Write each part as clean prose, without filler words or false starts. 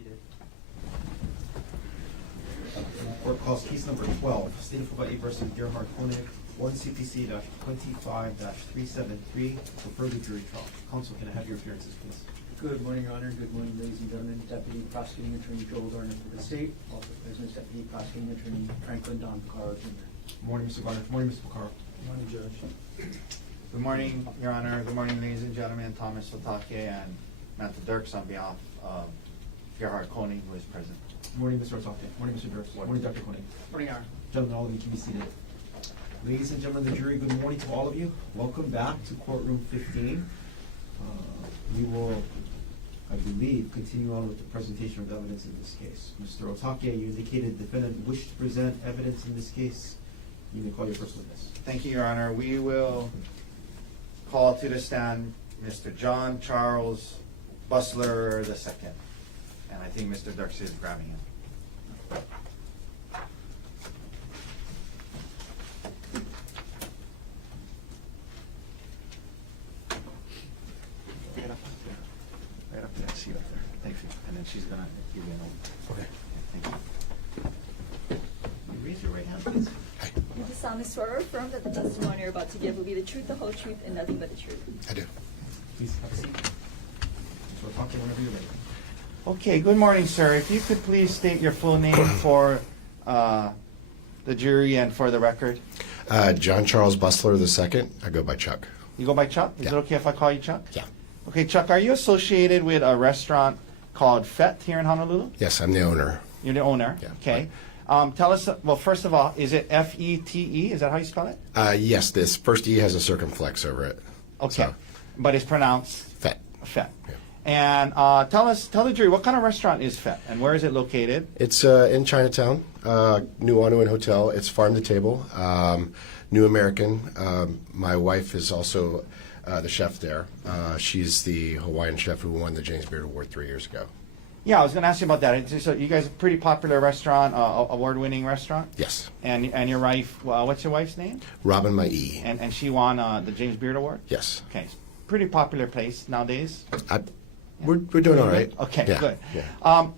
seated. Court calls case number 12, State of Hawaii versus Gerhardt Konig, 1 CPC-25-373 for further jury trial. Counsel, can I have your appearances, please? Good morning, Your Honor. Good morning, ladies and gentlemen. Deputy Prosecuting Attorney Joel Garner for the state. Also present is Deputy Prosecuting Attorney Franklin Don Picaro Jr. Good morning, Mr. Garner. Good morning, Mr. Picaro. Good morning, Judge. Good morning, Your Honor. Good morning, ladies and gentlemen. Thomas Otake and Matthew Dirks on behalf of Gerhardt Konig, who is present. Good morning, Mr. Otake. Good morning, Mr. Dirks. Good morning, Dr. Konig. Morning, Your Honor. Gentlemen, all of you can be seated. Ladies and gentlemen of the jury, good morning to all of you. Welcome back to courtroom 15. We will, I believe, continue on with the presentation of the evidence in this case. Mr. Otake, you indicated the defendant wished to present evidence in this case. You may call your first witness. Thank you, Your Honor. We will call to the stand Mr. John Charles Bustler II. And I think Mr. Dirks is grabbing him. Right up there, see up there. Thank you. And then she's gonna give you an oath. Okay. Thank you. You raise your right hand, please. You do solemnly swear or affirm that the testimony you're about to give will be the truth, the whole truth, and nothing but the truth. I do. Please have a seat. Mr. Otake, whenever you're ready. Okay, good morning, sir. If you could please state your full name for the jury and for the record. John Charles Bustler II. I go by Chuck. You go by Chuck? Is Yeah. it okay if I call you Chuck? Yeah. Okay, Chuck, are you associated with a restaurant called FET here in Honolulu? Yes, I'm the owner. You're the owner? Yeah. Okay. Tell us, well, first of all, is it F-E-T-E? Is that how you spell it? Yes, this first E has a circumflex over it. Okay. So, But it's pronounced FET. FET. Yeah. And tell the jury, what kind of restaurant is FET and where is it located? It's in Chinatown, New Anuan Hotel. It's farm to table, New American. My wife is also the chef there. She's the Hawaiian chef who won the James Beard Award 3 years ago. Yeah, I was going to ask you about that. So you guys are a pretty popular restaurant, award-winning restaurant? Yes. And your wife, what's your wife's name? Robin Mai. And she won the James Beard Award? Yes. Okay. Pretty popular place nowadays. We're doing all right. Okay, Yeah, good. Yeah.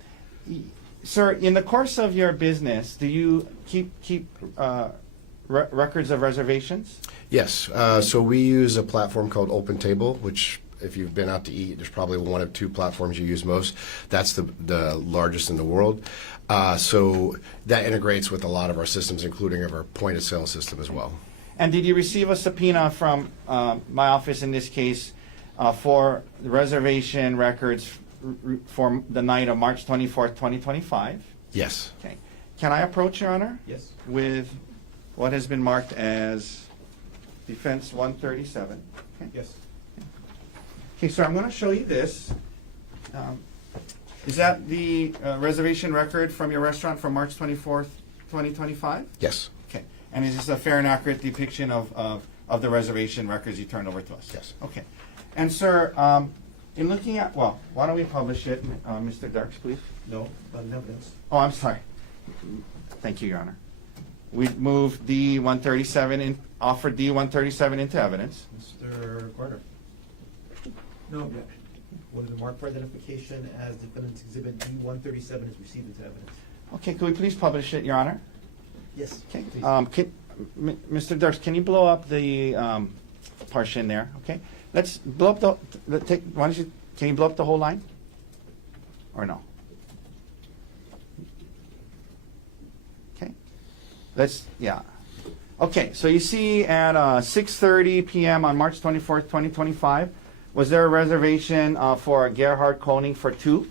Sir, in the course of your business, do you keep records of reservations? Yes. So we use a platform called Open Table, which if you've been out to eat, there's probably one of two platforms you use most. That's the largest in the world. So that integrates with a lot of our systems, including our point of sale system as well. And did you receive a subpoena from my office in this case for the reservation records for the night of March 24th, 2025? Yes. Okay. Can I approach, Your Honor? Yes. With what has been marked as Defense 137. Okay. Yes. Okay, sir, I'm going to show you this. Is that the reservation record from your restaurant from March 24th, 2025? Yes. Okay. And is this a fair and accurate depiction of the reservation records you turned over to us? Yes. Okay. And, sir, in looking at, well, why don't we publish it, Mr. Dirks, please? No, not in evidence. Oh, I'm sorry. Thank you, Your Honor. We moved D-137 offered D-137 into evidence. Mr. Carter. No objection. Whether the marked for identification as defendant's exhibit D-137 is received into evidence. Okay, could we please publish it, Your Honor? Yes. Okay. Please. Mr. Dirks, can you blow up the portion there? Okay. Let's blow up can you blow up the whole line? Or no? Okay. Yeah. Okay, so you see at 6:30 p.m. on March 24th, 2025, was there a reservation for Gerhardt Konig for 2?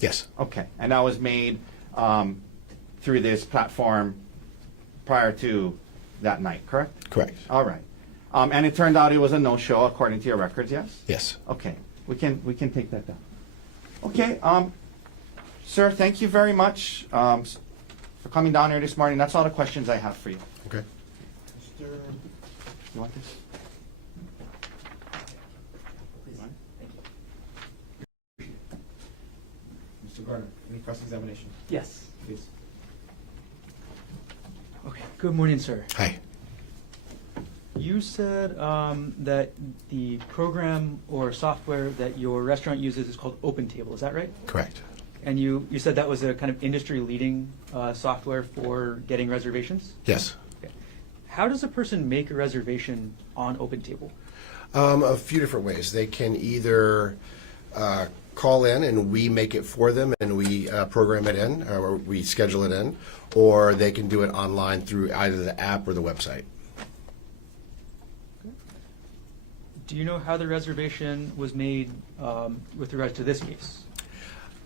Yes. Okay, and that was made through this platform prior to that night, correct? Correct. All right. And it turned out it was a no-show according to your records, yes? Yes. Okay, we can take that down. Okay, sir, thank you very much for coming down here this morning. That's all the questions I have for you. Okay. Mr. You want this? Please. Thank you. Mr. Gardner, any cross-examination? Yes. Please. Okay. Good morning, sir. Hi. You said that the program or software that your restaurant uses is called Open Table. Is that right? Correct. And you said that was a kind of industry-leading software for getting reservations? Yes. Okay. How does a person make a reservation on OpenTable? A few different ways. They can either call in and we make it for them and we program it in or we schedule it in, or they can do it online through either the app or the website. Do you know how the reservation was made with regards to this case?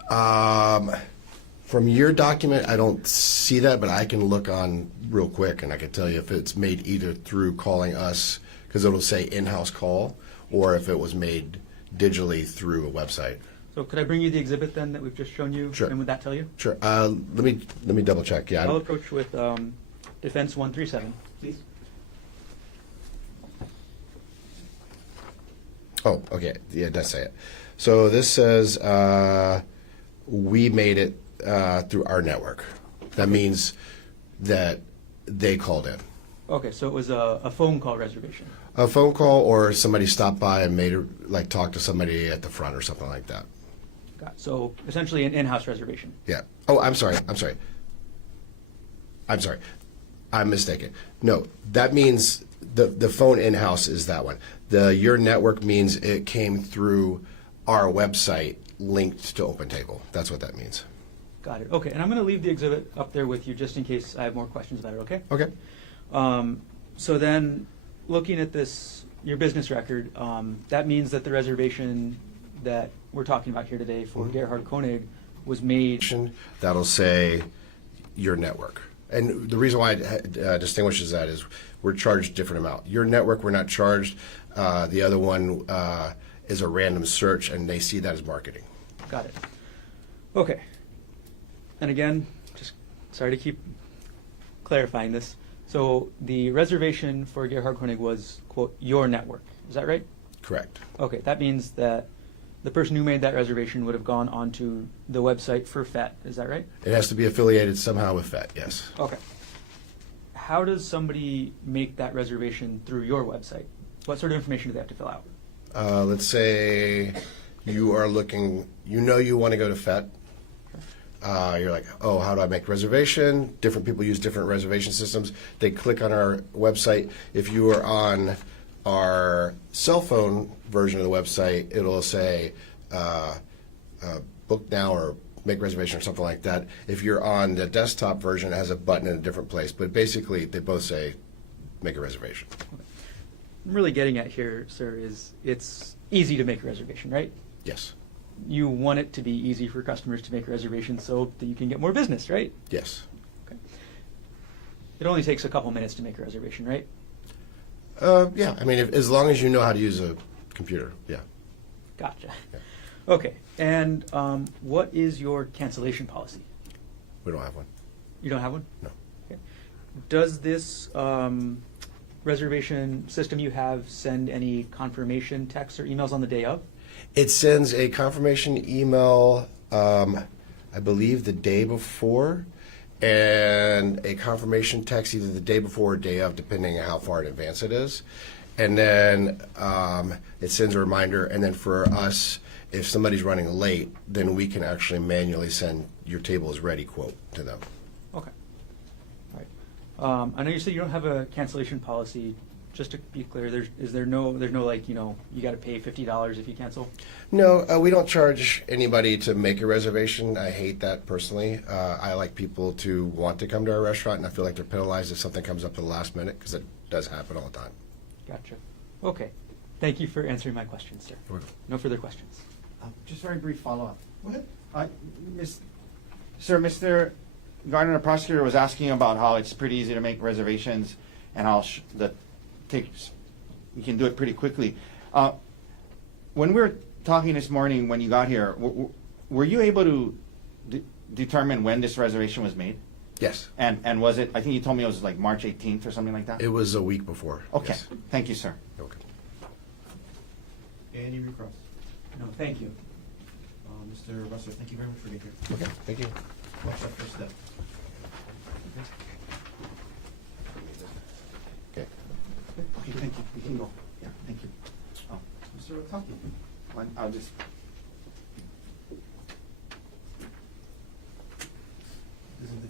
From your document, I don't see that, but I can look on real quick and I can tell you if it's made either through calling us, because it'll say in-house call, or if it was made digitally through a website. So could I bring you the exhibit then that we've just shown you? Sure. And would that tell you? Sure. Let me double check. Yeah. I'll approach with Defense 137, please. Oh, okay. Yeah, it does say it. So this says we made it through our network. That means that they called in. Okay, so it was a phone call reservation. A phone call, or somebody stopped by and made it, talked to somebody at the front or something like that. Got it. So essentially an in-house reservation. Yeah. Oh, I'm sorry. I'm mistaken. No, that means the phone in-house is that one. Your network means it came through our website linked to OpenTable. That's what that means. Got it. Okay, and I'm going to leave the exhibit up there with you just in case I have more questions about it, okay? Okay. So then, looking at this, your business record, that means that the reservation that we're talking about here today for Gerhardt Konig was made. That'll say your network. And the reason why it distinguishes that is we're charged different amount. Your network, we're not charged. The other one is a random search, and they see that as marketing. Got it. Okay. And again, just sorry to keep clarifying this. So the reservation for Gerhardt Konig was, quote, your network. Is that right? Correct. Okay, that means that the person who made that reservation would have gone onto the website for FET. Is that right? It has to be affiliated somehow with FET, yes. Okay. How does somebody make that reservation through your website? What sort of information do they have to fill out? Let's say you are looking, you want to go to FET. You're like, oh, how do I make a reservation? Different people use different reservation systems. They click on our website. If you are on our cell phone version of the website, it'll say book now or make reservation or something like that. If you're on the desktop version, it has a button in a different place. But basically, they both say make a reservation. I'm really getting at here, sir, is it's easy to make a reservation, right? Yes. You want it to be easy for customers to make a reservation so that you can get more business, right? Yes. Okay. It only takes a couple minutes to make a reservation, right? Yeah. I mean, as long as you know how to use a computer, yeah. Gotcha. Yeah. Okay. And what is your cancellation policy? We don't have one. You don't have one? No. Okay. Does this reservation system you have send any confirmation texts or emails on the day of? It sends a confirmation email, I believe, the day before, and a confirmation text either the day before or day of, depending on how far in advance it is. And then it sends a reminder. And then for us, if somebody's running late, then we can actually manually send your table is ready quote to them. Okay. All right. I know you said you don't have a cancellation policy. Just to be clear, there's no like, you got to pay $50 if you cancel? No, we don't charge anybody to make a reservation. I hate that personally. I like people to want to come to our restaurant, and I feel like they're penalized if something comes up at the last minute, because it does happen all the time. Gotcha. Okay. Thank you for answering my questions, sir. You're welcome. No further questions. Just very brief follow-up. Go ahead. Sir, Mr. Gardner, the prosecutor, was asking about how it's pretty easy to make reservations and how you can do it pretty quickly. When we were talking this morning, when you got here, were you able to determine when this reservation was made? Yes. And was it, I think you told me it was like March 18th or something like that? It was a week before. Okay. Yes. Thank you, sir. Okay. Any requests? No, thank you. Mr. Russell, thank you very much for being here. Okay. Thank you. What's our first step? Okay. Okay, thank you. We can go. Yeah, thank you. Oh, Mr. Otaki, I'll just.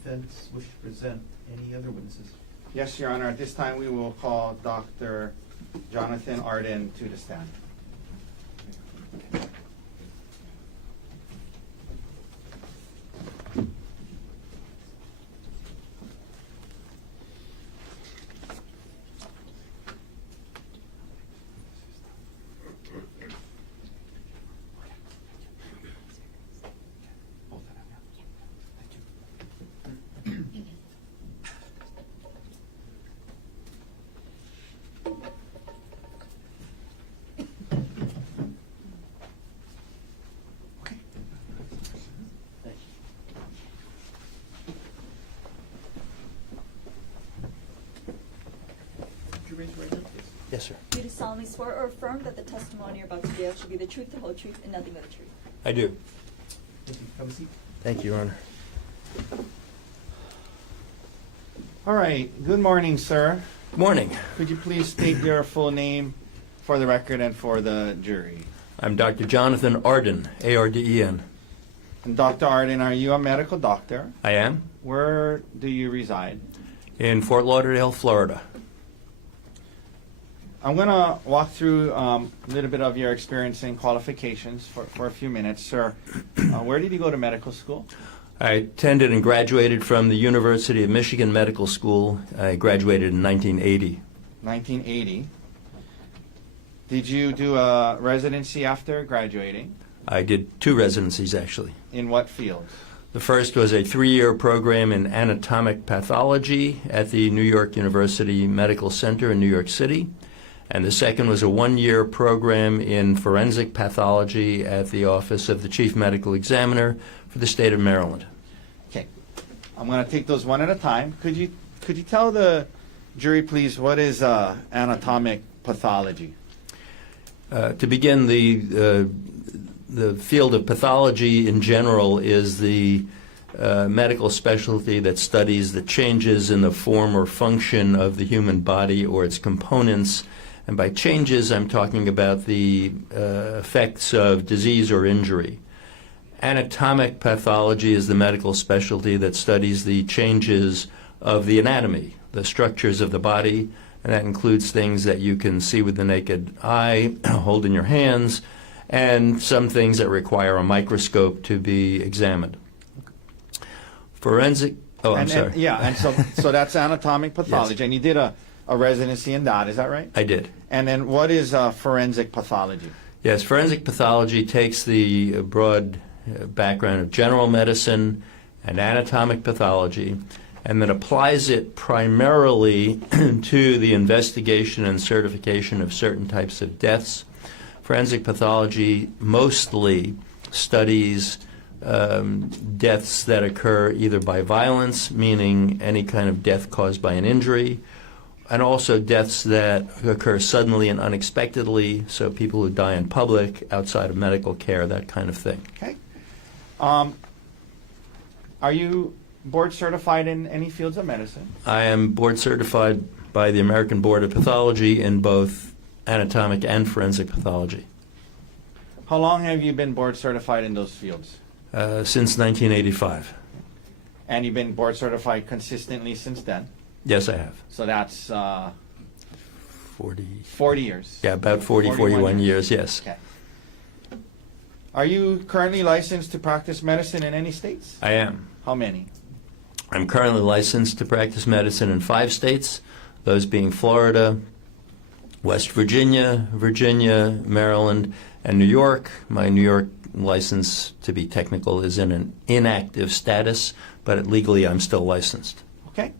defense wish to present any other witnesses? Yes, Your Honor. At this time, we will call Dr. Jonathan Ardan to the stand. Would you raise your right hand, please? Yes, sir. Do you solemnly swear or affirm that the testimony you're about to give shall be the truth, the whole truth, and nothing but the truth? I do. Thank you. Have a seat. Thank you, Your Honor. All right. Good morning, sir. Good morning. Could you please state your full name for the record and for the jury? I'm Dr. Jonathan Ardan, A-R-D-E-N. And Dr. Ardan, are you a medical doctor? I am Where do you reside? in Fort Lauderdale, Florida. I'm going to walk through a little bit of your experience and qualifications for a few minutes, sir. Where did you go to medical school? I attended and graduated from the University of Michigan Medical School. I graduated in 1980. 1980. Did you do a residency after graduating? I did 2 residencies, actually. In what field? The first was a 3-year program in anatomic pathology at the New York University Medical Center in New York City. And the second was a 1-year program in forensic pathology at the Office of the Chief Medical Examiner for the state of Maryland. Okay. I'm going to take those one at a time. Could you tell the jury, please, what is anatomic pathology? To begin, the field of pathology in general is the medical specialty that studies the changes in the form or function of the human body or its components. And by changes, I'm talking about the effects of disease or injury. Anatomic pathology is the medical specialty that studies the changes of the anatomy, the structures of the body, and that includes things that you can see with the naked eye, hold in your hands, and some things that require a microscope to be examined. Forensic, I'm sorry. And so that's anatomic pathology. Yes. And you did a residency in that, is that right? I did. And then what is forensic pathology? Yes, forensic pathology takes the broad background of general medicine and anatomic pathology and then applies it primarily to the investigation and certification of certain types of deaths. Forensic pathology mostly studies deaths that occur either by violence, meaning any kind of death caused by an injury, and also deaths that occur suddenly and unexpectedly, so people who die in public, outside of medical care, that kind of thing. Okay. Are you board certified in any fields of medicine? I am board certified by the American Board of Pathology in both anatomic and forensic pathology. How long have you been board certified in those fields? Since 1985. And you've been board certified consistently since then? Yes, I have. So that's 40. 40 years. Yeah, about 40, 41 years, yes. Okay. Are you currently licensed to practice medicine in any states? I am. How many? I'm currently licensed to practice medicine in 5 states, those being Florida, West Virginia, Maryland, and New York. My New York license, to be technical, is in an inactive status, but legally I'm still licensed. Okay.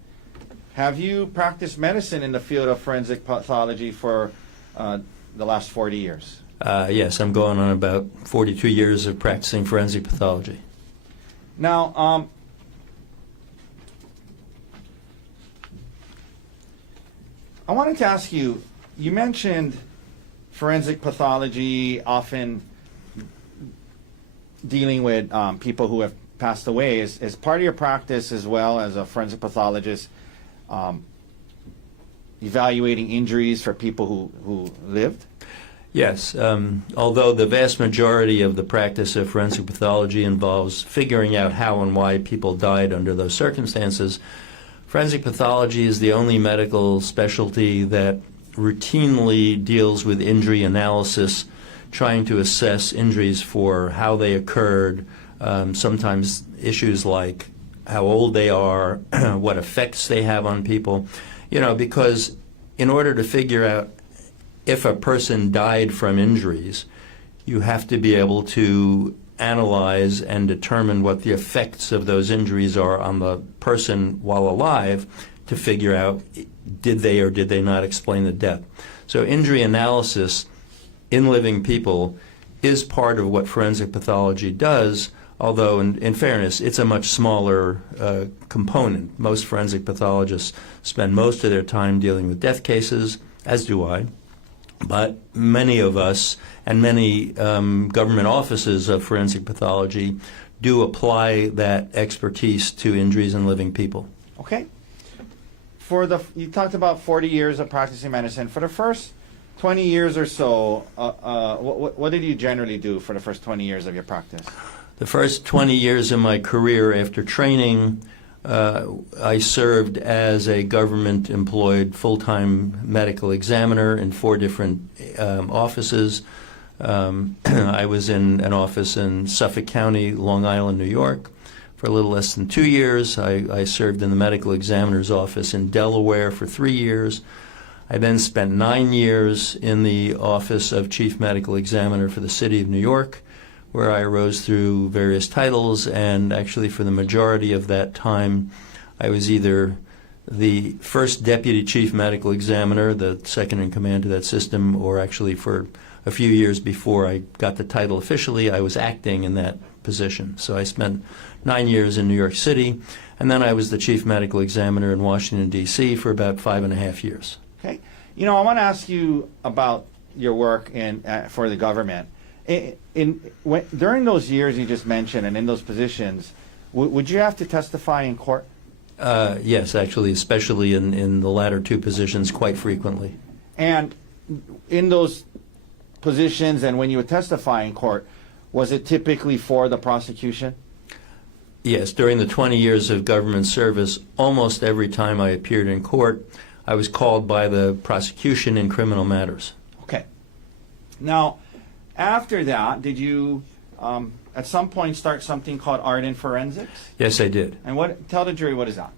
Have you practiced medicine in the field of forensic pathology for the last 40 years? Yes, I'm going on about 42 years of practicing forensic pathology. Now, I wanted to ask you, you mentioned forensic pathology often dealing with people who have passed away. Is part of your practice as well as a forensic pathologist evaluating injuries for people who lived? Yes, although the vast majority of the practice of forensic pathology involves figuring out how and why people died under those circumstances, forensic pathology is the only medical specialty that routinely deals with injury analysis, trying to assess injuries for how they occurred, sometimes issues like how old they are, what effects they have on people, because in order to figure out if a person died from injuries, you have to be able to analyze and determine what the effects of those injuries are on the person while alive to figure out did they or did they not explain the death. So injury analysis in living people is part of what forensic pathology does, although in fairness, it's a much smaller component. Most forensic pathologists spend most of their time dealing with death cases, as do I. But many of us and many government offices of forensic pathology do apply that expertise to injuries in living people. Okay. You talked about 40 years of practicing medicine. For the first 20 years or so, what did you generally do for the first 20 years of your practice? The first 20 years of my career after training, I served as a government-employed full-time medical examiner in 4 different offices. I was in an office in Suffolk County, Long Island, New York, for a little less than 2 years. I served in the medical examiner's office in Delaware for 3 years. I then spent 9 years in the office of chief medical examiner for the city of New York, where I rose through various titles, and actually for the majority of that time I was either the first deputy chief medical examiner, the second in command to that system, or actually for a few years before I got the title officially, I was acting in that position. So I spent 9 years in New York City, and then I was the chief medical examiner in Washington, D.C. for about 5.5 years. Okay. I want to ask you about your work for the government. During those years you just mentioned and in those positions, would you have to testify in court? Yes, actually, especially in the latter 2 positions, quite frequently. And in those positions and when you would testify in court, was it typically for the prosecution? Yes, during the 20 years of government service, almost every time I appeared in court, I was called by the prosecution in criminal matters. Okay. Now, after that, did you at some point start something called Ardan Forensics? Yes, I did. And tell the jury, what is that?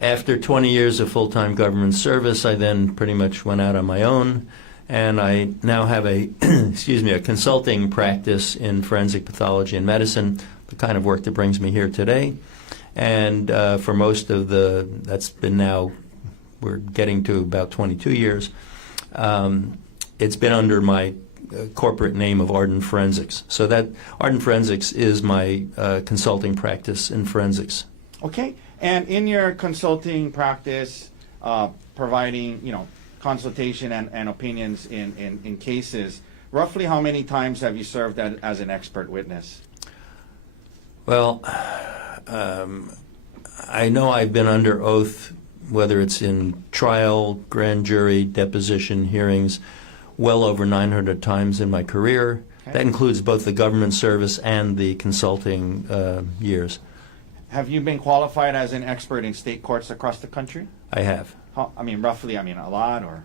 After 20 years of full-time government service, I then pretty much went out on my own, and I now have a a consulting practice in forensic pathology and medicine, the kind of work that brings me here today. And for most of that's been now, we're getting to about 22 years. It's been under my corporate name of Ardan Forensics. So that Ardan Forensics is my consulting practice in forensics. Okay. And in your consulting practice, providing consultation and opinions in cases, roughly how many times have you served as an expert witness? Well, I know I've been under oath, whether it's in trial, grand jury, deposition, hearings, well over 900 times in my career. Okay. That includes both the government service and the consulting years. Have you been qualified as an expert in state courts across the country? I have. Roughly, a lot, or?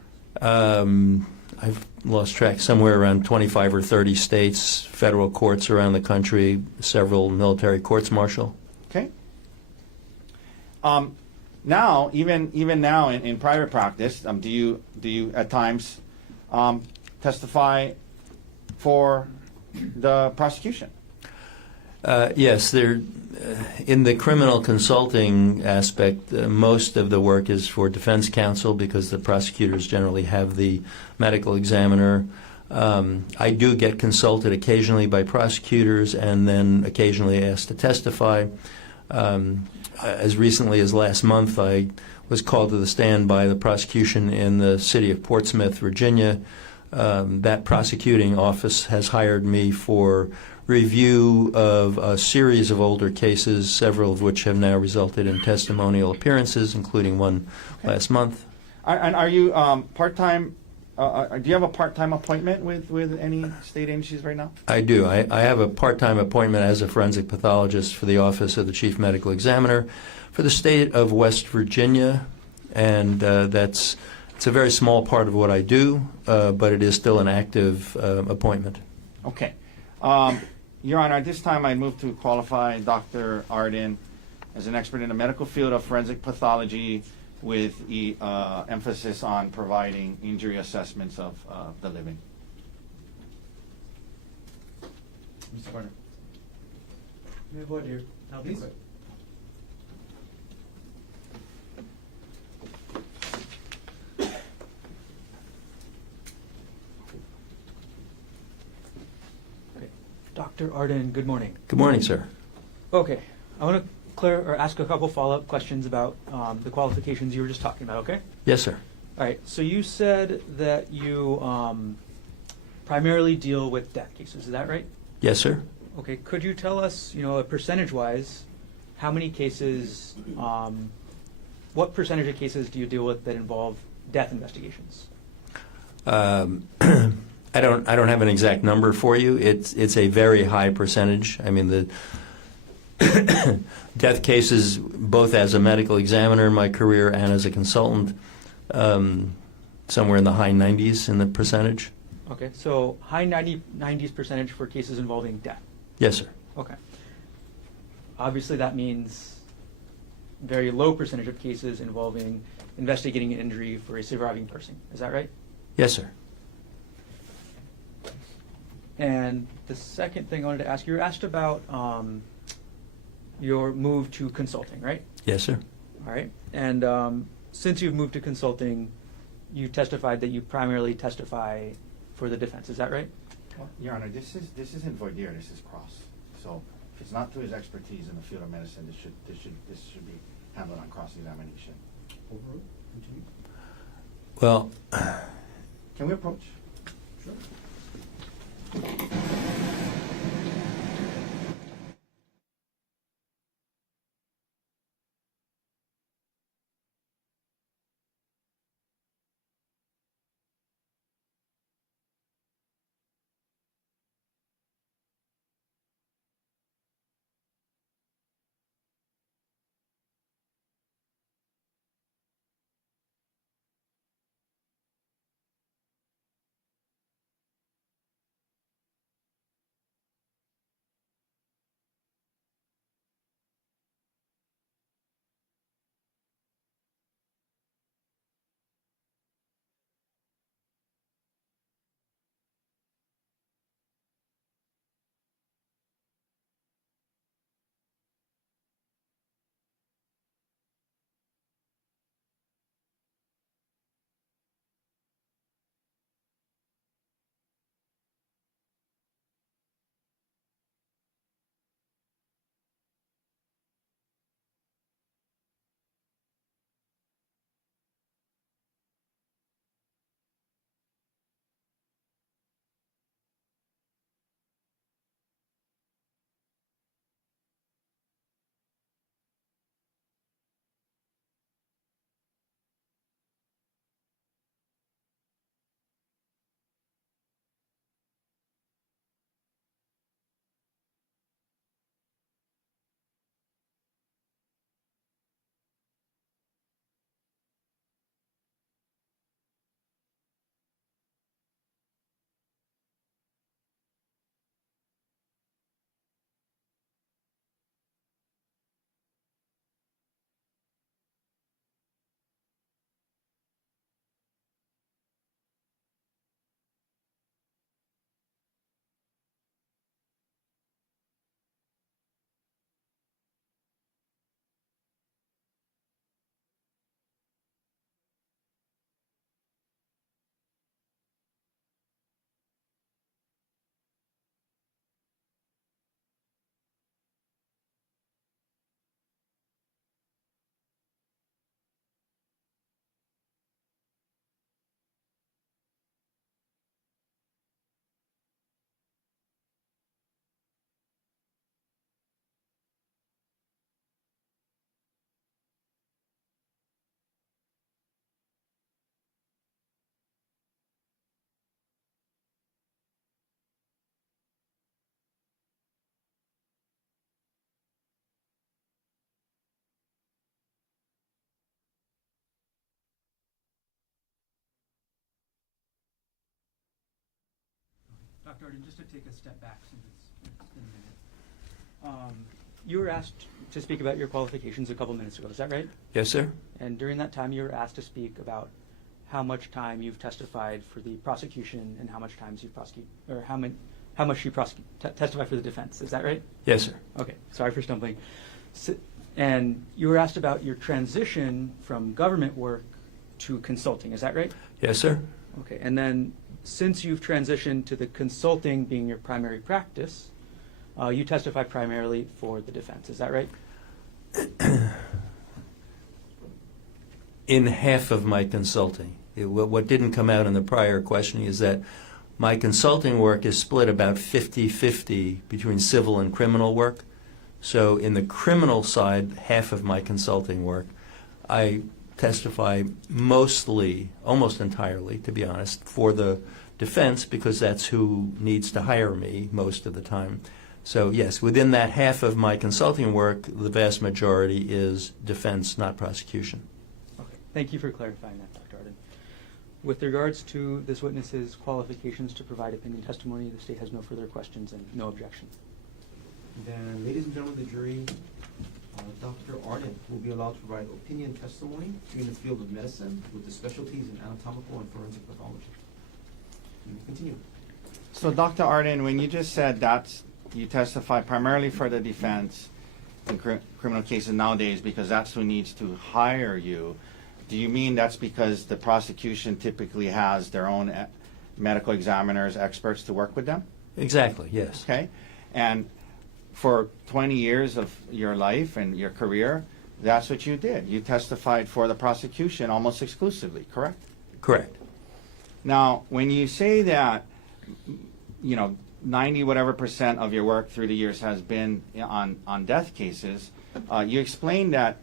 I've lost track, somewhere around 25 or 30 states, federal courts around the country, several military courts martial. Okay. Now, even now in private practice, do you at times testify for the prosecution? Yes, in the criminal consulting aspect, most of the work is for defense counsel because the prosecutors generally have the medical examiner. I do get consulted occasionally by prosecutors and then occasionally asked to testify. As recently as last month, I was called to the stand by the prosecution in the city of Portsmouth, Virginia. That prosecuting office has hired me for review of a series of older cases, several of which have now resulted in testimonial appearances, including one last month. And are you part-time do you have a part-time appointment with any state agencies right now? I do. I have a part-time appointment as a forensic pathologist for the Office of the Chief Medical Examiner for the state of West Virginia, and it's a very small part of what I do, but it is still an active appointment. Okay. Your Honor, at this time I move to qualify Dr. Ardan as an expert in the medical field of forensic pathology with emphasis on providing injury assessments of the living. Mr. Gardner. I'll be Please. quick. Okay. Dr. Ardan, good morning. Good morning, sir. Okay, I want to ask a couple follow-up questions about the qualifications you were just talking about, okay? Yes, sir. All right, so you said that you primarily deal with death cases, is that right? Yes, sir. Okay, could you tell us, percentage-wise, how many cases, what percentage of cases do you deal with that involve death investigations? I don't have an exact number for you. It's a very high percentage. I mean, the death cases, both as a medical examiner in my career and as a consultant, somewhere in the high 90s in the percentage. Okay, so high 90s percentage for cases involving death. Yes, sir. Okay. Obviously, that means very low percentage of cases involving investigating an injury for a surviving person. Is that right? Yes, sir. And the second thing I wanted to ask, you were asked about your move to consulting, right? Yes, sir. All right. And since you've moved to consulting, you testified that you primarily testify for the defense. Is that right? Well, Your Honor, this isn't voir dire, this is cross. So if it's not to his expertise in the field of medicine, this should be handled on cross-examination. Overruled. Continue. Well, Can we approach? Sure. Dr. Ardan, just to take a step back since it's been a minute. You were asked to speak about your qualifications a couple minutes ago, is that right? Yes, sir. And during that time, you were asked to speak about how much time you've testified for the prosecution and how much times you've prosecuted, or how much you testify for the defense. Is that right? Yes, sir. Okay, sorry for stumbling. And you were asked about your transition from government work to consulting. Is that right? Yes, sir. Okay, and then since you've transitioned to the consulting being your primary practice, you testify primarily for the defense. Is that right? In half of my consulting. What didn't come out in the prior questioning is that my consulting work is split about 50-50 between civil and criminal work. So in the criminal side, half of my consulting work, I testify mostly, almost entirely, to be honest, for the defense because that's who needs to hire me most of the time. So yes, within that half of my consulting work, the vast majority is defense, not prosecution. Okay, thank you for clarifying that, Dr. Ardan. With regards to this witness's qualifications to provide opinion testimony, the state has no further questions and no objection. Then, ladies and gentlemen of the jury, Dr. Ardan will be allowed to provide opinion testimony in the field of medicine with the specialties in anatomical and forensic pathology. You may continue. So, Dr. Ardan, when you just said that you testify primarily for the defense in criminal cases nowadays because that's who needs to hire you, do you mean that's because the prosecution typically has their own medical examiners, experts to work with them? Exactly, yes. Okay? And for 20 years of your life and your career, that's what you did. You testified for the prosecution almost exclusively, correct? Correct. Now, when you say that, 90 whatever % of your work through the years has been on death cases, you explained that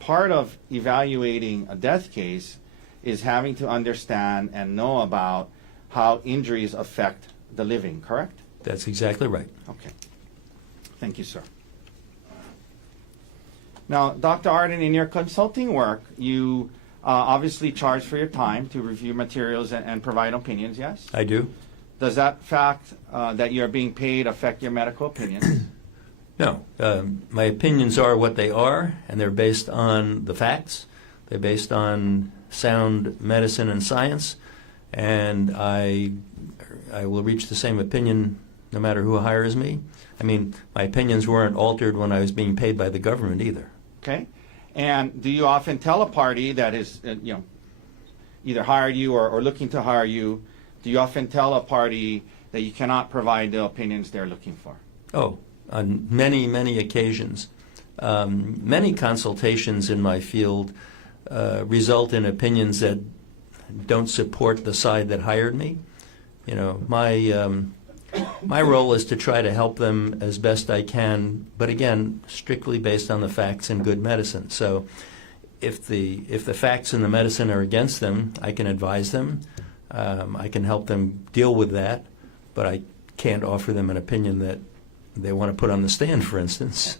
part of evaluating a death case is having to understand and know about how injuries affect the living, correct? That's exactly right. Okay. Thank you, sir. Now, Dr. Ardan, in your consulting work, you obviously charge for your time to review materials and provide opinions, yes? I do. Does that fact that you're being paid affect your medical opinions? No. My opinions are what they are, and they're based on the facts. They're based on sound medicine and science, and I will reach the same opinion no matter who hires me. I mean, my opinions weren't altered when I was being paid by the government either. Okay. And do you often tell a party that is, either hired you or looking to hire you, do you often tell a party that you cannot provide the opinions they're looking for? Oh, on many, many occasions. Many consultations in my field result in opinions that don't support the side that hired me. My role is to try to help them as best I can, but again, strictly based on the facts and good medicine. So if the facts and the medicine are against them, I can advise them. I can help them deal with that, but I can't offer them an opinion that they want to put on the stand, for instance.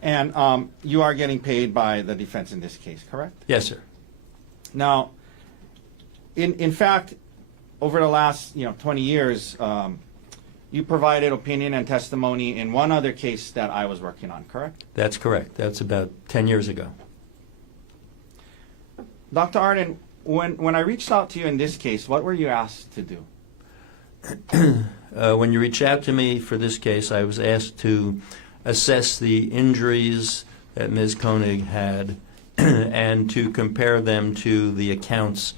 And you are getting paid by the defense in this case, correct? Yes, sir. Now, in fact, over the last 20 years, you provided opinion and testimony in one other case that I was working on, correct? That's correct. That's about 10 years ago. Dr. Ardan, when I reached out to you in this case, what were you asked to do? When you reached out to me for this case, I was asked to assess the injuries that Ms. Konig had and to compare them to the accounts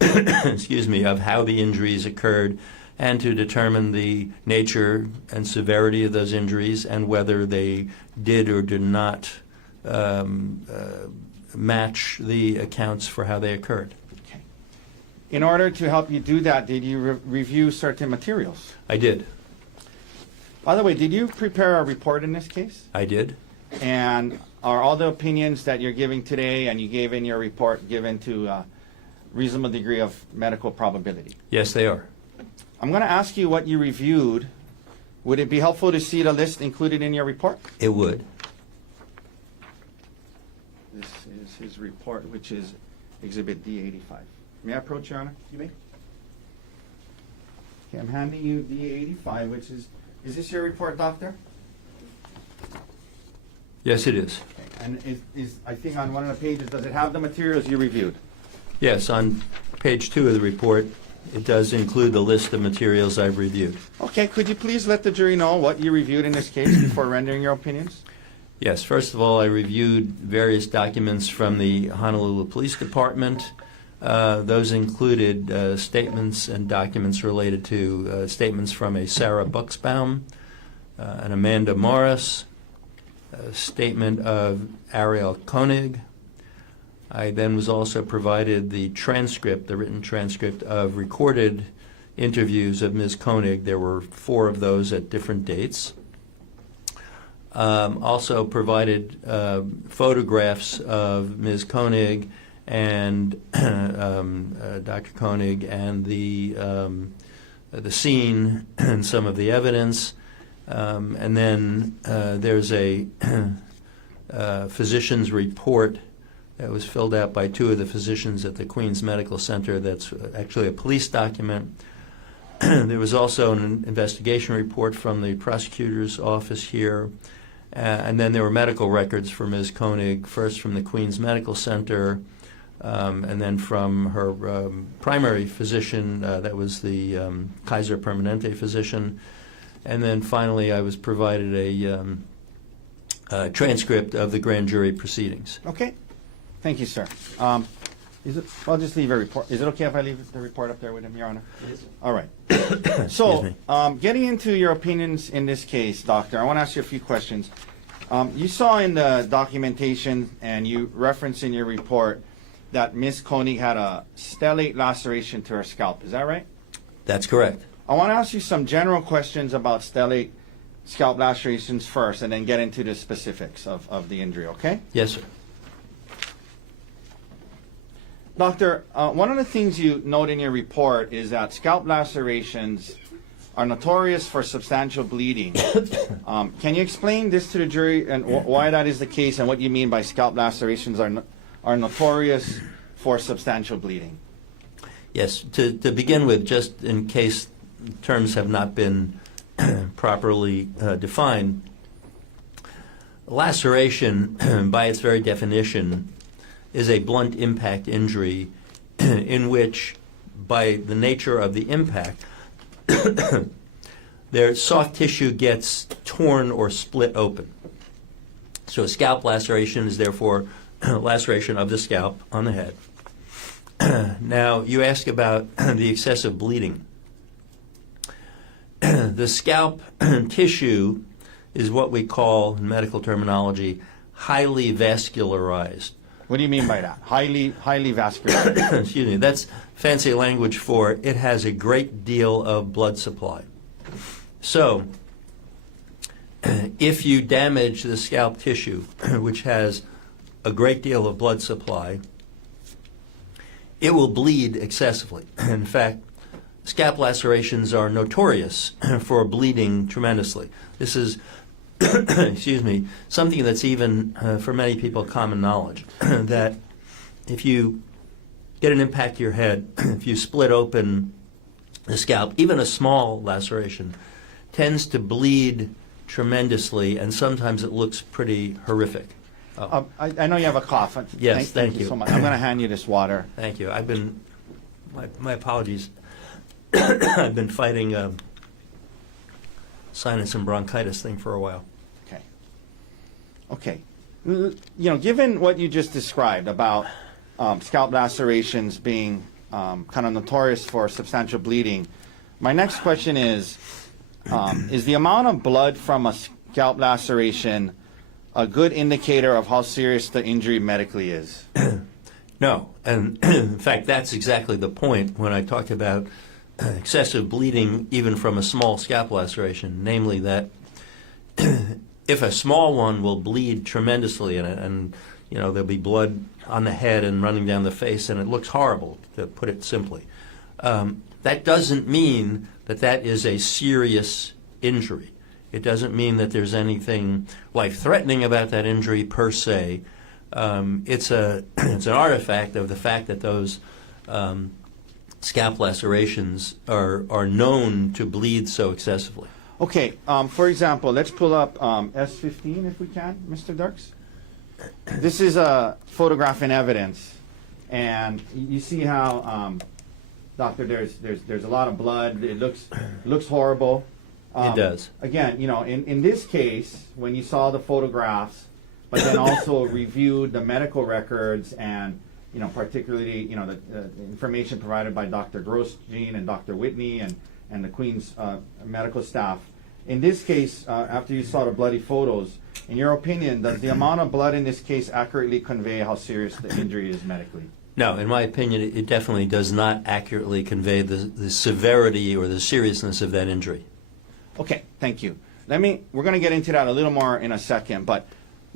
of how the injuries occurred and to determine the nature and severity of those injuries and whether they did or did not match the accounts for how they occurred. Okay. In order to help you do that, did you review certain materials? I did. By the way, did you prepare a report in this case? I did. And are all the opinions that you're giving today and you gave in your report given to a reasonable degree of medical probability? Yes, they are. I'm going to ask you what you reviewed. Would it be helpful to see the list included in your report? It would. This is his report, which is Exhibit D85. May I approach, Your Honor? You may. Okay, I'm handing you D85, which is this your report, doctor? Yes, it is. Okay. And is I think on one of the pages, does it have the materials you reviewed? Yes, on page 2 of the report, it does include the list of materials I've reviewed. Okay, could you please let the jury know what you reviewed in this case before rendering your opinions? Yes, first of all, I reviewed various documents from the Honolulu Police Department. Those included statements and documents related to statements from a Sarah Buxbaum, an Amanda Morris, a statement of Gerhardt Konig. I then was also provided the transcript, the written transcript of recorded interviews of Ms. Konig. There were 4 of those at different dates. Also provided photographs of Ms. Konig and Dr. Konig and the scene and some of the evidence. And then there's a physician's report that was filled out by 2 of the physicians at the Queens Medical Center. That's actually a police document. There was also an investigation report from the prosecutor's office here. And then there were medical records for Ms. Konig, first from the Queens Medical Center, and then from her primary physician, that was the Kaiser Permanente physician. And then finally I was provided a transcript of the grand jury proceedings. Okay. Thank you, sir. I'll just leave a report. Is it okay if I leave the report up there with him, Your Honor? Yes. All right. Excuse So, me. getting into your opinions in this case, doctor, I want to ask you a few questions. You saw in the documentation and you referenced in your report that Ms. Konig had a stellate laceration to her scalp. Is that right? That's correct. I want to ask you some general questions about stellate scalp lacerations first and then get into the specifics of the injury, okay? Yes, sir. Doctor, one of the things you note in your report is that scalp lacerations are notorious for substantial bleeding. Can you explain this to the jury and why that is the case and what you mean by scalp lacerations are notorious for substantial bleeding? Yes, to begin with, just in case terms have not been properly defined, laceration, by its very definition, is a blunt impact injury in which, by the nature of the impact, their soft tissue gets torn or split open. So a scalp laceration is therefore laceration of the scalp on the head. Now, you ask about the excessive bleeding. The scalp tissue is what we call, in medical terminology, highly vascularized. What do you mean by that? Highly vascular. Excuse me, that's fancy language for it has a great deal of blood supply. So, if you damage the scalp tissue, which has a great deal of blood supply, it will bleed excessively. In fact, scalp lacerations are notorious for bleeding tremendously. This is excuse me, something that's even, for many people, common knowledge, that if you get an impact to your head, if you split open the scalp, even a small laceration tends to bleed tremendously, and sometimes it looks pretty horrific. Oh. I know you have a cough. Yes, thank you you. so much. I'm going to hand you this water. Thank you. I've been, my apologies, I've been fighting a sinus and bronchitis thing for a while. Okay. You know, given what you just described about scalp lacerations being kind of notorious for substantial bleeding, my next question is the amount of blood from a scalp laceration a good indicator of how serious the injury medically is? No. And in fact, that's exactly the point when I talk about excessive bleeding even from a small scalp laceration, namely that if a small one will bleed tremendously and you know there'll be blood on the head and running down the face and it looks horrible, to put it simply, that doesn't mean that that is a serious injury. It doesn't mean that there's anything life-threatening about that injury per se. It's an artifact of the fact that those scalp lacerations are known to bleed so excessively. Okay, for example, let's pull up S15 if we can, Mr. Dirks. This is a photograph and evidence, and you see how, doctor, there's a lot of blood. It looks horrible. It does. Again, you know, in this case, when you saw the photographs, but then also reviewed the medical records and, you know, particularly, you know, the information provided by Dr. Grosjean and Dr. Whitney and the Queen's medical staff. In this case, after you saw the bloody photos, in your opinion, does the amount of blood in this case accurately convey how serious the injury is medically? No, in my opinion, it definitely does not accurately convey the severity or the seriousness of that injury. Okay, thank you. We're going to get into that a little more in a second, but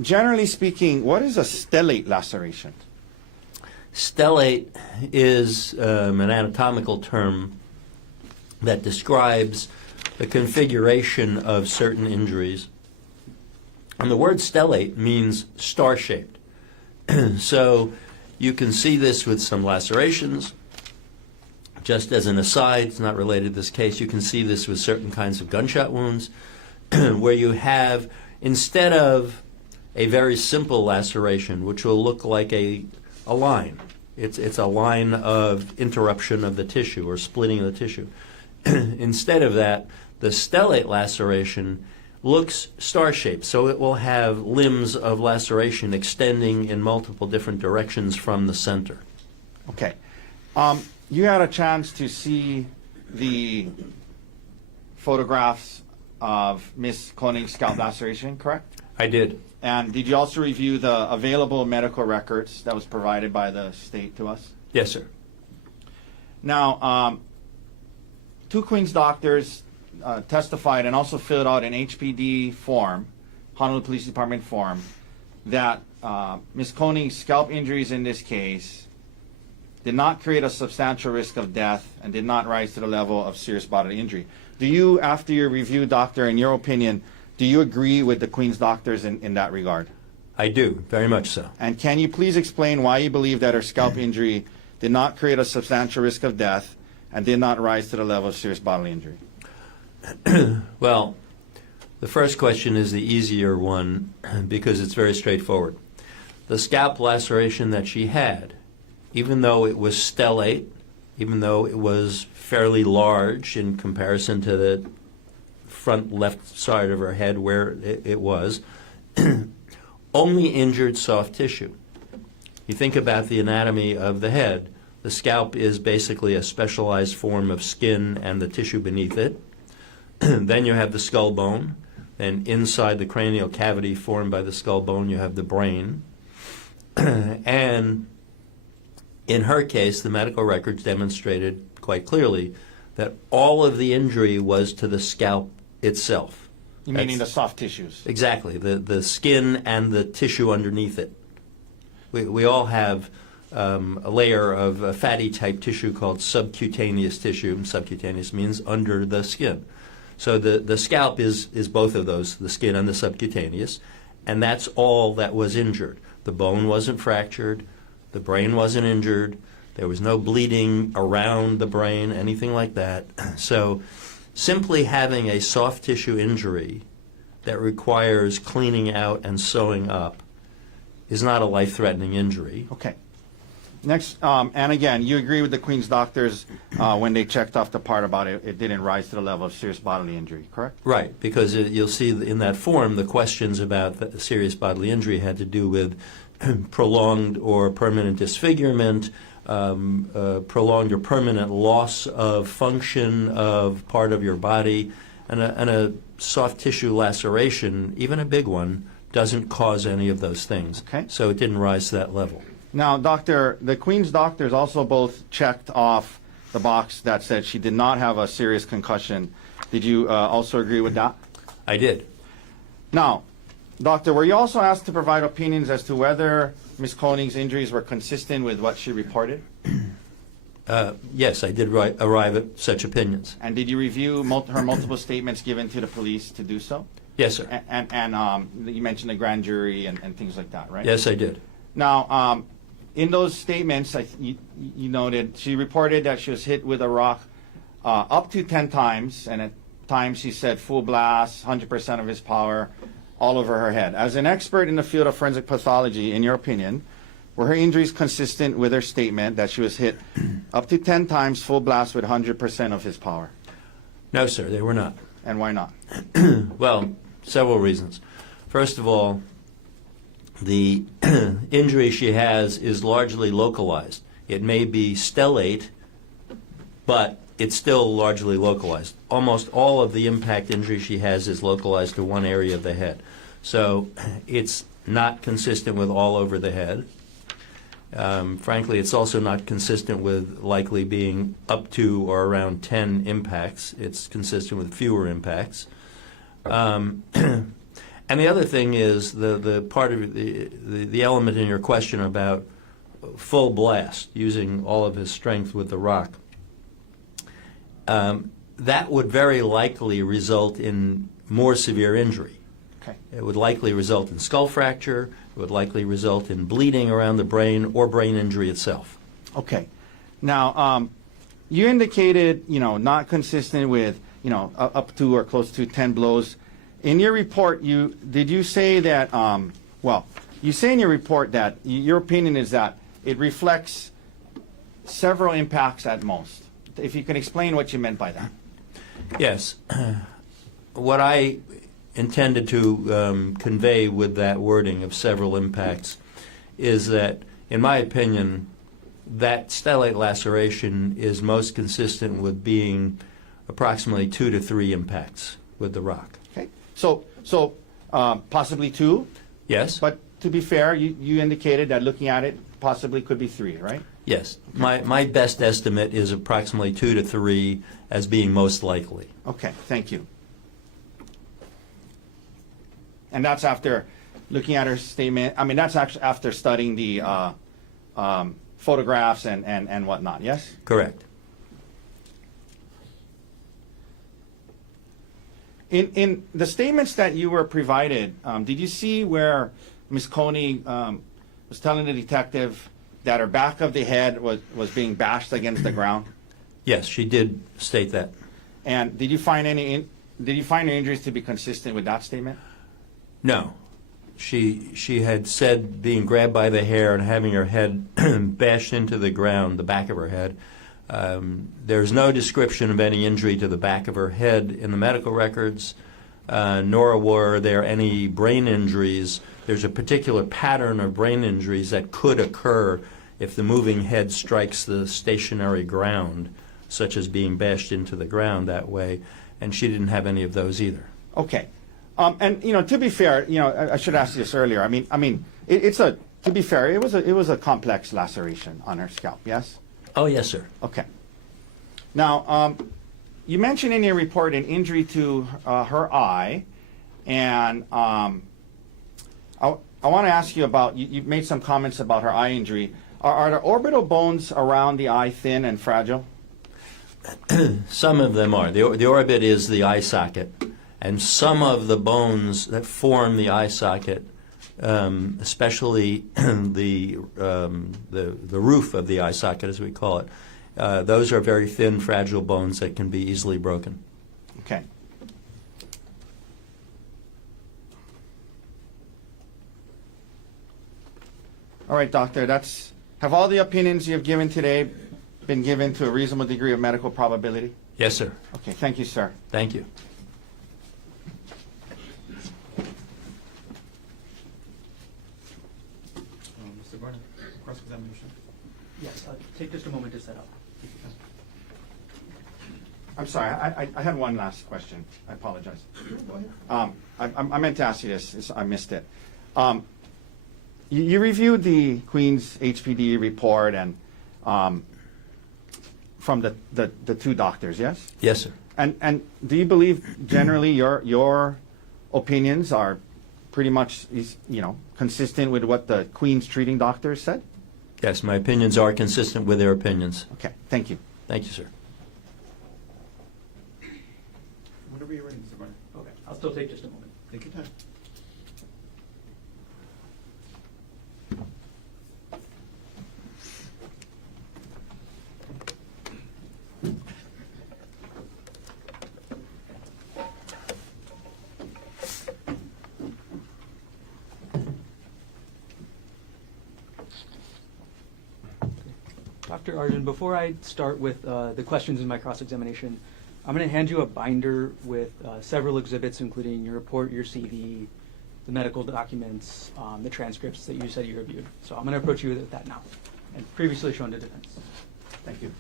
generally speaking, what is a stellate laceration? Stellate is an anatomical term that describes the configuration of certain injuries. And the word stellate means star-shaped. So you can see this with some lacerations. Just as an aside, it's not related to this case, you can see this with certain kinds of gunshot wounds where you have, instead of a very simple laceration, which will look like a line, it's a line of interruption of the tissue or splitting of the tissue. Instead of that, the stellate laceration looks star-shaped, so it will have limbs of laceration extending in multiple different directions from the center. Okay. You had a chance to see the photographs of Miss Konig's scalp laceration, correct? I did. And did you also review the available medical records that was provided by the state to us? Yes, sir. Now, two Queen's doctors testified and also filled out an HPD form, Honolulu Police Department form, that Ms. Konig's scalp injuries in this case did not create a substantial risk of death and did not rise to the level of serious bodily injury. Do you, after your review, doctor, in your opinion, do you agree with the Queen's doctors in that regard? I do, very much so. And can you please explain why you believe that her scalp injury did not create a substantial risk of death and did not rise to the level of serious bodily injury? Well, the first question is the easier one because it's very straightforward. The scalp laceration that she had, even though it was stellate, even though it was fairly large in comparison to the front left side of her head where it was, only injured soft tissue. You think about the anatomy of the head. The scalp is basically a specialized form of skin and the tissue beneath it. Then you have the skull bone, and inside the cranial cavity formed by the skull bone you have the brain. And in her case, the medical records demonstrated quite clearly that all of the injury was to the scalp itself. You meaning the soft tissues? Exactly, the skin and the tissue underneath it. We all have a layer of fatty type tissue called subcutaneous tissue. Subcutaneous means under the skin. So the scalp is both of those, the skin and the subcutaneous, and that's all that was injured. The bone wasn't fractured, the brain wasn't injured, there was no bleeding around the brain, anything like that. So simply having a soft tissue injury that requires cleaning out and sewing up is not a life-threatening injury. Okay. Next, and again, you agree with the Queen's doctors when they checked off the part about it didn't rise to the level of serious bodily injury, correct? Right, because you'll see in that form the questions about the serious bodily injury had to do with prolonged or permanent disfigurement, prolonged or permanent loss of function of part of your body, and a soft tissue laceration, even a big one, doesn't cause any of those things. Okay. So it didn't rise to that level. Now, doctor, the Queen's doctors also both checked off the box that said she did not have a serious concussion. Did you also agree with that? I did. Now, doctor, were you also asked to provide opinions as to whether Ms. Konig's injuries were consistent with what she reported? Yes, I did arrive at such opinions. And did you review her multiple statements given to the police to do so? Yes, sir. And you mentioned the grand jury and things like that, right? Yes, I did. Now, in those statements, you noted she reported that she was hit with a rock up to 10 times, and at times she said full blast, 100% of his power, all over her head. As an expert in the field of forensic pathology, in your opinion, were her injuries consistent with her statement that she was hit up to 10 times full blast with 100% of his power? No, sir, they were not. And why not? Well, several reasons. First of all, the injury she has is largely localized. It may be stellate, but it's still largely localized. Almost all of the impact injury she has is localized to one area of the head. So it's not consistent with all over the head. Frankly, it's also not consistent with likely being up to or around 10 impacts. It's consistent with fewer impacts. And the other thing is the part of the element in your question about full blast, using all of his strength with the rock. That would very likely result in more severe injury. Okay. It would likely result in skull fracture. It would likely result in bleeding around the brain or brain injury itself. Okay. Now, you indicated, not consistent with, up to or close to 10 blows. In your report, did you say that, you say in your report that your opinion is that it reflects several impacts at most. If you can explain what you meant by that. Yes. What I intended to convey with that wording of several impacts is that, in my opinion, that stellate laceration is most consistent with being approximately 2 to 3 impacts with the rock. Okay. So possibly 2? Yes? But to be fair, you indicated that looking at it, possibly could be 3, right? Yes. My best estimate is approximately 2 to 3 as being most likely. Okay, thank you. And that's after looking at her statement. I mean, that's actually after studying the photographs and whatnot, yes? Correct. In the statements that you were provided, did you see where Ms. Konig was telling the detective that her back of the head was being bashed against the ground? Yes, she did state that. And did you find her injuries to be consistent with that statement? No. She had said being grabbed by the hair and having her head bashed into the ground, the back of her head. There's no description of any injury to the back of her head in the medical records, nor were there any brain injuries. There's a particular pattern of brain injuries that could occur if the moving head strikes the stationary ground, such as being bashed into the ground that way, and she didn't have any of those either. Okay. And to be fair, I should ask you this earlier. I mean, to be fair, it was a complex laceration on her scalp. Yes. Oh, yes, sir. Okay. Now, you mentioned in your report an injury to her eye, and I want to ask you about. You made some comments about her eye injury. Are the orbital bones around the eye thin and fragile? Some of them are. The orbit is the eye socket, and some of the bones that form the eye socket, especially the roof of the eye socket, as we call it, those are very thin, fragile bones that can be easily broken. Okay. All right, doctor. Have all the opinions you've given today been given to a reasonable degree of medical probability? Yes, sir. Okay. Thank you, sir. Thank you. Mr. Gordon, cross-examination. Yes, take just a moment to set up. I'm sorry. I had one last question. I apologize. Go ahead. I meant to ask you this. I missed it. You reviewed the Queen's HPD report and from the two doctors, yes? Yes, sir. And do you believe generally your opinions are pretty much consistent with what the Queen's treating doctors said? Yes, my opinions are consistent with their opinions. Okay. Thank you. Thank you, sir. Whenever you're ready, Mr. Gordon. Okay, I'll still take just a moment. Take your time. Dr. Ardan, before I start with the questions in my cross-examination, I'm going to hand you a binder with several exhibits, including your report, your CV, the medical documents, the transcripts that you said you reviewed. So I'm going to approach you with that now, and previously shown to defense. Thank you.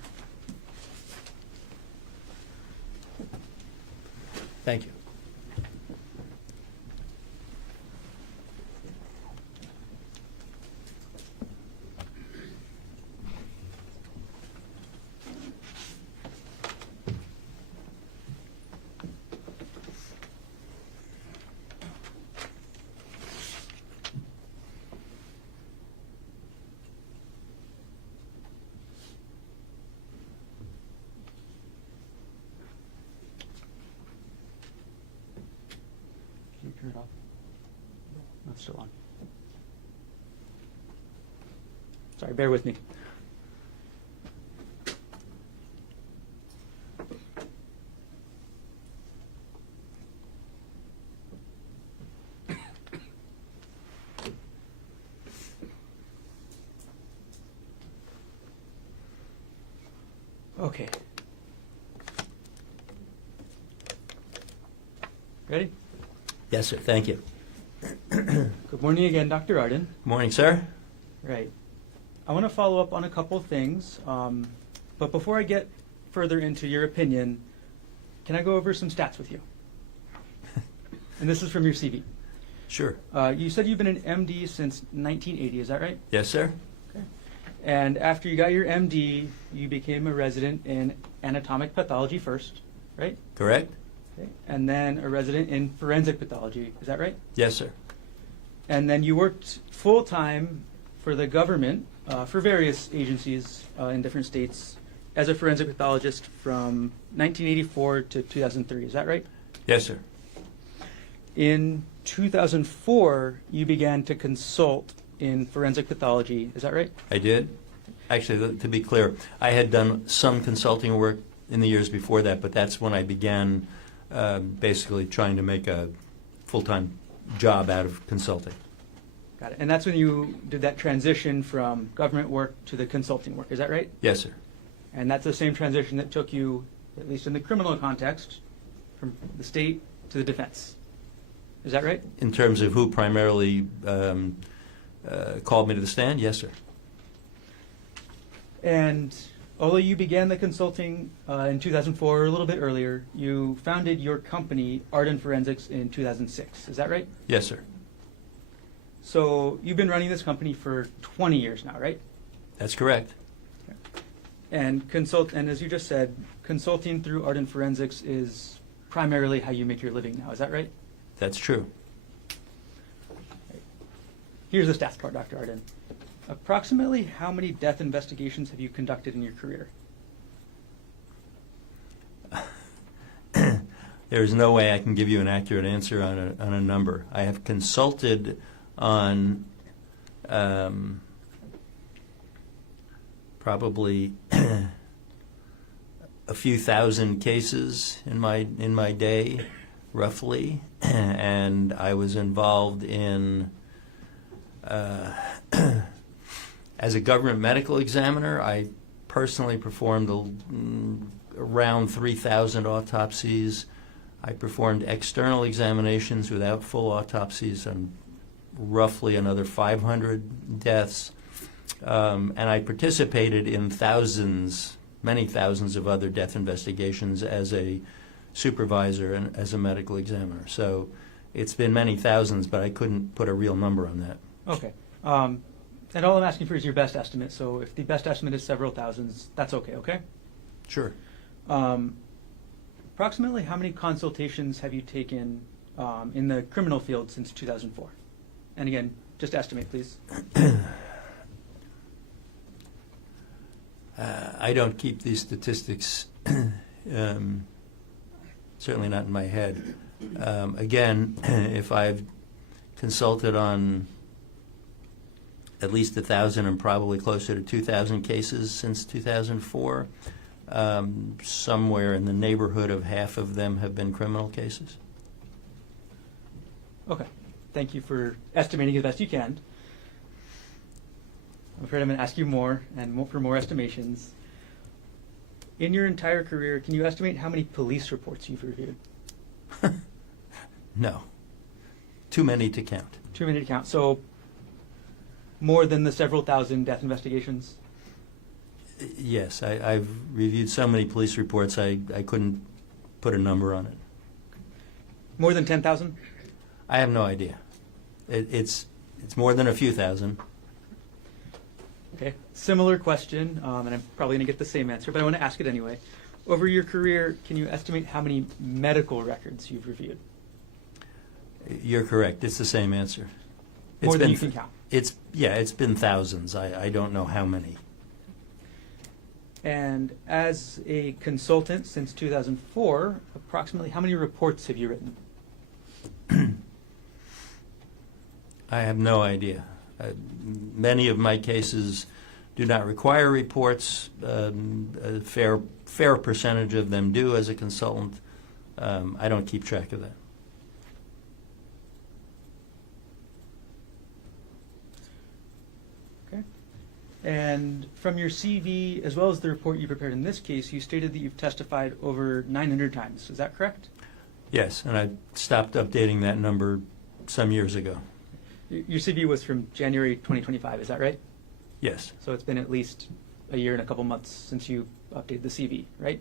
Thank you. Can you turn it off? No, it's still on. Sorry, bear with me. Okay. Ready? Yes, sir. Thank you. Good morning again, Dr. Ardan. Good morning, sir. Right. I want to follow up on a couple things, but before I get further into your opinion, can I go over some stats with you? And this is from your CV. Sure. You said you've been an MD since 1980, is that right? Yes, sir. Okay. And after you got your MD, you became a resident in anatomic pathology first, right? Correct? Okay. And then a resident in forensic pathology, is that right? Yes, sir. And then you worked full-time for the government, for various agencies in different states, as a forensic pathologist from 1984 to 2003, is that right? Yes, sir. In 2004, you began to consult in forensic pathology, is that right? I did. Actually, to be clear, I had done some consulting work in the years before that, but that's when I began basically trying to make a full-time job out of consulting. Got it. And that's when you did that transition from government work to the consulting work, is that right? Yes, sir. And that's the same transition that took you, at least in the criminal context, from the state to the defense. Is that right? In terms of who primarily called me to the stand, yes, sir. And although you began the consulting in 2004, or a little bit earlier, you founded your company, Ardan Forensics, in 2006. Is that right? Yes, sir. So you've been running this company for 20 years now, right? That's correct. And as you just said, consulting through Ardan Forensics is primarily how you make your living now. Is that right? That's true. Here's the stats part, Dr. Ardan. Approximately how many death investigations have you conducted in your career? There's no way I can give you an accurate answer on a number. I have consulted on probably a few thousand cases in my day, roughly, and I was involved in as a government medical examiner. I personally performed around 3,000 autopsies. I performed external examinations without full autopsies on roughly another 500 deaths. And I participated in many thousands of other death investigations as a supervisor and as a medical examiner. So it's been many thousands, but I couldn't put a real number on that. Okay. And all I'm asking for is your best estimate. So if the best estimate is several thousands, that's okay? Sure. Approximately how many consultations have you taken in the criminal field since 2004? And again, just estimate, please. I don't keep these statistics, certainly not in my head. Again, if I've consulted on at least 1,000 and probably closer to 2,000 cases since 2004, somewhere in the neighborhood of half of them have been criminal cases. Okay. Thank you for estimating as best you can. I'm afraid I'm going to ask you more and for more estimations. In your entire career, can you estimate how many police reports you've reviewed? No. Too many to count. Too many to count. So more than the several thousand death investigations? Yes, I've reviewed so many police reports, I couldn't put a number on it. More than 10,000? I have no idea. It's more than a few thousand. Okay. Similar question, and I'm probably going to get the same answer, but I want to ask it anyway. Over your career, can you estimate how many medical records you've reviewed? You're correct. It's the same answer. More than you can count. It's been thousands. I don't know how many. And as a consultant since 2004, approximately how many reports have you written? I have no idea. Many of my cases do not require reports. A fair percentage of them do as a consultant. I don't keep track of that. Okay. And from your CV, as well as the report you prepared in this case, you stated that you've testified over 900 times. Is that correct? Yes, and I stopped updating that number some years ago. Your CV was from January 2025, is that right? Yes. So it's been at least a year and a couple months since you updated the CV, right?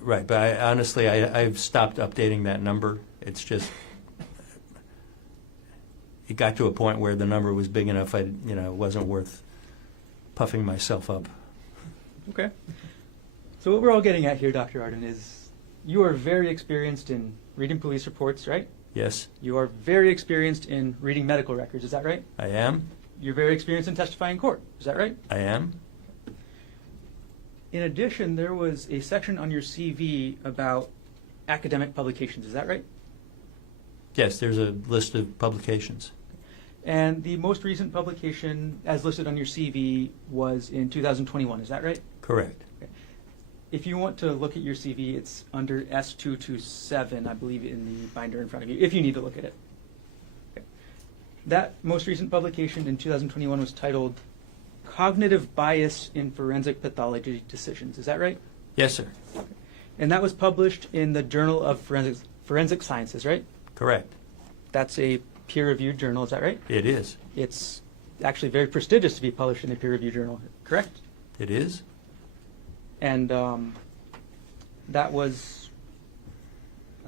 Right, but I've stopped updating that number. It's just, it got to a point where the number was big enough, it wasn't worth puffing myself up. Okay. So what we're all getting at here, Dr. Ardan, is you are very experienced in reading police reports, right? Yes, You are very experienced in reading medical records, is that right? I am. You're very experienced in testifying in court, is that right? I am. In addition, there was a section on your CV about academic publications, is that right? Yes, there's a list of publications. And the most recent publication, as listed on your CV, was in 2021, is that right? Correct. If you want to look at your CV, it's under S227, I believe, in the binder in front of you, if you need to look at it. Okay. That most recent publication in 2021 was titled Cognitive Bias in Forensic Pathology Decisions. Is that right? Yes, sir. And that was published in the Journal of Forensic Sciences, right? Correct. That's a peer-reviewed journal, is that right? It is. It's actually very prestigious to be published in a peer-reviewed journal, correct? It is. And that was,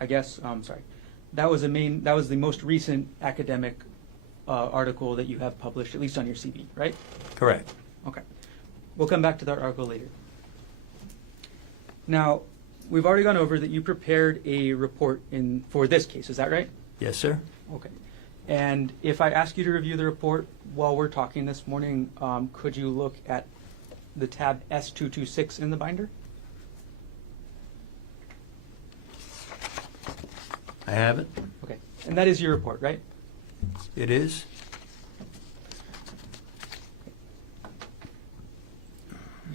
that was the most recent academic article that you have published, at least on your CV, right? Correct. Okay. We'll come back to that article later. Now, we've already gone over that you prepared a report for this case, is that right? Yes, sir. Okay. And if I ask you to review the report while we're talking this morning, could you look at the tab S226 in the binder? I have it. Okay. And that is your report, right? It is.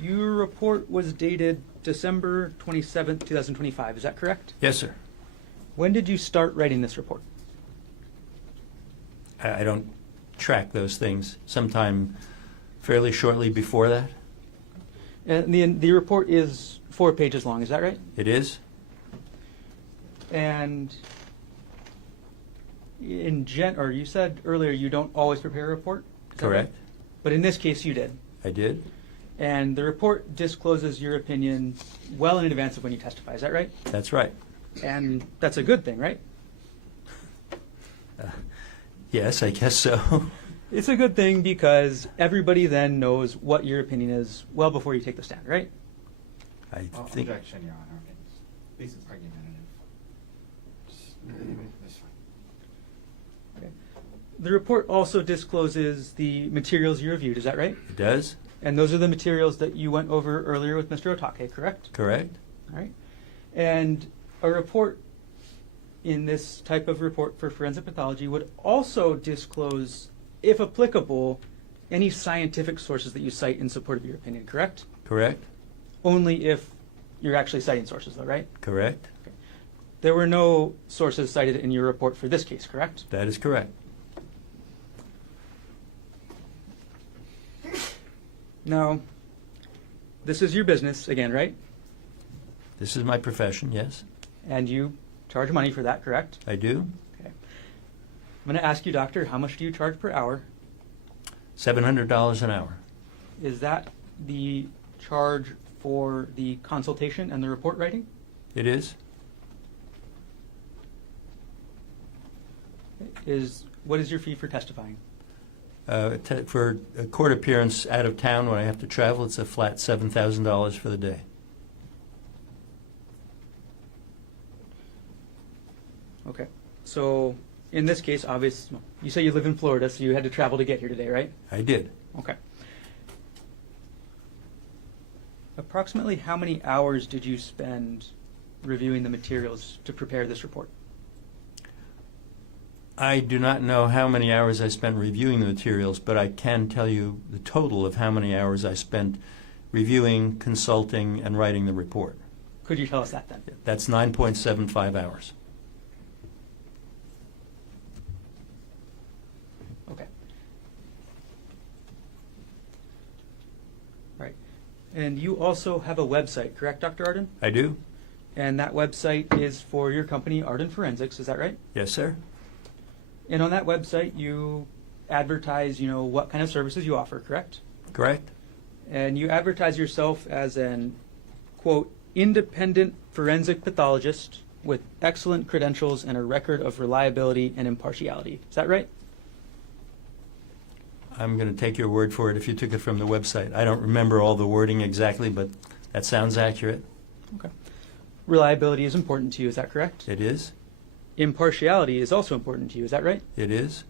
Your report was dated December 27th, 2025. Is that correct? Yes, sir. When did you start writing this report? I don't track those things. Sometime fairly shortly before that. And the report is 4 pages long. Is that right? It is. And you said earlier you don't always prepare a report? Is that Correct. right? But in this case, you did. I did. And the report discloses your opinion well in advance of when you testify. Is that right? That's right. And that's a good thing, right? Yes, I guess so. It's a good thing because everybody then knows what your opinion is well before you take the stand, right? I think. Objection, Your Honor. It's argumentative. That's fine. Okay. The report also discloses the materials you reviewed. Is that right? It does. And those are the materials that you went over earlier with Mr. Otake, correct? Correct. All right. And a report in this type of report for forensic pathology would also disclose, if applicable, any scientific sources that you cite in support of your opinion, correct? Correct. Only if you're actually citing sources, though, right? Correct. Okay. There were no sources cited in your report for this case, correct? That is correct. Now, this is your business again, right? This is my profession, yes. And you charge money for that, correct? I do. Okay. I'm going to ask you, doctor, how much do you charge per hour? $700 an hour. Is that the charge for the consultation and the report writing? It is? What is your fee for testifying? For a court appearance out of town when I have to travel, it's a flat $7,000 for the day. Okay. So in this case, obviously, you say you live in Florida, so you had to travel to get here today, right? I did. Okay. Approximately how many hours did you spend reviewing the materials to prepare this report? I do not know how many hours I spent reviewing the materials, but I can tell you the total of how many hours I spent reviewing, consulting, and writing the report. Could you tell us that then? That's 9.75 hours. Okay. Right. And you also have a website, correct, Dr. Ardan? I do? And that website is for your company, Ardan Forensics, is that right? Yes, sir. And on that website, you advertise, what kind of services you offer, correct? Correct? And you advertise yourself as an, quote, independent forensic pathologist with excellent credentials and a record of reliability and impartiality. Is that right? I'm going to take your word for it if you took it from the website. I don't remember all the wording exactly, but that sounds accurate. Okay. Reliability is important to you, is that correct? It is? Impartiality is also important to you, is that right? It is?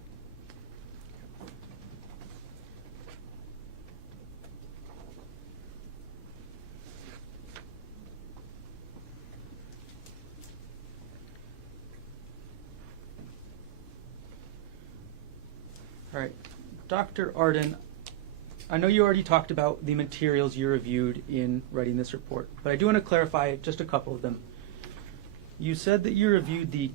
All right. Dr. Ardan, I know you already talked about the materials you reviewed in writing this report, but I do want to clarify just a couple of them. You said that you reviewed the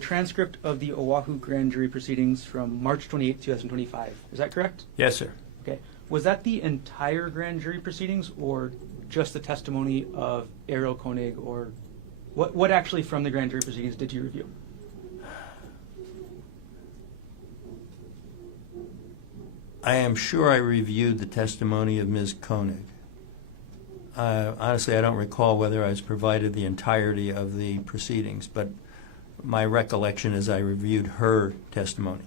transcript of the Oahu grand jury proceedings from March 28, 2025. Is that correct? Yes, sir. Okay. Was that the entire grand jury proceedings or just the testimony of Gerhardt Konig, or what actually from the grand jury proceedings did you review? I am sure I reviewed the testimony of Ms. Konig. Honestly, I don't recall whether I was provided the entirety of the proceedings, but my recollection is I reviewed her testimony.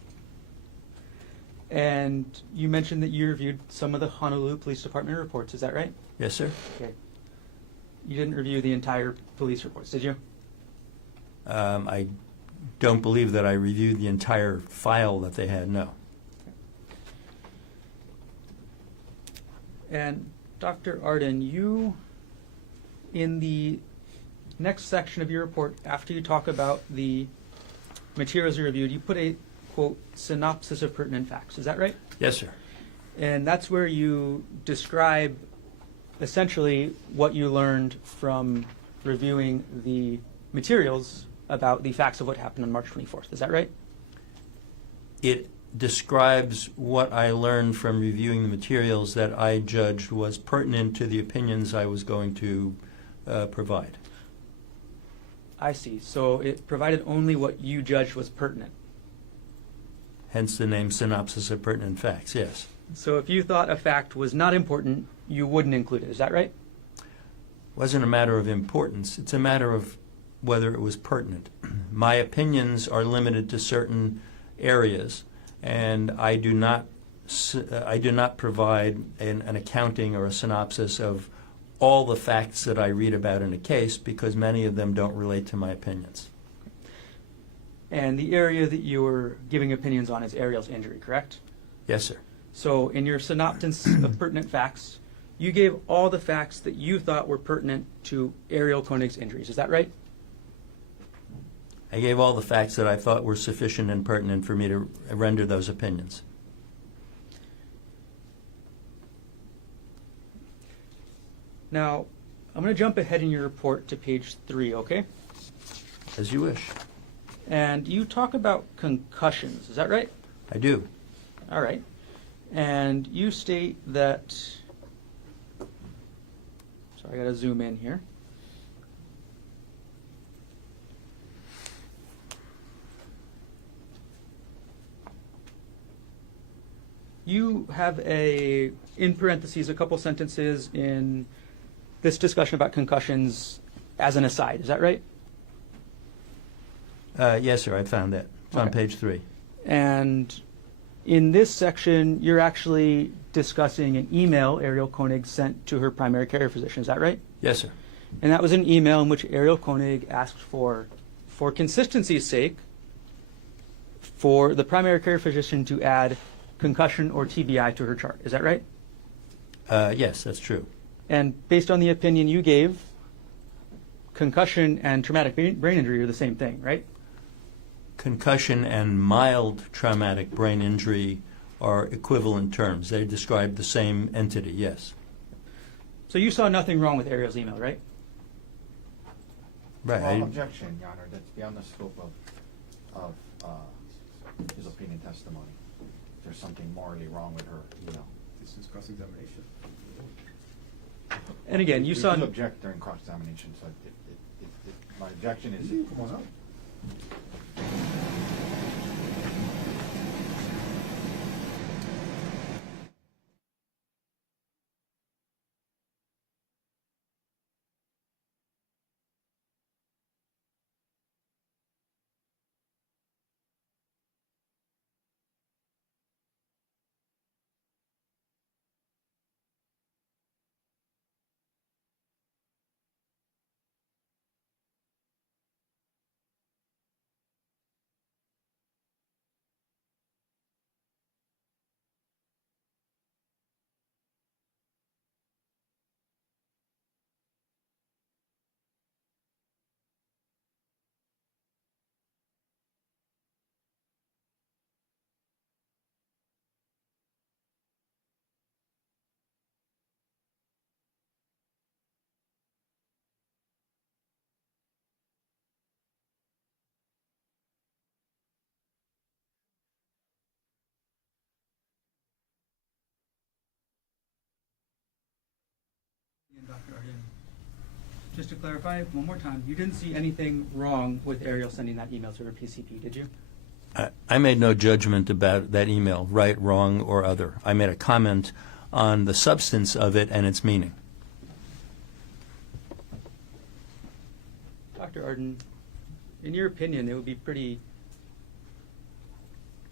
And you mentioned that you reviewed some of the Honolulu Police Department reports, is that right? Yes, sir. Okay. You didn't review the entire police reports, did you? I don't believe that I reviewed the entire file that they had, no. And Dr. Ardan, you, in the next section of your report, after you talk about the materials you reviewed, you put a, quote, synopsis of pertinent facts. Is that right? Yes, sir. And that's where you describe essentially what you learned from reviewing the materials about the facts of what happened on March 24th. Is that right? It describes what I learned from reviewing the materials that I judged was pertinent to the opinions I was going to provide. I see. So it provided only what you judged was pertinent. Hence the name synopsis of pertinent facts, yes. So if you thought a fact was not important, you wouldn't include it. Is that right? It wasn't a matter of importance. It's a matter of whether it was pertinent. My opinions are limited to certain areas, and I do not provide an accounting or a synopsis of all the facts that I read about in a case, because many of them don't relate to my opinions. And the area that you were giving opinions on is Ariel's injury, correct? Yes, sir. So in your synopsis of pertinent facts, you gave all the facts that you thought were pertinent to Gerhardt Konig's injuries. Is that right? I gave all the facts that I thought were sufficient and pertinent for me to render those opinions. Now, I'm going to jump ahead in your report to page 3, okay? As you wish. And you talk about concussions. Is that right? I do. All right. And you state that, sorry, I got to zoom in here. You have in parentheses, a couple sentences in this discussion about concussions as an aside. Is that right? Yes, sir, I found that. It's on Okay. page 3. And in this section, you're actually discussing an email Ariel Konig sent to her primary care physician. Is that right? Yes, sir. And that was an email in which Ariel Konig asked for consistency's sake, for the primary care physician to add concussion or TBI to her chart. Is that right? Yes, that's true. And based on the opinion you gave, concussion and traumatic brain injury are the same thing, right? Concussion and mild traumatic brain injury are equivalent terms. They describe the same entity, yes. So you saw nothing wrong with Ariel's email, right? Right. Well, objection, Your Honor, that's beyond the scope of his opinion testimony. There's something morally wrong with her, you know. This is cross-examination. And again, you We saw do object during cross-examination, so my objection is. Come on up. Dr. Ardan, just to clarify one more time, you didn't see anything wrong with Ariel sending that email to her PCP, did you? I made no judgment about that email, right, wrong, or other. I made a comment on the substance of it and its meaning. Dr. Ardan, in your opinion, it would be pretty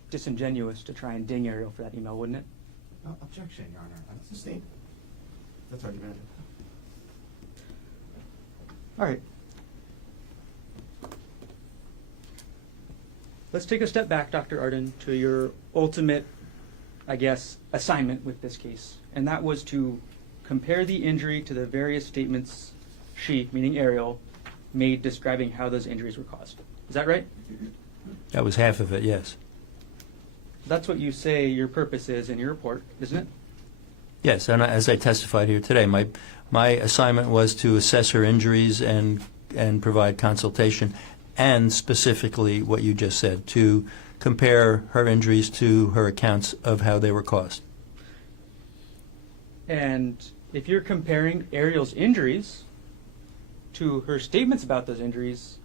disingenuous to try and ding Ariel for that email, wouldn't it? Objection, Your Honor. That's a statement. That's argumentative. All right. Let's take a step back, Dr. Ardan, to your ultimate, I guess, assignment with this case. And that was to compare the injury to the various statements she, meaning Ariel, made describing how those injuries were caused. Is that right? That was half of it, yes. That's what you say your purpose is in your report, isn't it? Yes, and as I testified here today, my assignment was to assess her injuries and provide consultation, and specifically what you just said, to compare her injuries to her accounts of how they were caused. And if you're comparing Ariel's injuries to her statements about those injuries,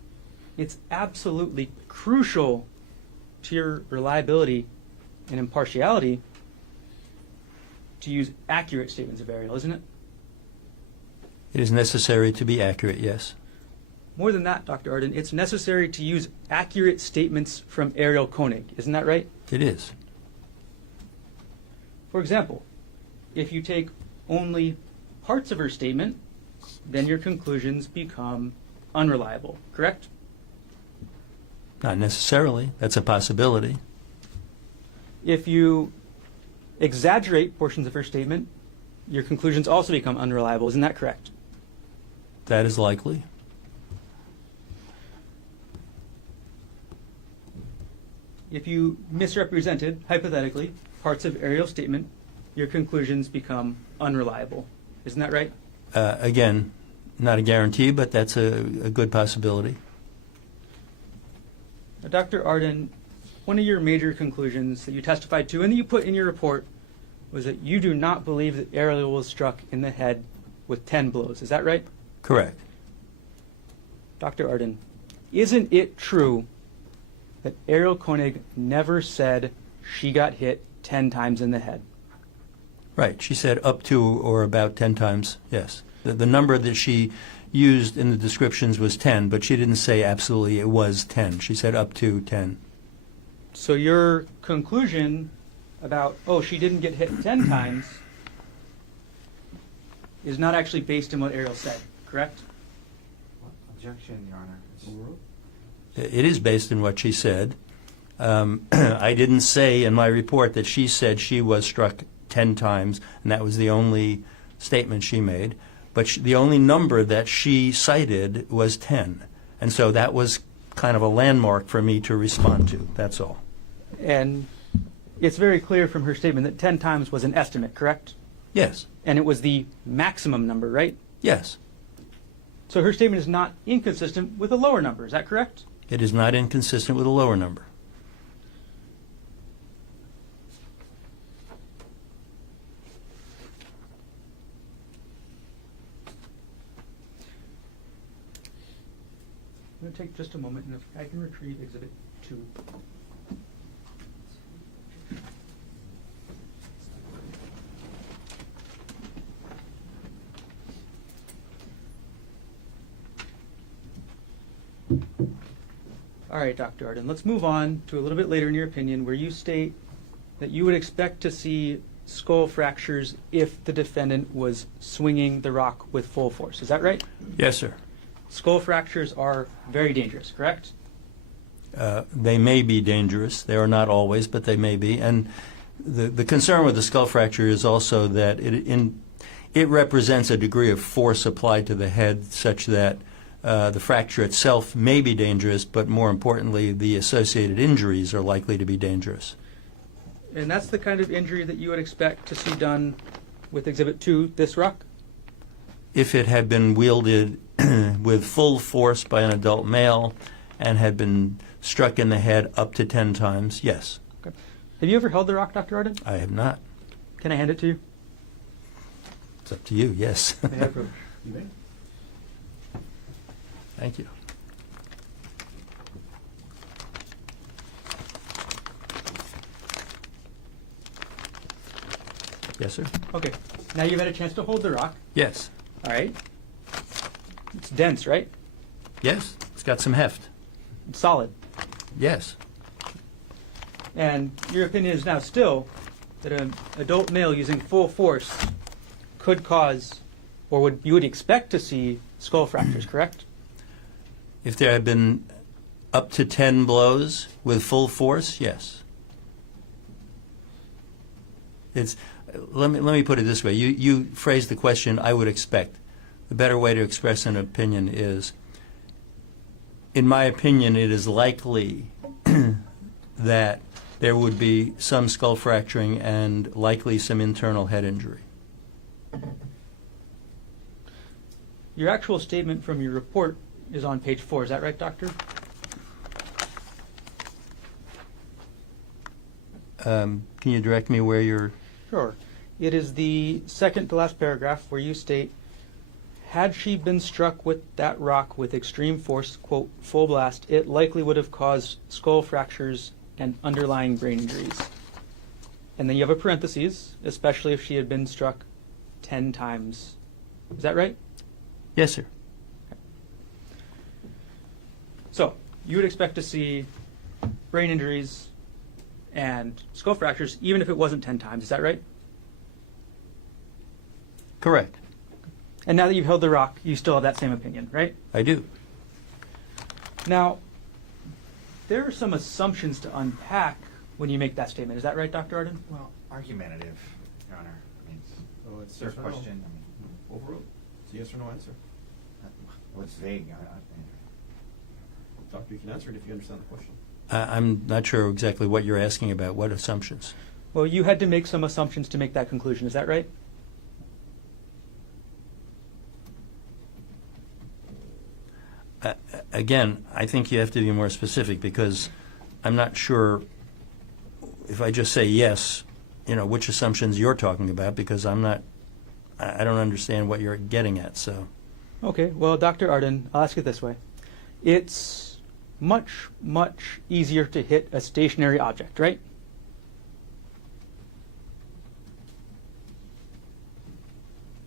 it's absolutely crucial to your reliability and impartiality to use accurate statements of Ariel, isn't it? It is necessary to be accurate, yes. More than that, Dr. Ardan, it's necessary to use accurate statements from Ariel Konig. Isn't that right? It is. For example, if you take only parts of her statement, then your conclusions become unreliable, correct? Not necessarily. That's a possibility. If you exaggerate portions of her statement, your conclusions also become unreliable. Isn't that correct? That is likely. If you misrepresented, hypothetically, parts of Ariel's statement, your conclusions become unreliable. Isn't that right? Again, not a guarantee, but that's a good possibility. Now, Dr. Ardan, one of your major conclusions that you testified to and that you put in your report was that you do not believe that Ariel was struck in the head with 10 blows. Is that right? Correct. Dr. Ardan, isn't it true that Ariel Konig never said she got hit 10 times in the head? Right. She said up to or about 10 times, yes. The number that she used in the descriptions was 10, but she didn't say absolutely it was 10. She said up to 10. So your conclusion about, oh, she didn't get hit 10 times is not actually based on what Ariel said, correct? Objection, Your Honor. Overruled. It is based on what she said. I didn't say in my report that she said she was struck 10 times, and that was the only statement she made. But the only number that she cited was 10. And so that was kind of a landmark for me to respond to. That's all. And it's very clear from her statement that 10 times was an estimate, correct? Yes. And it was the maximum number, right? Yes. So her statement is not inconsistent with a lower number, is that correct? It is not inconsistent with a lower number. I'm going to take just a moment, and if I can retrieve Exhibit 2. All right, Dr. Ardan, let's move on to a little bit later in your opinion where you state that you would expect to see skull fractures if the defendant was swinging the rock with full force. Is that right? Yes, sir. Skull fractures are very dangerous, correct? They may be dangerous. They are not always, but they may be. And the concern with the skull fracture is also that it represents a degree of force applied to the head such that the fracture itself may be dangerous, but more importantly, the associated injuries are likely to be dangerous. And that's the kind of injury that you would expect to see done with Exhibit 2, this rock? If it had been wielded with full force by an adult male and had been struck in the head up to 10 times, yes. Okay. Have you ever held the rock, Dr. Ardan? I have not. Can I hand it to you? It's up to you, yes. May I approach? You may. Thank you. Yes, sir. Okay. Now you've had a chance to hold the rock. Yes. All right. It's dense, right? Yes. It's got some heft. It's solid. Yes. And your opinion is now still that an adult male using full force could cause, or you would expect to see skull fractures, correct? If there had been up to 10 blows with full force, yes. Let me put it this way. You phrased the question, I would expect. The better way to express an opinion is, in my opinion, it is likely that there would be some skull fracturing and likely some internal head injury. Your actual statement from your report is on page 4. Is that right, Doctor? Can you direct me where you're... Sure. It is the second to last paragraph where you state, had she been struck with that rock with extreme force, quote, full blast, it likely would have caused skull fractures and underlying brain injuries. And then you have a parenthesis, especially if she had been struck 10 times. Is that right? Yes, sir. So, you would expect to see brain injuries and skull fractures even if it wasn't 10 times. Is that right? Correct. And now that you've held the rock, you still have that same opinion, right? I do. Now, there are some assumptions to unpack when you make that statement. Is that right, Dr. Ardan? Well, argumentative, Your Honor. I mean, So it's their yes or no? question. Overruled. It's a yes or no answer. Well, it's vague. Doctor, you can answer it if you understand the question. I'm not sure exactly what you're asking about. What assumptions? Well, you had to make some assumptions to make that conclusion. Is that right? Again, I think you have to be more specific because I'm not sure if I just say yes which assumptions you're talking about, because I don't understand what you're getting at. So, Okay, well, Dr. Ardan, I'll ask it this way. It's much, much easier to hit a stationary object, right?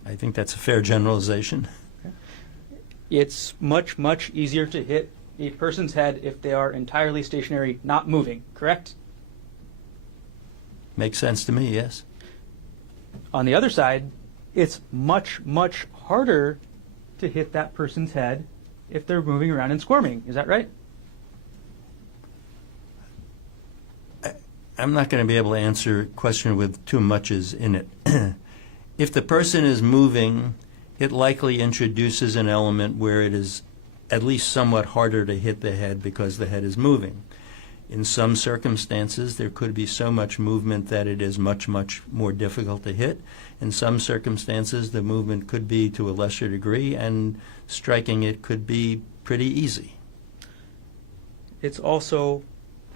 I think that's a fair generalization. It's much, much easier to hit a person's head if they are entirely stationary, not moving, correct? Makes sense to me, yes. On the other side, it's much, much harder to hit that person's head if they're moving around and squirming. Is that right? I'm not going to be able to answer a question with too muches in it. If the person is moving, it likely introduces an element where it is at least somewhat harder to hit the head because the head is moving. In some circumstances, there could be so much movement that it is much, much more difficult to hit. In some circumstances, the movement could be to a lesser degree, and striking it could be pretty easy. It's also,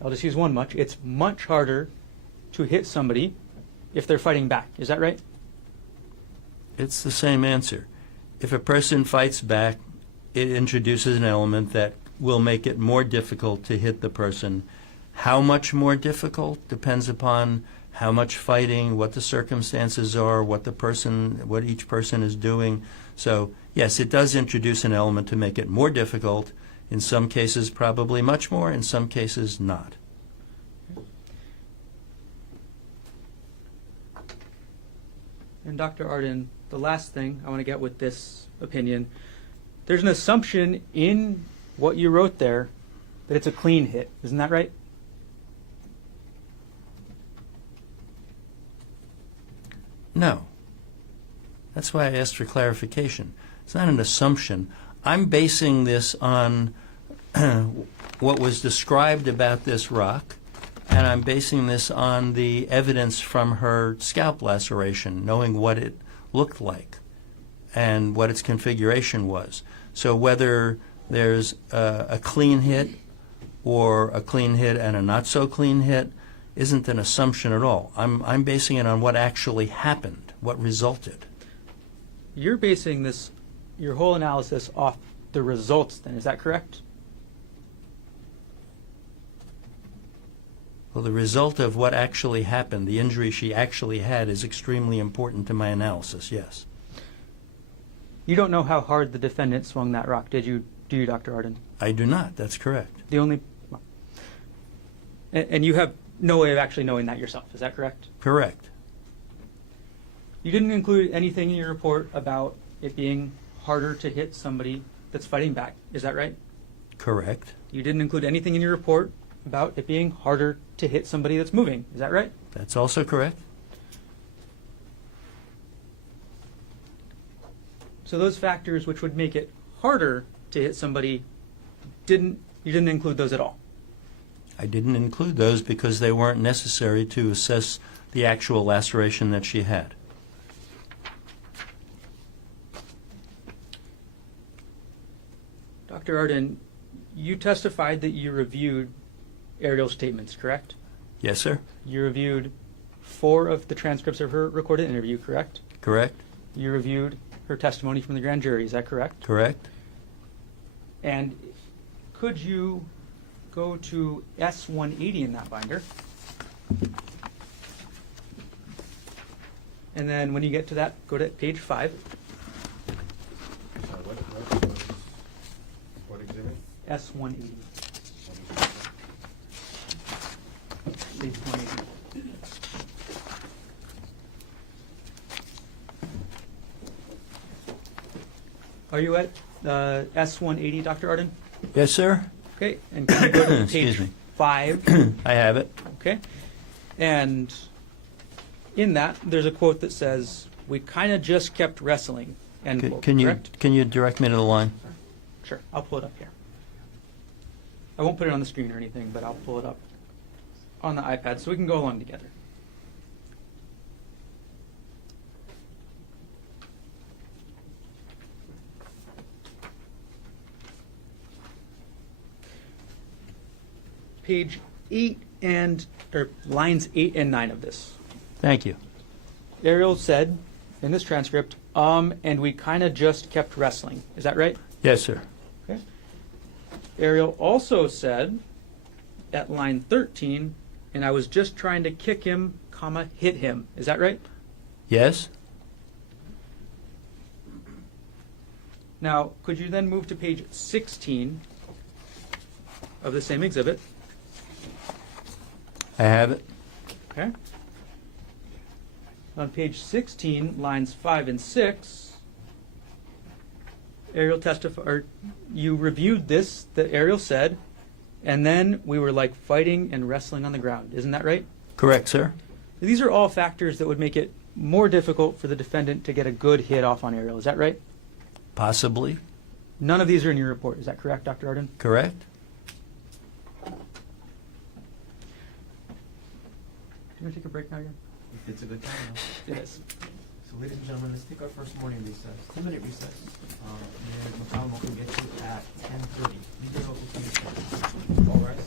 I'll just use one much, it's much harder to hit somebody if they're fighting back. Is that right? It's the same answer. If a person fights back, it introduces an element that will make it more difficult to hit the person. How much more difficult depends upon how much fighting, what the circumstances are, what each person is doing. So, yes, it does introduce an element to make it more difficult. In some cases, probably much more. In some cases, not. And Dr. Ardan, the last thing I want to get with this opinion, there's an assumption in what you wrote there that it's a clean hit. Isn't that right? No. That's why I asked for clarification. It's not an assumption. I'm basing this on what was described about this rock, and I'm basing this on the evidence from her scalp laceration, knowing what it looked like and what its configuration was. So whether there's a clean hit or a clean hit and a not so clean hit isn't an assumption at all. I'm basing it on what actually happened, what resulted. You're basing this, your whole analysis, off the results then. Is that correct? Well, the result of what actually happened, the injury she actually had, is extremely important to my analysis, yes. You don't know how hard the defendant swung that rock, do you, Dr. Ardan? I do not. That's correct. The only... And you have no way of actually knowing that yourself, is that correct? Correct. You didn't include anything in your report about it being harder to hit somebody that's fighting back, is that right? Correct. You didn't include anything in your report about it being harder to hit somebody that's moving, is that right? That's also correct. So those factors which would make it harder to hit somebody, you didn't include those at all? I didn't include those because they weren't necessary to assess the actual laceration that she had. Dr. Ardan, you testified that you reviewed aerial statements, correct? Yes, sir. You reviewed 4 of the transcripts of her recorded interview, correct? Correct. You reviewed her testimony from the grand jury, is that correct? Correct. And could you go to S180 in that binder? And then when you get to that, go to page 5. What exhibit? S180. Page 180. Are you at S180, Dr. Ardan? Yes, sir. Okay, and can you go to Excuse page me. 5? I have it. Okay, and in that, there's a quote that says, "We kind of just kept wrestling," end quote, Can correct? you direct me to the line? Sure, I'll pull it up here. I won't put it on the screen or anything, but I'll pull it up on the iPad so we can go along together. Page 8 or lines 8 and 9 of this. Thank you. Ariel said in this transcript, and we kind of just kept wrestling. Is that right? Yes, sir. Okay. Ariel also said at line 13, and I was just trying to kick him, comma, hit him. Is that right? Yes? Now, could you then move to page 16 of the same exhibit? I have it. Okay. On page 16, lines 5 and 6, Ariel testified, you reviewed this that Ariel said, and then we were like fighting and wrestling on the ground. Isn't that right? Correct, sir. These are all factors that would make it more difficult for the defendant to get a good hit off on Ariel. Is that right? Possibly. None of these are in your report. Is that correct, Dr. Ardan? Correct. Do you want to take a break now again? If it's a good time, no? Yes. So ladies and gentlemen, let's take our first morning recess, 2-minute recess. Mayor McCallum will get you at 10:30. Legal notification. All rise.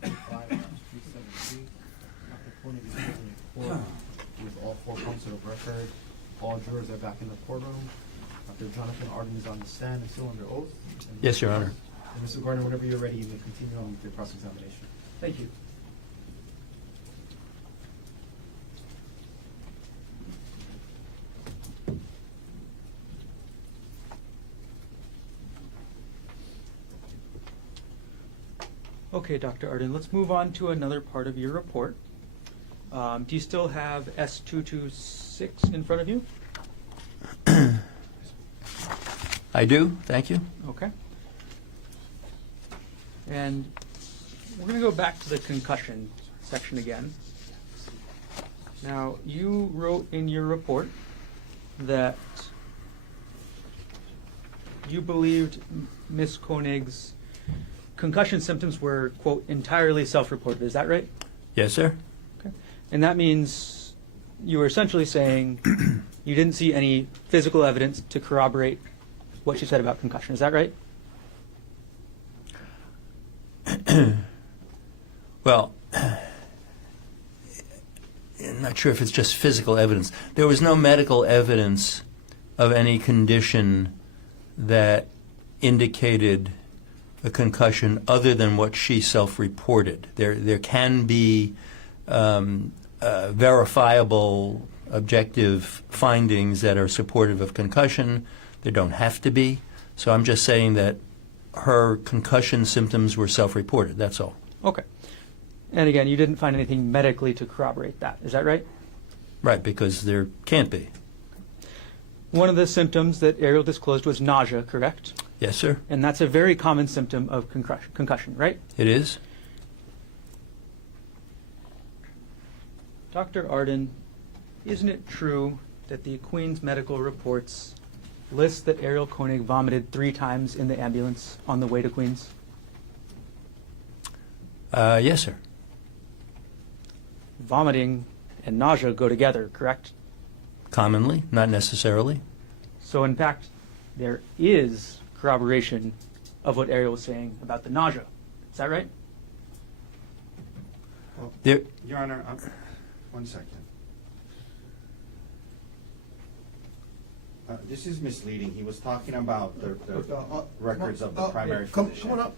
373. Dr. Konig is present in court with all 4 counsel of record. All jurors are back in the courtroom. Dr. Jonathan Ardan is on the stand and still under oath. And Yes, Your Honor. And Mr. Gardner, whenever you're ready, you may continue on with the cross-examination. Thank you. Okay, Dr. Arden, let's move on to another part of your report. Do you still have S226 in front of you? I do, thank you. Okay. And we're going to go back to the concussion section again. Now, you wrote in your report that you believed Ms. Konig's concussion symptoms were, quote, entirely self-reported. Is that right? Yes, sir. Okay. And that means you were essentially saying you didn't see any physical evidence to corroborate what she said about concussion. Is that right? Well, I'm not sure if it's just physical evidence. There was no medical evidence of any condition that indicated a concussion other than what she self-reported. There can be verifiable, objective findings that are supportive of concussion. There don't have to be. So I'm just saying that her concussion symptoms were self-reported. That's all. Okay. And again, you didn't find anything medically to corroborate that. Is that right? Right, because there can't be. One of the symptoms that Ariel disclosed was nausea, correct? Yes, sir. And that's a very common symptom of concussion, right? It is. Dr. Arden, isn't it true that the Queen's medical reports list that Ariel Konig vomited 3 times in the ambulance on the way to Queens? Yes, sir. Vomiting and nausea go together, correct? Commonly, not necessarily. So in fact, there is corroboration of what Ariel was saying about the nausea. Is that right? There, Your Honor, one second. This is misleading. He was talking about the records of the primary physician. Come on up.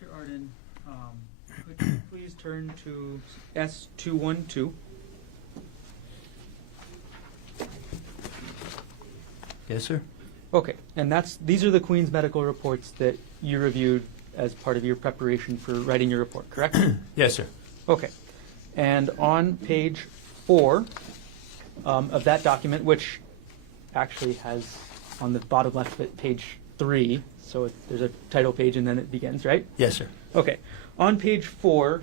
Dr. Ardan, could you please turn to S212? Yes, sir. Okay, and these are the Queen's medical reports that you reviewed as part of your preparation for writing your report, correct? Yes, sir. Okay, and on page 4 of that document, which actually has on the bottom left of it page 3, so there's a title page and then it begins, right? Yes, sir. Okay, on page 4,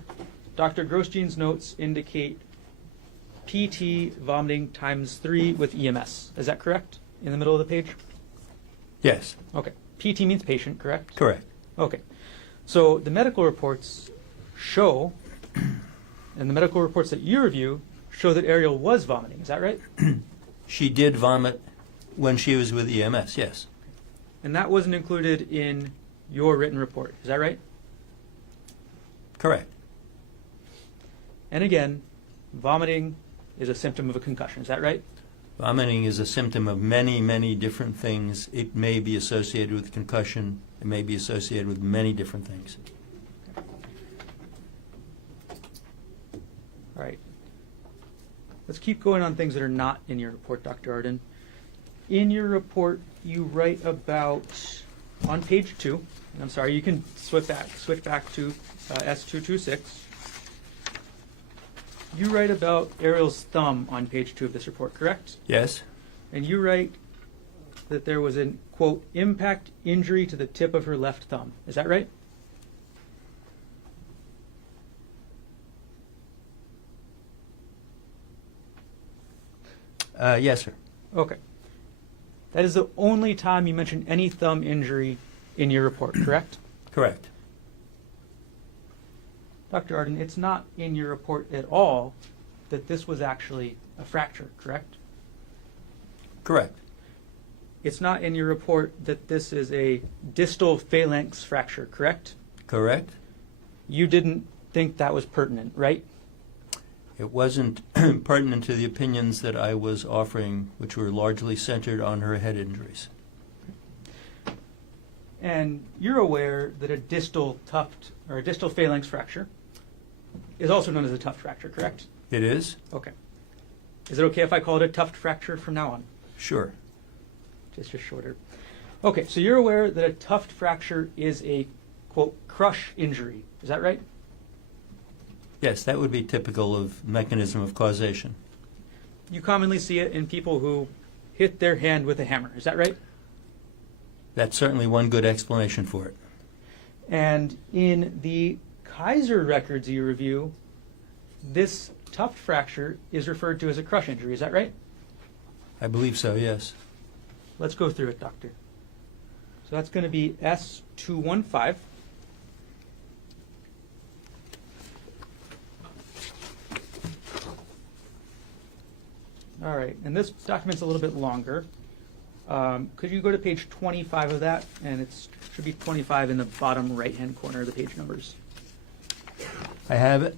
Dr. Grosjean's notes indicate PT vomiting ×3 with EMS. Is that correct? In the middle of the page? Yes. Okay. PT means patient, correct? Correct. Okay. So the medical reports show, and the medical reports that you review show that Ariel was vomiting. Is that right? She did vomit when she was with EMS, yes. And that wasn't included in your written report. Is that right? Correct. And again, vomiting is a symptom of a concussion. Is that right? Vomiting is a symptom of many, many different things. It may be associated with concussion. It may be associated with many different things. All right. Let's keep going on things that are not in your report, Dr. Ardan. In your report, you write about, on page 2, and I'm sorry, you can switch back to S226. You write about Ariel's thumb on page 2 of this report, correct? Yes? And you write that there was an, quote, impact injury to the tip of her left thumb. Is that right? Yes, sir. Okay. That is the only time you mention any thumb injury in your report, correct? Correct. Dr. Ardan, it's not in your report at all that this was actually a fracture, correct? Correct. It's not in your report that this is a distal phalanx fracture, correct? Correct. You didn't think that was pertinent, right? It wasn't pertinent to the opinions that I was offering, which were largely centered on her head injuries. And you're aware that a distal tuft or a distal phalanx fracture is also known as a tuft fracture, correct? It is? Okay. Is it okay if I call it a tuft fracture from now on? Sure. Just shorter. Okay, so you're aware that a tuft fracture is a, quote, crush injury. Is that right? Yes, that would be typical of mechanism of causation. You commonly see it in people who hit their hand with a hammer. Is that right? That's certainly one good explanation for it. And in the Kaiser records you review, this tuft fracture is referred to as a crush injury. Is that right? I believe so, yes. Let's go through it, Doctor. So that's going to be S215. All right, and this document's a little bit longer. Could you go to page 25 of that? And it should be 25 in the bottom right-hand corner of the page numbers. I have it.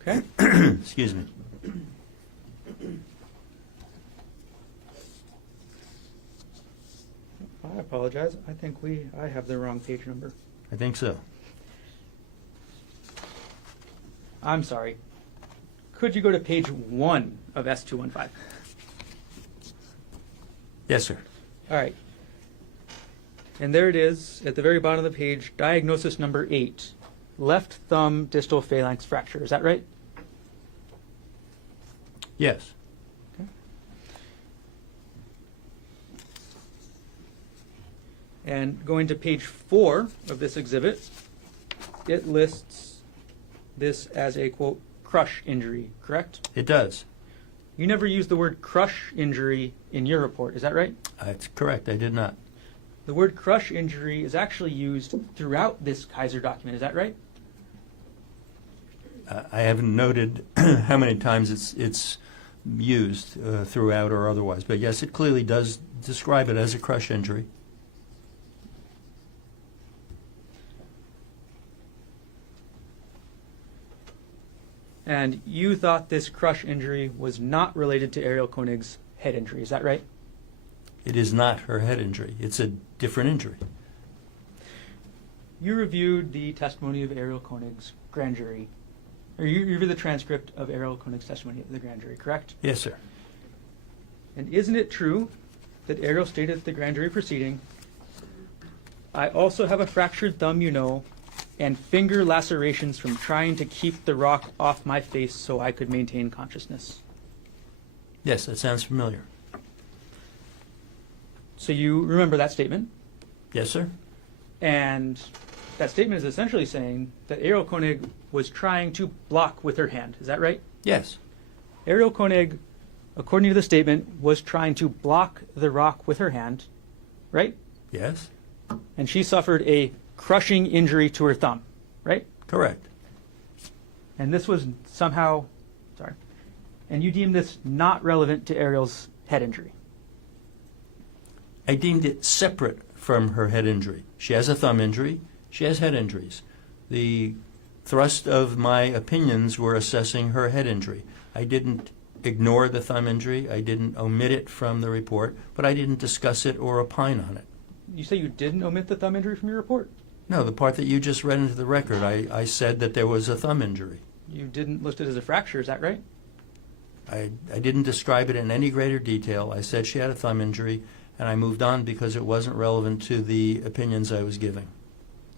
Okay. Excuse me. I apologize. I think I have the wrong page number. I think so. I'm sorry. Could you go to page 1 of S215? Yes, sir. All right. And there it is at the very bottom of the page, diagnosis number 8, left thumb distal phalanx fracture. Is that right? Yes. Okay. And going to page 4 of this exhibit, it lists this as a, quote, crush injury, correct? It does. You never used the word crush injury in your report, is that right? That's correct. I did not. The word crush injury is actually used throughout this Kaiser document, is that right? I haven't noted how many times it's used throughout or otherwise, but yes, it clearly does describe it as a crush injury. And you thought this crush injury was not related to Ariel Konig's head injury, is that right? It is not her head injury. It's a different injury. you reviewed the testimony of Ariel Konig's grand jury, or you reviewed the transcript of Ariel Konig's testimony at the grand jury, correct? Yes, sir. And isn't it true that Ariel stated at the grand jury proceeding, I also have a fractured thumb, you know, and finger lacerations from trying to keep the rock off my face so I could maintain consciousness? Yes, that sounds familiar. So you remember that statement? Yes, sir. And that statement is essentially saying that Ariel Konig was trying to block with her hand. Is that right? Yes. Ariel Konig, according to the statement, was trying to block the rock with her hand, right? Yes. And she suffered a crushing injury to her thumb, right? Correct. And this was somehow, and you deemed this not relevant to Ariel's head injury. I deemed it separate from her head injury. She has a thumb injury. She has head injuries. The thrust of my opinions were assessing her head injury. I didn't ignore the thumb injury. I didn't omit it from the report, but I didn't discuss it or opine on it. You say you didn't omit the thumb injury from your report? No, the part that you just read into the record, I said that there was a thumb injury. You didn't list it as a fracture, is that right? I didn't describe it in any greater detail. I said she had a thumb injury, and I moved on because it wasn't relevant to the opinions I was giving.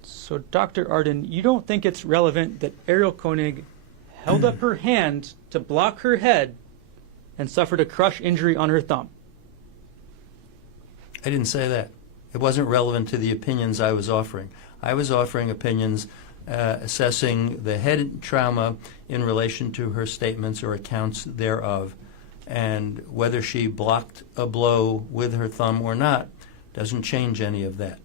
So, Dr. Ardan, you don't think it's relevant that Ariel Konig held up her hand to block her head and suffered a crush injury on her thumb? I didn't say that. It wasn't relevant to the opinions I was offering. I was offering opinions assessing the head trauma in relation to her statements or accounts thereof, and whether she blocked a blow with her thumb or not doesn't change any of that.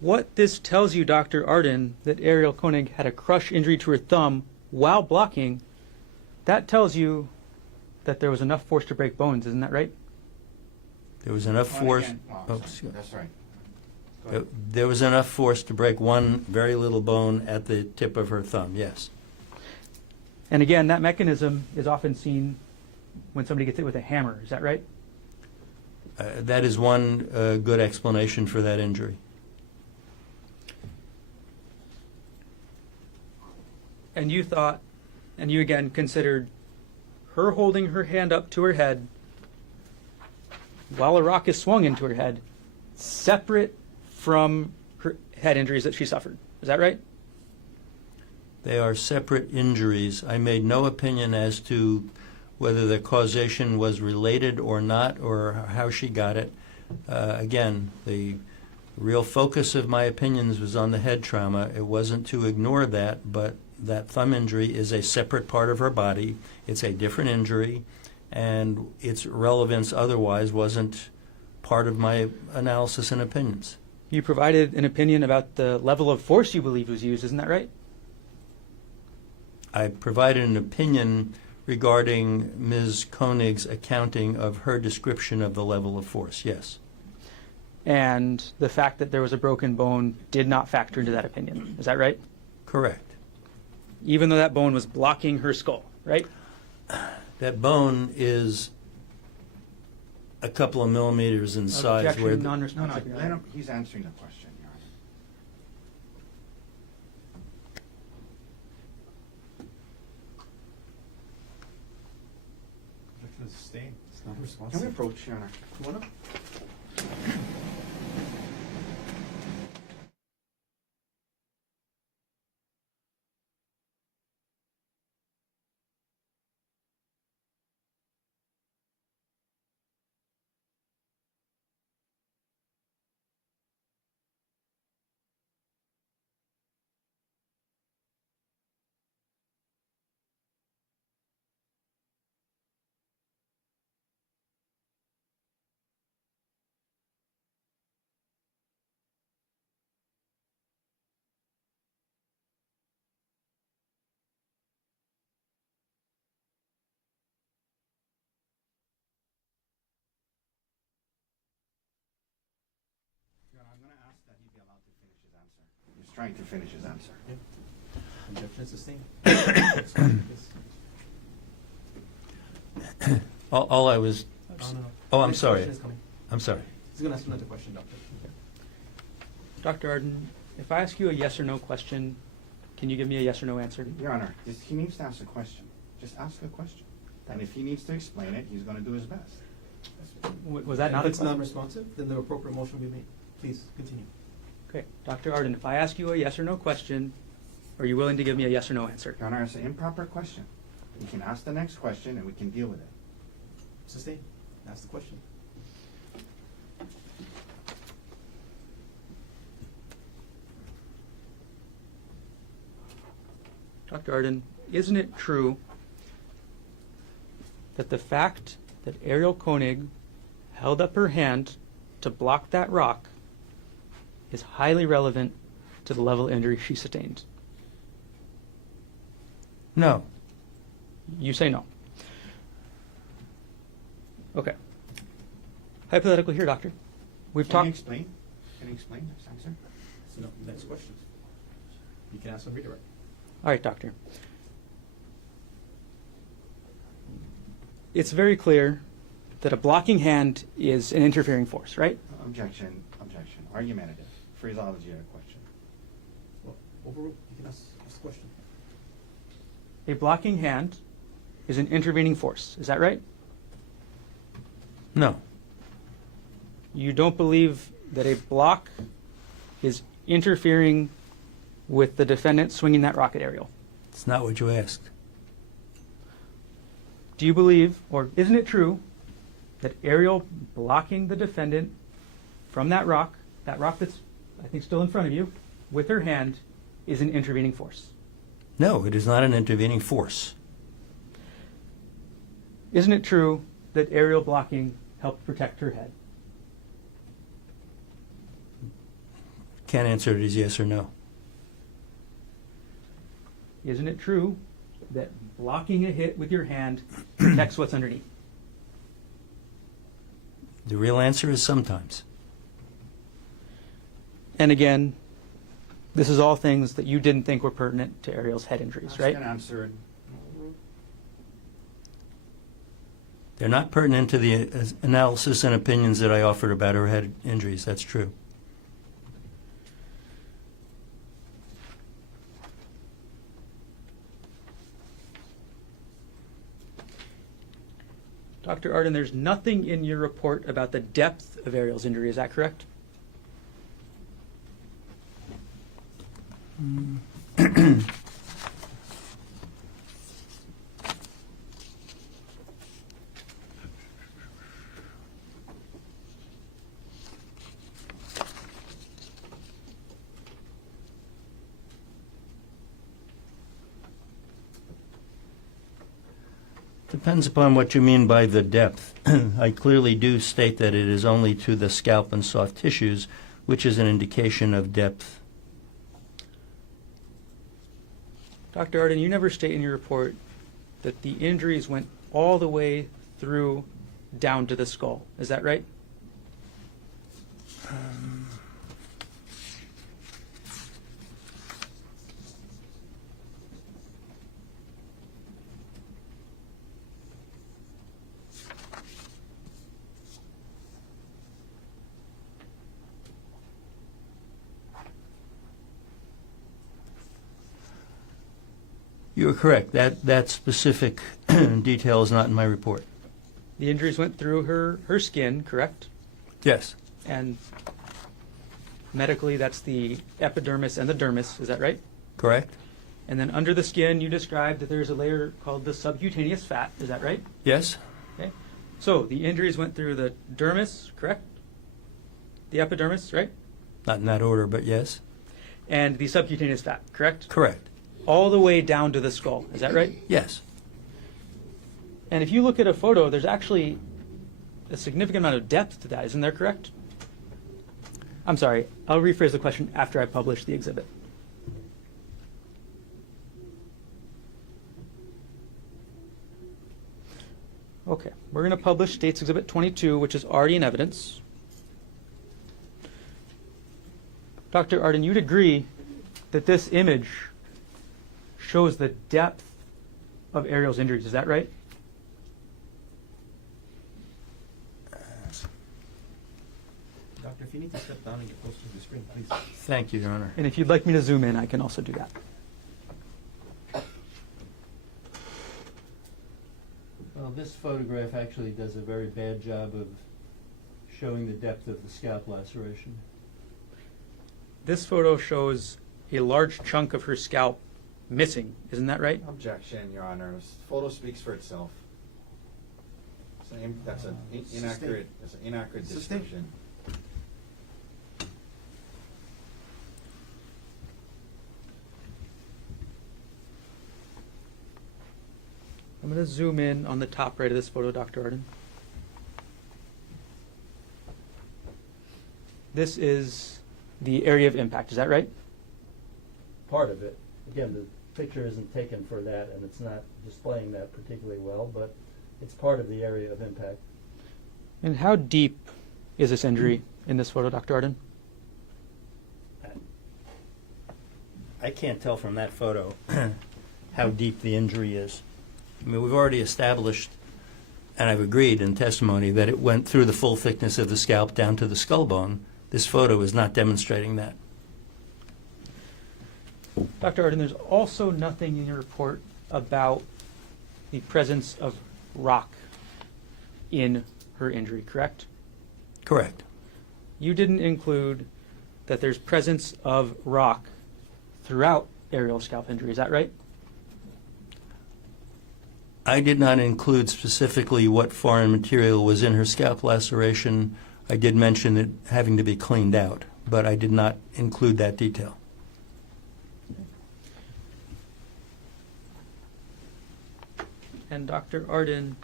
What this tells you, Dr. Ardan, that Ariel Konig had a crush injury to her thumb while blocking, that tells you that there was enough force to break bones, isn't that right? There was enough force. That's right. Go ahead. There was enough force to break one very little bone at the tip of her thumb, yes. And again, that mechanism is often seen when somebody gets hit with a hammer, is that right? That is one good explanation for that injury. And you thought, and you again considered her holding her hand up to her head while a rock is swung into her head separate from her head injuries that she suffered. Is that right? They are separate injuries. I made no opinion as to whether the causation was related or not, or how she got it. Again, the real focus of my opinions was on the head trauma. It wasn't to ignore that, but that thumb injury is a separate part of her body. It's a different injury, and its relevance otherwise wasn't part of my analysis and opinions. You provided an opinion about the level of force you believe was used, isn't that right? I provided an opinion regarding Ms. Konig's accounting of her description of the level of force, yes. And the fact that there was a broken bone did not factor into that opinion. Is that right? Correct. Even though that bone was blocking her skull, right? That bone is a couple of millimeters in size. Objection, Where non-responsive. let him, he's answering the question, Your Honor. Objection is sustained. It's not Can we responsive. approach, Your Honor? You wanna? Your Honor, I'm going to ask that he be allowed to finish his answer. He's trying to finish his answer. Objection is sustained. all I was. No. Oh, I'm Next sorry. question is coming. I'm sorry. He's going to ask another question, Doctor. Dr. Ardan, if I ask you a yes or no question, can you give me a yes or no answer? Your Honor, he needs to ask a question. Just ask a question. And if he needs to explain it, he's going to do his best. Was that not If a it's question? non-responsive, then the appropriate motion will be made. Please continue. Okay, Dr. Ardan, if I ask you a yes or no question, are you willing to give me a yes or no answer? Your Honor, it's an improper question. You can ask the next question and we can deal with it. Sustain. Ask the question. Dr. Ardan, isn't it true that the fact that Ariel Konig held up her hand to block that rock is highly relevant to the level of injury she sustained? No. You say no. Okay. Hypothetical here, doctor. We've Can you talked. explain? Can you explain this answer? So no, next question. You can ask on redirect. All right, doctor. It's very clear that a blocking hand is an interfering force, right? Objection. Objection. Argumentative. Phraseology of a question. Well, overruled. You can ask the question. A blocking hand is an intervening force. Is that right? No. You don't believe that a block is interfering with the defendant swinging that rocket, Ariel? It's not what you asked. Do you believe, or isn't it true, that Ariel blocking the defendant from that rock that's, I think, still in front of you, with her hand, is an intervening force? No, it is not an intervening force. Isn't it true that Ariel blocking helped protect her head? Can't answer it as yes or no. Isn't it true that blocking a hit with your hand protects what's underneath? The real answer is sometimes. And again, this is all things that you didn't think were pertinent to Ariel's head injuries, Ask right? and answer. They're not pertinent to the analysis and opinions that I offered about her head injuries. That's true. Dr. Ardan, there's nothing in your report about the depth of Ariel's injury. Is that correct? Depends upon what you mean by the depth. I clearly do state that it is only to the scalp and soft tissues, which is an indication of depth. Dr. Ardan, you never state in your report that the injuries went all the way through down to the skull. Is that right? You are correct. That specific detail is not in my report. The injuries went through her skin, correct? Yes. And medically, that's the epidermis and the dermis. Is that right? Correct? And then under the skin, you described that there's a layer called the subcutaneous fat. Is that right? Yes? Okay. So the injuries went through the dermis, correct? The epidermis, right? Not in that order, but yes. And the subcutaneous fat, correct? Correct. All the way down to the skull. Is that right? Yes. And if you look at a photo, there's actually a significant amount of depth to that. Isn't there correct? I'm sorry. I'll rephrase the question after I publish the exhibit. Okay. We're going to publish State's Exhibit 22, which is already in evidence. Dr. Ardan, you'd agree that this image shows the depth of Ariel's injuries. Is that right? Dr. you need to step down and get closer to the screen, please. Thank you, Your Honor. And if you'd like me to zoom in, I can also do that. Well, this photograph actually does a very bad job of showing the depth of the scalp laceration. This photo shows a large chunk of her scalp missing. Isn't that right? Objection, Your Honor. This photo speaks for itself. That's an inaccurate. That's an inaccurate Sustain. description. I'm going to zoom in on the top right of this photo, Dr. Ardan. This is the area of impact. Is that right? Part of it. Again, the picture isn't taken for that, and it's not displaying that particularly well, but it's part of the area of impact. And how deep is this injury in this photo, Dr. Ardan? I can't tell from that photo how deep the injury is. I mean, we've already established, and I've agreed in testimony, that it went through the full thickness of the scalp down to the skull bone. This photo is not demonstrating that. Dr. Ardan, there's also nothing in your report about the presence of rock in her injury, correct? Correct. You didn't include that there's presence of rock throughout aerial scalp injury, is that right? I did not include specifically what foreign material was in her scalp laceration. I did mention it having to be cleaned out, but I did not include that detail. And Dr. Ardan,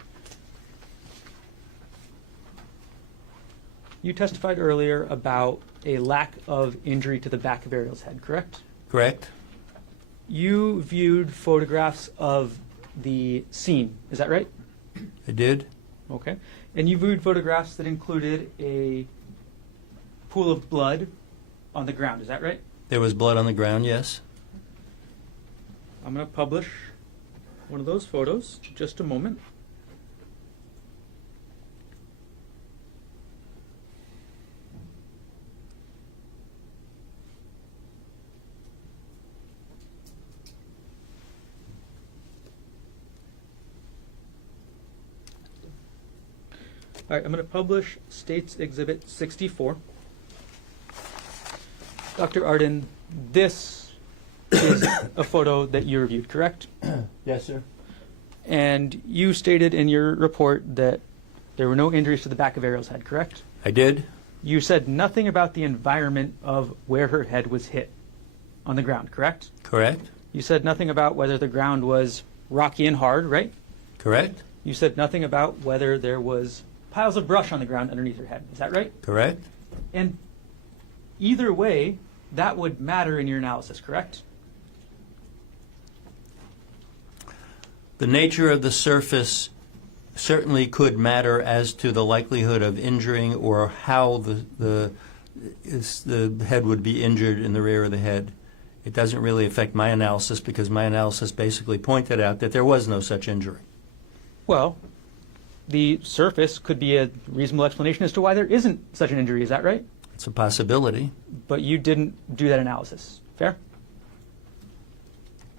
you testified earlier about a lack of injury to the back of Ariel's head, correct? Correct? You viewed photographs of the scene, is that right? I did. Okay. And you viewed photographs that included a pool of blood on the ground, is that right? There was blood on the ground, yes. I'm going to publish one of those photos, just a moment. All right, I'm going to publish States Exhibit 64. Dr. Ardan, this is a photo that you reviewed, correct? Yes, sir. And you stated in your report that there were no injuries to the back of Ariel's head, correct? I did. You said nothing about the environment of where her head was hit on the ground, correct? Correct. You said nothing about whether the ground was rocky and hard, right? Correct. You said nothing about whether there was piles of brush on the ground underneath her head. Is that right? Correct. And either way, that would matter in your analysis, correct? The nature of the surface certainly could matter as to the likelihood of injuring or how the head would be injured in the rear of the head. It doesn't really affect my analysis because my analysis basically pointed out that there was no such injury. Well, the surface could be a reasonable explanation as to why there isn't such an injury. Is that right? It's a possibility. But you didn't do that analysis. Fair?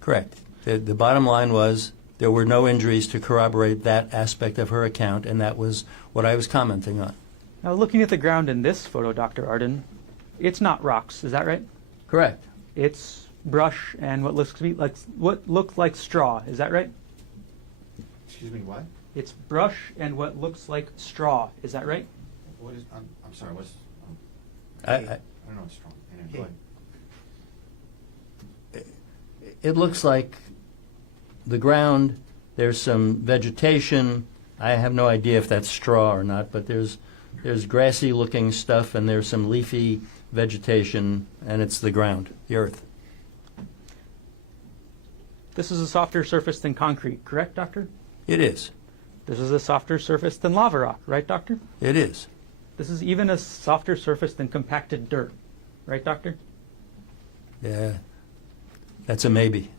Correct. The bottom line was there were no injuries to corroborate that aspect of her account, and that was what I was commenting on. Now, looking at the ground in this photo, Dr. Ardan, it's not rocks. Is that right? Correct. It's brush and what looks like straw. Is that right? Excuse me, what? It's brush and what looks like straw. Is that right? What is? I'm sorry. What's? I don't know what's wrong. Anyway, go ahead. It looks like the ground, there's some vegetation. I have no idea if that's straw or not, but there's grassy looking stuff and there's some leafy vegetation, and it's the ground, the earth. This is a softer surface than concrete, correct, Doctor? It is. This is a softer surface than lava rock, right, Doctor? It is. This is even a softer surface than compacted dirt, right, Doctor? Yeah. That's a maybe.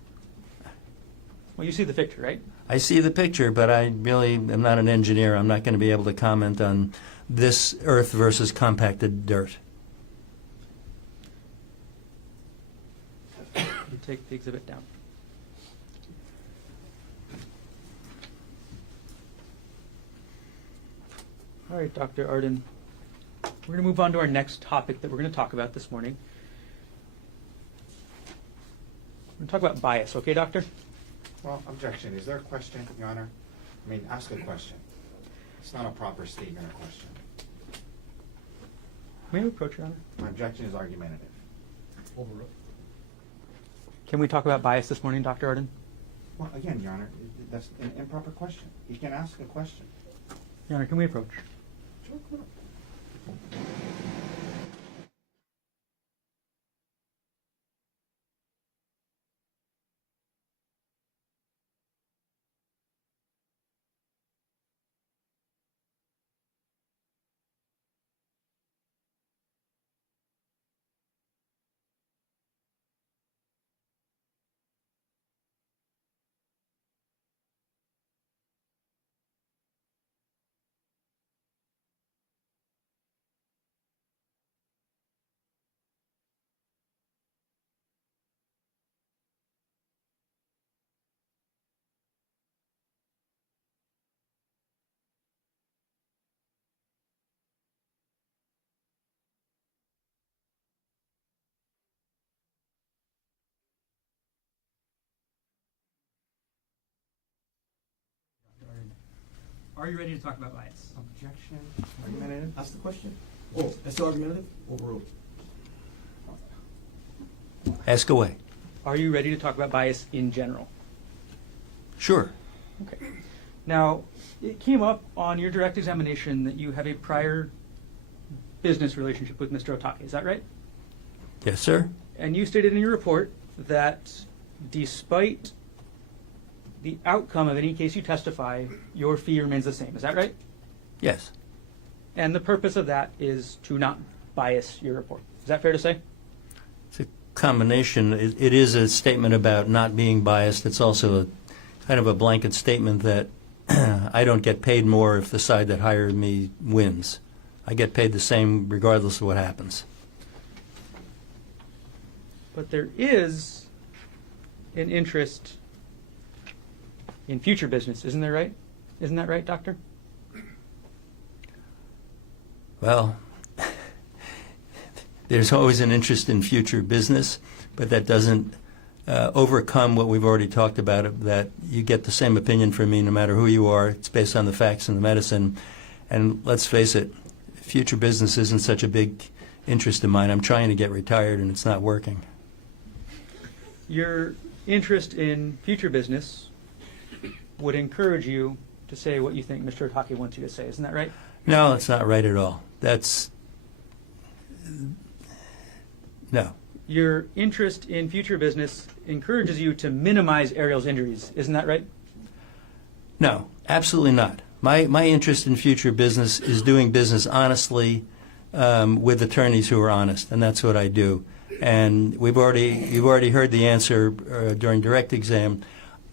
Well, you see the picture, right? I see the picture, but I really am not an engineer. I'm not going to be able to comment on this earth versus compacted dirt. take the exhibit down. All right, Dr. Ardan. We're going to move on to our next topic that we're going to talk about this morning. We're going to talk about bias, okay, Doctor? Well, objection. Is there a question, Your Honor? I mean, ask a question. It's not a proper statement or question. May we approach, Your Honor? My objection is argumentative. Overruled. Can we talk about bias this morning, Dr. Ardan? Well, again, Your Honor, that's an improper question. You can ask a question. Your Honor, can we approach? Sure, come on. Are you ready to talk about bias? Objection. Argumentative. Ask the question. Oh, that's argumentative? Overruled. Ask away. Are you ready to talk about bias in general? Sure. Okay. Now, it came up on your direct examination that you have a prior business relationship with Mr. Otake. Is that right? Yes, sir. And you stated in your report that despite the outcome of any case you testify, your fee remains the same. Is that right? Yes. And the purpose of that is to not bias your report. Is that fair to say? It's a combination. It is a statement about not being biased. It's also a kind of a blanket statement that I don't get paid more if the side that hired me wins. I get paid the same regardless of what happens. But there is an interest in future business, isn't there right? Isn't that right, Doctor? Well, there's always an interest in future business, but that doesn't overcome what we've already talked about, that you get the same opinion from me no matter who you are. It's based on the facts and the medicine. And let's face it, future business isn't such a big interest of mine. I'm trying to get retired and it's not working. Your interest in future business would encourage you to say what you think Mr. Otake wants you to say. Isn't that right? No, it's not right at all. No. Your interest in future business encourages you to minimize Ariel's injuries. Isn't that right? No, absolutely not. My interest in future business is doing business honestly with attorneys who are honest, and that's what I do. And you've already heard the answer during direct exam.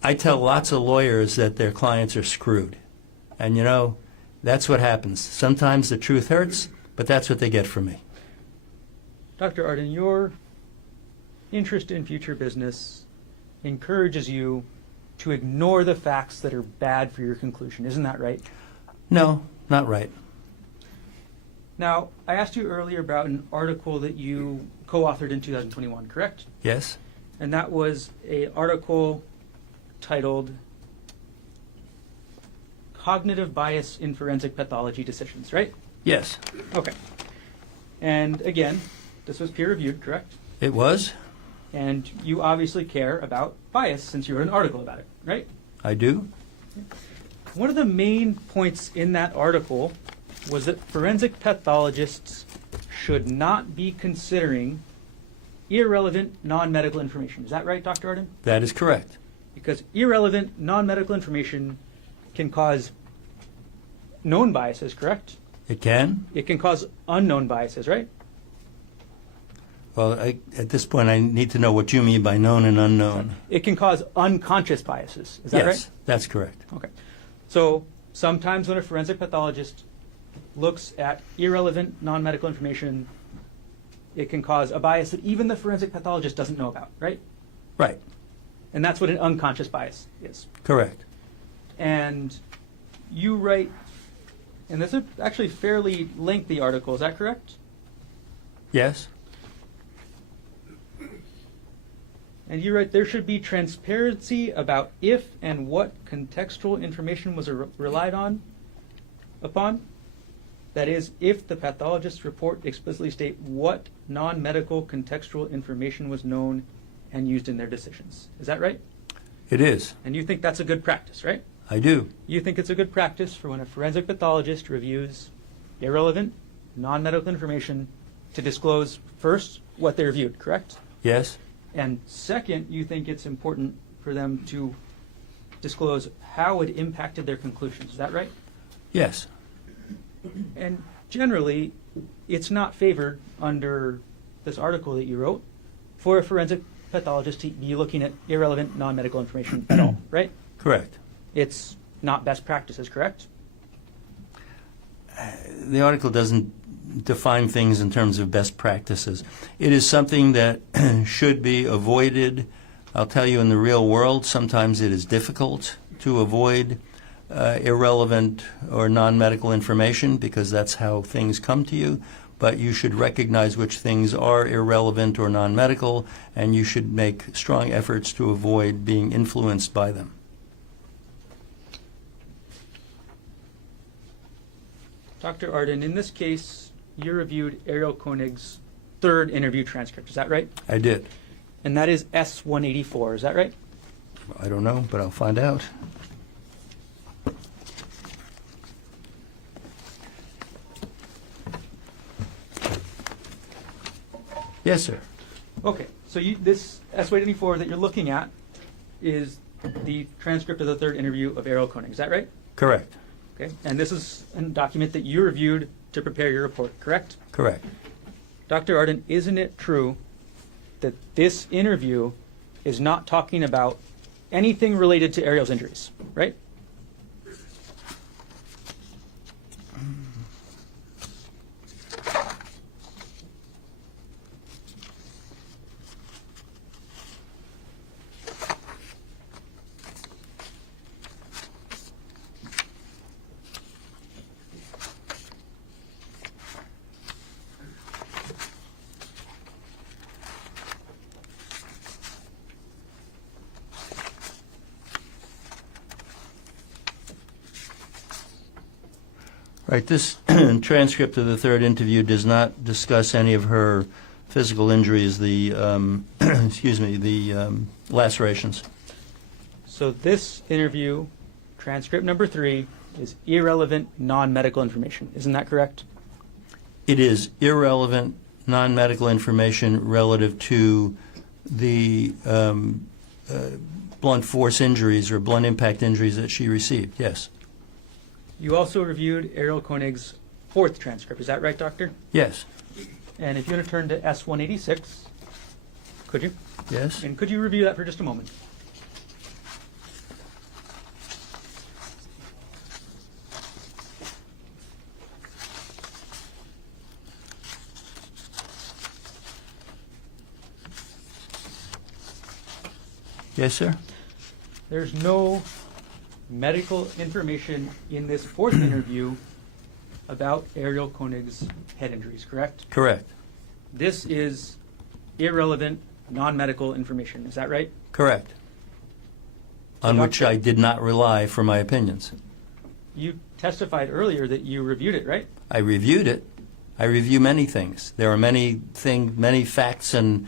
I tell lots of lawyers that their clients are screwed. And, you know, that's what happens. Sometimes the truth hurts, but that's what they get from me. Dr. Ardan, your interest in future business encourages you to ignore the facts that are bad for your conclusion. Isn't that right? No, not right. Now, I asked you earlier about an article that you co-authored in 2021, correct? Yes? And that was an article titled Cognitive Bias in Forensic Pathology Decisions, right? Yes. Okay. And again, this was peer-reviewed, correct? It was? And you obviously care about bias since you wrote an article about it, right? I do? One of the main points in that article was that forensic pathologists should not be considering irrelevant non-medical information. Is that right, Dr. Ardan? That is correct. Because irrelevant non-medical information can cause known biases, correct? It can? It can cause unknown biases, right? Well, at this point, I need to know what you mean by known and unknown. It can cause unconscious biases. Is that Yes, right? that's correct. Okay. So sometimes when a forensic pathologist looks at irrelevant non-medical information, it can cause a bias that even the forensic pathologist doesn't know about, right? Right. And that's what an unconscious bias is. Correct. And you write, and this is actually a fairly lengthy article, is that correct? Yes. And you write, there should be transparency about if and what contextual information was relied upon. That is, if the pathologist's report explicitly state what non-medical contextual information was known and used in their decisions. Is that right? It is. And you think that's a good practice, right? I do. You think it's a good practice for when a forensic pathologist reviews irrelevant, non-medical information to disclose, first, what they reviewed, correct? Yes. And second, you think it's important for them to disclose how it impacted their conclusions. Is that right? Yes. And generally, it's not favored under this article that you wrote for a forensic pathologist to be looking at irrelevant, non-medical information at all, right? Correct. It's not best practices, correct? The article doesn't define things in terms of best practices. It is something that should be avoided. I'll tell you, in the real world, sometimes it is difficult to avoid irrelevant or non-medical information because that's how things come to you. But you should recognize which things are irrelevant or non-medical, and you should make strong efforts to avoid being influenced by them. Dr. Ardan, in this case, you reviewed Ariel Konig's third interview transcript. Is that right? I did. And that is S-184. Is that right? I don't know, but I'll find out. Yes, sir. Okay, so this S-184 that you're looking at is the transcript of the third interview of Ariel Konig. Is that right? Correct. Okay, and this is a document that you reviewed to prepare your report, correct? Correct. Dr. Ardan, isn't it true that this interview is not talking about anything related to Ariel's injuries, right? Right. This transcript of the third interview does not discuss any of her physical injuries, the lacerations. So this interview, transcript number 3, is irrelevant, non-medical information. Isn't that correct? It is irrelevant, non-medical information relative to the blunt force injuries or blunt impact injuries that she received. Yes. You also reviewed Ariel Konig's fourth transcript. Is that right, Doctor? Yes. And if you want to turn to S-186, could you? Yes. And could you review that for just a moment? Yes, sir. There's no medical information in this fourth interview about Ariel Konig's head injuries, correct? Correct. This is irrelevant, non-medical information. Is that right? Correct. On which I did not rely for my opinions. You testified earlier that you reviewed it, right? I reviewed it. I review many things. There are many facts and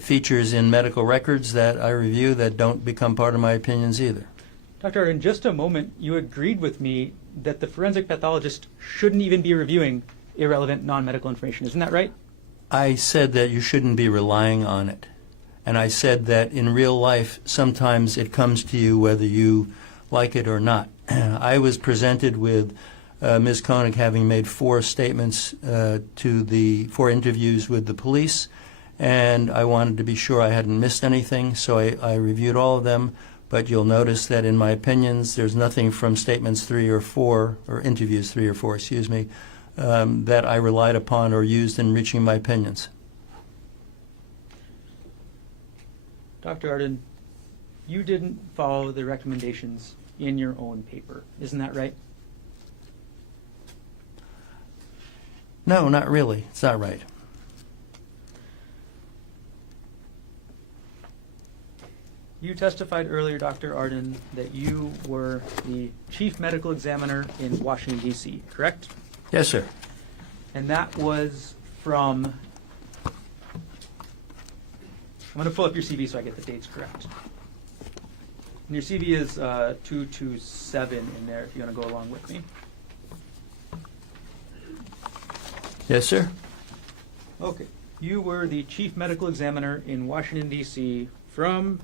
features in medical records that I review that don't become part of my opinions either. Doctor, in just a moment, you agreed with me that the forensic pathologist shouldn't even be reviewing irrelevant, non-medical information. Isn't that right? I said that you shouldn't be relying on it. And I said that in real life, sometimes it comes to you whether you like it or not. I was presented with Ms. Konig having made 4 statements to the 4 interviews with the police, and I wanted to be sure I hadn't missed anything, so I reviewed all of them. But you'll notice that in my opinions, there's nothing from statements 3 or 4, or interviews 3 or 4, that I relied upon or used in reaching my opinions. Dr. Ardan, you didn't follow the recommendations in your own paper. Isn't that right? No, not really. It's not right. You testified earlier, Dr. Ardan, that you were the chief medical examiner in Washington, D.C., correct? Yes, sir. And that was from, I'm going to pull up your CV so I get the dates correct. And your CV is 227 in there if you want to go along with me. Yes, sir. Okay. You were the chief medical examiner in Washington, D.C. from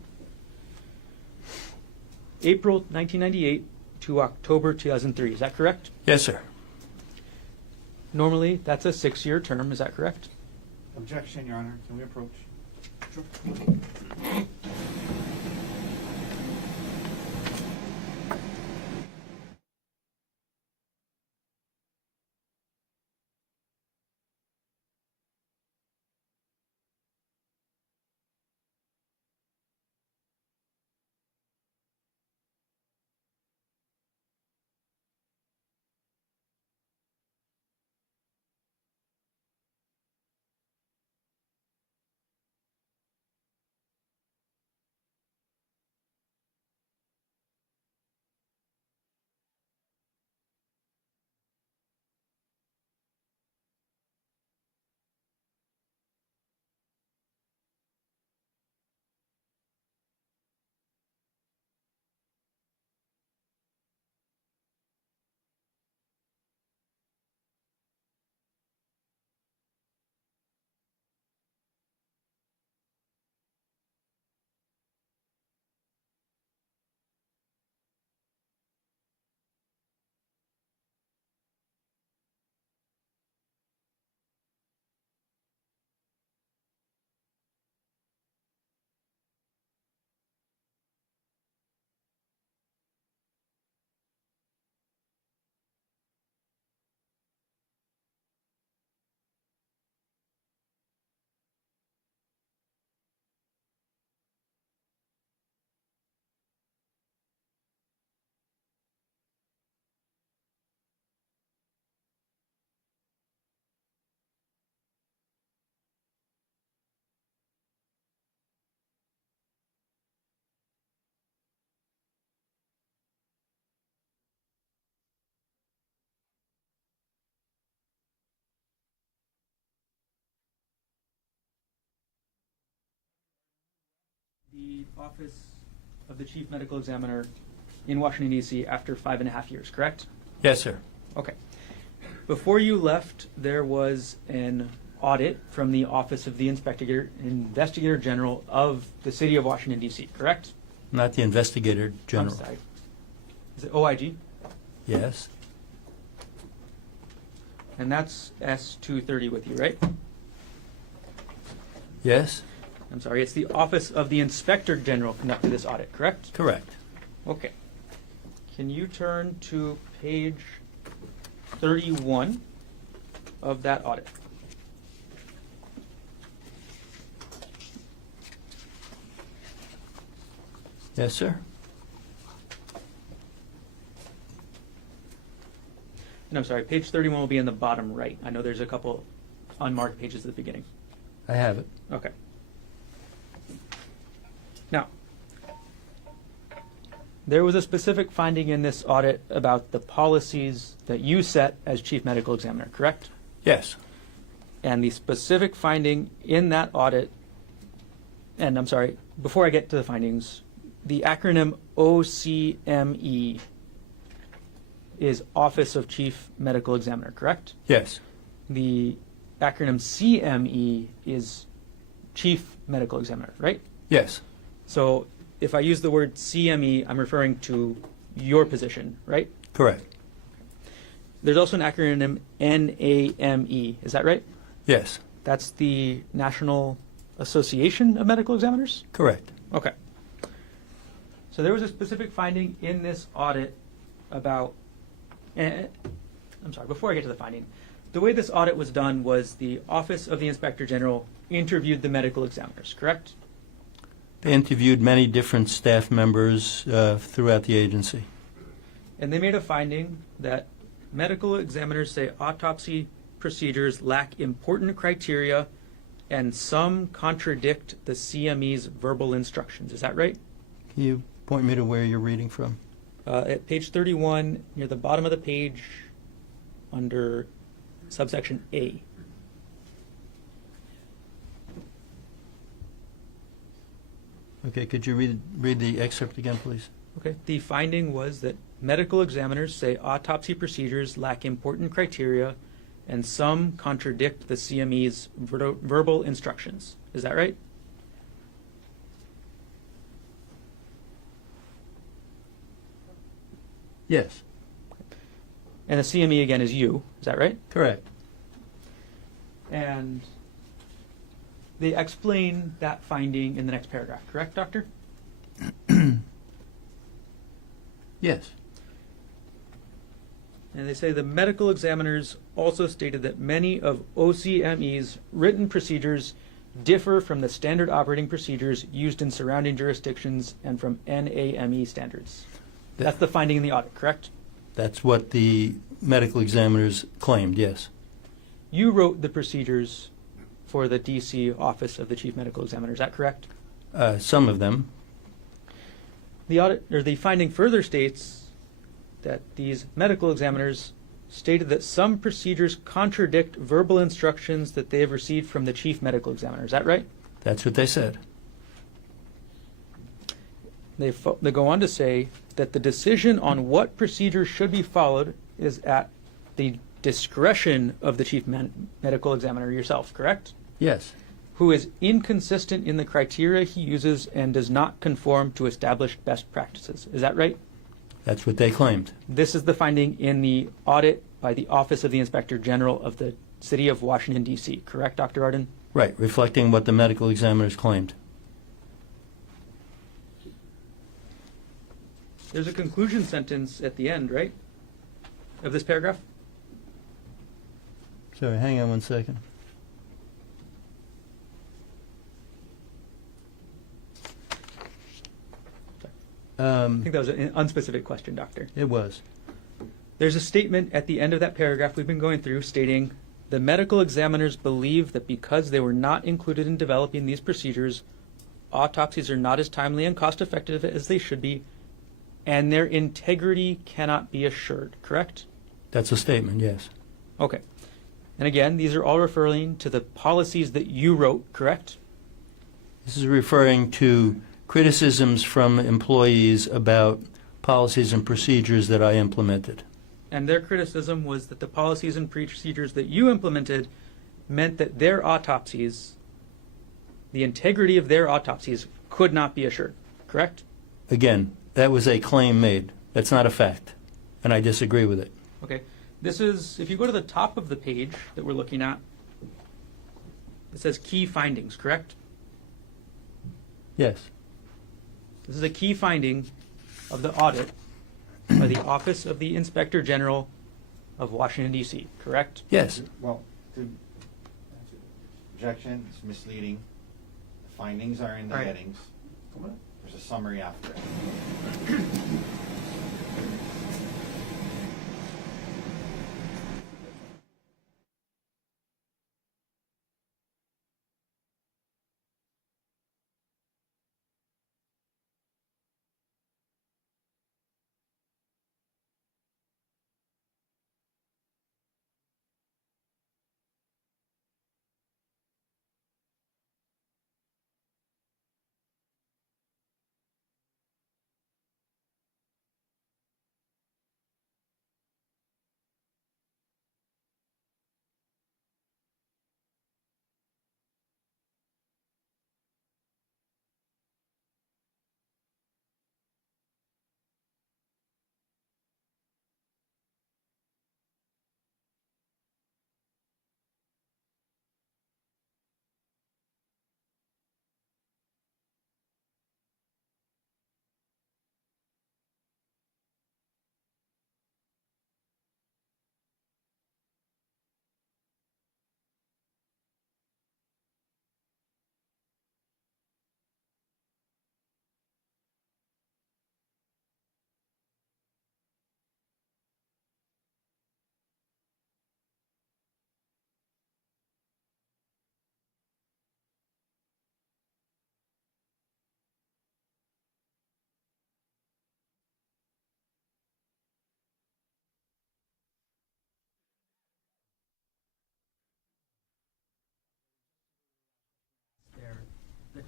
April 1998 to October 2003. Is that correct? Yes, sir. Normally, that's a 6-year term. Is that correct? Objection, Your Honor. Can we approach? The office of the chief medical examiner in Washington, D.C. after 5.5 years, correct? Yes, sir. Okay. Before you left, there was an audit from the Office of the Investigator General of the City of Washington, D.C., correct? Not the Investigator General. I'm sorry. Is it OIG? Yes. And that's S-230 with you, right? Yes. I'm sorry, it's the Office of the Inspector General conducted this audit, correct? Correct. Okay. Can you turn to page 31 of that audit? Yes, sir. And I'm sorry, page 31 will be in the bottom right. I know there's a couple unmarked pages at the beginning. I have it. Okay. Now, there was a specific finding in this audit about the policies that you set as chief medical examiner, correct? Yes. And the specific finding in that audit, and I'm sorry, before I get to the findings, the acronym OCME is Office of Chief Medical Examiner, correct? Yes. The acronym CME is Chief Medical Examiner, right? Yes. So if I use the word CME, I'm referring to your position, right? Correct. There's also an acronym NAME, is that right? Yes. That's the National Association of Medical Examiners? Correct. Okay. So there was a specific finding in this audit about, I'm sorry, before I get to the finding, the way this audit was done was the Office of the Inspector General interviewed the medical examiners, correct? They interviewed many different staff members throughout the agency. And they made a finding that medical examiners say autopsy procedures lack important criteria and some contradict the CME's verbal instructions. Is that right? Can you point me to where you're reading from? At page 31, near the bottom of the page, under subsection A. Okay, could you read the excerpt again, please? Okay. The finding was that medical examiners say autopsy procedures lack important criteria and some contradict the CME's verbal instructions. Is that right? Yes. And the CME again is you. Is that right? Correct. And they explain that finding in the next paragraph. Correct, Doctor? Yes. And they say the medical examiners also stated that many of OCME's written procedures differ from the standard operating procedures used in surrounding jurisdictions and from NAME standards. That's the finding in the audit, correct? That's what the medical examiners claimed, yes. You wrote the procedures for the DC Office of the Chief Medical Examiner, is that correct? Some of them. The audit, or the finding further states that these medical examiners stated that some procedures contradict verbal instructions that they have received from the Chief Medical Examiner. Is that right? That's what they said. They go on to say that the decision on what procedures should be followed is at the discretion of the Chief Medical Examiner yourself, correct? Yes. Who is inconsistent in the criteria he uses and does not conform to established best practices. Is that right? That's what they claimed. This is the finding in the audit by the Office of the Inspector General of the City of Washington, D.C. Correct, Dr. Ardan? Right, reflecting what the medical examiners claimed. There's a conclusion sentence at the end, right, of this paragraph? Sorry, hang on one second. I think that was an unspecific question, Doctor. It was. There's a statement at the end of that paragraph we've been going through stating, the medical examiners believe that because they were not included in developing these procedures, autopsies are not as timely and cost-effective as they should be, and their integrity cannot be assured, correct? That's a statement, yes. Okay. And again, these are all referring to the policies that you wrote, correct? This is referring to criticisms from employees about policies and procedures that I implemented. And their criticism was that the policies and procedures that you implemented meant that their autopsies, the integrity of their autopsies, could not be assured, correct? Again, that was a claim made. That's not a fact, and I disagree with it. Okay. This is, if you go to the top of the page that we're looking at, it says key findings, correct? Yes. This is a key finding of the audit by the Office of the Inspector General of Washington, D.C., correct? Yes. Well, objection, it's misleading. The findings are in the All right. headings. There's a summary after it.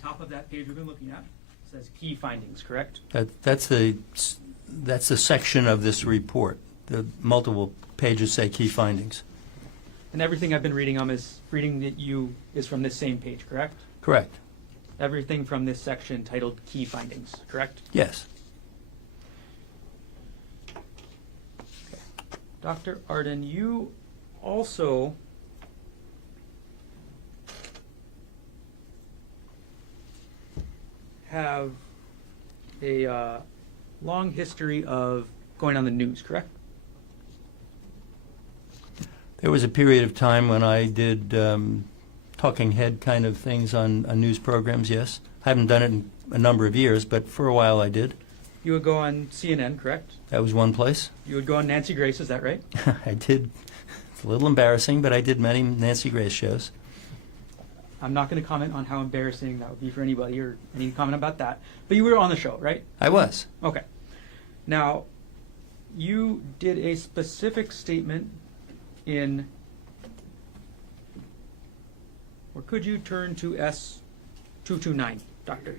top of that page we've been looking at says key findings, correct? That's the section of this report. The multiple pages say key findings. And everything I've been reading is from this same page, correct? Correct. Everything from this section titled key findings, correct? Yes. Dr. Ardan, you also have a long history of going on the news, correct? There was a period of time when I did talking head kind of things on news programs, yes. I haven't done it in a number of years, but for a while I did. You would go on CNN, correct? That was one place. You would go on Nancy Grace, is that right? I did. It's a little embarrassing, but I did many Nancy Grace shows. I'm not going to comment on how embarrassing that would be for anybody or any comment about that. But you were on the show, right? I was. Okay. Now, you did a specific statement in, or could you turn to S229, Doctor?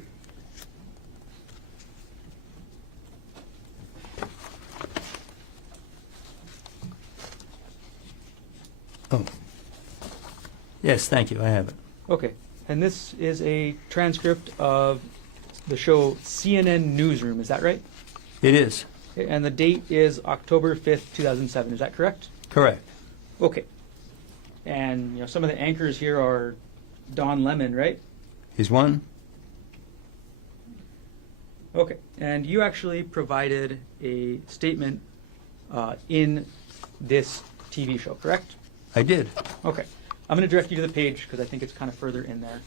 Oh. Yes, thank you. I have it. Okay. And this is a transcript of the show CNN Newsroom, is that right? It is. Okay, and the date is October 5th, 2007, is that correct? Correct. Okay. And some of the anchors here are Don Lemon, right? He's one. Okay. And you actually provided a statement in this TV show, correct? I did. Okay. I'm going to direct you to the page because I think it's kind of further in there.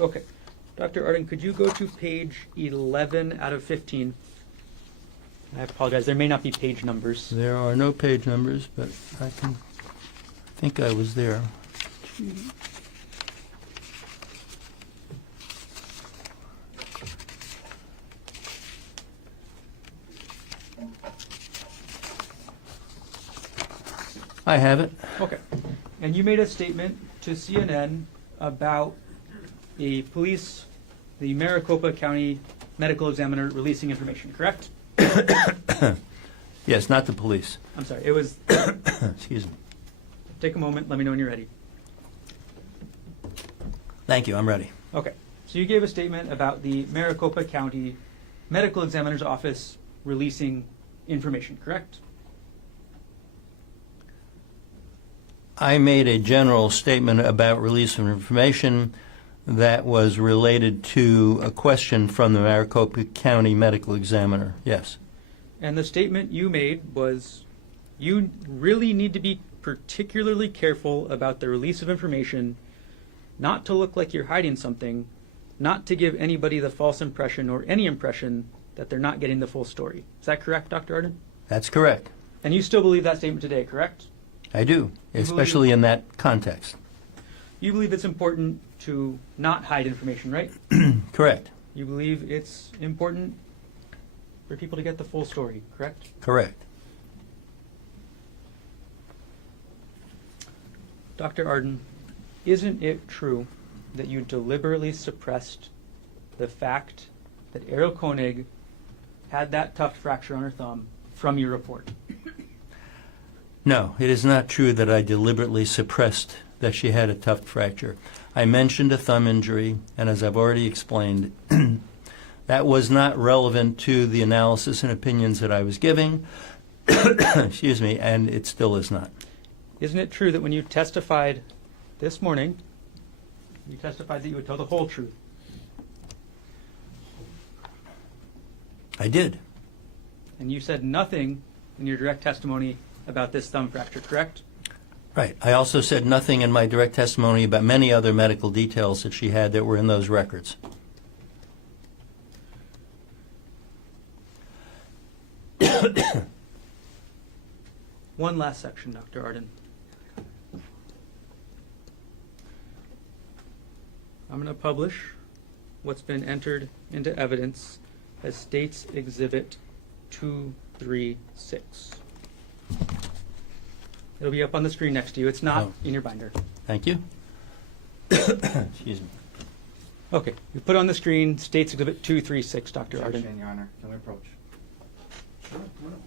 Okay. Dr. Ardan, could you go to page 11 out of 15? I apologize. There may not be page numbers. There are no page numbers, but I think I was there. I have it. Okay. And you made a statement to CNN about the Maricopa County medical examiner releasing information, correct? Yes, not the police. I'm sorry. It was. Excuse me. Take a moment. Let me know when you're ready. Thank you. I'm ready. Okay. So you gave a statement about the Maricopa County medical examiner's office releasing information, correct? I made a general statement about release of information that was related to a question from the Maricopa County medical examiner. Yes. And the statement you made was you really need to be particularly careful about the release of information, not to look like you're hiding something, not to give anybody the false impression or any impression that they're not getting the full story. Is that correct, Dr. Ardan? That's correct. And you still believe that statement today, correct? I do, especially in that context. You believe it's important to not hide information, right? Correct. You believe it's important for people to get the full story, correct? Correct. Dr. Ardan, isn't it true that you deliberately suppressed the fact that Errol Konig had that tuft fracture on her thumb from your report? No, it is not true that I deliberately suppressed that she had a tuft fracture. I mentioned a thumb injury, and as I've already explained, that was not relevant to the analysis and opinions that I was giving. Excuse me, and it still is not. Isn't it true that when you testified this morning, you testified that you would tell the whole truth? I did. And you said nothing in your direct testimony about this thumb fracture, correct? Right. I also said nothing in my direct testimony about many other medical details that she had that were in those records. One last section, Dr. Ardan. I'm going to publish what's been entered into evidence as State's Exhibit 236. It'll be up on the screen next to you. It's not in your binder. Thank you. Excuse me. Okay, you put on the screen State's Exhibit 236, Dr. Ardan. Objection, Your Honor. Can we approach? Sure, come on up.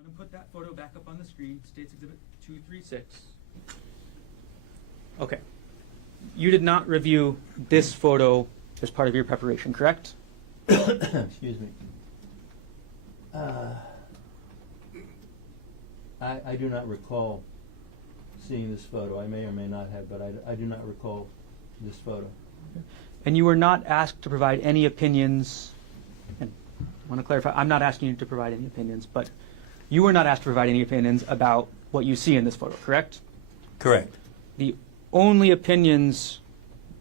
I'm going to put that photo back up on the screen, State's Exhibit 236. Okay. You did not review this photo as part of your preparation, correct? Excuse me. I do not recall seeing this photo. I may or may not have, but I do not recall this photo. And you were not asked to provide any opinions, and I want to clarify, I'm not asking you to provide any opinions, but you were not asked to provide any opinions about what you see in this photo, correct? Correct. The only opinions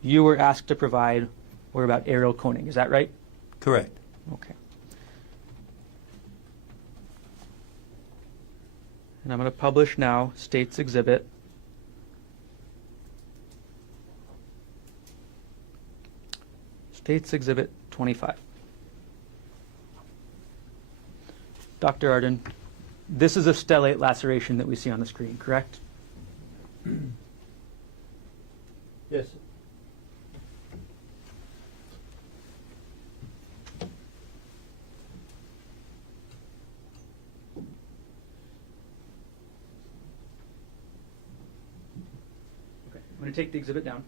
you were asked to provide were about Gerhardt Konig, is that right? Correct. Okay. And I'm going to publish now State's Exhibit. State's Exhibit 25. Dr. Ardan, this is a stellate laceration that we see on the screen, correct? Yes. Okay, I'm going to take the exhibit down.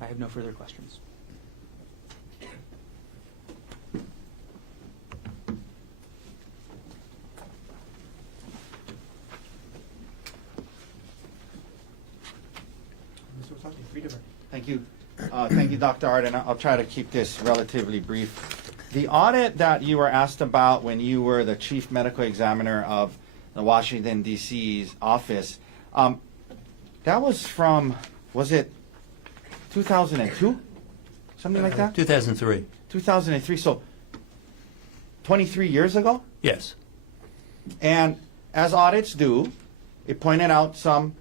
I have no further questions. Mr. Wasaki, three different. Thank you. Thank you, Dr. Ardan. I'll try to keep this relatively brief. The audit that you were asked about when you were the chief medical examiner of the Washington, D.C.'s office, that was from, was it 2002? Something like that? 2003. 2003. So 23 years ago? Yes. And as audits do, it pointed out some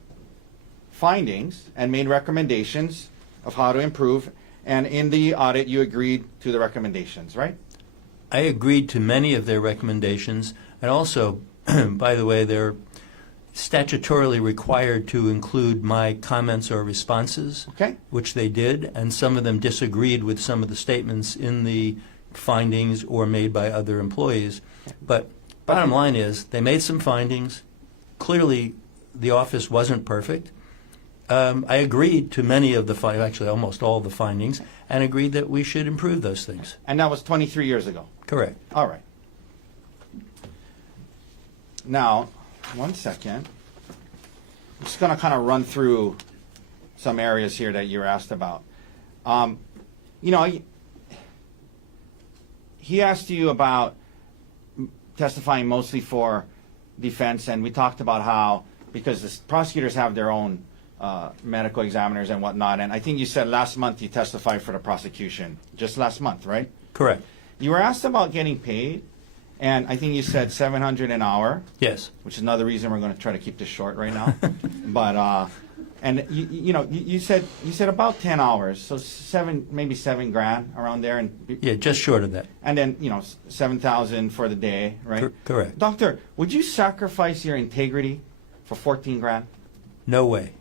findings and made recommendations of how to improve. And in the audit, you agreed to the recommendations, right? I agreed to many of their recommendations, and also, by the way, they're statutorily required to include my comments or responses, Okay. which they did, and some of them disagreed with some of the statements in the findings or made by other employees. But Bottom line is, they made some findings. Clearly, the office wasn't perfect. I agreed to many of the actually almost all of the findings, and agreed that we should improve those things. And that was 23 years ago. Correct. All right. Now, 1 second. I'm just going to kind of run through some areas here that you were asked about. You know, he asked you about testifying mostly for defense, and we talked about how, because the prosecutors have their own medical examiners and whatnot, and I think you said last month you testified for the prosecution, just last month, right? Correct. You were asked about getting paid, and I think you said $700 an hour. Yes. Which is another reason we're going to try to keep this short right now. But and you said about 10 hours, so maybe $7,000 around there, and Yeah, just short of that. and then 7,000 for the day, right? Correct. Doctor, would you sacrifice your integrity for 14 grand? No way.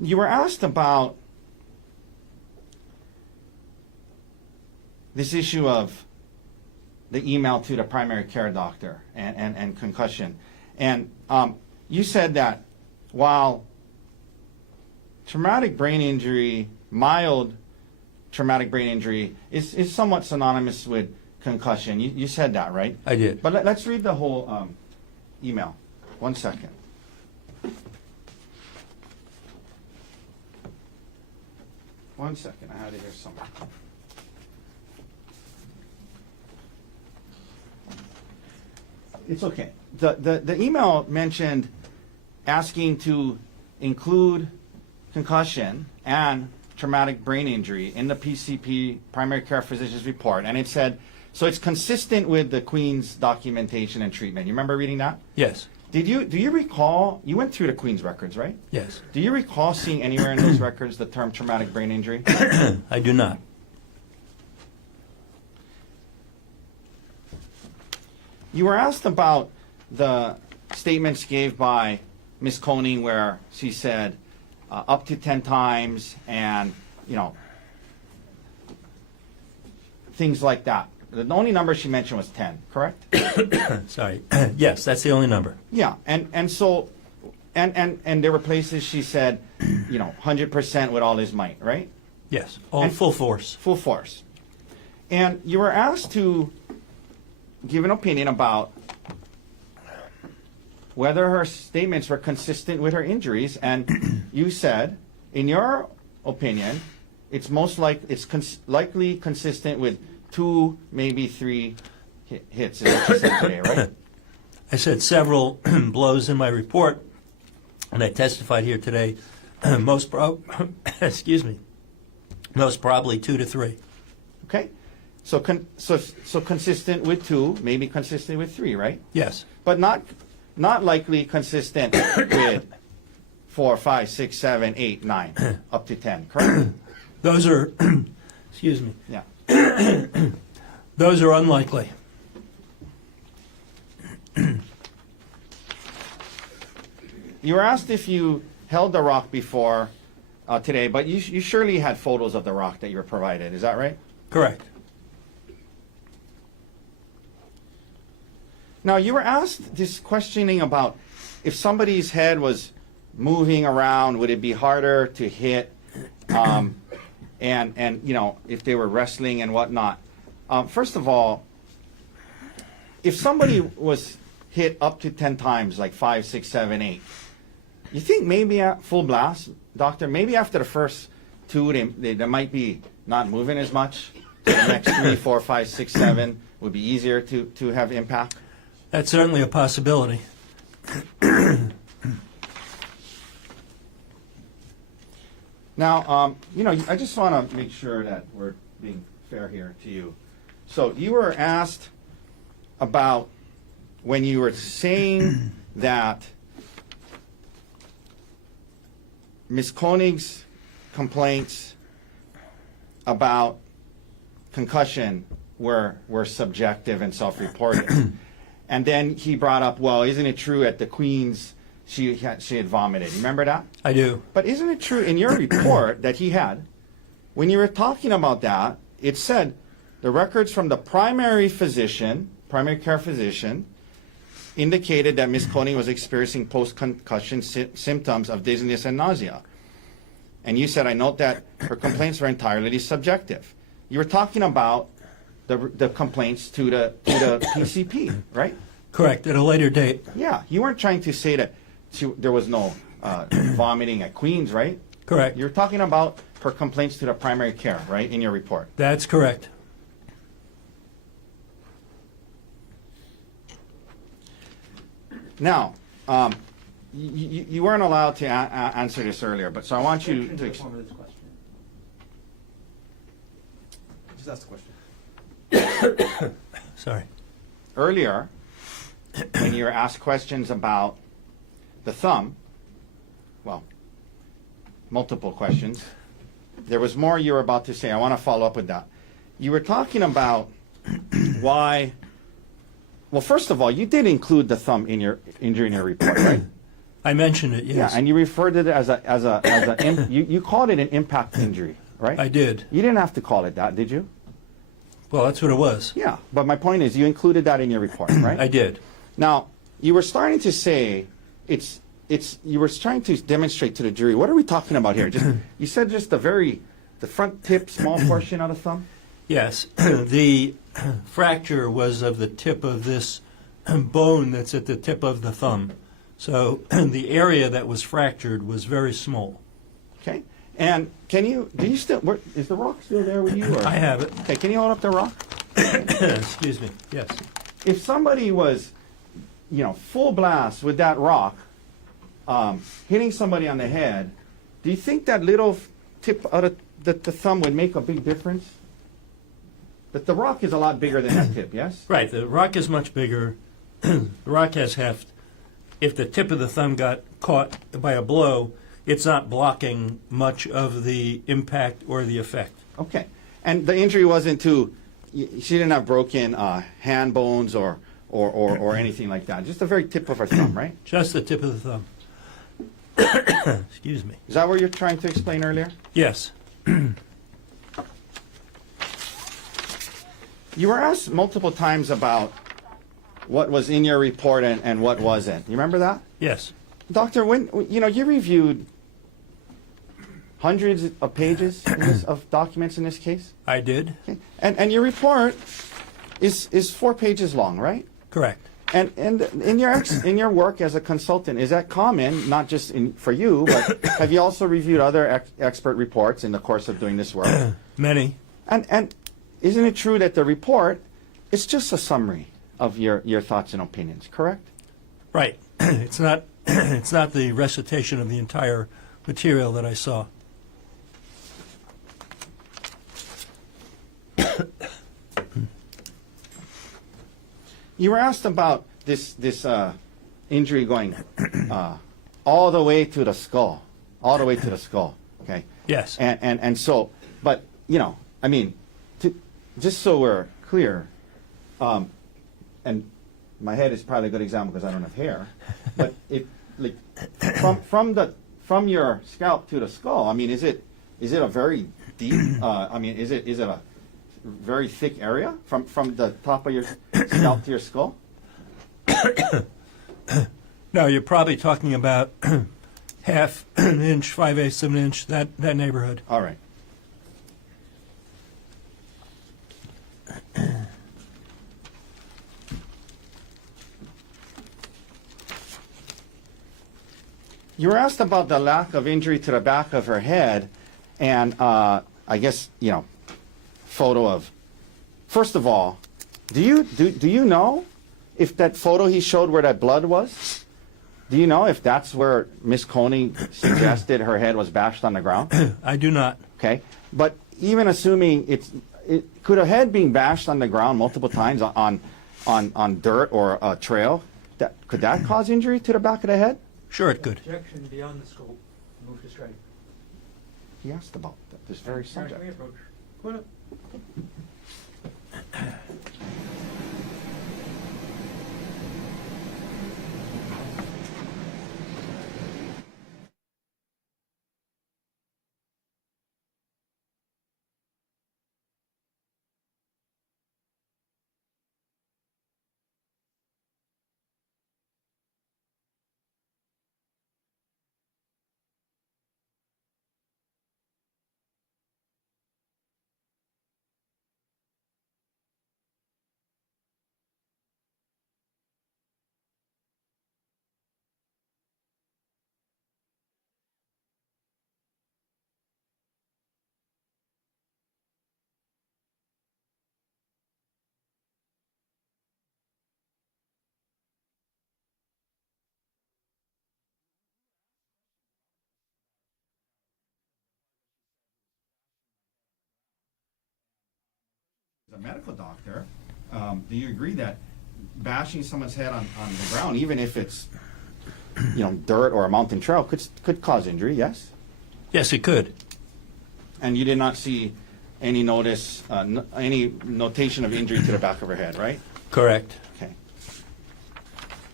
You were asked about this issue of the email to the primary care doctor and concussion. And you said that while traumatic brain injury, mild traumatic brain injury, is somewhat synonymous with concussion. You said that, right? I did. But let's read the whole email. 1 second. One second, I had it here somewhere. It's okay. The email mentioned asking to include concussion and traumatic brain injury in the PCP, primary care physician's report, and it said, so it's consistent with the Queen's documentation and treatment. You remember reading that? Yes. Do you recall, you went through the Queen's records, right? Yes. Do you recall seeing anywhere in those records the term traumatic brain injury? I do not. You were asked about the statements gave by Ms. Konig where she said up to 10 times and, things like that. The only number she mentioned was 10, correct? Sorry. Yes, that's the only number. Yeah, and so, and there were places she said, 100% with all his might, right? Yes. All And- full force. Full force. And you were asked to give an opinion about whether her statements were consistent with her injuries, and you said, in your opinion, it's likely consistent with 2, maybe 3 hits, is what you said today, right? I said several blows in my report, and I testified here today. Excuse me. Most probably 2 to 3. Okay, so consistent with 2, maybe consistent with 3, right? Yes. But not likely consistent with 4, 5, 6, 7, 8, 9, up to 10, correct? Those are, excuse me. Yeah. Those are unlikely. You were asked if you held the rock before today, but you surely had photos of the rock that you were provided. Is that right? Correct. Now, you were asked this questioning about if somebody's head was moving around, would it be harder to hit? And if they were wrestling and whatnot. First of all, if somebody was hit up to 10 times, like 5, 6, 7, 8, you think maybe at full blast, doctor, maybe after the first 2, they might be not moving as much. The next 3, 4, 5, 6, 7 would be easier to have impact? That's certainly a possibility. Now, I just want to make sure that we're being fair here to you. So you were asked about when you were saying that Ms. Konig's complaints about concussion were subjective and self-reported. And then he brought up, well, isn't it true at the Queen's she had vomited. Remember that? I do. But isn't it true in your report that he had, when you were talking about that, it said the records from the primary care physician, indicated that Ms. Konig was experiencing post-concussion symptoms of dizziness and nausea. And you said, I note that her complaints were entirely subjective. You were talking about the complaints to the PCP, right? Correct, at a later date. Yeah, you weren't trying to say that there was no vomiting at Queens, right? Correct. You're talking about her complaints to the primary care, right, in your report. That's correct. Now, you weren't allowed to answer this earlier, but so I want you to. Just ask the question. Sorry. Earlier, when you were asked questions about the thumb, well, multiple questions, there was more you were about to say. I want to follow up with that. You were talking about why. Well, first of all, you did include the thumb in your injury in your report, right? I mentioned it, yes. Yeah, and you referred to it as you called it an impact injury, right? I did. You didn't have to call it that, did you? Well, that's what it was. Yeah, but my point is, you included that in your report, right? I did. Now, you were starting to say you were trying to demonstrate to the jury. What are we talking about here? You said just the front tip, small portion of the thumb. Yes, the fracture was of the tip of this bone that's at the tip of the thumb. So the area that was fractured was very small. Okay. And is the rock still there with you? Or? I have it. Okay, can you hold up the rock? Excuse me, yes. If somebody was, full blast with that rock, hitting somebody on the head, do you think that little tip of the thumb would make a big difference? But the rock is a lot bigger than that tip, yes? Right, the rock is much bigger. The rock has heft. If the tip of the thumb got caught by a blow, it's not blocking much of the impact or the effect. Okay. And the injury wasn't she didn't have broken hand bones or anything like that. Just the very tip of her thumb, right? Just the tip of the thumb. Excuse me. Is that what you're trying to explain earlier? Yes. You were asked multiple times about what was in your report and what wasn't. You remember that? Yes. Doctor, when you reviewed hundreds of pages of documents in this case? I did. Okay. And your report is 4 pages long, right? Correct. And in your work as a consultant, is that common, not just for you, but have you also reviewed other expert reports in the course of doing this work? Many. And isn't it true that the report is just a summary of your thoughts and opinions, correct? Right. It's not the recitation of the entire material that I saw. You were asked about this injury going all the way to the skull, okay? Yes. And so, but just so we're clear, and my head is probably a good example because I don't have hair, but from your scalp to the skull, is it a very deep? Is it a very thick area from the top of your scalp to your skull? No, you're probably talking about half an inch, 5/8 of an inch, that neighborhood. All right. You were asked about the lack of injury to the back of her head, and I guess photo of. First of all, do you know if that photo he showed where that blood was? Do you know if that's where Miss Konig suggested her head was bashed on the ground? I do not. Okay, but even assuming could a head being bashed on the ground multiple times on dirt or a trail, could that cause injury to the back of the head? Sure, it could. Objection beyond the scope. Move to strike. He asked about this very subject. Approach. Go on up. the medical doctor, do you agree that bashing someone's head on the ground, even if it's, dirt or a mountain trail, could cause injury, yes? Yes, it could. And you did not see any any notation of injury to the back of her head, right? Correct. Okay.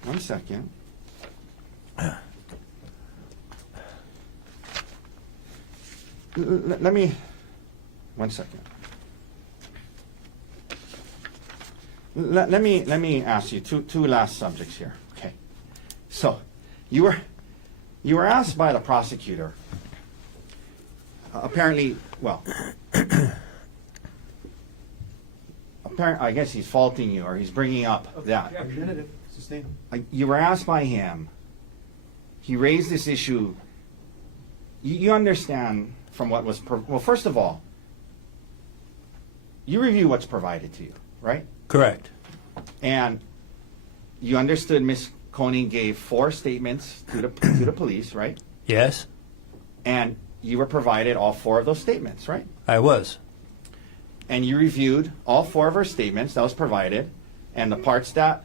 1 second. Let me, 1 second. Let me ask you two last subjects here. Okay. So, you were asked by the prosecutor. Apparently, I guess he's faulting you, or he's bringing up that. Argumentative, sustain. You were asked by him. He raised this issue. You understand from what was well. First of all, you review what's provided to you, right? Correct. And you understood Ms. Konig gave 4 statements to the police, right? Yes, And you were provided all 4 of those statements, right? I was. And you reviewed all 4 of her statements that was provided, and the parts that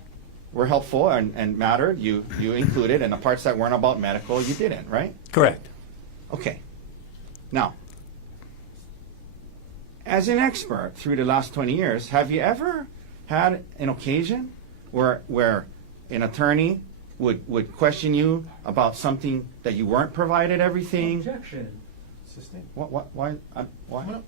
were helpful and mattered, you included, and the parts that weren't about medical, you didn't, right? Correct. Okay. Now, as an expert through the last 20 years, have you ever had an occasion where an attorney would question you about something that you weren't provided everything? Objection. Sustain. Why? Why? Come on up.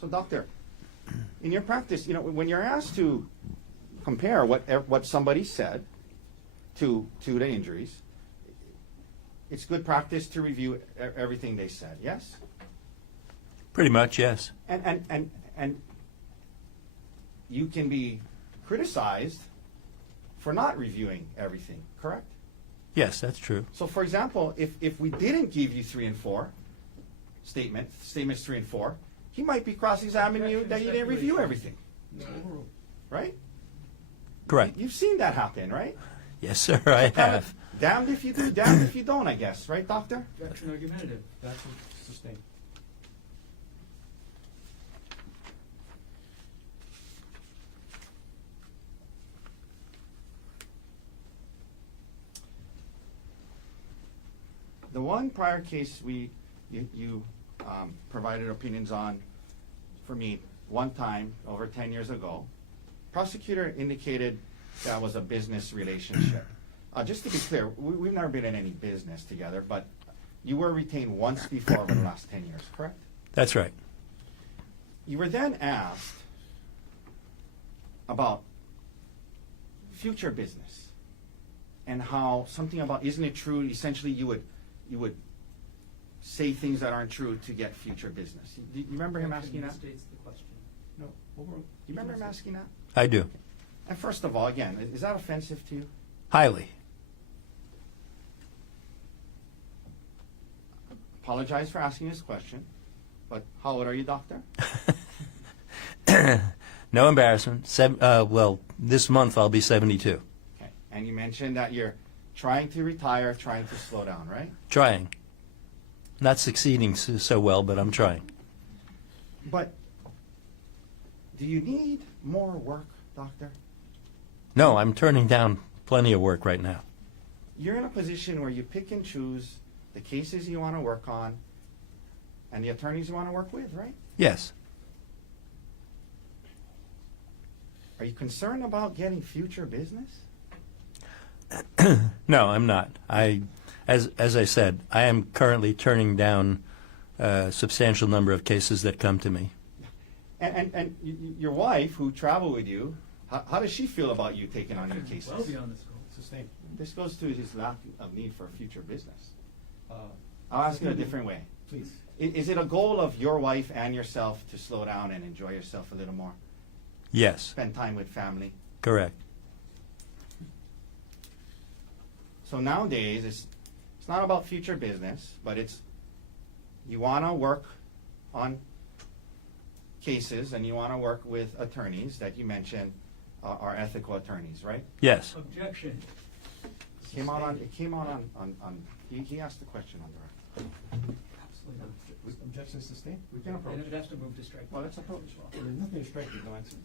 So, doctor, in your practice, when you're asked to compare what somebody said to the injuries, it's good practice to review everything they said. Yes. Pretty much, yes. And you can be criticized for not reviewing everything, correct? Yes, that's true. So, for example, if we didn't give you 3 and 4 statements 3 and 4, he might be cross-examining you that you didn't review everything, right? Correct. You've seen that happen, right? Yes, sir, I have. Damned if you do, damned if you don't, I guess, right, doctor? Objection argumentative. That's sustain. The one prior case you provided opinions on for me one time over 10 years ago, prosecutor indicated that was a business relationship. Just to be clear, we've never been in any business together, but you were retained once before over the last 10 years, correct? That's right. You were then asked about future business and how something about, isn't it true, essentially you would say things that aren't true to get future business. Do you remember him asking that? States the question. No, overall. Do you remember him asking that? I do. And first of all, again, is that offensive to you? Highly. Apologize for asking this question, but how old are you, doctor? No embarrassment. Well, this month I'll be 72. Okay. And you mentioned that you're trying to retire, trying to slow down, right? Trying. Not succeeding so well, but I'm trying. But do you need more work, doctor? No, I'm turning down plenty of work right now. You're in a position where you pick and choose the cases you want to work on, and the attorneys you want to work with, right? Yes. Are you concerned about getting future business? No, I'm not. As I said, I am currently turning down a substantial number of cases that come to me. And your wife, who traveled with you, how does she feel about you taking on new cases? Well beyond the scope. Sustained. This goes to his lack of need for future business. I'll ask it a different way. Please. Is it a goal of your wife and yourself to slow down and enjoy yourself a little more? Yes, Spend time with family? correct. So nowadays, it's not about future business, but it's you want to work on cases and you want to work with attorneys that you mentioned are ethical attorneys, right? Yes. Objection. It came out on he asked the question on the record. Absolutely not. Objection sustained? We can approach. And it has to move to strike. Well, let's approach. There's nothing to strike, there's no answer.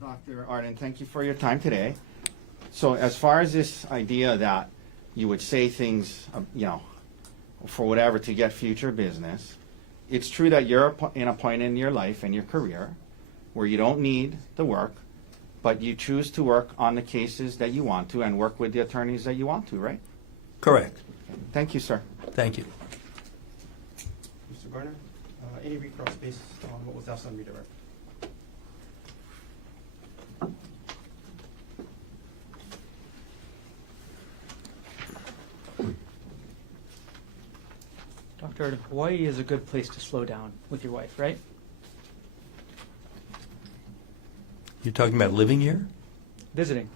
Dr. Ardan, thank you for your time today. So as far as this idea that you would say things, for whatever to get future business, it's true that you're in a point in your life and your career where you don't need the work, but you choose to work on the cases that you want to and work with the attorneys that you want to, right? Correct. Thank you, sir. Thank you. Mr. Garner, any recross based on what was asked on redirect? Dr. Ardan, Hawaii is a good place to slow down with your wife, right? You're talking about living here? Visiting.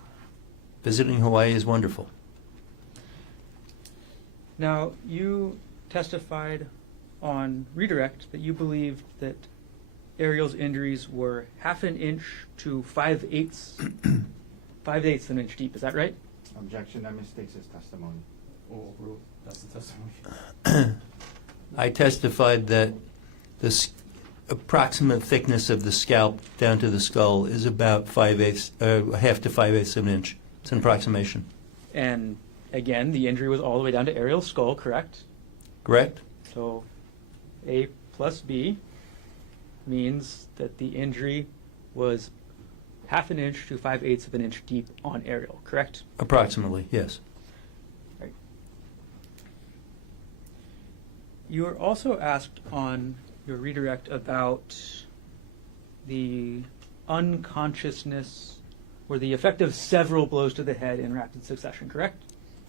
Visiting Hawaii is wonderful. Now, you testified on redirect that you believed that Ariel's injuries were 1/2 inch to 5/8 5/8 an inch deep. Is that right? Objection, that mistakes his testimony. Oh, overruled. That's the testimony. I testified that the approximate thickness of the scalp down to the skull is about 1/2 to 5/8 of an inch. It's an approximation. And again, the injury was all the way down to Ariel's skull, correct? Correct? So A plus B means that the injury was 1/2 inch to 5/8 of an inch deep on Ariel, correct? Approximately, yes. Right. You were also asked on your redirect about the unconsciousness or the effect of several blows to the head in rapid succession, correct?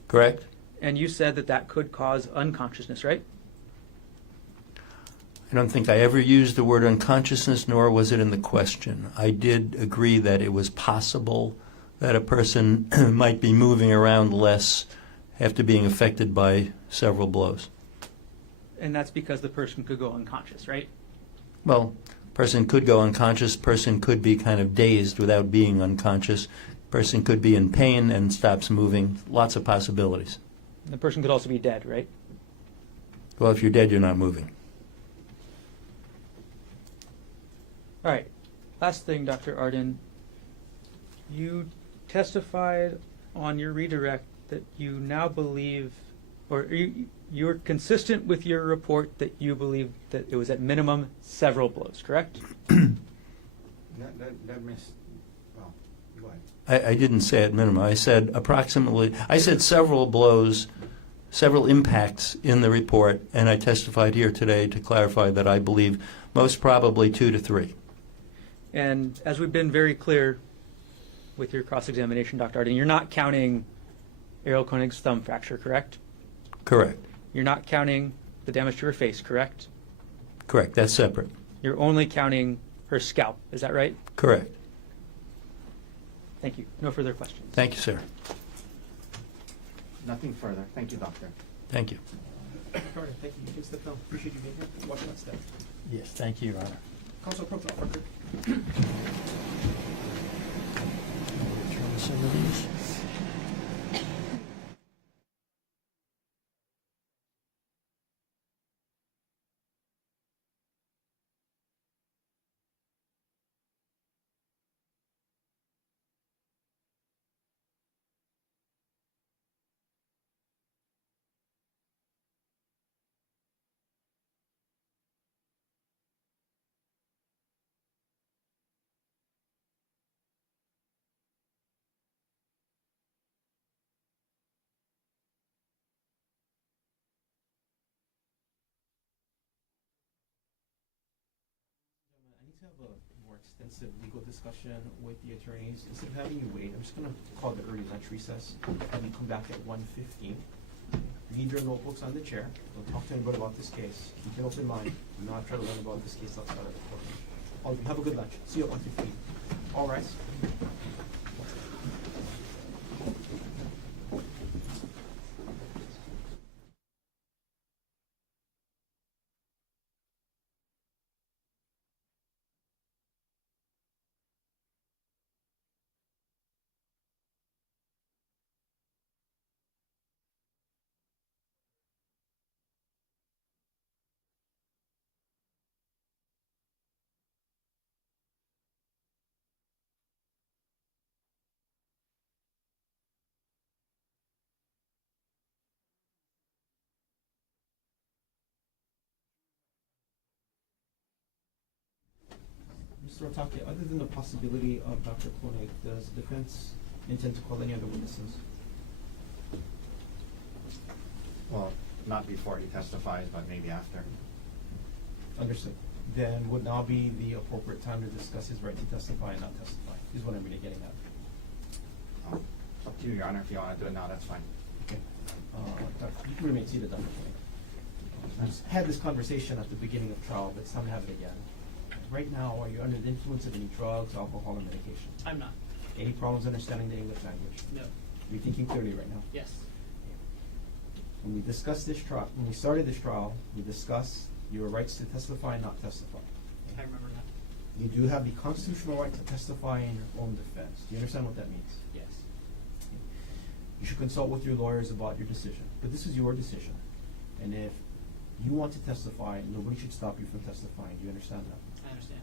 Correct? And you said that that could cause unconsciousness, right? I don't think I ever used the word unconsciousness, nor was it in the question. I did agree that it was possible that a person might be moving around less after being affected by several blows. And that's because the person could go unconscious, right? Well, person could go unconscious, person could be kind of dazed without being unconscious, person could be in pain and stops moving, lots of possibilities. The person could also be dead, right? Well, if you're dead, you're not moving. All right. Last thing, Dr. Ardan. You testified on your redirect that you now believe, or you're consistent with your report that you believe that it was at minimum several blows, correct? That miss. Well, go ahead. I didn't say at minimum. I said approximately, I said several blows, several impacts in the report, and I testified here today to clarify that I believe most probably 2 to 3. And as we've been very clear with your cross-examination, Dr. Ardan, you're not counting Gerhardt Konig's thumb fracture, correct? Correct. You're not counting the damage to her face, correct? Correct. That's separate. You're only counting her scalp, is that right? Correct. Thank you. No further questions. Thank you, sir. Nothing further. Thank you, doctor. Thank you. Thank you. You can step down. Appreciate you being here. Watch that step. Yes, thank you, Your Honor. Counsel approach off record. Turn some of these. I need to have a more extensive legal discussion with the attorneys. Instead of having you wait, I'm just going to call the early lunch recess. Have you come back at 1:15. Leave your notebooks on the chair. Don't talk to anybody about this case. Keep an open mind. Do not try to learn about this case outside of the court. All of you, have a good lunch. See you at 1:15. All rise. Mr. Otake, other than the possibility of Dr. Konig, does the defense intend to call any other witnesses? Well, not before he testifies, but maybe after. Understood. Then would now be the appropriate time to discuss his right to testify and not testify, is what I'm really getting at. It's up to you, Your Honor. If you want to do it now, that's fine. Okay. You can remain seated, Dr. Konig. I just had this conversation at the beginning of trial, but it's time to have it again. Right now, are you under the influence of any drugs, alcohol, or medication? I'm not. Any problems understanding the English language? No. You're thinking clearly right now? Yes. When we discussed this trial, when we started this trial, we discussed your rights to testify and not testify. I remember that. You do have the constitutional right to testify in your own defense. Do you understand what that means? Yes. You should consult with your lawyers about your decision, but this is your decision. And if you want to testify, nobody should stop you from testifying. Do you understand that? I understand.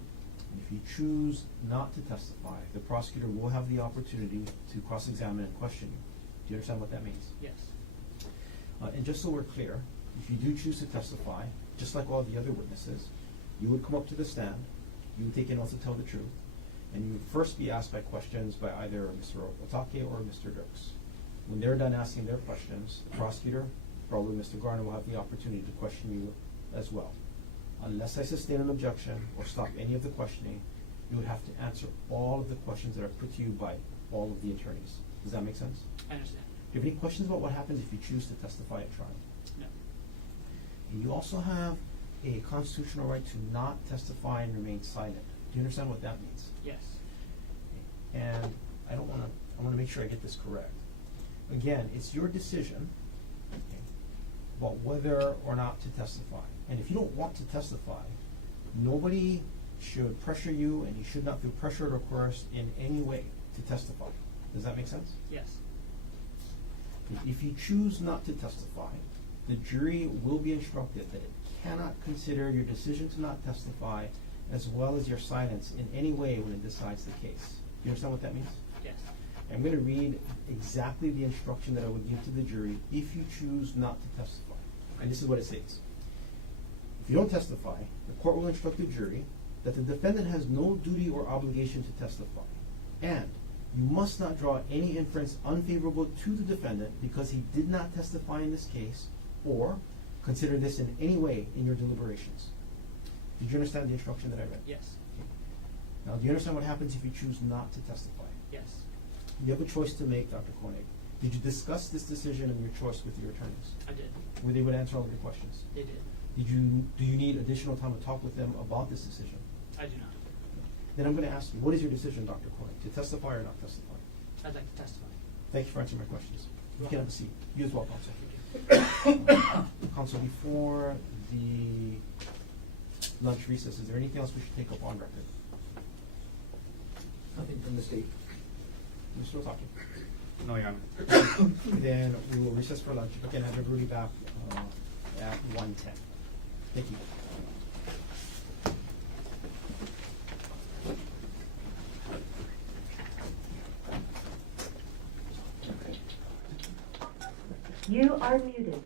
And if you choose not to testify, the prosecutor will have the opportunity to cross-examine and question you. Do you understand what that means? Yes. And just so we're clear, if you do choose to testify, just like all the other witnesses, you would come up to the stand, you would take an oath to tell the truth, and you would first be asked by questions by either Mr. Otake or Mr. Dirks. When they're done asking their questions, the prosecutor, probably Mr. Garner, will have the opportunity to question you as well. Unless I sustain an objection or stop any of the questioning, you would have to answer all of the questions that are put to you by all of the attorneys. Does that make sense? I understand. Do you have any questions about what happens if you choose to testify at trial? No. And you also have a constitutional right to not testify and remain silent. Do you understand what that means? Yes. And I want to make sure I get this correct. Again, it's your decision. Okay. about whether or not to testify. And if you don't want to testify, nobody should pressure you, and you should not feel pressured or coerced in any way to testify. Does that make sense? Yes. If you choose not to testify, the jury will be instructed that it cannot consider your decision to not testify as well as your silence in any way when it decides the case. Do you understand what that means? Yes. I'm going to read exactly the instruction that I would give to the jury if you choose not to testify. And this is what it states. If you don't testify, the court will instruct the jury that the defendant has no duty or obligation to testify, and you must not draw any inference unfavorable to the defendant because he did not testify in this case, or consider this in any way in your deliberations. Did you understand the instruction that I read? Yes. Now, do you understand what happens if you choose not to testify? Yes. You have a choice to make, Dr. Konig. Did you discuss this decision and your choice with your attorneys? I did. Were they able to answer all of your questions? They did. Do you need additional time to talk with them about this decision? I do not. Then I'm going to ask you, what is your decision, Dr. Konig, to testify or not testify? I'd like to testify. Thank you for answering my questions. You can have a seat. You as well, Counsel. Counsel, before the lunch recess, is there anything else we should take up on record? Nothing from the state. You're still talking. No, Your Honor. Then we will recess for lunch. Again, have everybody back at 1:10. Thank you. You are muted.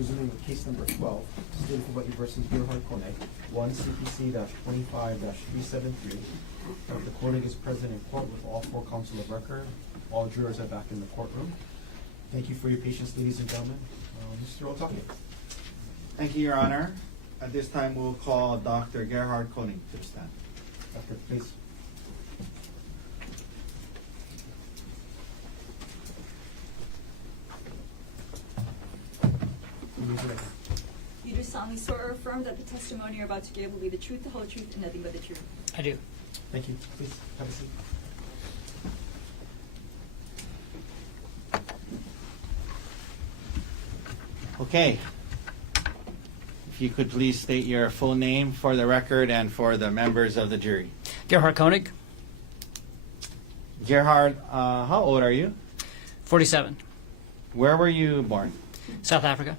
resuming with case number 12, State of Hawaii versus Gerhardt Konig, 1 CPC-25-373. Dr. Konig is present in court with all 4 counsel of record. All jurors are back in the courtroom. Thank you for your patience, ladies and gentlemen. Mr. Otake. Thank you, Your Honor. At this time, we'll call Dr. Gerhardt Konig to the stand. Doctor, please. You do solemnly swear or affirm that the testimony you're about to give will be the truth, the whole truth, and nothing but the truth. I do. Thank you. Please have a seat. Okay. If you could please state your full name for the record and for the members of the jury. Gerhardt Konig, Gerhard, how old are you? 47, Where were you born? South Africa.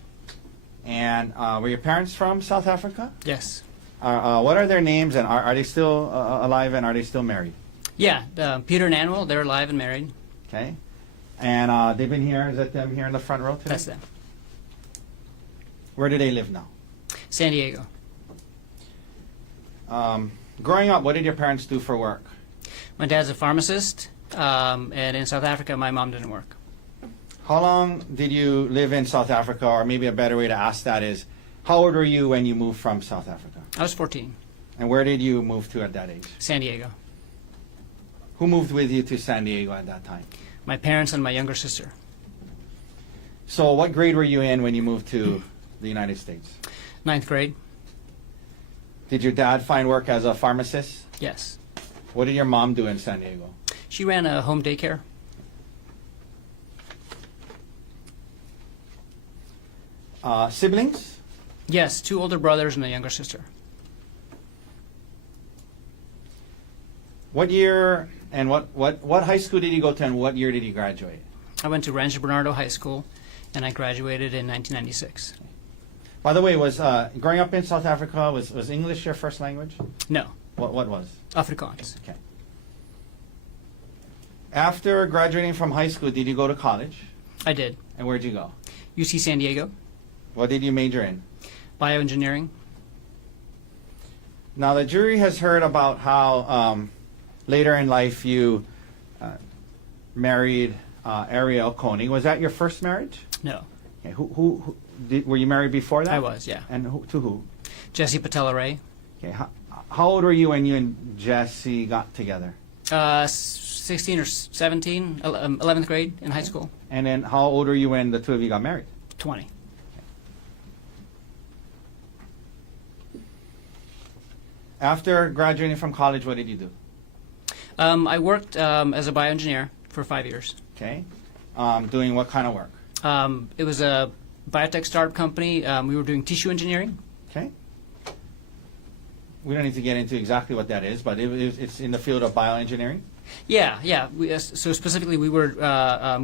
And were your parents from South Africa? Yes. What are their names, and are they still alive, and are they still married? Yeah, Peter and Annual, they're alive and married. Okay. And they've been here, is that them here in the front row today? That's them. Where do they live now? San Diego. Growing up, what did your parents do for work? My dad's a pharmacist, and in South Africa, my mom didn't work. How long did you live in South Africa, or maybe a better way to ask that is, how old were you when you moved from South Africa? I was 14, And where did you move to at that age? San Diego. Who moved with you to San Diego at that time? My parents and my younger sister. So what grade were you in when you moved to the United States? 9th grade? Did your dad find work as a pharmacist? Yes. What did your mom do in San Diego? She ran a home daycare. Siblings? Yes, 2 older brothers and a younger sister. What year and what high school did you go to, and what year did you graduate? I went to Rancho Bernardo High School, and I graduated in 1996. By the way, was growing up in South Africa, was English your first language? No, What was? Afrikaans. Okay. After graduating from high school, did you go to college? I did. And where'd you go? UC San Diego, What did you major in? bioengineering. Now, the jury has heard about how later in life you married Ariel Konig. Was that your first marriage? No, Okay. Were you married before that? I was, yeah. And to who? Jesse Patella Ray. Okay. How old were you when you and Jesse got together? 16 or 17, 11th grade in high school. And then how old were you when the two of you got married? 20. After graduating from college, what did you do? I worked as a bioengineer for 5 years. Okay. Doing what kind of work? It was a biotech startup company. We were doing tissue engineering. Okay. We don't need to get into exactly what that is, but it's in the field of bioengineering. Yeah. So specifically, we were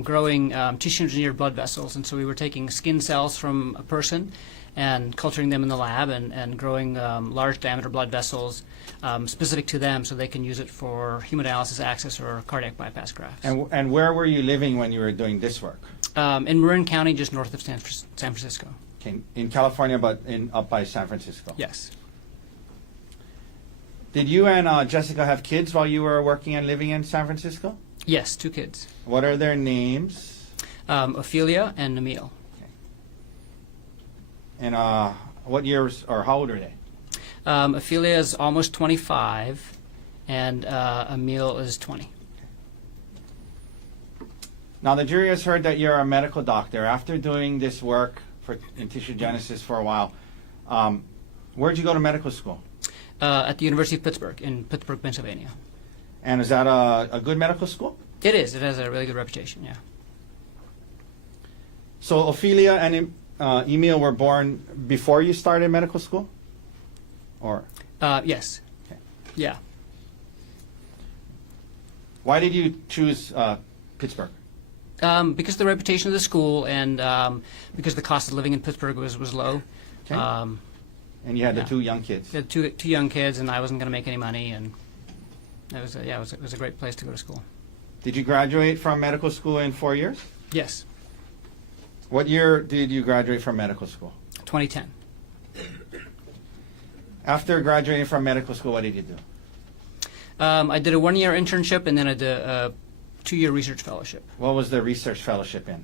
growing tissue engineered blood vessels, and so we were taking skin cells from a person and culturing them in the lab and growing large diameter blood vessels specific to them so they can use it for hemodialysis access or cardiac bypass grafts. And where were you living when you were doing this work? In Marin County, just north of San Francisco. Okay. In California, but up by San Francisco. Yes. Did you and Jessica have kids while you were working and living in San Francisco? Yes, 2 kids. What are their names? Ophelia and Emil. And what years or how old are they? Ophelia is almost 25, and Emil is 20. Now, the jury has heard that you're a medical doctor. After doing this work in tissue genesis for a while, where'd you go to medical school? At the University of Pittsburgh, in Pittsburgh, Pennsylvania. And is that a good medical school? It is. It has a really good reputation, yeah. So Ophelia and Emil were born before you started medical school? Or Yes. Okay. Yeah. Why did you choose Pittsburgh? Because of the reputation of the school and because the cost of living in Pittsburgh was low. Okay. And you had yeah. the 2 young kids. We had two young kids, and I wasn't going to make any money, and it was a great place to go to school. Did you graduate from medical school in 4 years? Yes. What year did you graduate from medical school? 2010. After graduating from medical school, what did you do? I did a 1-year internship, and then I did a 2-year research fellowship. What was the research fellowship in?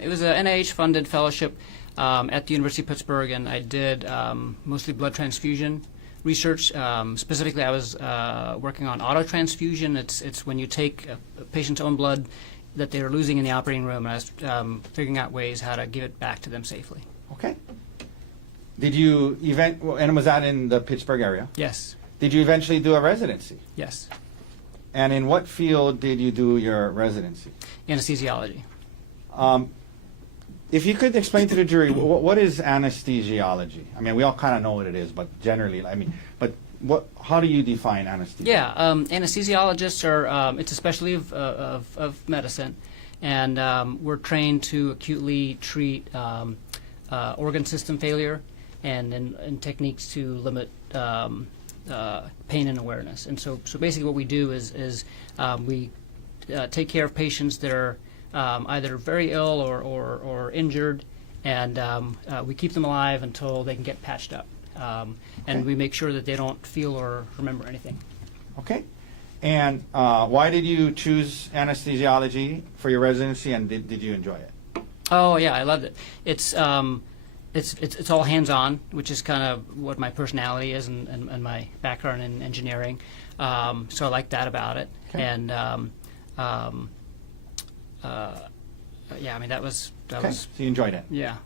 It was an NIH-funded fellowship at the University of Pittsburgh, and I did mostly blood transfusion research. Specifically, I was working on autotransfusion. It's when you take a patient's own blood that they were losing in the operating room, and I was figuring out ways how to give it back to them safely. Okay. Did you and was that in the Pittsburgh area? Yes. Did you eventually do a residency? Yes. And in what field did you do your residency? Anesthesiology. If you could explain to the jury, what is anesthesiology? I mean, we all kind of know what it is, but generally, how do you define anesthesia? Yeah, anesthesiologists are, it's a specialty of medicine, and we're trained to acutely treat organ system failure and techniques to limit pain and awareness. And so basically what we do is we take care of patients that are either very ill or injured, and we keep them alive until they can get patched up. And we make sure that they don't feel or remember anything. Okay. And why did you choose anesthesiology for your residency, and did you enjoy it? Oh yeah, I loved it. It's all hands-on, which is kind of what my personality is and my background in engineering. So I like that about it. Okay. And yeah, I mean that was So you enjoyed it. yeah.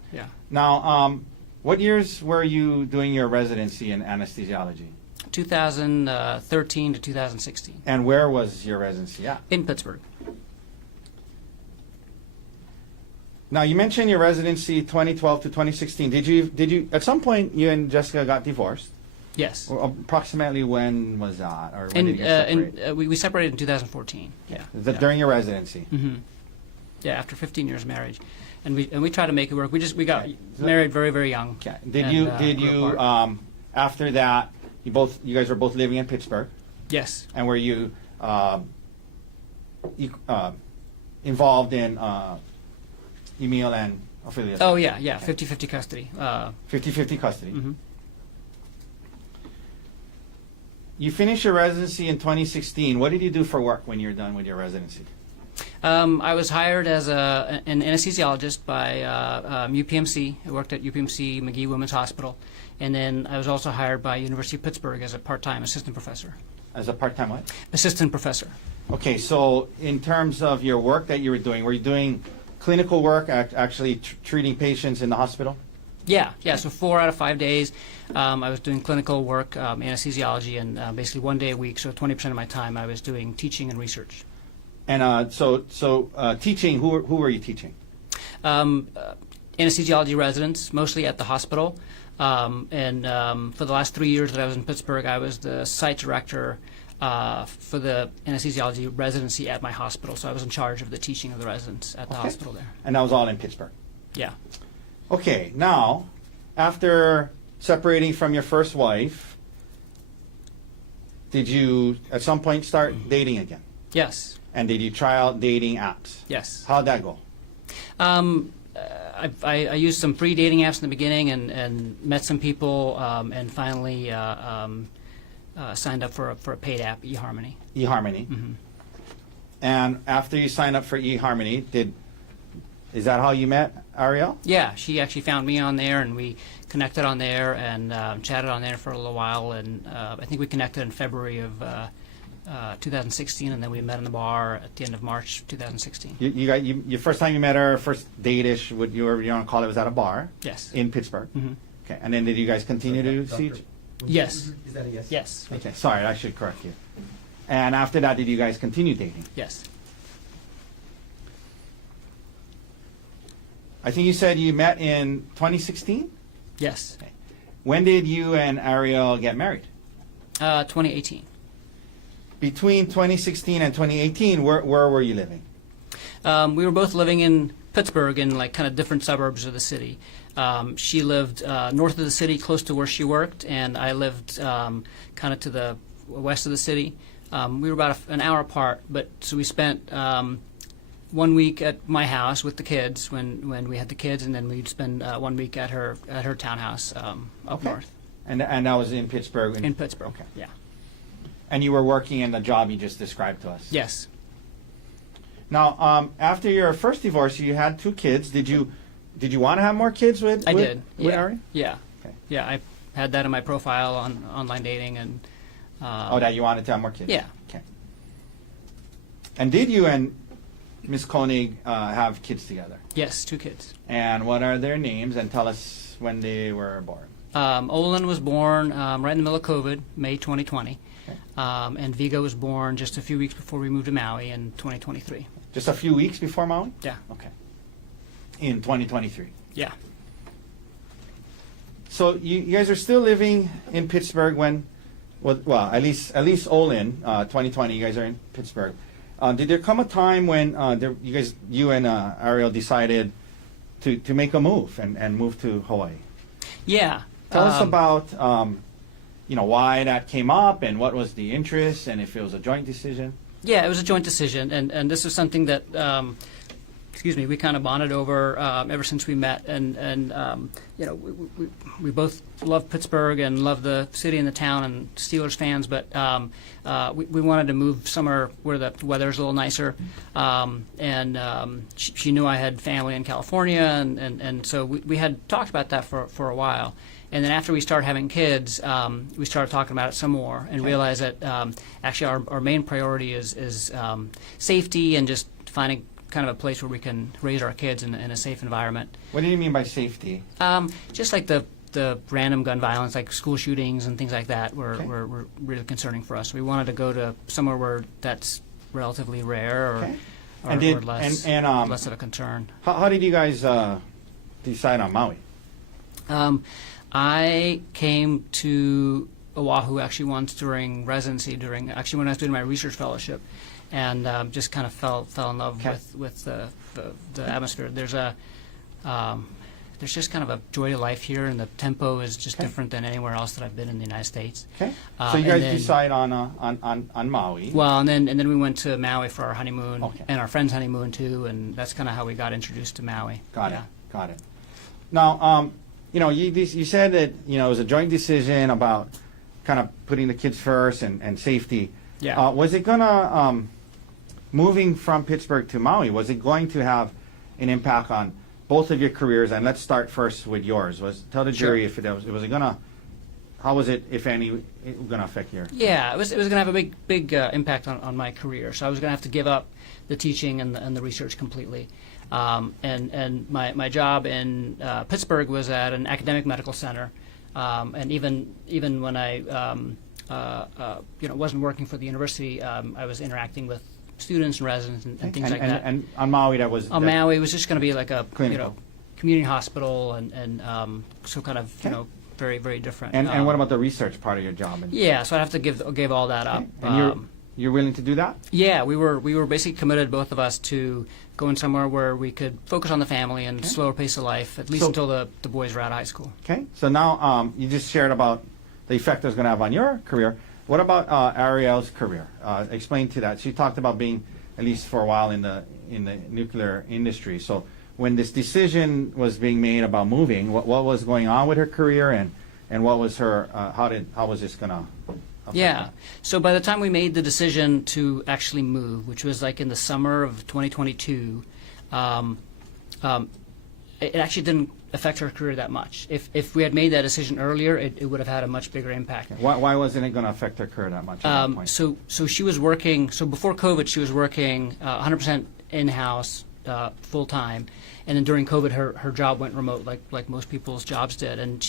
Now, what years were you doing your residency in anesthesiology? 2013 to 2016 And where was your residency at? in Pittsburgh. Now, you mentioned your residency 2012 to 2016. Did you at some point you and Jessica got divorced? Yes. Or approximately when was that, or when did you get separated? We separated in 2014. Yeah. Is that during your residency? Mm-hmm. Yeah, after 15 years of marriage, and we tried to make it work. We got married very, very young. Okay. Did you after that you guys were both living in Pittsburgh, Yes. and were you involved in Emil and Ophelia? Oh yeah, 50-50 custody. 50-50 custody. Mhm. You finished your residency in 2016. What did you do for work when you were done with your residency? I was hired as an anesthesiologist by UPMC. I worked at UPMC McGee Women's Hospital, and then I was also hired by University of Pittsburgh as a part-time assistant professor. As a part-time what? Assistant professor. Okay, so in terms of your work that you were you doing clinical work, actually treating patients in the hospital? Yeah. So 4 out of 5 days, I was doing clinical work, anesthesiology, and basically 1 day a week. So 20% of my time, I was doing teaching and research. And so teaching, who were you teaching? Anesthesiology residents, mostly at the hospital. And for the last 3 years that I was in Pittsburgh, I was the site director for the anesthesiology residency at my hospital. So I was in charge of the teaching of the residents at the hospital there. And that was all in Pittsburgh? Yeah. Okay, now, after separating from your first wife, did you at some point start dating again? Yes. And did you try out dating apps? Yes. How'd that go? I used some free dating apps in the beginning and met some people and finally signed up for a paid app, eHarmony. eHarmony. Mm-hmm. And after you signed up for eHarmony, is that how you met Ariel? Yeah, she actually found me on there, and we connected on there and chatted on there for a little while. And I think we connected in February of 2016, and then we met in the bar at the end of March 2016. Your first time you met her, first date-ish, what you want to call it, was at a bar? Yes. In Pittsburgh? Mm-hmm. Okay, and then did you guys continue to see each? Yes. Is that a yes? Yes. Okay, sorry, I should correct you. And after that, did you guys continue dating? Yes. I think you said you met in 2016? Yes. Okay. When did you and Ariel get married? 2018. Between 2016 and 2018, where were you living? We were both living in Pittsburgh in like kind of different suburbs of the city. She lived north of the city, close to where she worked, and I lived kind of to the west of the city. We were about an hour apart, but so we spent 1 week at my house with the kids when we had the kids, and then we'd spend 1 week at her townhouse up Okay. north And that was in Pittsburgh. in Pittsburgh. Okay. Yeah. And you were working in the job you just described to us. Yes. Now, after your first divorce, you had 2 kids. Did you want to have more kids with? I with, did. With Yeah. Ari? Yeah. Okay. Yeah. I had that in my profile on online dating and. That you wanted to have more kids. Yeah. Okay. And did you and Miss Konig have kids together? Yes, 2 kids. And what are their names? And tell us when they were born. Olin was born right in the middle of COVID, May 2020. Okay. And Vigo was born just a few weeks before we moved to Maui in 2023. Just a few weeks before Maui? Yeah. Okay. In 2023. Yeah. So you guys are still living in Pittsburgh when, well, at least Olin, 2020, you guys are in Pittsburgh. Did there come a time when you and Ariel decided to make a move and move to Hawaii? Yeah. Tell us about why that came up and what was the interest and if it was a joint decision. Yeah, it was a joint decision, and this was something that, we kind of bonded over ever since we met, and we both love Pittsburgh and love the city and the town and Steelers fans, but we wanted to move somewhere where the weather's a little nicer, and she knew I had family in California, and so we had talked about that for a while. And then after we started having kids, we started talking about it some more and realized that actually our main priority is safety and just finding kind of a place where we can raise our kids in a safe environment. What do you mean by safety? Just like the random gun violence, like school shootings and things like that, were really concerning for us. We wanted to go to somewhere where that's relatively rare or, Okay. or less of a concern. How did you guys decide on Maui? I came to Oahu actually once during residency, when I was doing my research fellowship, and just kind of fell in love Okay. with the atmosphere. There's just kind of a joy to life here, and the tempo is just Okay. different than anywhere else that I've been in the United States. Okay. So you and guys then- decide on Maui. Well, and then we went to Maui for our honeymoon, Okay. and our friend's honeymoon too, and that's kind of how we got introduced to Maui. Got Yeah. it. Now, you said that it was a joint decision about kind of putting the kids first and safety. Yeah. Was it gonna moving from Pittsburgh to Maui? Was it going to have an impact on both of your careers? And let's start first with yours. Tell the jury Sure. if it was it gonna. How was it, if any, gonna affect your? Yeah, it was going to have a big impact on my career. So I was going to have to give up the teaching and the research completely. And my job in Pittsburgh was at an academic medical center, and even when I wasn't working for the university, I was interacting with students and residents and things like that. And on Maui, On Maui, it was just going to be like a Clinical. community hospital, and so kind of Okay. very, very different. And what about the research part of your job? Yeah, so I'd have to give all that up. And you're willing to do that? Yeah, we were basically committed, both of us, to going somewhere where we could focus on the family and Okay. slower pace of life, at least So- until the boys were out of high school. Okay. So now you just shared about the effect it's going to have on your career. What about Ariel's career? Explain to that. She talked about being, at least for a while, in the nuclear industry. So when this decision was being made about moving, what was going on with her career, and what was her how was this going to affect Yeah. her? So by the time we made the decision to actually move, which was like in the summer of 2022, it actually didn't affect her career that much. If we had made that decision earlier, it would have had a much bigger impact. Why wasn't it going to affect her career that much at that point? So she was working. So before COVID, she was working 100% in-house, full time, and then during COVID, her job went remote, like most people's jobs did. And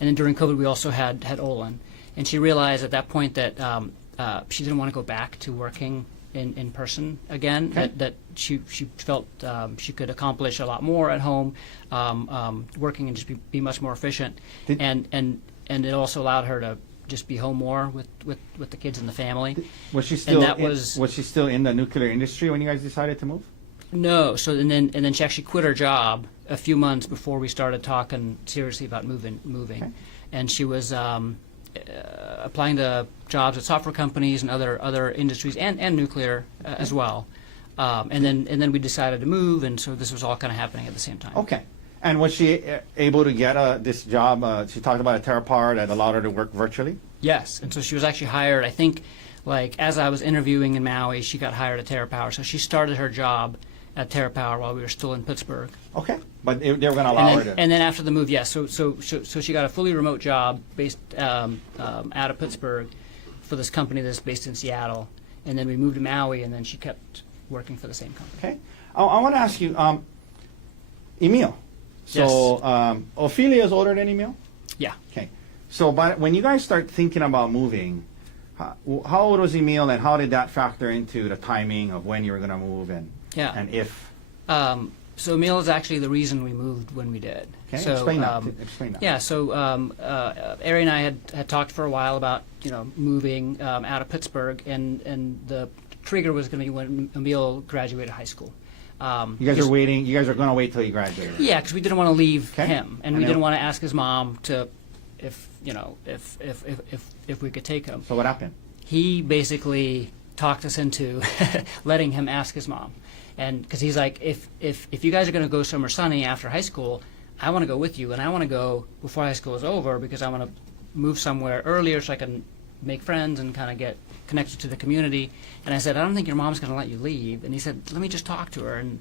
then during COVID, we also had Olin, and she realized at that point that she didn't want to go back to working in person again. Okay. That she felt she could accomplish a lot more at home, working and just be much more efficient. And it also allowed her to just be home more with the kids and the family. Was she still that was she still in the nuclear industry when you guys decided to move? No. So and then she actually quit her job a few months before we started talking seriously about moving. Okay. And she was applying to jobs at software companies and other industries and nuclear as well. And then we decided to move, and so this was all kind of happening at the same time. Okay. And was she able to get this job? She talked about a TerraPower that allowed her to work virtually? Yes, and so she was actually hired, I think, like as I was interviewing in Maui, she got hired at TerraPower. So she started her job at TerraPower while we were still in Pittsburgh. Okay. But they were going to allow her to. And then after the move, yes. So she got a fully remote job based out of Pittsburgh for this company that's based in Seattle. And then we moved to Maui, and then she kept working for the same company. Okay. I want to ask you, Emil. So Ophelia is older than Emil? Yeah. Okay. So when you guys start thinking about moving, how old was Emil, and how did that factor into the timing of when you were going to move and if? So Emil is actually the reason we moved when we did. Okay, so, explain that. Yeah, so Ari and I had talked for a while about moving out of Pittsburgh, and the trigger was going to be when Emil graduated high school. You guys are waiting. You guys are going to wait till he graduates. Yeah, because we didn't want to leave him, and we then- didn't want to ask his mom to, if we could take him. So what happened? He basically talked us into letting him ask his mom, and because he's like, if you guys are going to go somewhere sunny after high school, I want to go with you, and I want to go before high school is over because I want to move somewhere earlier so I can make friends and kind of get connected to the community. And I said, I don't think your mom's going to let you leave. And he said, let me just talk to her. And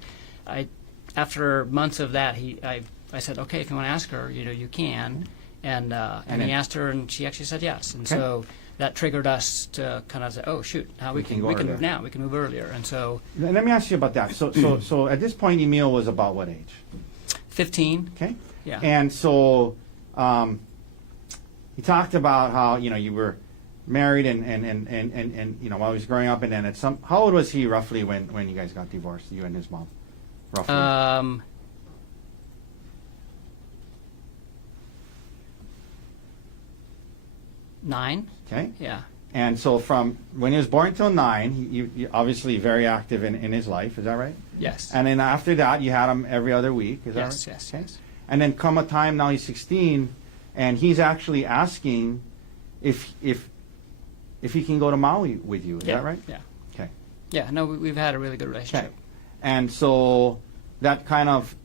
after months of that, I said, okay, if you want to ask her, you can. And he asked her, and she actually said yes. And so that triggered us to kind of say, oh shoot, now we can move now. We can move earlier. And so Let me ask you about that. So at this point, Emil was about what age? 15. Okay. Yeah. And so he talked about how you were married and while he was growing up, and then how old was he roughly when you guys got divorced, you and his mom, roughly? 9. Okay. Yeah. And so from when he was born till 9, you obviously very active in his life. Is that right? Yes. And then after that, you had him every other week. Is that right? Yes. Okay. And then come a time now he's 16, and he's actually asking if he can go to Maui with you. Is that right? Yeah. Okay. Yeah. No, we've had a really good Okay. relationship. And so that kind of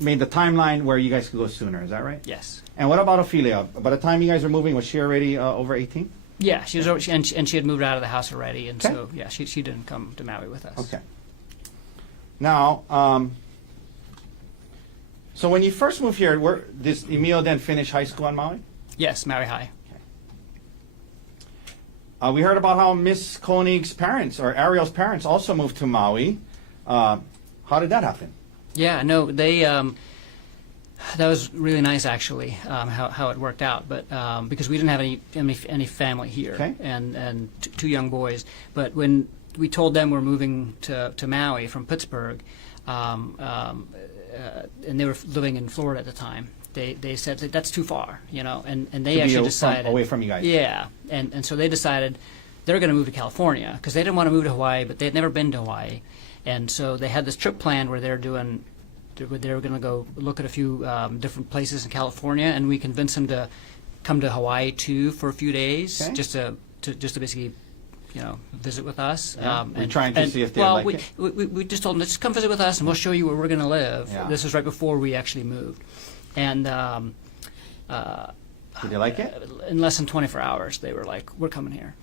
made the timeline where you guys could go sooner. Is that right? Yes. And what about Ophelia? By the time you guys were moving, was she already over 18? Yeah, she was over, and she had moved out of the house already, and Okay. so yeah, she didn't come to Maui with us. Okay. Now, so when you first moved here, did Emil then finish high school on Maui? Yes, Maui High. We heard about how Miss Konig's parents, or Ariel's parents, also moved to Maui. How did that happen? Yeah, no, they that was really nice actually, how it worked out. But because we didn't have any family here, Okay. and two young boys. But when we told them we're moving to Maui from Pittsburgh, and they were living in Florida at the time, they said that that's too far, and they To be actually decided away from you guys. Yeah, and so they decided they're going to move to California because they didn't want to move to Hawaii, but they'd never been to Hawaii, and so they had this trip planned where they were going to go look at a few different places in California, and we convinced them to come to Hawaii too for a few days, Okay. just to basically, visit with us. Yeah. We're trying to see if they like it. We just told them, just come visit with us, and we'll show you where we're going to live. Yeah. This was right before we actually moved, and Did they like it? in less than 24 hours, they were like, "We're coming here."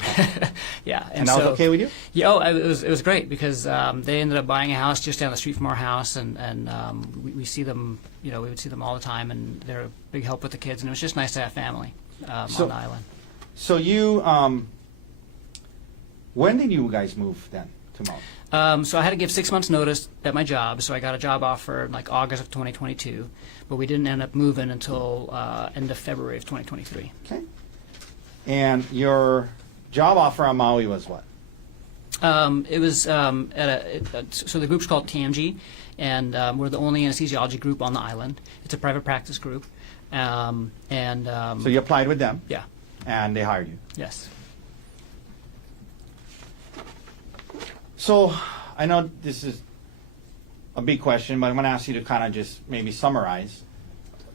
Yeah, And that was okay with you? Yeah, it was great because they ended up buying a house just down the street from our house, and we see them. We would see them all the time, and they're a big help with the kids, and it was just nice to have family on the island. So you, when did you guys move then to Maui? So I had to give 6 months' notice at my job. So I got a job offer in like August of 2022, but we didn't end up moving until end of February of 2023. Okay. And your job offer on Maui was what? It was so the group's called TMG, and we're the only anesthesiology group on the island. It's a private practice group, So you applied with them, yeah, and they hired you. yes. So I know this is a big question, but I'm going to ask you to kind of just maybe summarize.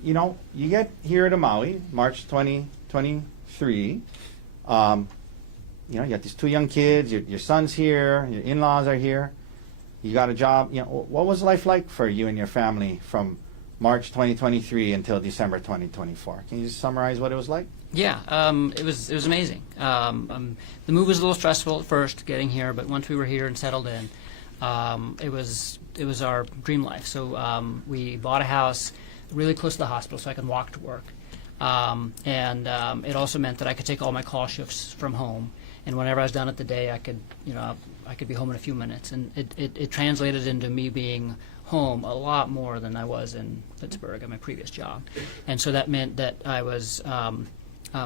You get here to Maui, March 2023. You got these two young kids. Your son's here. Your in-laws are here, You got a job. What was life like for you and your family from March 2023 until December 2024? Can you just summarize what it was like? Yeah, it was amazing. The move was a little stressful at first, getting here, but once we were here and settled in, it was our dream life. So we bought a house really close to the hospital, so I could walk to work, and it also meant that I could take all my call shifts from home. And whenever I was done at the day, I could be home in a few minutes, and it translated into me being home a lot more than I was in Pittsburgh at my previous job, and so that meant that I was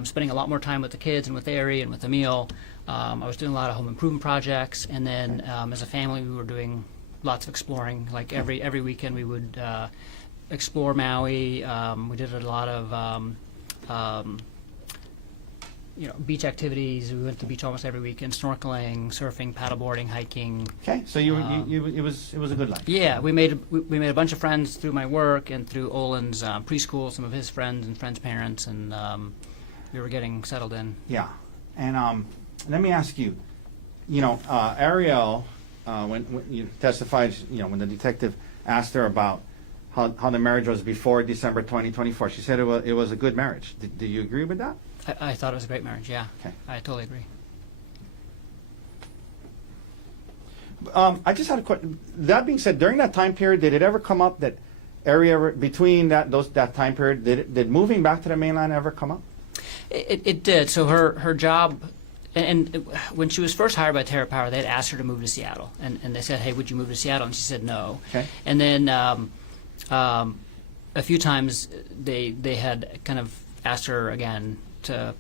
spending a lot more time with the kids and with Ari and with Emil. I was doing a lot of home improvement projects, and then as a family, we were doing lots of exploring. Like every weekend, we would explore Maui. We did a lot of beach activities. We went to the beach almost every weekend, snorkeling, surfing, paddleboarding, hiking. Okay, so it was a good life. Yeah, we made a bunch of friends through my work and through Olin's preschool, some of his friends and friends' parents, and we were getting settled in. Yeah, and let me ask you, Ariel, when you testified, when the detective asked her about how the marriage was before December 2024, she said it was a good marriage. Do you agree with that? I thought it was a great marriage, yeah. Okay. I totally agree. I just had a question. That being said, during that time period, did it ever come up that area between that time period, did moving back to the mainland ever come up? It did. So her job, and when she was first hired by Terra Power, they had asked her to move to Seattle, and they said, "Hey, would you move to Seattle?" And she said no. Okay. And then a few times they had kind of asked her again to,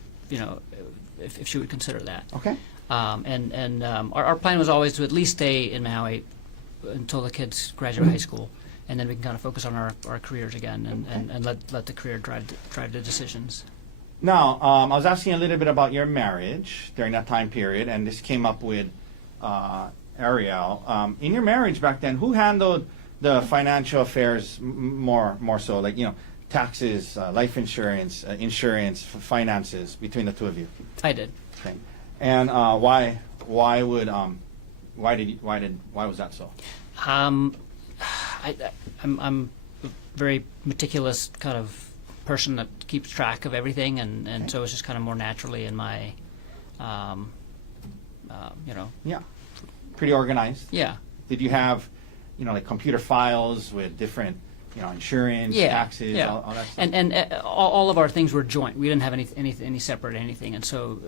if she would consider that. Okay. Our plan was always to at least stay in Maui until the kids graduate high school, and then we can kind of focus on our careers again and let the career drive the decisions. Now, I was asking a little bit about your marriage during that time period, and this came up with Ariel. In your marriage back then, who handled the financial affairs more so, like taxes, life insurance, finances between the two of you? I did. Okay. And why was that so? I'm a very meticulous kind of person that keeps track of everything, and so it's just kind of more naturally in my, Yeah. Pretty organized. Yeah. Did you have, like computer files with different, insurance, taxes, yeah. all that stuff? And all of our things were joint. We didn't have any separate anything, and so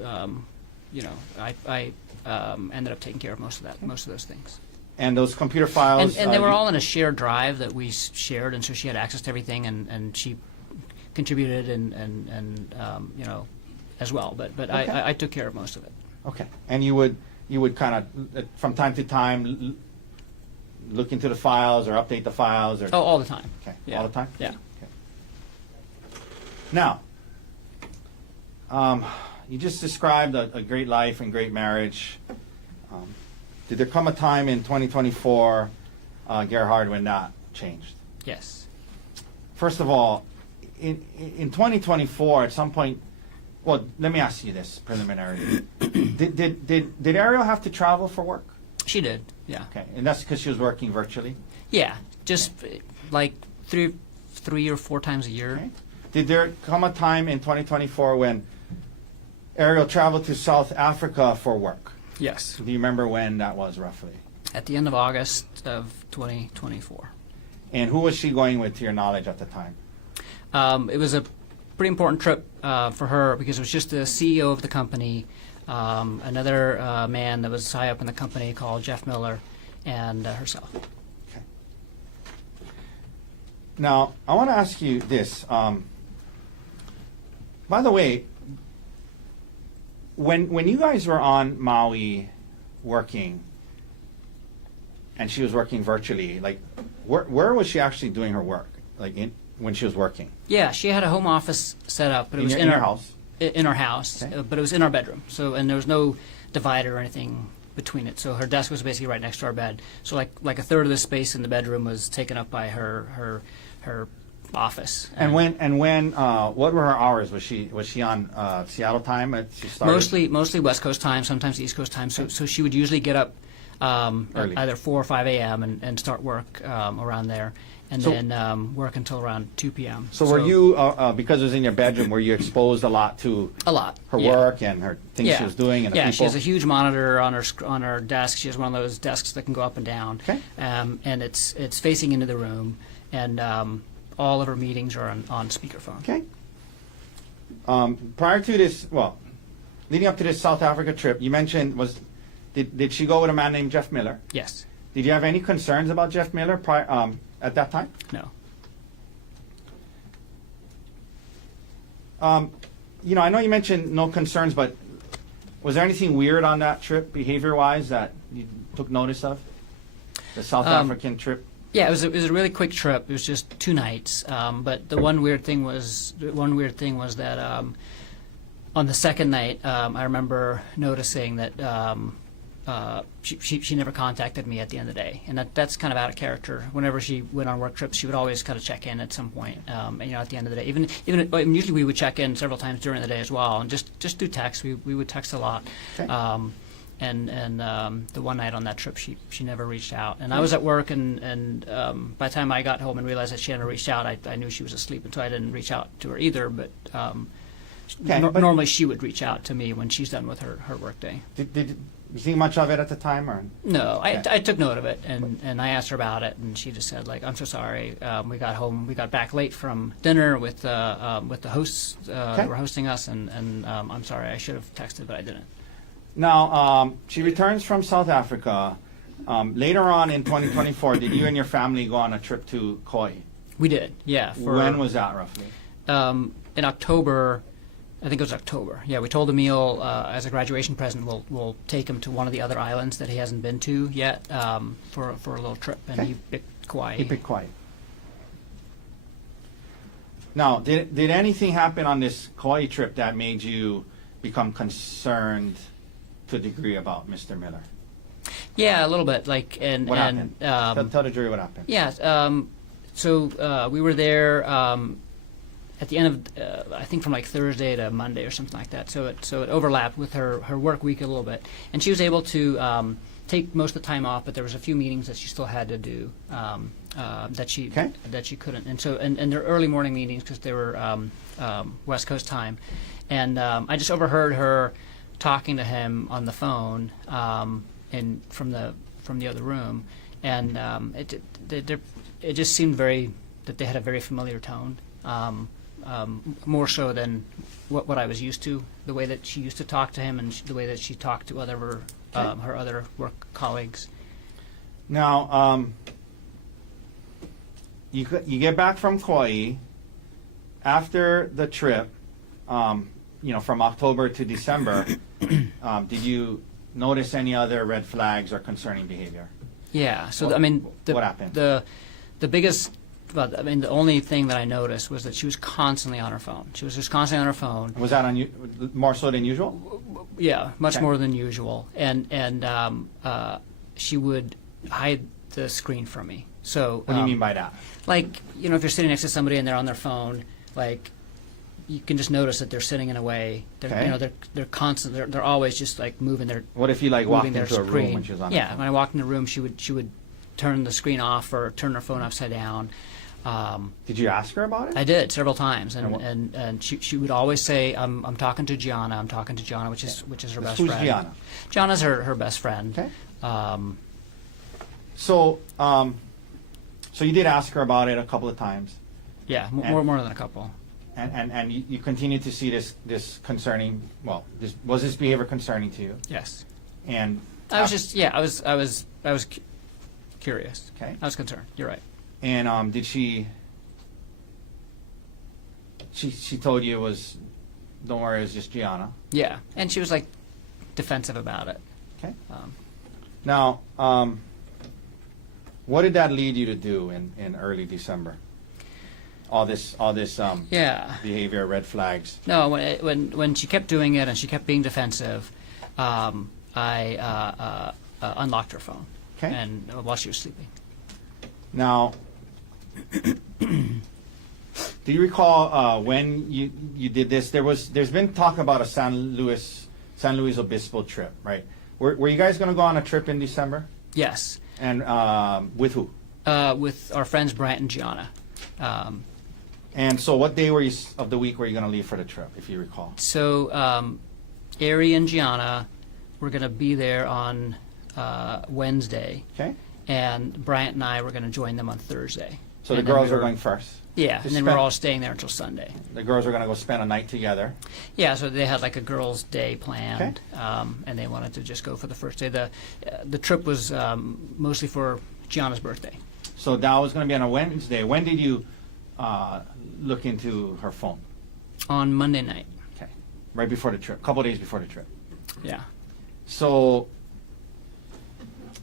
I ended up taking care of most of those things. And those computer files, and they were all in a shared drive that we shared, and so she had access to everything, and she contributed and as well. But Okay. I took care of most of it. Okay. And you would kind of from time to time look into the files or update the files, or Oh, all the time. okay, Yeah. all the time. Yeah. Okay. Now, you just described a great life and great marriage. Did there come a time in 2024, Gerhardt, when that changed? Yes. First of all, in 2024, at some point, well, let me ask you this preliminarily. Did Ariel have to travel for work? She did. Yeah. Okay, and that's because she was working virtually? Yeah. Just like three or four times a year. Okay. Did there come a time in 2024 when Ariel traveled to South Africa for work? Yes. Do you remember when that was roughly? At the end of August of 2024. And who was she going with, to your knowledge, at the time? It was a pretty important trip for her because it was just the CEO of the company, another man that was high up in the company called Jeff Miller, and herself. Okay. Now, I want to ask you this. By the way, when you guys were on Maui working, and she was working virtually, like, where was she actually doing her work? Like, when she was working? Yeah, she had a home office set up, but it was in her house? In our house, Okay. but it was in our bedroom. So, and there was no divider or anything between it. So her desk was basically right next to our bed. So like a third of the space in the bedroom was taken up by her office. And when what were her hours? Was she on Seattle time? She started? Mostly West Coast time, sometimes East Coast time. So she would usually get up Early. either 4 or 5 a.m. and start work around there, and So- then work until around 2 p.m. So were you, because it was in your bedroom, were you exposed a lot to A lot. her yeah. work and her things she was doing and the yeah, people? she has a huge monitor on her desk. She has one of those desks that can go up and down. Okay. And it's facing into the room, and all of her meetings are on speakerphone. Okay. Prior to this, well, leading up to this South Africa trip, you mentioned did she go with a man named Jeff Miller? Yes. Did you have any concerns about Jeff Miller at that time? No. I know you mentioned no concerns, but was there anything weird on that trip, behavior-wise, that you took notice of? The South African trip? Yeah, it was a really quick trip. It was just 2 nights. But the one weird thing was that on the second night, I remember noticing that she never contacted me at the end of the day, and that's kind of out of character. Whenever she went on work trips, she would always kind of check in at some point. At the end of the day, even usually we would check in several times during the day as well, and just do text. We would text a lot. Okay. And the one night on that trip, she never reached out. And I was at work, and by the time I got home and realized that she hadn't reached out, I knew she was asleep, and so I didn't reach out to her either. But, but normally she would reach out to me when she's done with her work day. Did you think much of it at the time, or? No, Okay. I took note of it, and I asked her about it, and she just said, like, I'm so sorry. We got back late from dinner with the hosts that were hosting us, and I'm sorry. I should have texted, but I didn't. Now, she returns from South Africa. Later on in 2024, did you and your family go on a trip to Kauai? We did, yeah. When was that, roughly? In October, I think it was October. Yeah, we told Emil as a graduation present we'll take him to one of the other islands that he hasn't been to yet for a little trip, and Okay. he picked Kauai. He picked Kauai. Now, did anything happen on this Kauai trip that made you become concerned to a degree about Mr. Miller? Yeah, a little bit. What happened? Tell the jury what happened. Yeah. So we were there at the end of I think from like Thursday to Monday or something like that. So it overlapped with her work week a little bit, and she was able to take most of the time off. But there was a few meetings that she still had to do that she couldn't. And so and they're early morning meetings because they were West Coast time, and I just overheard her talking to him on the phone and from the other room, and it just seemed that they had a very familiar tone, more so than what I was used to, the way that she used to talk to him and the way that she talked to her other work colleagues. Now, you get back from Kauai after the trip. From October to December, did you notice any other red flags or concerning behavior? Yeah. So What happened? The biggest, the only thing that I noticed was that she was constantly on her phone. She was just constantly on her phone. Was that more so than usual? Yeah, much Okay. more than usual. And she would hide the screen from me. So What do you mean by that? like, if you're sitting next to somebody and they're on their phone, like, you can just notice that they're sitting in a way. Okay. They're constant. They're always just like moving their. What if you walked moving their into a room screen. when she was on? Yeah, her when I walked in the room, she would turn the screen off or turn her phone upside down. phone? Did you ask her about it? I did several times, And what- and she would always say, "I'm talking to Gianna. I'm talking to Gianna," which is her best Who's friend. Gianna? Gianna's her best friend. Okay. So you did ask her about it a couple of times, Yeah, And- more than a couple. and you continue to see this concerning. Well, was this behavior concerning to you? Yes, And I was just I was curious. Okay. I was concerned. You're right. And did she told you it was, don't worry, it was just Gianna. Yeah, and she was like defensive about it. Okay. Um, Now, what did that lead you to do in early December? All this yeah. behavior, red flags. No, when she kept doing it and she kept being defensive, I unlocked her phone. Okay. And while she was sleeping. Now, do you recall when you did this? There's been talk about a San Luis Obispo trip, right? Were you guys going to go on a trip in December? Yes, And with who? with our friends Brant and Gianna. And so what day of the week were you going to leave for the trip, if you recall? So Ari and Gianna were going to be there on Wednesday, Okay. and Bryant and I were going to join them on Thursday. So the And then girls we were going first. Yeah, to and then we're spend- all staying there until Sunday. The girls were going to go spend a night together. Yeah, so they had like a girls' day planned, and they wanted to just go for the first day. The trip was mostly for Gianna's birthday. So that was going to be on a Wednesday. When did you look into her phone? On Monday night. Okay. Right before the trip, a couple days before the trip. Yeah. So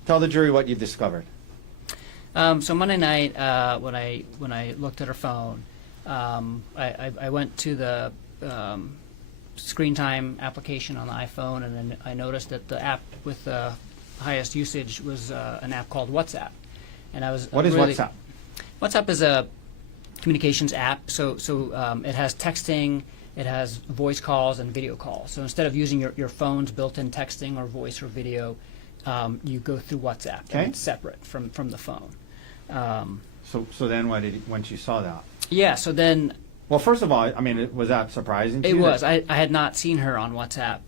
tell the jury what you discovered. So Monday night, when I looked at her phone, I went to the screen time application on the iPhone, and then I noticed that the app with the highest usage was an app called WhatsApp. And I was What is really- WhatsApp? WhatsApp is a communications app. So it has texting, it has voice calls and video calls. So instead of using your phone's built-in texting or voice or video, you go through WhatsApp. Okay. And it's separate from the phone. So then once you saw that? Yeah, so then Well, first of all, I mean, was that surprising to it you? was. I had not seen her on WhatsApp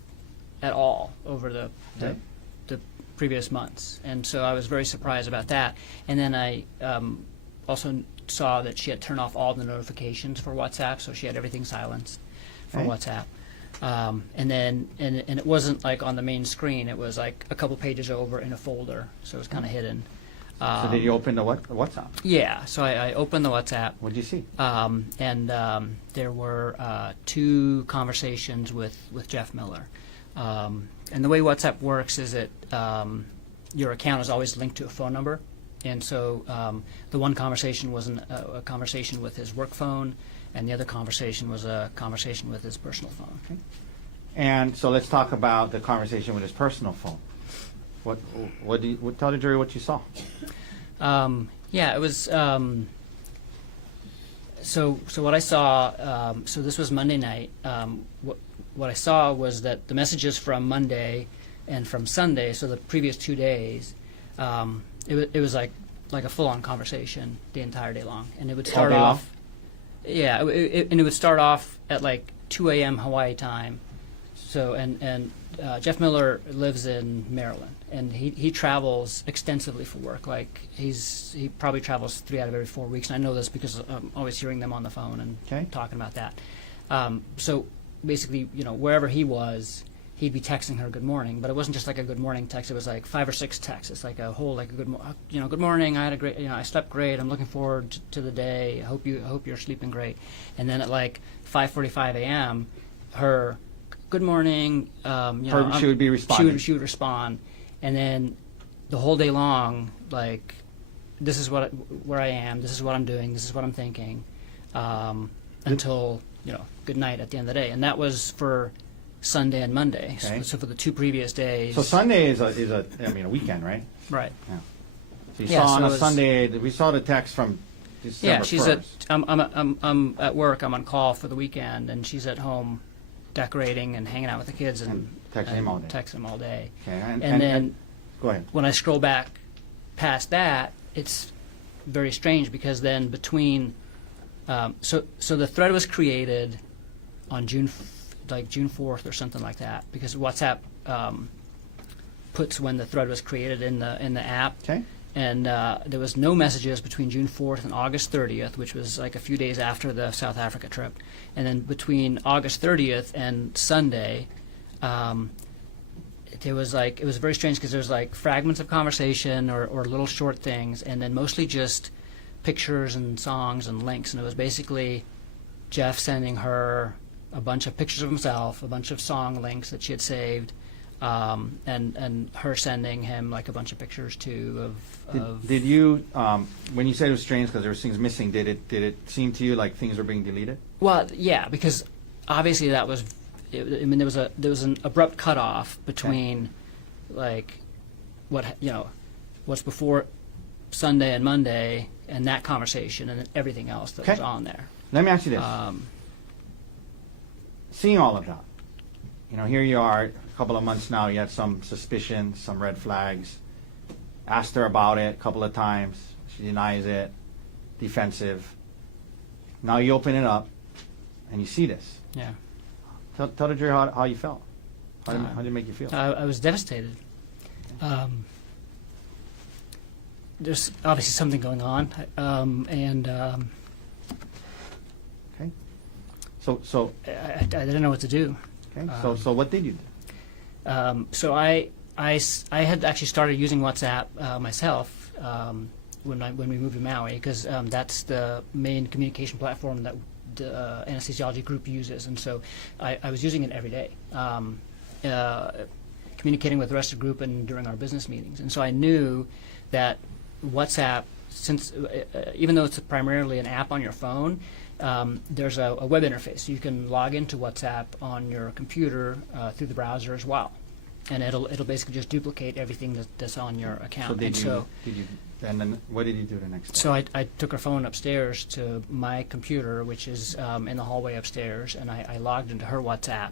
at all over the Okay. previous months. And so I was very surprised about that. And then I also saw that she had turned off all the notifications for WhatsApp, so she had everything silenced for Okay. WhatsApp. And then it wasn't like on the main screen. It was like a couple pages over in a folder, so it was kind of hidden. So did you open the WhatsApp? Yeah, so I opened the WhatsApp. What did you see? And there were 2 conversations with Jeff Miller. And the way WhatsApp works is that your account is always linked to a phone number. And so the one conversation was a conversation with his work phone, and the other conversation was a conversation with his personal phone. Okay. And so let's talk about the conversation with his personal phone. Tell the jury what you saw. Yeah, it was. So what I saw. So this was Monday night. What I saw was that the messages from Monday and from Sunday, so the previous 2 days, it was like a full-on conversation the entire day long, and it would start day long? off. Yeah, and it would start off at like 2 a.m. Hawaii time. So and Jeff Miller lives in Maryland, and he travels extensively for work. Like he probably travels 3 out of every 4 weeks, and I know this because I'm always hearing them on the phone and Okay. talking about that. So basically, wherever he was, he'd be texting her good morning, but it wasn't just like a good morning text. It was like 5 or 6 texts. It's like a whole like a good morning. I had a great, I slept great. I'm looking forward to the day. I hope you're sleeping great. And then at like 5:45 a.m., her good morning. She would be responding. She would respond, and then the whole day long, like, this is where I am. This is what I'm doing. This is what I'm thinking, until good night at the end of the day. And that was for Sunday and Monday. Okay. So for the 2 previous days. So Sunday is a weekend, right? Right. Yeah. So you Yeah, saw so on it a was- Sunday. We saw the text from December Yeah, she's 1st. I'm at work. I'm on call for the weekend, and she's at home decorating and hanging out with the kids and texting him all day. Texting him all day. Okay. And then go ahead. when I scroll back past that, it's very strange because then between so the thread was created on June 4th or something like that, because WhatsApp puts when the thread was created in the app. Okay. And there was no messages between June 4th and August 30th, which was like a few days after the South Africa trip. And then between August 30th and Sunday, it was very strange because there was like fragments of conversation or little short things, and then mostly just pictures and songs and links. And it was basically Jeff sending her a bunch of pictures of himself, a bunch of song links that she had saved, and her sending him like a bunch of pictures too of Did you, when you said it was strange because there was things missing, did it seem to you like things were being deleted? Well, yeah, because obviously that was. I mean, there was an abrupt cutoff between, like, what's before Sunday and Monday and that conversation and everything else that was Okay. on there. Let me ask you this. Seeing all of that, here you are, a couple of months now, you had some suspicion, some red flags. Asked her about it a couple of times. She denies it, defensive. Now you open it up, and you see this. Yeah. Tell the jury how you felt. How did it make you feel? I was devastated. There's obviously something going on, Okay. So I didn't know what to do. okay. So what did you do? So I had actually started using WhatsApp myself when we moved to Maui, because that's the main communication platform that the anesthesiology group uses, and so I was using it every day, communicating with the rest of the group and during our business meetings. And so I knew that WhatsApp, since even though it's primarily an app on your phone, there's a web interface. You can log into WhatsApp on your computer through the browser as well, and it'll basically just duplicate everything that's on your account. And then what did you do the next day? So I took her phone upstairs to my computer, which is in the hallway upstairs, and I logged into her WhatsApp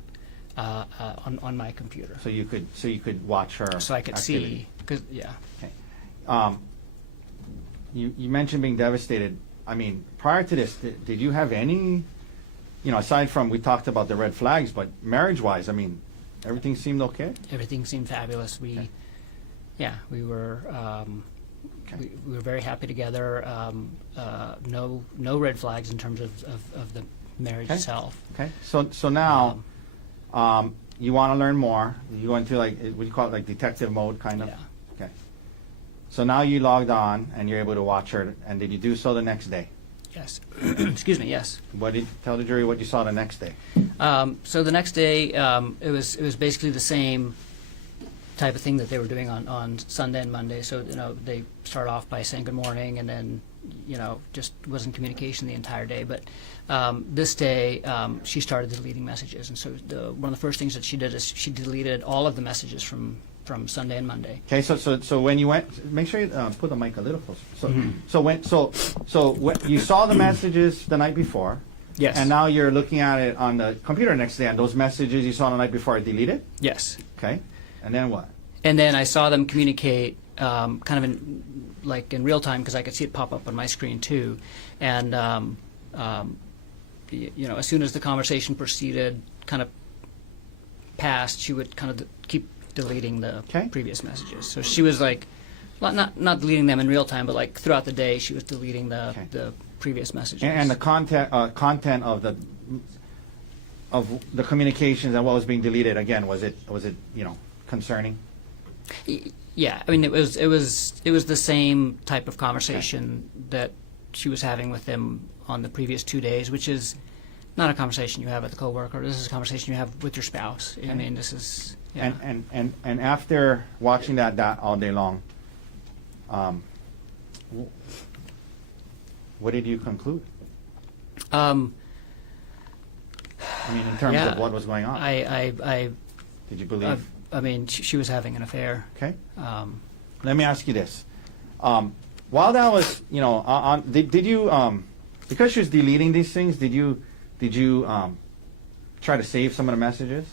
on my computer. So you could watch her. So I could activity. see, because Okay. You mentioned being devastated. I mean, prior to this, did you have any, aside from we talked about the red flags, but marriage-wise, I mean, everything seemed okay? everything seemed fabulous. We were. We were very happy together. No red flags in terms of the marriage Okay. itself. Okay. So now, you want to learn more. You go into what do you call it, like detective mode, kind of? Yeah. Okay. So now you logged on and you're able to watch her. And did you do so the next day? Yes. Excuse me. Yes. Tell the jury what you saw the next day? So the next day, it was basically the same type of thing that they were doing on Sunday and Monday. So they start off by saying good morning, and then just wasn't communication the entire day. But this day, she started deleting messages, and so one of the first things that she did is she deleted all of the messages from Sunday and Monday. Okay. So when you went, make sure you put the mic a little closer. So when you saw the messages the night before. Yes. And now you're looking at it on the computer next day, and those messages you saw the night before are deleted. Yes. Okay. And then what? And then I saw them communicate kind of in real time, because I could see it pop up on my screen too. And as soon as the conversation proceeded, kind of passed, she would kind of keep deleting the Okay. previous messages. So she was not deleting them in real time, but throughout the day she was deleting the previous messages. And the content of the communications and what was being deleted, again, was it concerning? Yeah, I mean it was the same type of conversation that she was having with them on the previous 2 days, which is not a conversation you have with a coworker. This is a conversation you have with your spouse. I mean, this is And after watching that all day long, what did you conclude? I mean, in terms of what was going on, did you believe? I mean, she was having an affair. Okay. Let me ask you this: while that was, did you, because she was deleting these things, did you try to save some of the messages?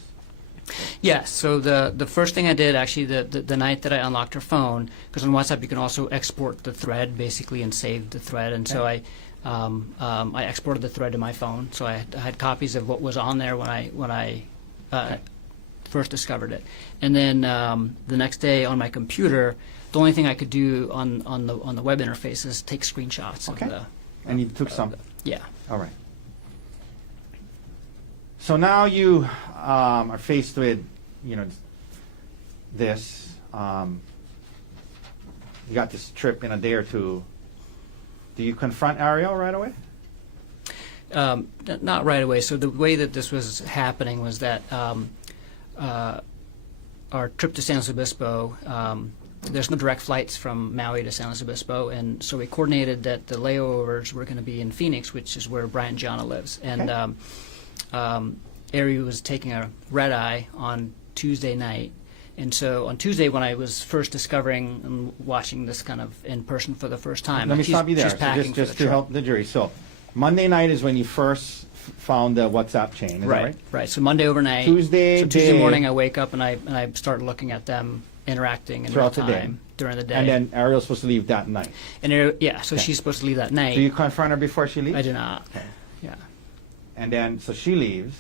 Yes. So the first thing I did, actually, the night that I unlocked her phone, because on WhatsApp you can also export the thread basically and save the thread, and so I exported the thread to my phone. So I had copies of what was on there when I first discovered it, and then the next day on my computer, the only thing I could do on the web interface is take screenshots Okay. of the. And you took some. Yeah. All right. So now you are faced with, this. You got this trip in a day or two. Do you confront Ariel right away? Not right away. So the way that this was happening was that our trip to San Luis Obispo, there's no direct flights from Maui to San Luis Obispo, and so we coordinated that the layovers were going to be in Phoenix, which is where Brian Gianna lives. And Ari was taking a red eye on Tuesday night. And so on Tuesday, when I was first discovering and watching this kind of in person for the first time, Let me stop you there. She's packing Just for to the help the jury. So Monday night is when you first found the WhatsApp chain, is that right? Right. So Monday overnight. Tuesday So Tuesday day- morning, I wake up and I start looking at them interacting in real Throughout the day. time during the day. And then Ariel's supposed to leave that night. So she's supposed to leave that night. Do you confront her before she leaves? I do not. Okay. Yeah. And then, so she leaves.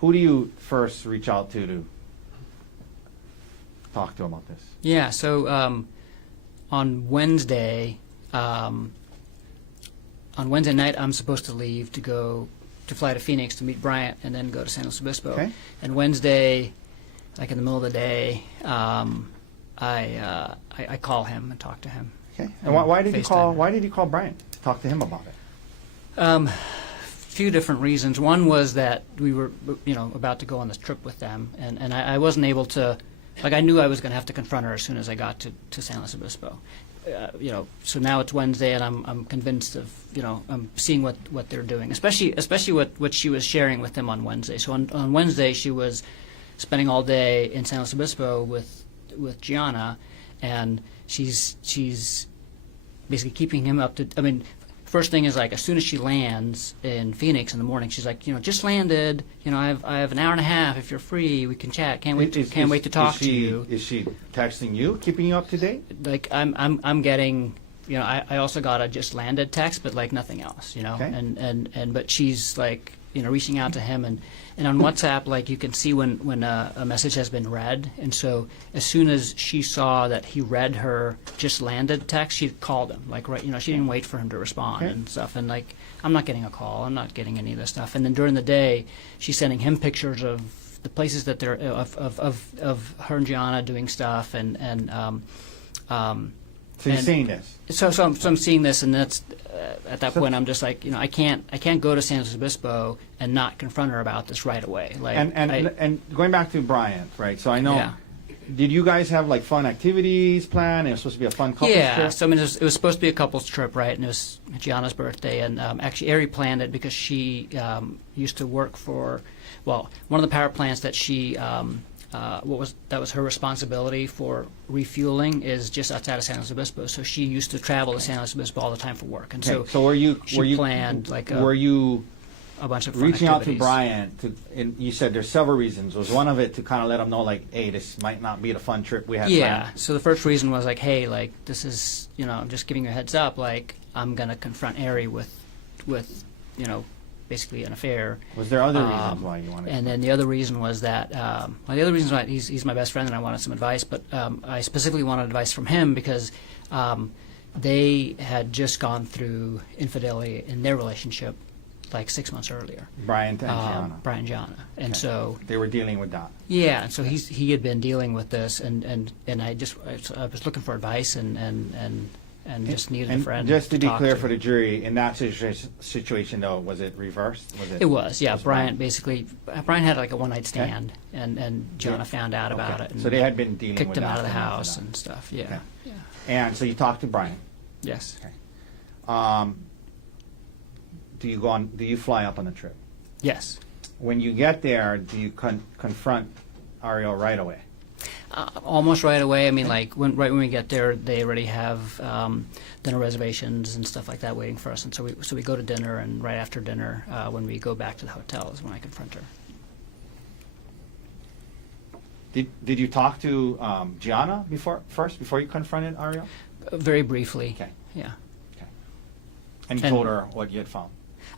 Who do you first reach out to talk to about this? Yeah. So on Wednesday night, I'm supposed to leave to fly to Phoenix to meet Bryant and then go to San Luis Obispo. Okay. And Wednesday, like in the middle of the day, I call him and talk to him. Okay. And why did you call? FaceTime. Why did you call Brian? Talk to him about it. Few different reasons. One was that we were, about to go on this trip with them, and I wasn't able to. Like, I knew I was going to have to confront her as soon as I got to San Luis Obispo. So now it's Wednesday, and I'm convinced of, I'm seeing what they're doing, especially what she was sharing with them on Wednesday. So on Wednesday, she was spending all day in San Luis Obispo with Gianna, and she's basically keeping him up to. I mean, first thing is, like, as soon as she lands in Phoenix in the morning, she's like, just landed. I have an hour and a half. If you're free, we can chat. Can't wait to talk to you. Is she texting you, keeping you up to date? Like, I'm getting, I also got a just landed text, but like nothing else, Okay. and but she's like, reaching out to him, and on WhatsApp, like, you can see when a message has been read, and so as soon as she saw that he read her just landed text, she called him, like, right, she didn't wait for him to respond. Okay. And stuff, and like, I'm not getting a call, I'm not getting any of this stuff, and then during the day, she's sending him pictures of the places that they're of her and Gianna doing stuff, So you're and- seeing this. so I'm seeing this, and that's at that point I'm just like, I can't go to San Luis Obispo and not confront her about this right away. Like, And going back to Bryant, right? So I know. Yeah. Did you guys have like fun activities planned? It was supposed to be a fun couples yeah. trip. So I mean, it was supposed to be a couples trip, right? And it was Gianna's birthday, and actually Ari planned it because she used to work for, one of the power plants that she. That was her responsibility for refueling is just outside of San Luis Obispo. So she used to travel to San Luis Obispo all the time for work, and Okay, so were you planned like were you a bunch of fun reaching out to activities. Brian and you said there's several reasons. Was one of it to kind of let him know, like, hey, this might not be the fun trip we had Yeah. planned? So the first reason was like, hey, like, this is, I'm just giving you a heads up. Like, I'm gonna confront Ari with, basically an affair. Was there other reasons why you wanted? And then the other reason was that, the other reason why he's my best friend and I wanted some advice, but I specifically wanted advice from him because they had just gone through infidelity in their relationship like 6 months earlier. Brian and Gianna. Brian and Gianna. And Okay. so They were dealing with that. yeah, and so he had been dealing with this, and I was looking for advice and just needed a And friend. just to be talk clear to. for the jury, in that situation though, was it reversed? It was, yeah. was Brian had like a one-night stand, and Gianna Yeah. found out about Okay. it. And So they had been dealing kicked with him that out of the and after house that. and stuff. Yeah, Okay. yeah, And so you talked to Brian. yes. Do you fly up on the trip? Yes. When you get there, do you confront Ariel right away? Almost right away. I mean, like right when we get there, they already have dinner reservations and stuff like that waiting for us. And so we go to dinner, and right after dinner, when we go back to the hotel, is when I confront her. Did you talk to Gianna before you confronted Ariel? Very briefly. Okay. Yeah. And you And- told her what you had found.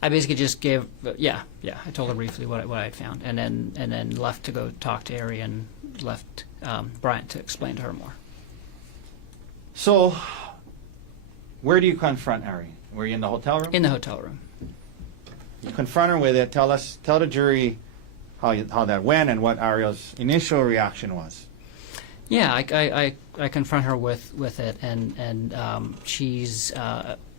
I basically just gave, I told her briefly what I had found, and then left to go talk to Ari and left Bryant to explain to her more. So, where do you confront Ari? Were you in the hotel room? In the hotel room. You confront her with it. Tell the jury how that went and what Ariel's initial reaction was. Yeah, I confront her with it, and she's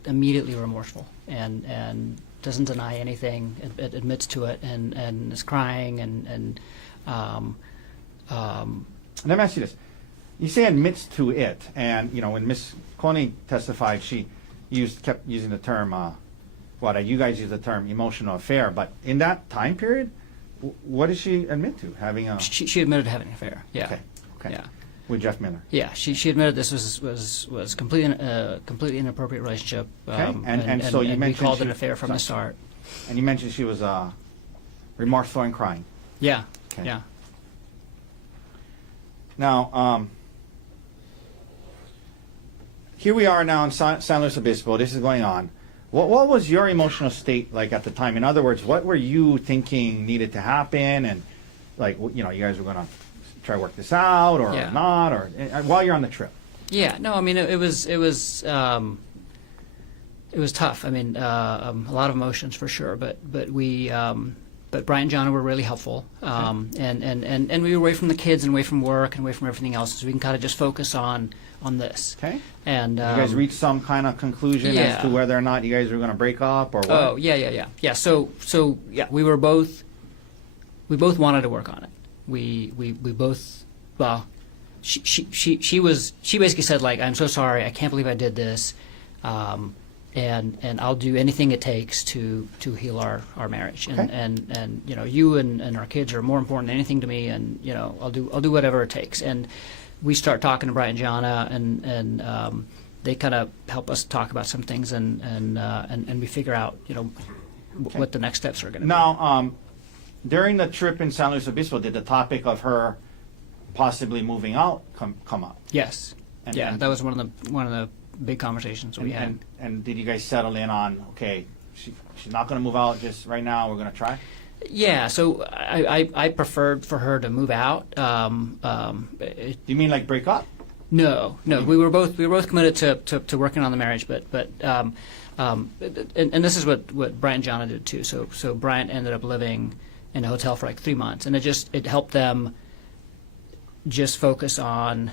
immediately remorseful and doesn't deny anything, admits to it, and is crying and Let me ask you this. You say admits to it, and when Ms. Konig testified, she kept using the term, you guys use the term emotional affair, but in that time period, what did she admit to? Having a... she admitted to having an affair. Yeah. Okay. Yeah. with Jeff Miller. Yeah, she admitted this was completely inappropriate relationship. Okay. And so you we mentioned called it she- an affair from the start. And you mentioned she was remorseful and crying. Yeah, Okay. yeah. Now, here we are now in San Luis Obispo. This is going on. What was your emotional state like at the time? In other words, what were you thinking needed to happen? And like, you guys were going to try to work this out or Yeah. not, or while you're on the trip. Yeah, no, I mean it was tough. I mean a lot of emotions for sure, but Brian and John were really helpful, and we were away from the kids and away from work and away from everything else, so we can kind of just focus on this. Okay. And You guys reached some kind of conclusion as to yeah. whether or not you guys were going to break up or what? Oh yeah. So yeah, we both wanted to work on it. We both, well, she basically said, like, I'm so sorry, I can't believe I did this, and I'll do anything it takes to heal our marriage, Okay. and you and our kids are more important than anything to me, and I'll do whatever it takes. And we start talking to Brian and Jana, and they kind of help us talk about some things, and we figure out what the next steps are going to be. Now, during the trip in San Luis Obispo, did the topic of her possibly moving out come up? Yes. And- Yeah, and- that was one of the big conversations we had. And did you guys settle in on, okay, she's not going to move out just right now, we're going to try? Yeah, so I preferred for her to move out. Do you mean like break up? No, we were both committed to working on the marriage, but and this is what Brian and Jana did too. So Brian ended up living in a hotel for like 3 months, and it helped them just focus on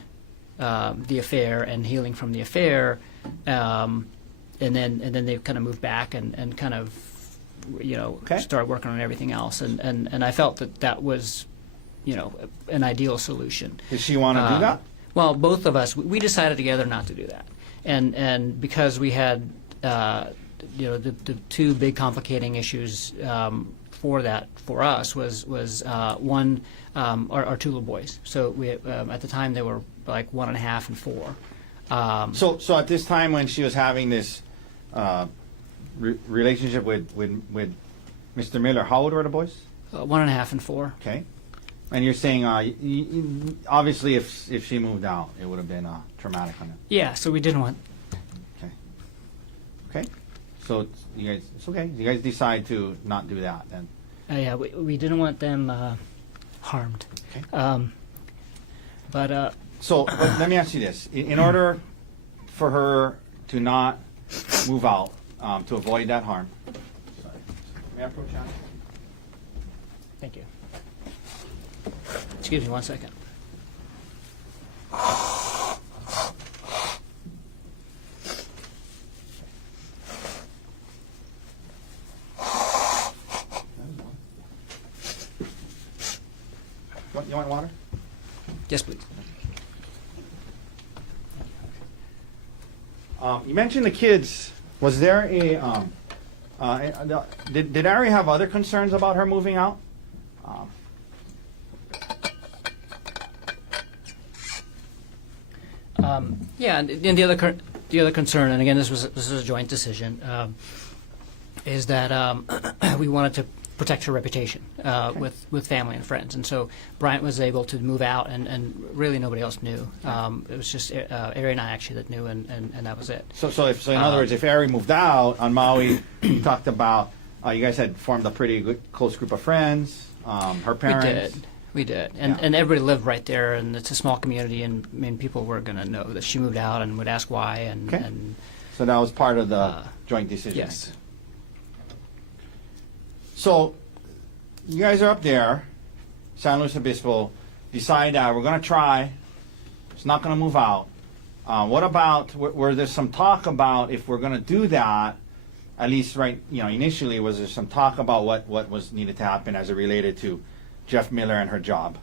the affair and healing from the affair, and then they kind of moved back and kind of Okay. start working on everything else, and I felt that was an ideal solution. Did she want to do that? Well, both of us, we decided together not to do that, and because we had the two big complicating issues for us was one, our two little boys. So we at the time they were like 1.5 and 4. So at this time when she was having this relationship with Mr. Miller, how old were the boys? 1.5 and 4. Okay. And you're saying, obviously, if she moved out, it would have been traumatic on her. Yeah, so we didn't want. Okay. So it's okay. You guys decide to not do that then. Yeah, we didn't want them harmed. Okay. But So let me ask you this: in order for her to not move out, to avoid that harm. Sorry. May I approach Anna? thank you. Excuse me 1 second. You want water? Yes, please. You mentioned the kids. Was there did Ari have other concerns about her moving out? Yeah, and the other concern, and again, this is a joint decision, is that we wanted to protect her reputation with family and friends, and so Bryant was able to move out, and really nobody else knew. It was just Ari and I actually that knew, and that was it. So in other words, if Ari moved out on Maui, you talked about you guys had formed a pretty good close group of friends. Her parents. We did, and everybody lived right there, and it's a small community, and I mean, people were going to know that she moved out and would ask why, and So that was part of the joint decision. yes. So you guys are up there, San Luis Obispo, decide that we're going to try. It's not going to move out. What about, were there some talk about if we're going to do that, at least initially, was there some talk about what was needed to happen as it related to Jeff Miller and her job?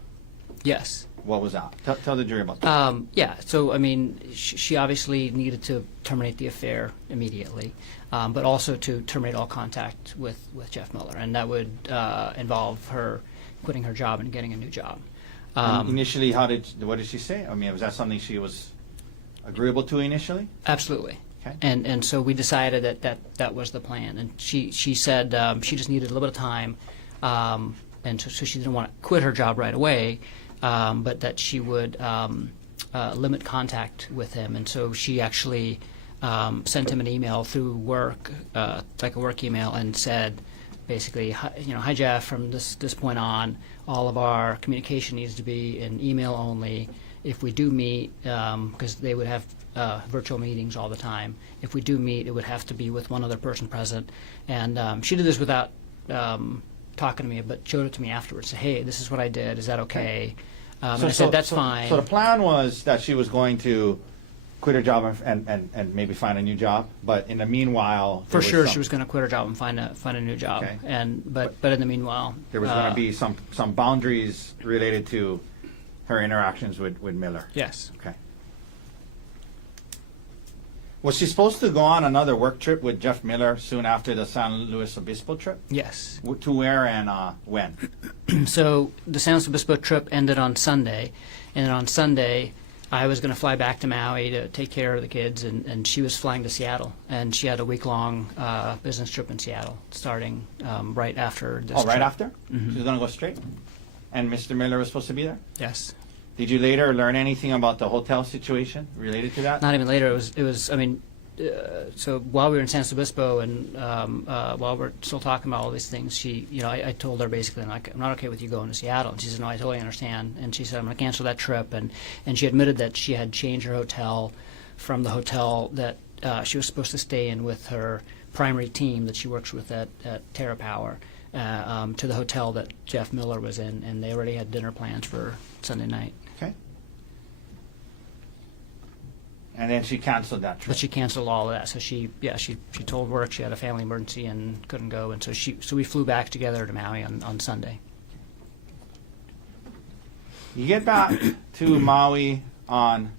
Yes. What was that? Tell the jury about that. Yeah, so I mean, she obviously needed to terminate the affair immediately, but also to terminate all contact with Jeff Miller, and that would involve her quitting her job and getting a new job. Initially, what did she say? I mean, was that something she was agreeable to initially? Absolutely. Okay. And so we decided that was the plan. And she said she just needed a little bit of time, and so she didn't want to quit her job right away, but that she would limit contact with him. And so she actually sent him an email through work, like a work email, and said, basically, hi Jeff, from this point on, all of our communication needs to be in email only. If we do meet, because they would have virtual meetings all the time, if we do meet, it would have to be with one other person present. And she did this without talking to me, but showed it to me afterwards. Said, hey, this is what I did. Is that okay? And I said, that's fine. So the plan was that she was going to quit her job and maybe find a new job, but in the meanwhile, For sure, she was going to quit her job and find a new job. Okay. But in the meanwhile, there was going to be some boundaries related to her interactions with Miller. yes. Okay. Was she supposed to go on another work trip with Jeff Miller soon after the San Luis Obispo trip? Yes. To where and when? So the San Luis Obispo trip ended on Sunday, and then on Sunday I was going to fly back to Maui to take care of the kids, and she was flying to Seattle, and she had a week-long business trip in Seattle starting right after this Oh, right trip. after? Mhm. She was going to go straight? And Mr. Miller was supposed to be there? Yes. Did you later learn anything about the hotel situation related to that? Not even later. It was. I mean, so while we were in San Luis Obispo and while we're still talking about all these things, she, I told her basically, I'm not okay with you going to Seattle. And she said, no, I totally understand. And she said, I'm going to cancel that trip. And she admitted that she had changed her hotel from the hotel that she was supposed to stay in with her primary team that she works with at TerraPower to the hotel that Jeff Miller was in, and they already had dinner plans for Sunday night. Okay. And then she canceled that trip. But she canceled all of that. So she told work she had a family emergency and couldn't go, and so we flew back together to Maui on Sunday. You get back to Maui on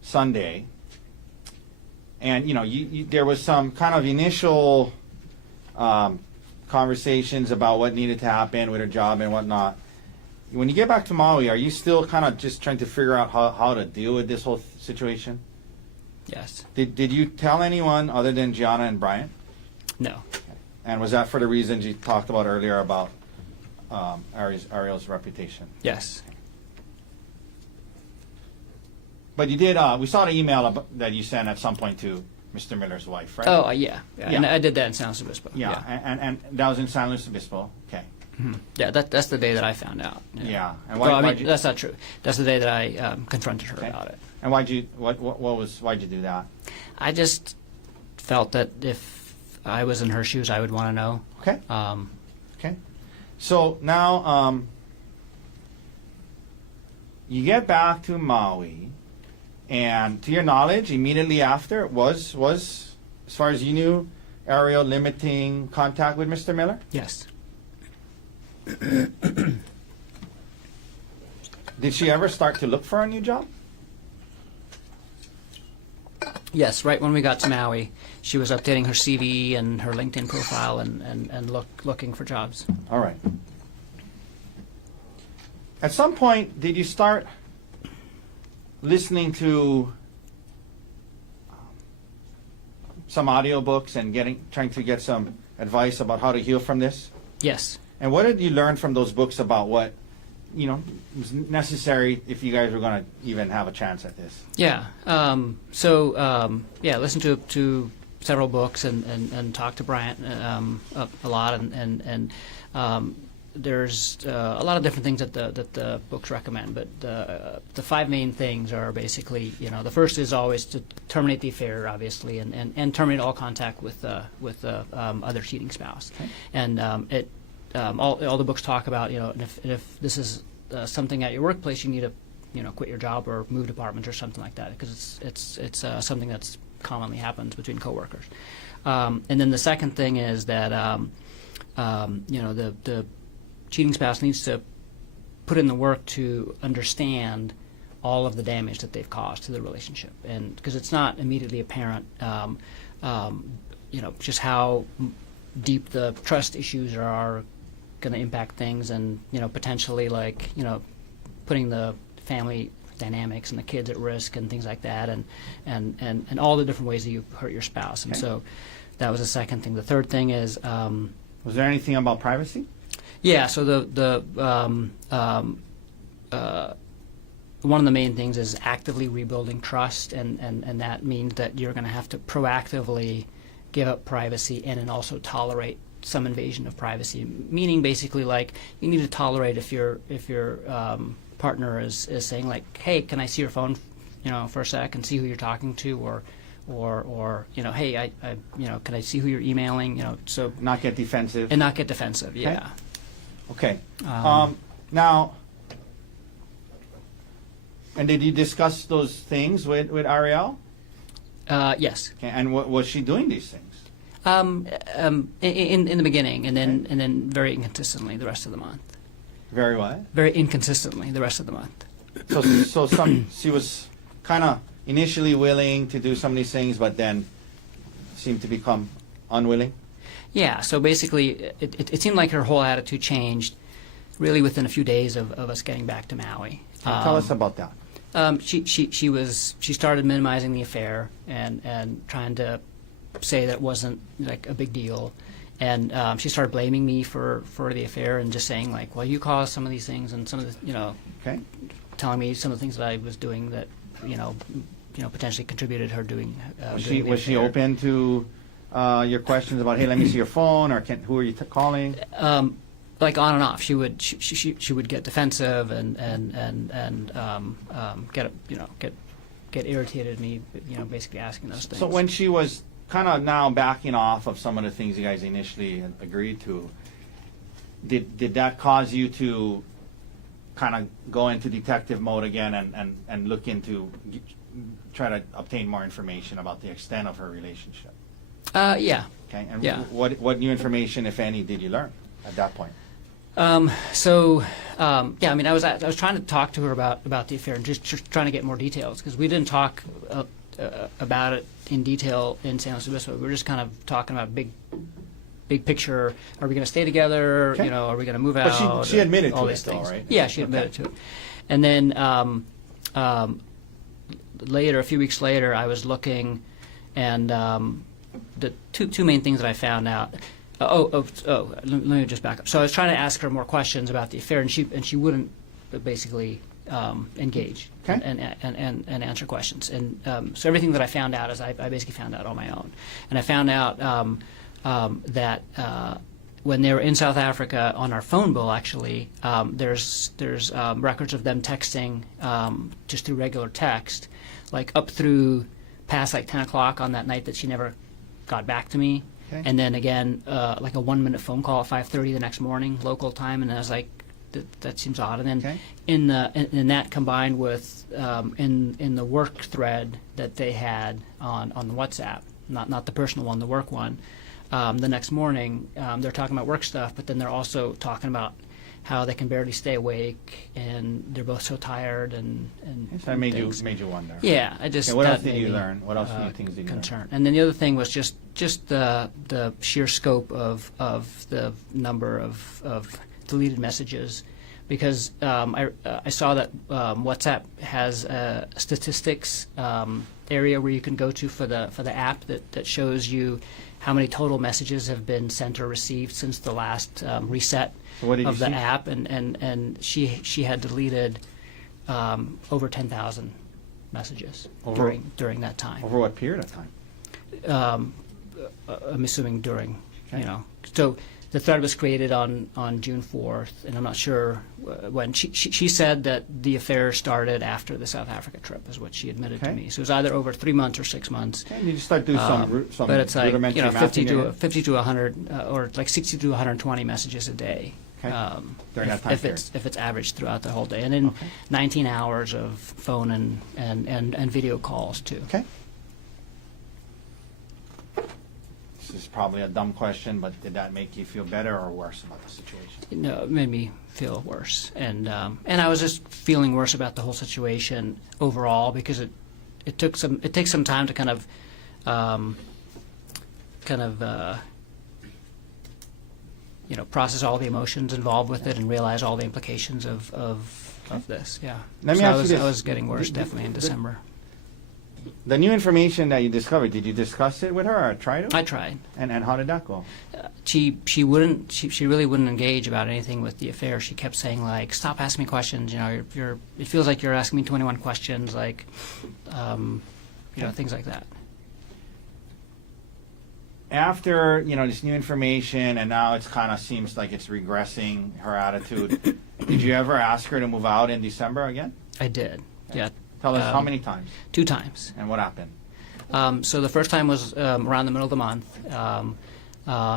Sunday, and there was some kind of initial conversations about what needed to happen with her job and whatnot. When you get back to Maui, are you still kind of just trying to figure out how to deal with this whole situation? Yes. Did you tell anyone other than Gianna and Brian? No. And was that for the reasons you talked about earlier about Ariel's reputation? Yes. But you did. We saw the email that you sent at some point to Mr. Miller's wife, right? Oh, yeah. And I did that in San Luis Obispo. Yeah, and that was in San Luis Obispo. Okay. Mhm. Yeah, that's the day that I found out. Yeah. And Well, that's not true. That's the day that I confronted her Okay. about it. And why'd you do that? I just felt that if I was in her shoes, I would want to know. Okay. Okay. So now you get back to Maui, and to your knowledge, immediately after was as far as you knew, Ariel limiting contact with Mr. Miller? Yes. Did she ever start to look for a new job? Yes, right when we got to Maui, she was updating her CV and her LinkedIn profile and looking for jobs. All right. At some point, did you start listening to some audiobooks and trying to get some advice about how to heal from this? Yes. And what did you learn from those books about what was necessary if you guys were going to even have a chance at this? Yeah. Listen to several books and talk to Bryant a lot, and there's a lot of different things that the books recommend. But the five main things are basically, the first is always to terminate the affair, obviously, and terminate all contact with other cheating spouse. Okay. And all the books talk about, if this is something at your workplace, you need to quit your job or move departments or something like that, because it's something that's commonly happens between coworkers. And then the second thing is that the cheating spouse needs to put in the work to understand all of the damage that they've caused to the relationship, and because it's not immediately apparent, just how deep the trust issues are going to impact things, and potentially putting the family dynamics and the kids at risk and things like that, and all the different ways that you hurt your spouse. And Okay. so that was the second thing. The third thing is, Was there anything about privacy? yeah, so one of the main things is actively rebuilding trust, and that means that you're going to have to proactively give up privacy and then also tolerate some invasion of privacy. Meaning, basically, like you need to tolerate if your partner is saying like, "Hey, can I see your phone, for a sec and see who you're talking to," or "Hey, I can I see who you're emailing?" So Not get defensive. and not get defensive. Yeah. Okay. Um, Now, and did you discuss those things with Ariel? Yes. Okay, and was she doing these things? In the beginning, and then very inconsistently the rest of the month. Very well. Very inconsistently the rest of the month. So she was kind of initially willing to do some of these things, but then seemed to become unwilling. Yeah. So basically, it seemed like her whole attitude changed, really within a few days of us getting back to Maui. Tell us about that. She started minimizing the affair and trying to say that it wasn't like a big deal, and she started blaming me for the affair and just saying like, well, you caused some of these things, and some of the Okay. telling me some of the things that I was doing that potentially contributed her doing. Was doing the she affair. open to your questions about, hey, let me see your phone, or who are you calling? Like on and off, she would get defensive and get irritated at me, basically asking those things. So when she was kind of now backing off of some of the things you guys initially had agreed to, did that cause you to kind of go into detective mode again and look into, try to obtain more information about the extent of her relationship? Yeah. Okay, and Yeah. what new information, if any, did you learn at that point? I was trying to talk to her about the affair and just trying to get more details, because we didn't talk about it in detail in San Luis Obispo. We were just kind of talking about big picture. Are we going to stay together? Okay. Are we going to move But out? she admitted all to these it, though, things. right? Yeah, she admitted to it. And then later, a few weeks later, I was looking, and the two main things that I found out. Let me just back up. So I was trying to ask her more questions about the affair, and she wouldn't basically engage Okay. and answer questions. And so everything that I found out is I basically found out on my own. And I found out that when they were in South Africa on our phone bill, actually, there's records of them texting just through regular text, like up through past like 10 o'clock on that night that she never got back to me. Okay. And then again, like a 1-minute phone call at 5:30 the next morning, local time, and I was like, that seems odd. And then Okay. in that combined with in the work thread that they had on the WhatsApp, not the personal one, the work one, the next morning they're talking about work stuff, but then they're also talking about how they can barely stay awake and they're both so tired and So that made things. you wonder. Yeah, I just Okay, what that else did made you me, learn? What else new things did you learn? concerned. And then the other thing was just the sheer scope of the number of deleted messages, because I saw that WhatsApp has a statistics area where you can go to for the app that shows you how many total messages have been sent or received since the last reset So what did of you the see? app, and she had deleted over 10,000 messages Over- during that time. Over what period of time? I'm assuming during, Okay. So the thread was created on June 4th, and I'm not sure when. She said that the affair started after the South Africa trip, is what she admitted to Okay. me. So it was either over 3 months or 6 months. Okay, did you start doing some But it's like, rudimentary math 50 in your to head? 50 to 100, or like 60 to 120 messages a day. Okay. During that time period. If it's averaged throughout the whole day, and then Okay. 19 hours of phone and video calls too. Okay. This is probably a dumb question, but did that make you feel better or worse about the situation? No, it made me feel worse, and I was just feeling worse about the whole situation overall, because it takes some time to kind of process all the emotions involved with it and realize all the implications of this. Yeah. Let me So ask you this. I was getting worse definitely in December. The new information that you discovered, did you discuss it with her or try to? I tried. And how did that go? She really wouldn't engage about anything with the affair. She kept saying like, "Stop asking me questions. It feels like you're asking me 21 questions." Like, things like that. After this new information, and now it's kind of seems like it's regressing her attitude. Did you ever ask her to move out in December again? I did. Yeah. Tell us how many times 2 times. and what happened. So the first time was around the middle of the month, I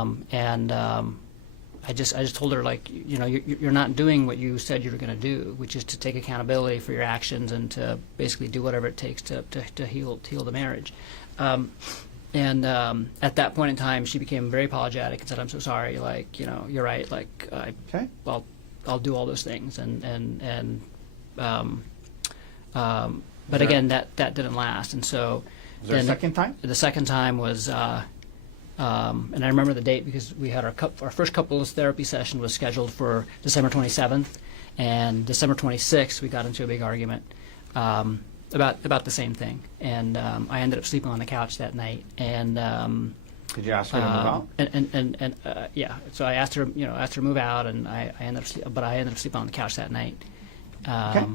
just told her like, you're not doing what you said you were going to do, which is to take accountability for your actions and to basically do whatever it takes to heal the marriage. At that point in time, she became very apologetic and said, "I'm so sorry. Like, you're right. Like, Okay. I'll do all those things." But again, that didn't last, and so. Was there a then second time? The second time was, and I remember the date because we had our first couples therapy session was scheduled for December 27th, and December 26th we got into a big argument about the same thing, and I ended up sleeping on the couch that night, and. Did you ask her to move out? Yeah, so I asked her to move out, and I ended up sleeping on the couch that night. Okay.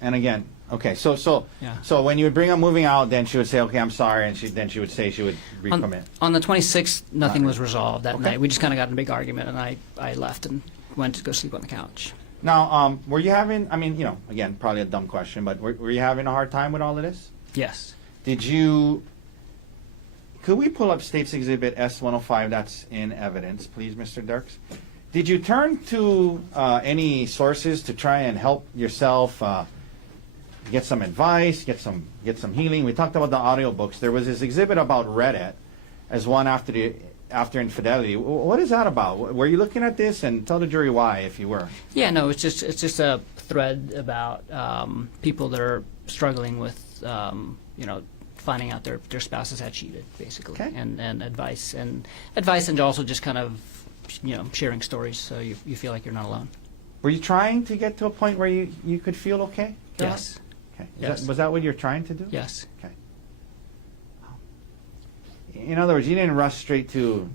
And again, okay, so Yeah. so when you would bring up moving out, then she would say, "Okay, I'm sorry," and then she would say she would recommit. On the 26th, nothing was resolved that Okay. night. We just kind of got in a big argument, and I left and went to go sleep on the couch. Now, were you having? I mean, again, probably a dumb question, but were you having a hard time with all of this? Yes. Did you? Could we pull up State's Exhibit S-105? That's in evidence, please, Mr. Dirks. Did you turn to any sources to try and help yourself? Get some advice, get some healing. We talked about the audiobooks. There was this exhibit about Reddit as one after infidelity. What is that about? Were you looking at this? And tell the jury why, if you were. Yeah, no, it's just a thread about people that are struggling with finding out their spouses had cheated, basically, Okay. and advice and also just kind of sharing stories so you feel like you're not alone. Were you trying to get to a point where you could feel okay? Gerhardt? Yes. Okay. Yes. Was that what you're trying to do? Yes. Okay. In other words, you didn't rush straight to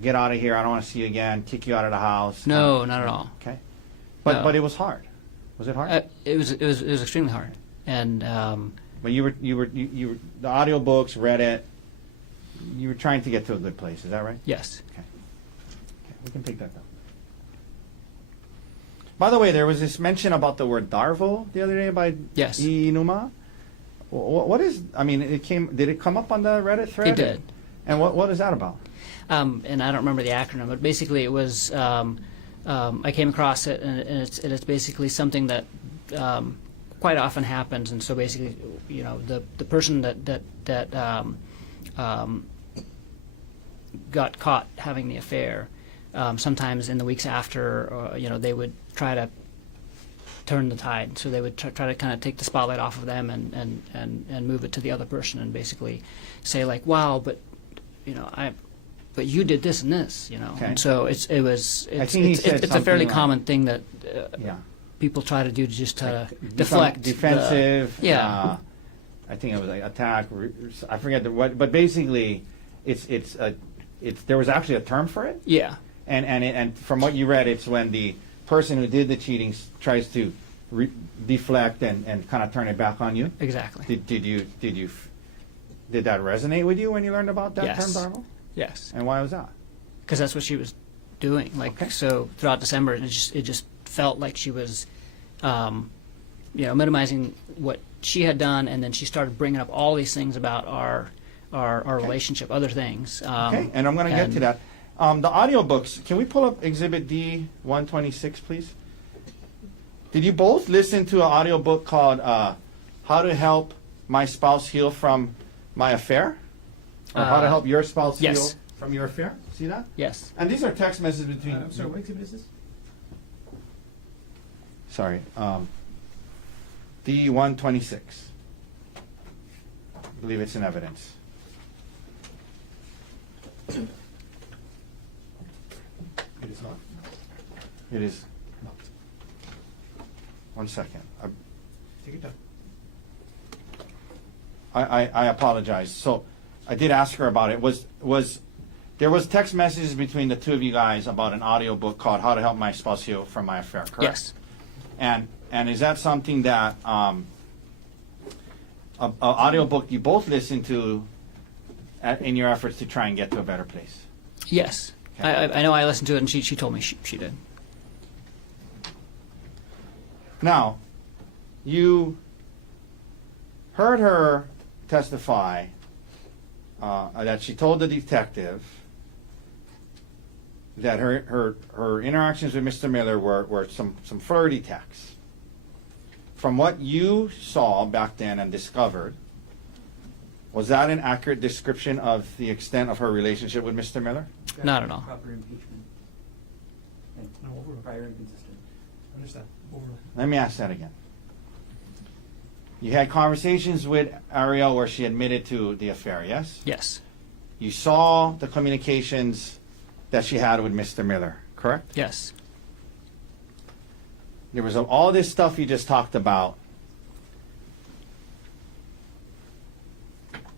get out of here. I don't want to see you again. Kick you out of the house. No, not at all. Okay. But No. but it was hard. Was it hard? It was extremely hard, and But you were the audiobooks, Reddit. You were trying to get to a good place. Is that right? yes. Okay, we can take that down. By the way, there was this mention about the word Darvo the other day by Yes. Inuma. What is? I mean, Did it come up on the Reddit thread? It did. And what is that about? And I don't remember the acronym, but basically it was I came across it, and it's basically something that quite often happens. And so basically, the person that got caught having the affair, sometimes in the weeks after, they would try to turn the tide. So they would try to kind of take the spotlight off of them and move it to the other person, and basically say like, "Wow, but but you did this and this," Okay. And so it's think he said a fairly something like- common thing that Yeah. people try to do to just to Become deflect defensive. yeah. I think it was like attack. I forget what, but basically, it's there was actually a term for it. Yeah. And from what you read, it's when the person who did the cheating tries to deflect and kind of turn it back on you. Exactly. Did that resonate with you when you learned about that Yes. term, Darvo? Yes. And why was that? Because that's what she was doing. Like Okay. so throughout December, it just felt like she was, minimizing what she had done, and then she started bringing up all these things about our relationship, other things. Okay, and I'm going to get to that. The audiobooks, can we pull up Exhibit D 126, please? Did you both listen to an audiobook called How to Help My Spouse Heal from My Affair? Or How to Help Your Spouse yes. Heal from Your Affair? See that? Yes. And these are text messages between... I'm sorry, what exhibit is this? Sorry. D 126. I believe it's in evidence. It is not. It is. Not. 1 second. Take your time. I apologize. So I did ask her about it. There was text messages between the two of you guys about an audio book called How to Help My Spouse Heal from My Affair, correct? Yes. And is that something that a audio book you both listen to in your efforts to try and get to a better place? Yes. Okay. I know I listened to it, and she told me she did. Now, you heard her testify that she told the detective that her interactions with Mr. Miller were some flirty texts. From what you saw back then and discovered, was that an accurate description of the extent of her relationship with Mr. Miller? Not at all. Proper impeachment. And No, overruled. prior inconsistent. Understand. Overruled. Let me ask that again. You had conversations with Ariel where she admitted to the affair, yes? Yes. You saw the communications that she had with Mr. Miller, correct? Yes. There was all this stuff you just talked about.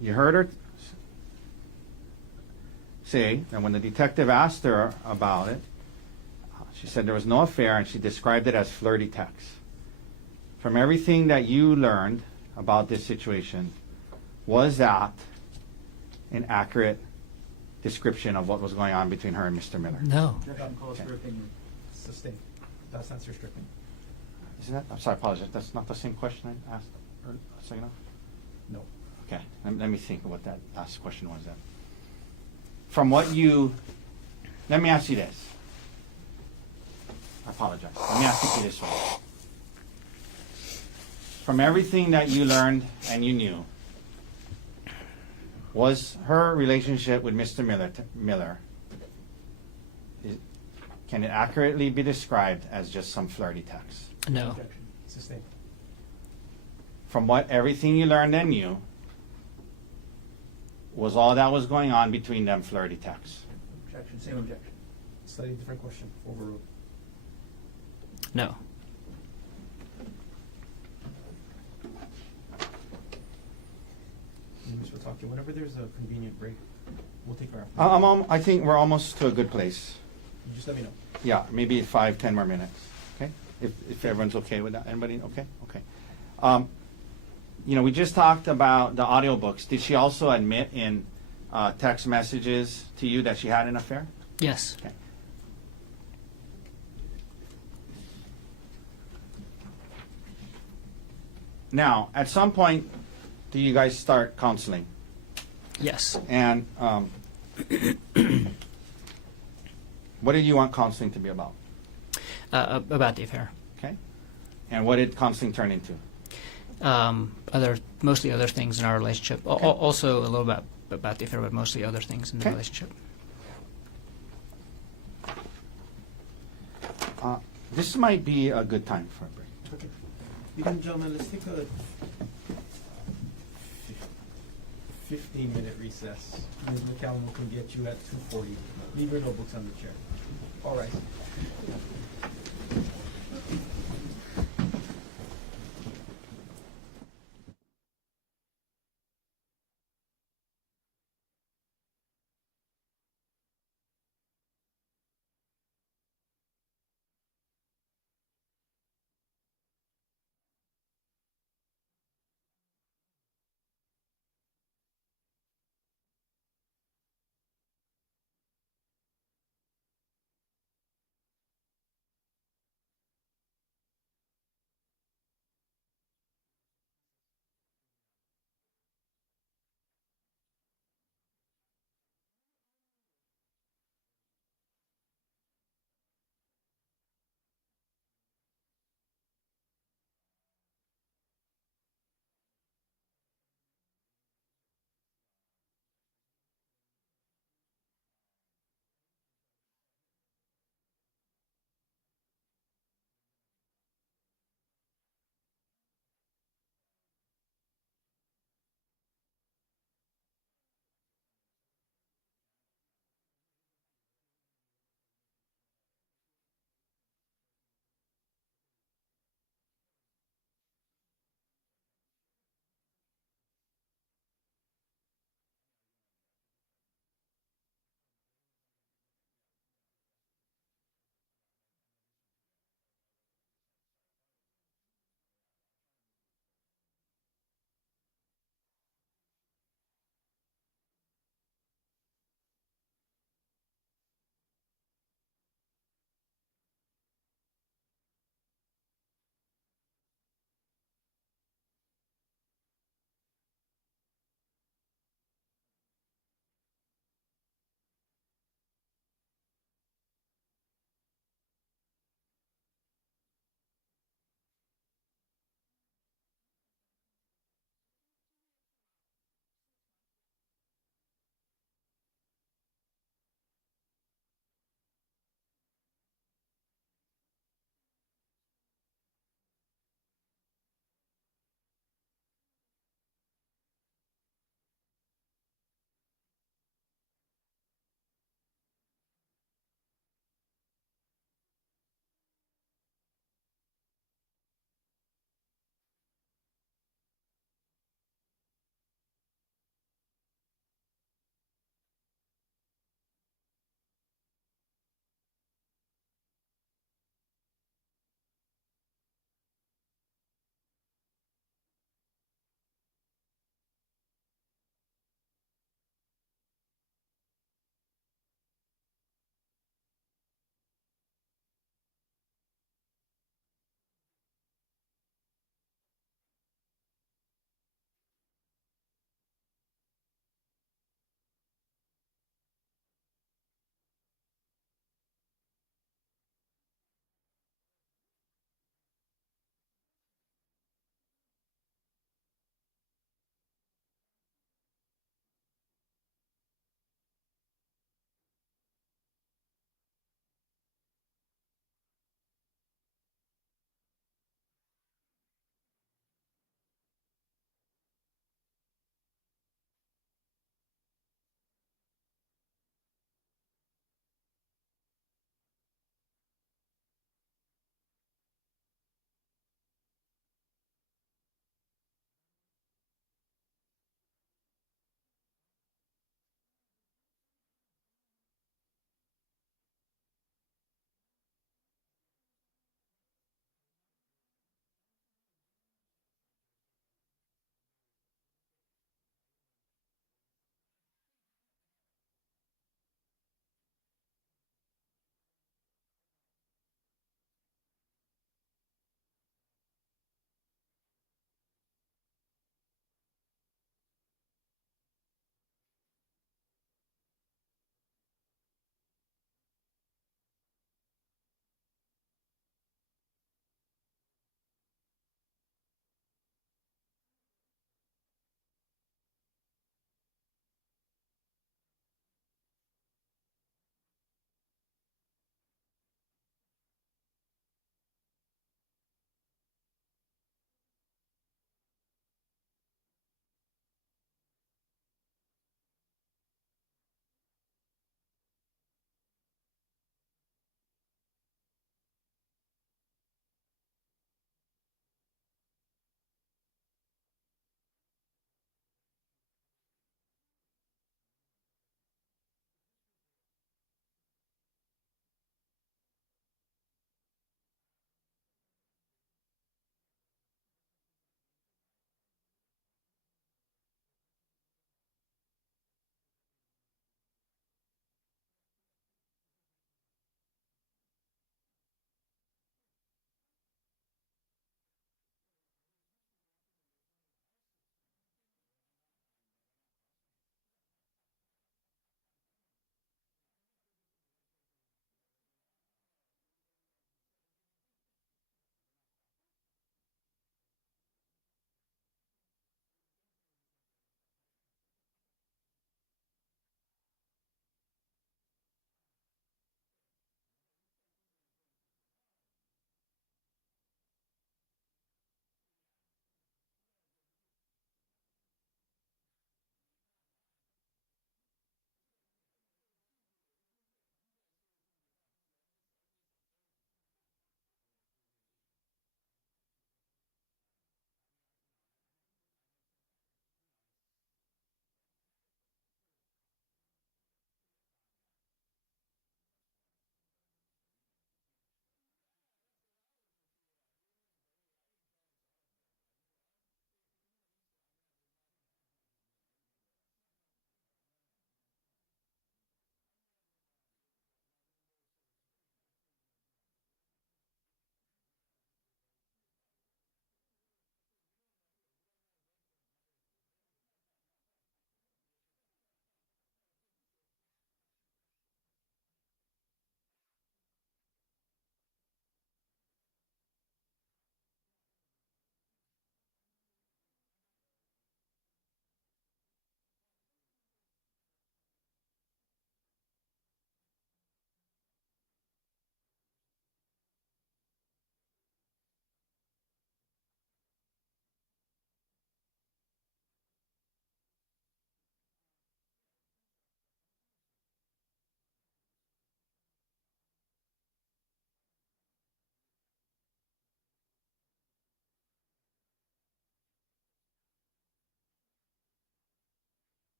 You heard her say that when the detective asked her about it, she said there was no affair and she described it as flirty text. From everything that you learned about this situation, was that an accurate description of what was going on between her and Mr. Miller? No. Judge can call us for opinion. Sustained. That's answer stricken. Isn't that? I'm sorry, I apologize. That's not the same question I asked a second ago? No. Okay, let me think of what that last question was then. From what you, let me ask you this. I apologize. Let me ask you this way. From everything that you learned and you knew, was her relationship with Mr. Miller, can it accurately be described as just some flirty text? No. Objection. Sustained. From what everything you learned and knew, was all that was going on between them flirty texts? Objection. Same objection. Slightly different question. Overruled. No. Ms. Watake, whenever there's a convenient break, we'll take our. I think we're almost to a good place. You just let me know. Yeah, maybe 5-10 more minutes. Okay, if everyone's okay with that. Anybody? Okay. You know, we just talked about the audiobooks. Did she also admit in text messages to you that she had an affair? Yes. Okay. Now, at some point, do you guys start counseling? Yes. And what did you want counseling to be about? About the affair. Okay. And what did counseling turn into? Mostly other things in our relationship. Okay. Also a little bit about the affair, but mostly other things in the Okay. relationship. This might be a good time for a break. Okay. Ladies and gentlemen, let's take a 15-minute recess. Ms. McCallum will come get you at 2:40. Leave your notebooks on the chair. All right.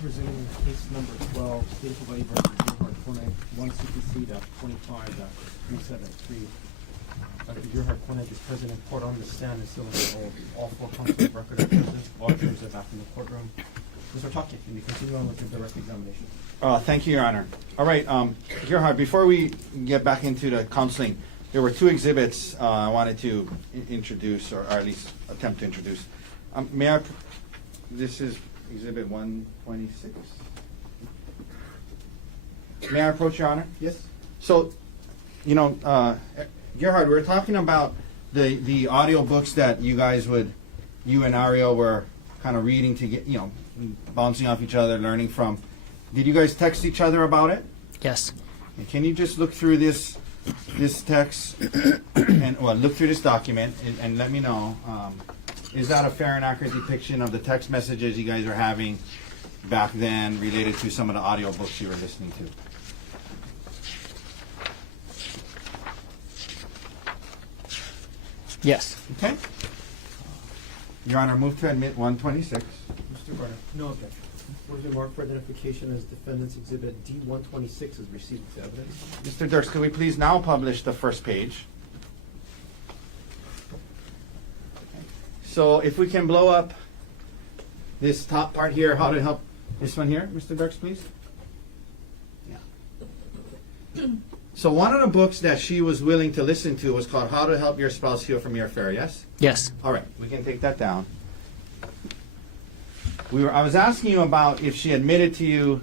Presenting case number 12, State of Hawaii versus Gerhardt Konig, 1CPC.25.373. Dr. Gerhardt Konig is present in court on the stand and still enrolled. All four counsel of record are present. All jurors are back in the courtroom. Mr. Taki, can you continue on with your direct examination? Thank you, Your Honor. All right, Gerhardt, before we get back into the counseling, there were two exhibits I wanted to introduce, or at least attempt to introduce. This is Exhibit 126. May I approach, Your Honor? Yes. So, Gerhardt, we were talking about the audio books that you and Ariel were kind of reading to get, bouncing off each other, learning from. Did you guys text each other about it? Yes. And can you just look through this text and look through this document and let me know, is that a fair and accurate depiction of the text messages you guys are having back then related to some of the audio books you were listening to? Yes. Okay. Your Honor, move to admit 126. Mr. Garner. No objection. What is your mark for identification as defendant's exhibit D126 is received as evidence? Mr. Dirks, could we please now publish the first page? So if we can blow up this top part here, how to help this one here, Mr. Dirks, please? Yeah. So one of the books that she was willing to listen to was called How to Help Your Spouse Heal from Your Affair, yes? Yes. All right, we can take that down. I was asking you about if she admitted to you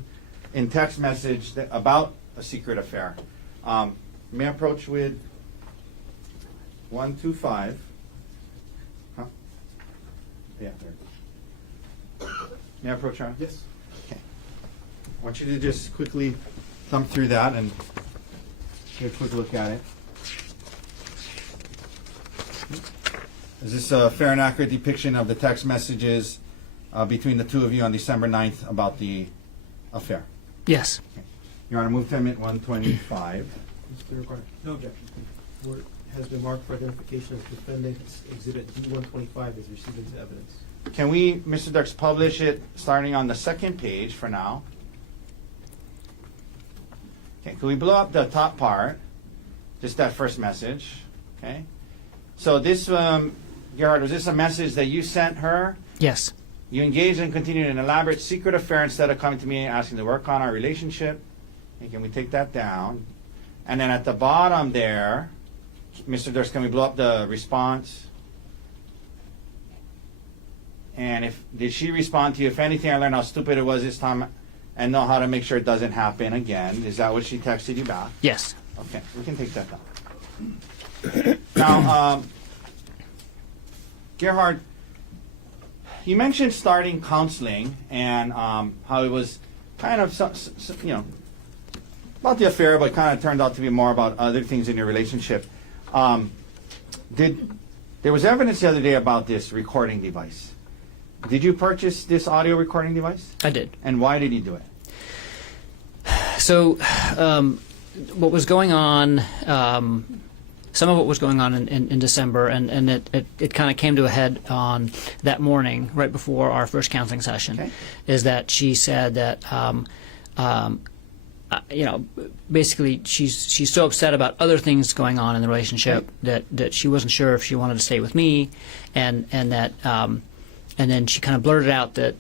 in text message about a secret affair. May I approach with 125? Huh? Yeah, there. May I approach her? Yes. Okay. I want you to just quickly thumb through that and take a quick look at it. Is this a fair and accurate depiction of the text messages between the two of you on December 9th about the affair? Yes. Okay. Your Honor, move to amendment 125. Mr. Garner. No objection. What has been marked for identification as defendant's exhibit D125 is received as evidence? Can we, Mr. Dirks, publish it starting on the second page for now? Okay, can we blow up the top part? Just that first message. Okay. So this, Gerhardt, was this a message that you sent her? Yes. You engaged and continued an elaborate secret affair instead of coming to me and asking to work on our relationship. And can we take that down? And then at the bottom there, Mr. Durst, can we blow up the response? And did she respond to you? If anything, I learned how stupid it was this time and know how to make sure it doesn't happen again. Is that what she texted you back? Yes. Okay, we can take that down. Now, Gerhardt, you mentioned starting counseling and how it was kind of, about the affair, but kind of turned out to be more about other things in your relationship. There was evidence the other day about this recording device. Did you purchase this audio recording device? I did. And why did you do it? So, what was going on? Some of what was going on in December, and it kind of came to a head on that morning, right before our first counseling session, Okay. is that she said that, basically she's so upset about other things going on in the relationship that she wasn't sure if she wanted to stay with me, and that, and then she kind of blurted out that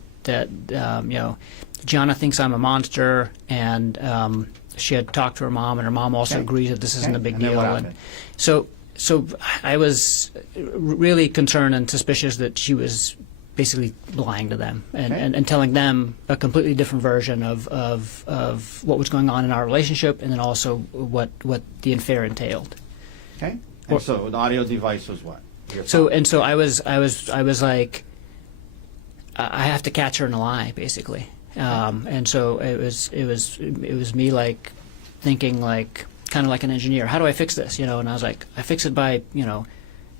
Gianna thinks I'm a monster, and she had talked to her mom, and her mom also Okay. agrees that this isn't Okay. a big And then deal. what And happened? so I was really concerned and suspicious that she was basically lying to them and, Okay. and telling them a completely different version of what was going on in our relationship, and then also what the affair entailed. Okay. And so the audio device was what? Your So phone. I was like, I have to catch her in a lie, basically. And so it was me like thinking like kind of like an engineer. How do I fix this? And I was like, I fix it by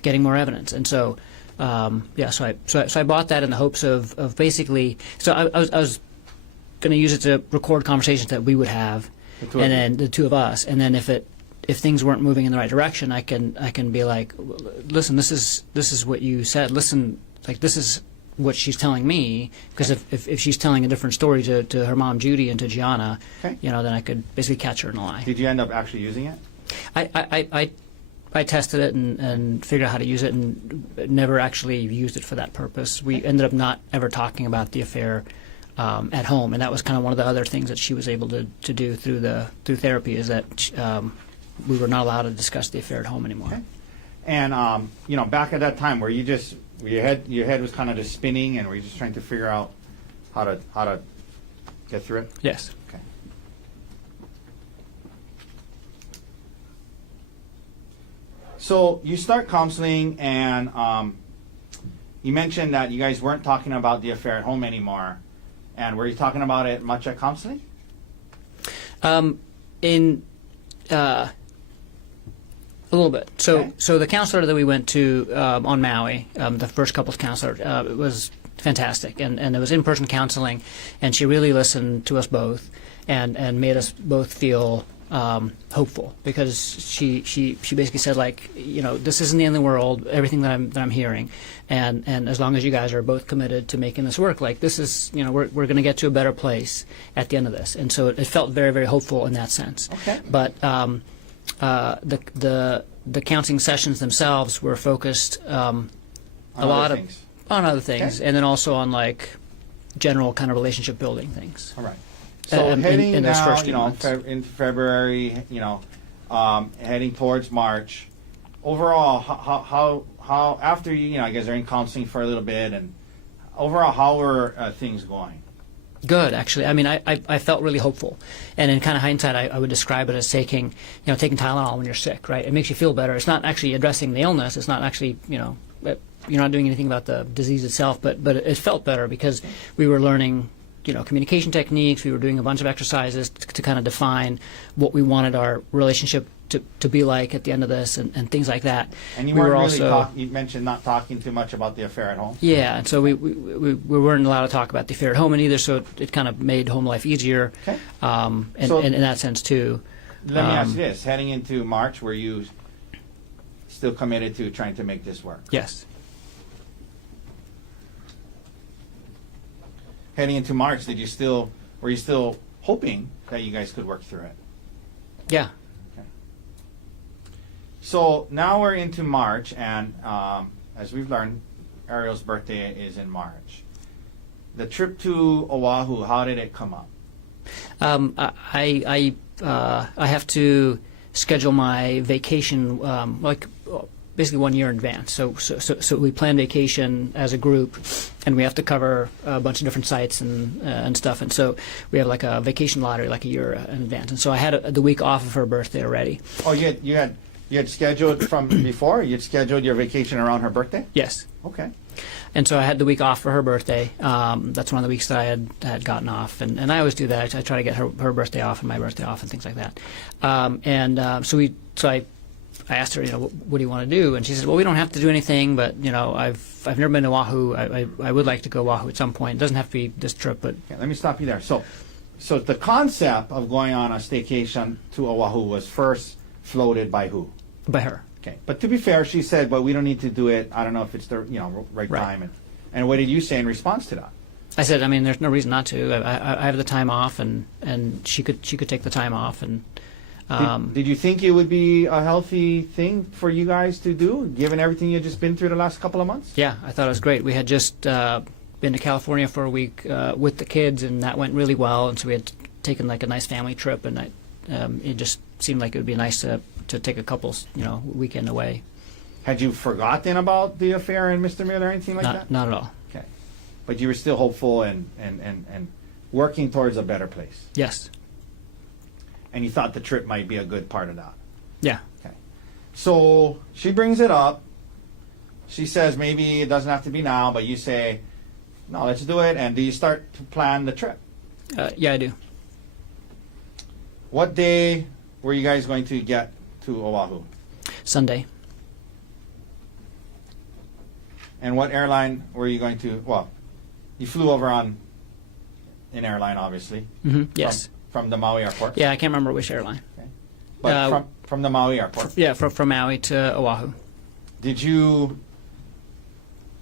getting more evidence. And so so I bought that in the hopes of basically. So I was going to use it to record conversations that we would have, The two of and you. then the two of us, and then if things weren't moving in the right direction, I can be like, listen, this is what you said. Listen, like this is what she's telling me, because if she's telling a different story to her mom Judy and to Gianna, Okay. then I could basically catch her in a lie. Did you end up actually using it? I tested it and figured out how to use it, and never actually used it for that purpose. We ended up not ever talking about the affair at home, and that was kind of one of the other things that she was able to do through therapy, is that we were not allowed to discuss the affair at home anymore. Okay. And back at that time, were you just your head was kind of just spinning, and were you just trying to figure out how to get through it? Yes. Okay. So you start counseling, and you mentioned that you guys weren't talking about the affair at home anymore. And were you talking about it much at counseling? A little bit. Okay. So the counselor that we went to on Maui, the first couples counselor, it was fantastic, and it was in-person counseling, and she really listened to us both, and made us both feel hopeful, because she basically said, like, this isn't the end of the world, everything that I'm hearing, and as long as you guys are both committed to making this work, like, this is, we're going to get to a better place at the end of this. And so it felt very, very hopeful in that sense. Okay. But the counseling sessions themselves were focused on other things, Okay. and then also on, like, general kind of relationship building things. All right. So heading in those now, first few months. into February, heading towards March. Overall, how after I guess they're in counseling for a little bit, and overall, how were things going? Good, actually. I mean, I felt really hopeful, and in kind of hindsight, I would describe it as taking Tylenol when you're sick, right? It makes you feel better. It's not actually addressing the illness. It's not actually, you're not doing anything about the disease itself, but it felt better because we were learning, communication techniques. We were doing a bunch of exercises to kind of define what we wanted our relationship to be like at the end of this, and things like that. And you we weren't were really also, you mentioned not talking too much about the affair at home. yeah, and so we weren't allowed to talk about the affair at home either, so it kind of made home life easier, Okay. and in that sense too. Let me ask you this: heading into March, were you still committed to trying to make this work? Yes. Heading into March, were you still hoping that you guys could work through it? Yeah. So now we're into March, and as we've learned, Ariel's birthday is in March. The trip to Oahu, how did it come up? I have to schedule my vacation basically 1 year in advance. So we plan vacation as a group, and we have to cover a bunch of different sites and stuff. And so we have like a vacation lottery like a year in advance. And so I had the week off of her birthday already. Oh, you had scheduled from before? You'd scheduled your vacation around her birthday? Yes. Okay. And so I had the week off for her birthday. That's one of the weeks that I had gotten off, and I always do that. I try to get her birthday off and my birthday off and things like that. So I asked her, what do you want to do? And she said, well, we don't have to do anything, but I've never been to Oahu. I would like to go to Oahu at some point. It doesn't have to be this trip, but Okay, let me stop you there. So the concept of going on a staycation to Oahu was first floated by who? by her. Okay. But to be fair, she said, but we don't need to do it. I don't know if it's the right Right. time. And what did you say in response to that? I said, I mean, there's no reason not to. I have the time off, and she could take the time off, and Did you think it would be a healthy thing for you guys to do, given everything you've just been through the last couple of months? yeah, I thought it was great. We had just been to California for a week with the kids, and that went really well. And so we had taken like a nice family trip, and it just seemed like it would be nice to take a couple's weekend away. Had you forgotten about the affair and Mr. Miller or anything like that? Not at all. Okay. But you were still hopeful and working towards a better place. Yes. And you thought the trip might be a good part of that. Yeah. Okay. So she brings it up. She says maybe it doesn't have to be now, but you say, no, let's do it. And do you start to plan the trip? Yeah, I do. What day were you guys going to get to Oahu? Sunday. And what airline were you going to? Well, you flew over on an airline, obviously. Yes. From the Maui airport. Yeah, I can't remember which airline. But from the Maui airport. Yeah, from Maui to Oahu. Did you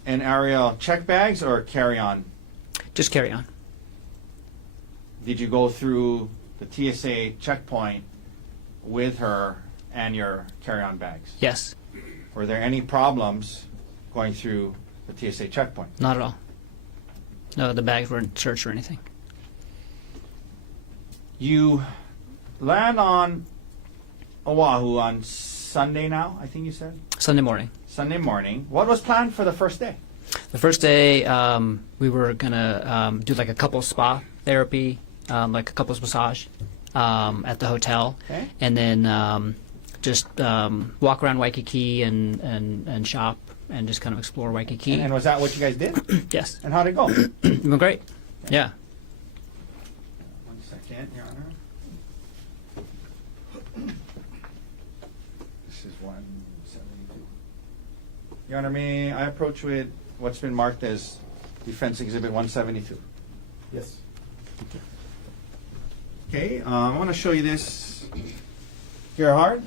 and Ariel check bags or carry on? Just carry on. Did you go through the TSA checkpoint with her and your carry-on bags? Yes. Were there any problems going through the TSA checkpoint? Not at all. No, the bags weren't searched or anything. You land on Oahu on Sunday now, I think you said? Sunday morning. Sunday morning. What was planned for the first day? The first day, we were gonna do like a couples spa therapy, like a couples massage, at the hotel, Okay. and then just walk around Waikiki and shop and just kind of explore Waikiki. And was that what you guys did? Yes, And how'd it go? it went great. Yeah. 1 second, Your Honor. This is 172. Your Honor, may I approach with what's been marked as Defense Exhibit 172? Yes. Okay, I want to show you this. Gerhardt,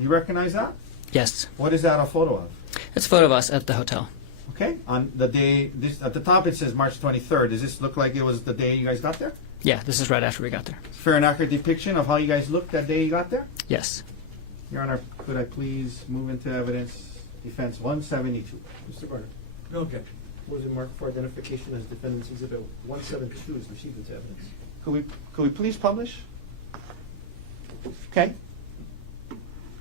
you recognize that? Yes. What is that a photo of? It's a photo of us at the hotel. Okay, on the day, this at the top it says March 23rd. Does this look like it was the day you guys got there? Yeah, this is right after we got there. Fair and accurate depiction of how you guys looked that day you got there? Yes. Your Honor, could I please move into evidence Defense 172? Mr. Barnett, No objection. was it marked for identification as Defendant's Exhibit 172 is received into evidence? Could we please publish? Okay.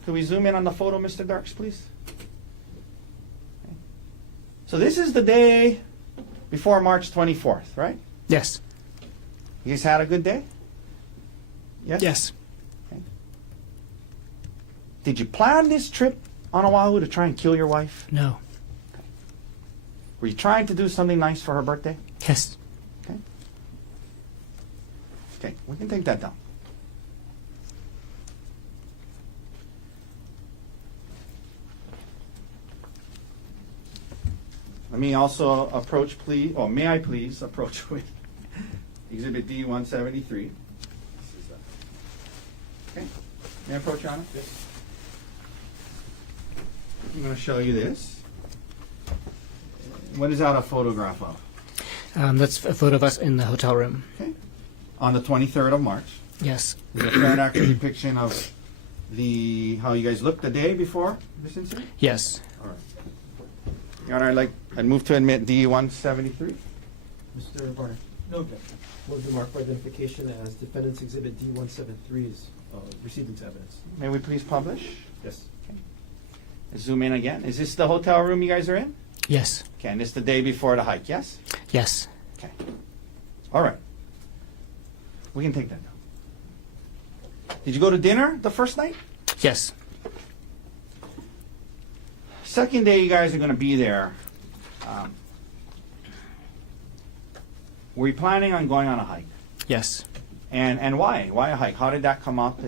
Could we zoom in on the photo, Mr. Darks, please? Okay. So this is the day before March 24th, right? Yes. You guys had a good day? Yes? Yes. Okay. Did you plan this trip on Oahu to try and kill your wife? No. Were you trying to do something nice for her birthday? Yes. Okay. Okay, we can take that down. Let me also approach, please, or may I please approach with Exhibit D 173. Okay, may I approach, Your Honor? Yes. I'm going to show you this. What is that a photograph of? That's a photo of us in the hotel room. Okay. On the 23rd of March. Yes. With a fair and accurate depiction of how you guys looked the day before this incident? Yes. All right. Your Honor, I'd move to admit D 173. Mr. Barnett, No objection. was it marked for identification as Defendant's Exhibit D173 is received into evidence? May we please publish? Yes. Zoom in again. Is this the hotel room you guys are in? Yes. Okay, and it's the day before the hike, yes? Yes. Okay. All right. We can take that now. Did you go to dinner the first night? Yes. Second day you guys are going to be there. Were you planning on going on a hike? Yes. And why? Why a hike? How did that come up?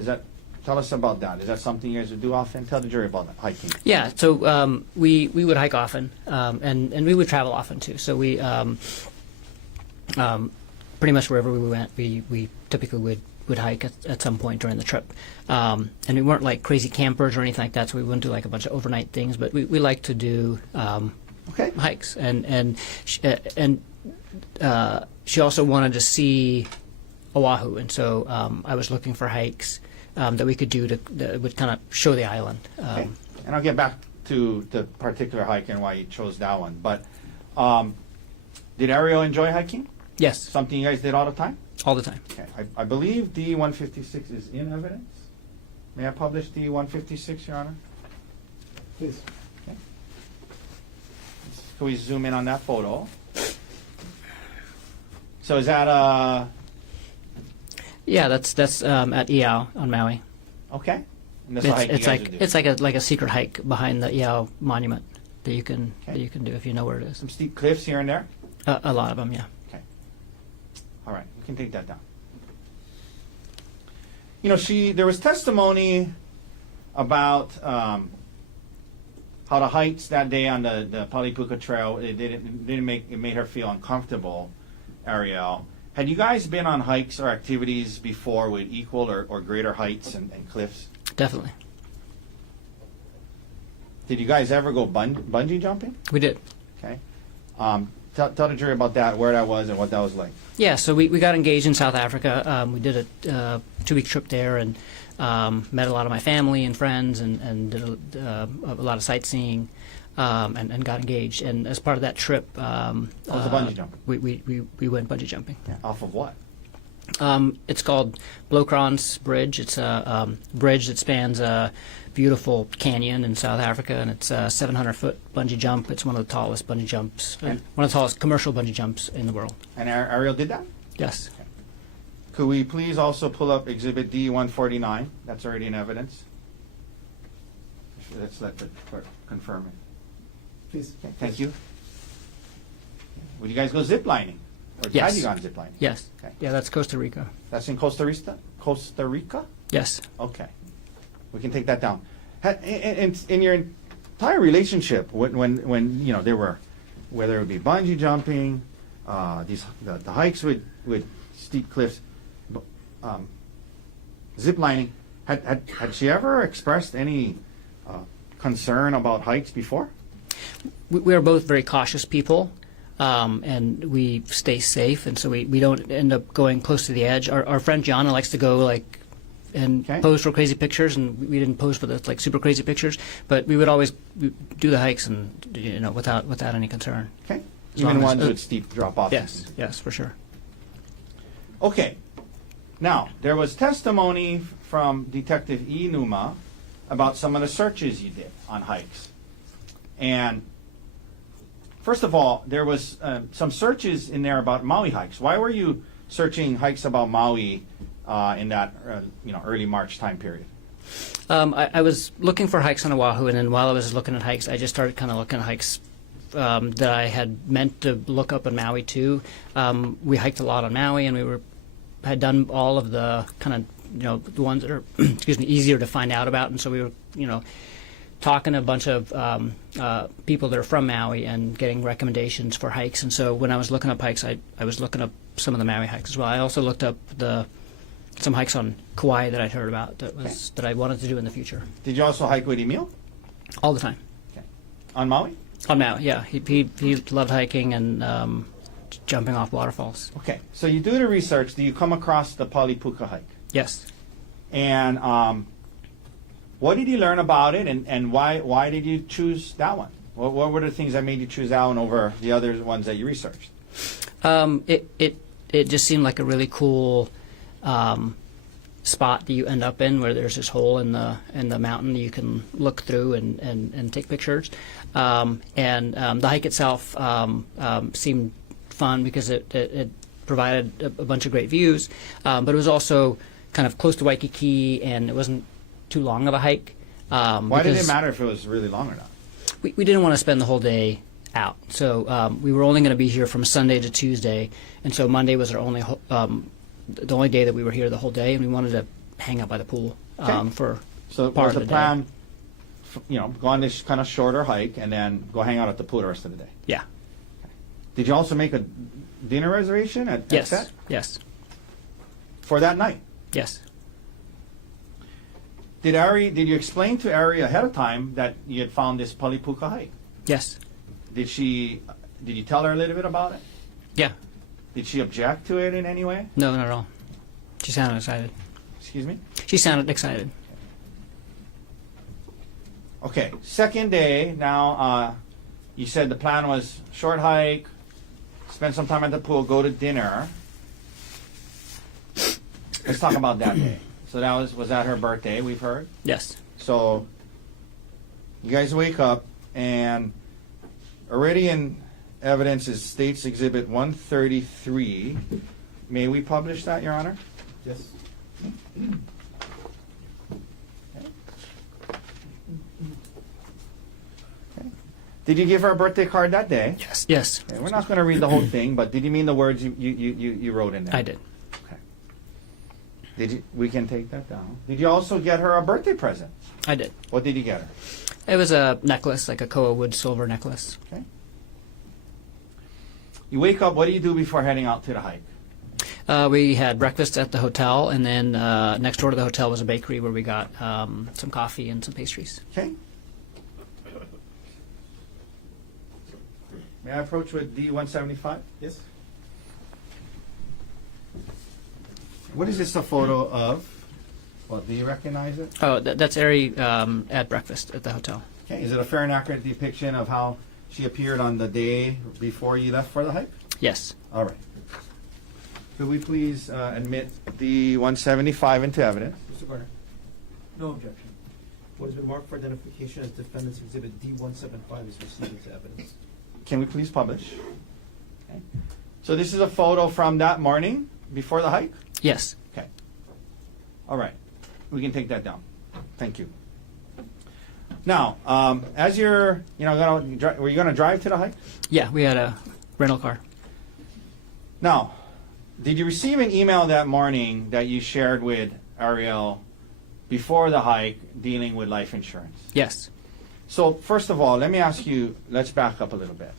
Tell us about that. Is that something you guys would do often? Tell the jury about that, hiking. Yeah, so we would hike often, and we would travel often too. So we pretty much wherever we went, we typically would hike at some point during the trip. And we weren't like crazy campers or anything like that, so we wouldn't do like a bunch of overnight things. But we like to do Okay. hikes, and she also wanted to see Oahu, and so I was looking for hikes that we could do that would kind of show the island. Okay. And I'll get back to the particular hike and why you chose that one. But did Ariel enjoy hiking? Yes, Something you guys did all the time? all the time. Okay. I believe D 156 is in evidence. May I publish D 156, Your Honor? Please. Okay. Can we zoom in on that photo? So is that Yeah, that's at Iao on Maui. okay? And that's a hike you It's guys like would do. it's like a secret hike behind the Iao monument that you can Okay. do if you know where it is. Some steep cliffs here and there. A lot of them, yeah. Okay. All right, we can take that down. You know, there was testimony about how the hikes that day on the Palipuka Trail, it made her feel uncomfortable, Ariel. Had you guys been on hikes or activities before with equal or greater heights and cliffs? Definitely. Did you guys ever go bungee jumping? We did. Okay. Tell the jury about that, where that was, and what that was like. Yeah, so we got engaged in South Africa. We did a 2-week trip there and met a lot of my family and friends and did a lot of sightseeing and got engaged. And as part of that trip, was the bungee jumping? We went bungee jumping. Yeah. Off of what? It's called Blokran's Bridge. It's a bridge that spans a beautiful canyon in South Africa, and it's a 700-foot bungee jump. It's one of the tallest bungee jumps, one of the tallest commercial bungee jumps in the world. And Ariel did that? Yes. Could we please also pull up Exhibit D-149? That's already in evidence. Let's let the clerk confirm it. Please. Okay, thank you. Would you guys go ziplining? Or Yes. have you gone ziplining? Yes. Okay. Yeah, that's Costa Rica. That's in Costa Rica? Costa Rica? Yes. Okay. We can take that down. In your entire relationship, when you know there were, whether it would be bungee jumping, the hikes with steep cliffs, zip lining, had she ever expressed any concern about heights before? We are both very cautious people, and we stay safe, and so we don't end up going close to the edge. Our friend Gianna likes to go and Okay. pose for crazy pictures, and we didn't pose for the super crazy pictures, but we would always do the hikes and without any concern. Okay. As long Even as- ones with steep drop-offs. Yes, for sure. Okay. Now, there was testimony from Detective E. Numa about some of the searches you did on hikes. And first of all, there was some searches in there about Maui hikes. Why were you searching hikes about Maui in that early March time period? I was looking for hikes on Oahu, and then while I was looking at hikes, I just started kind of looking at hikes that I had meant to look up in Maui too. We hiked a lot on Maui, and we had done all of the kind of the ones that are easier to find out about, and so we were talking to a bunch of people that are from Maui and getting recommendations for hikes. And so when I was looking up hikes, I was looking up some of the Maui hikes as well. I also looked up some hikes on Kauai that I'd heard about that I wanted to do in the future. Did you also hike with Emil? All the time. Okay. On Maui? On Maui, yeah. He loved hiking and jumping off waterfalls. Okay. So you do the research. Do you come across the Palipuka hike? Yes. And what did you learn about it, and why did you choose that one? What were the things that made you choose that one over the other ones that you researched? It just seemed like a really cool spot that you end up in, where there's this hole in the mountain that you can look through and take pictures. And the hike itself seemed fun because it provided a bunch of great views, but it was also kind of close to Waikiki, and it wasn't too long of a hike. Why did it matter if it was really long or not? We didn't want to spend the whole day out, so we were only going to be here from Sunday to Tuesday, and so Monday was our only the only day that we were here the whole day, and we wanted to hang out by the pool for So part was of the the plan, day. go on this kind of shorter hike and then go hang out at the pool the rest of the day? Yeah. Did you also make a dinner reservation at Yes. Set Yes. for that night? Yes. Did you explain to Ari ahead of time that you had found this Palipuka hike? Yes. Did you tell her a little bit about it? Yeah. Did she object to it in any way? No, not at all. She sounded excited. Excuse me? She sounded excited. Okay, second day. Now, you said the plan was short hike, spend some time at the pool, go to dinner. Let's talk about that day. So that was that her birthday, we've heard? Yes. So you guys wake up, and already in evidence is States Exhibit 133. May we publish that, Your Honor? Yes. Did you give her a birthday card that day? Yes. Yes. Okay, we're not going to read the whole thing, but did you mean the words you wrote in there? I did. Okay. Did you? We can take that down. Did you also get her a birthday present? I did. What did you get her? It was a necklace, like a Koa wood silver necklace. Okay. You wake up. What do you do before heading out to the hike? We had breakfast at the hotel, and then next door to the hotel was a bakery where we got some coffee and some pastries. Okay. May I approach with D175? Yes? What is this a photo of? Well, do you recognize it? Oh, that's Ari at breakfast at the hotel. Okay, is it a fair and accurate depiction of how she appeared on the day before you left for the hike? Yes. All right. Could we please admit D175 into evidence? Mr. Garner, No objection. what has been marked for identification as Defendant's Exhibit D175 is received into evidence. Can we please publish? Okay. So this is a photo from that morning before the hike? Yes. Okay. All right. We can take that down. Thank you. Now, as you're, were you going to drive to the hike? Yeah, we had a rental car. Now, did you receive an email that morning that you shared with Ariel before the hike dealing with life insurance? Yes. So, first of all, let me ask you, let's back up a little bit.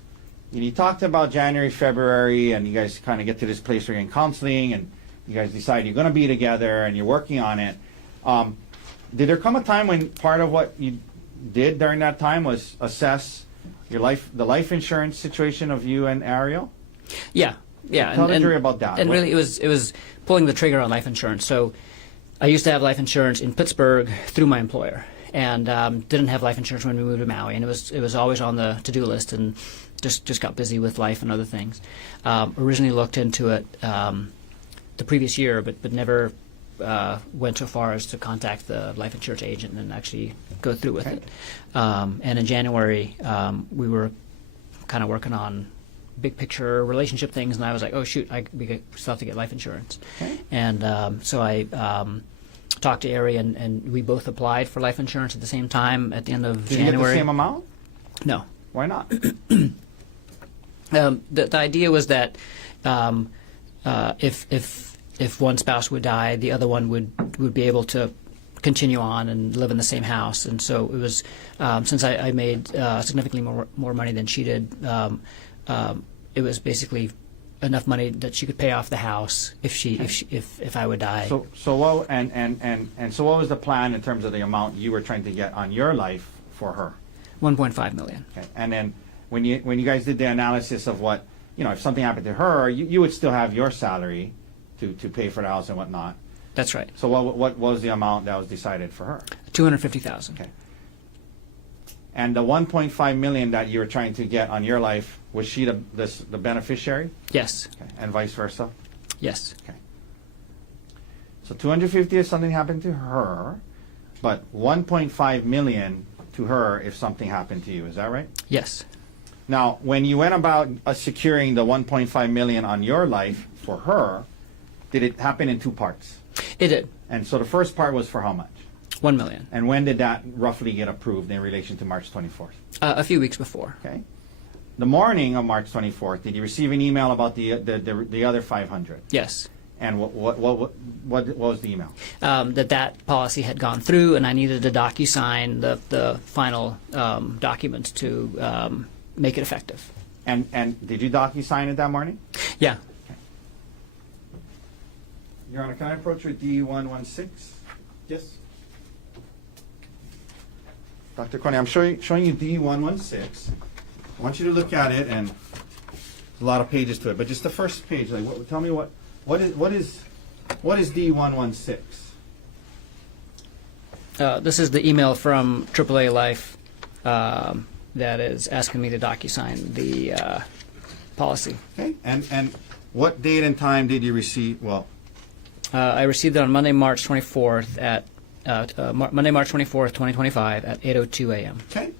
You talked about January, February, and you guys kind of get to this place where you're in counseling, and you guys decide you're going to be together, and you're working on it. Did there come a time when part of what you did during that time was assess the life insurance situation of you and Ariel? Yeah. Yeah. Tell the jury about that. And really, it was pulling the trigger on life insurance. So I used to have life insurance in Pittsburgh through my employer, and didn't have life insurance when we moved to Maui, and it was always on the to-do list, and just got busy with life and other things. Originally looked into it the previous year, but never went so far as to contact the life insurance agent and actually go through with it. And in January, we were kind of working on big picture relationship things, and I was like, oh shoot, we still have to get life insurance. Okay. And so I talked to Ari, and we both applied for life insurance at the same time at the end of Did January. you get the same amount? No. Why not? The idea was that if one spouse would die, the other one would be able to continue on and live in the same house. And so it was, since I made significantly more money than she did, it was basically enough money that she could pay off the house if I would die. So what so what was the plan in terms of the amount you were trying to get on your life for her? 1.5 million. Okay. And then when you guys did the analysis of what, if something happened to her, you would still have your salary to pay for the house and whatnot. That's right. So what was the amount that was decided for her? $250,000. Okay. And the 1.5 million that you were trying to get on your life, was she the beneficiary? Yes. Okay. And vice versa? Yes. Okay. So 250 if something happened to her, but 1.5 million to her if something happened to you. Is that right? Yes. Now, when you went about securing the 1.5 million on your life for her, did it happen in two parts? It did. And so the first part was for how much? 1 million. And when did that roughly get approved in relation to March 24th? A few weeks before. Okay. The morning of March 24th, did you receive an email about the other 500? Yes. And what was the email? That policy had gone through, and I needed to DocuSign the final documents to make it effective. And did you DocuSign it that morning? Yeah. Your Honor, can I approach with D116? Yes? Dr. Konig, I'm showing you D116. I want you to look at it, and there's a lot of pages to it, but just the first page. Tell me what is D116? This is the email from AAA Life that is asking me to DocuSign the policy. Okay. And what date and time did you receive? Well, I received it on Monday, March 24th Monday, March 24th, 2025 at 8:02 a.m. okay.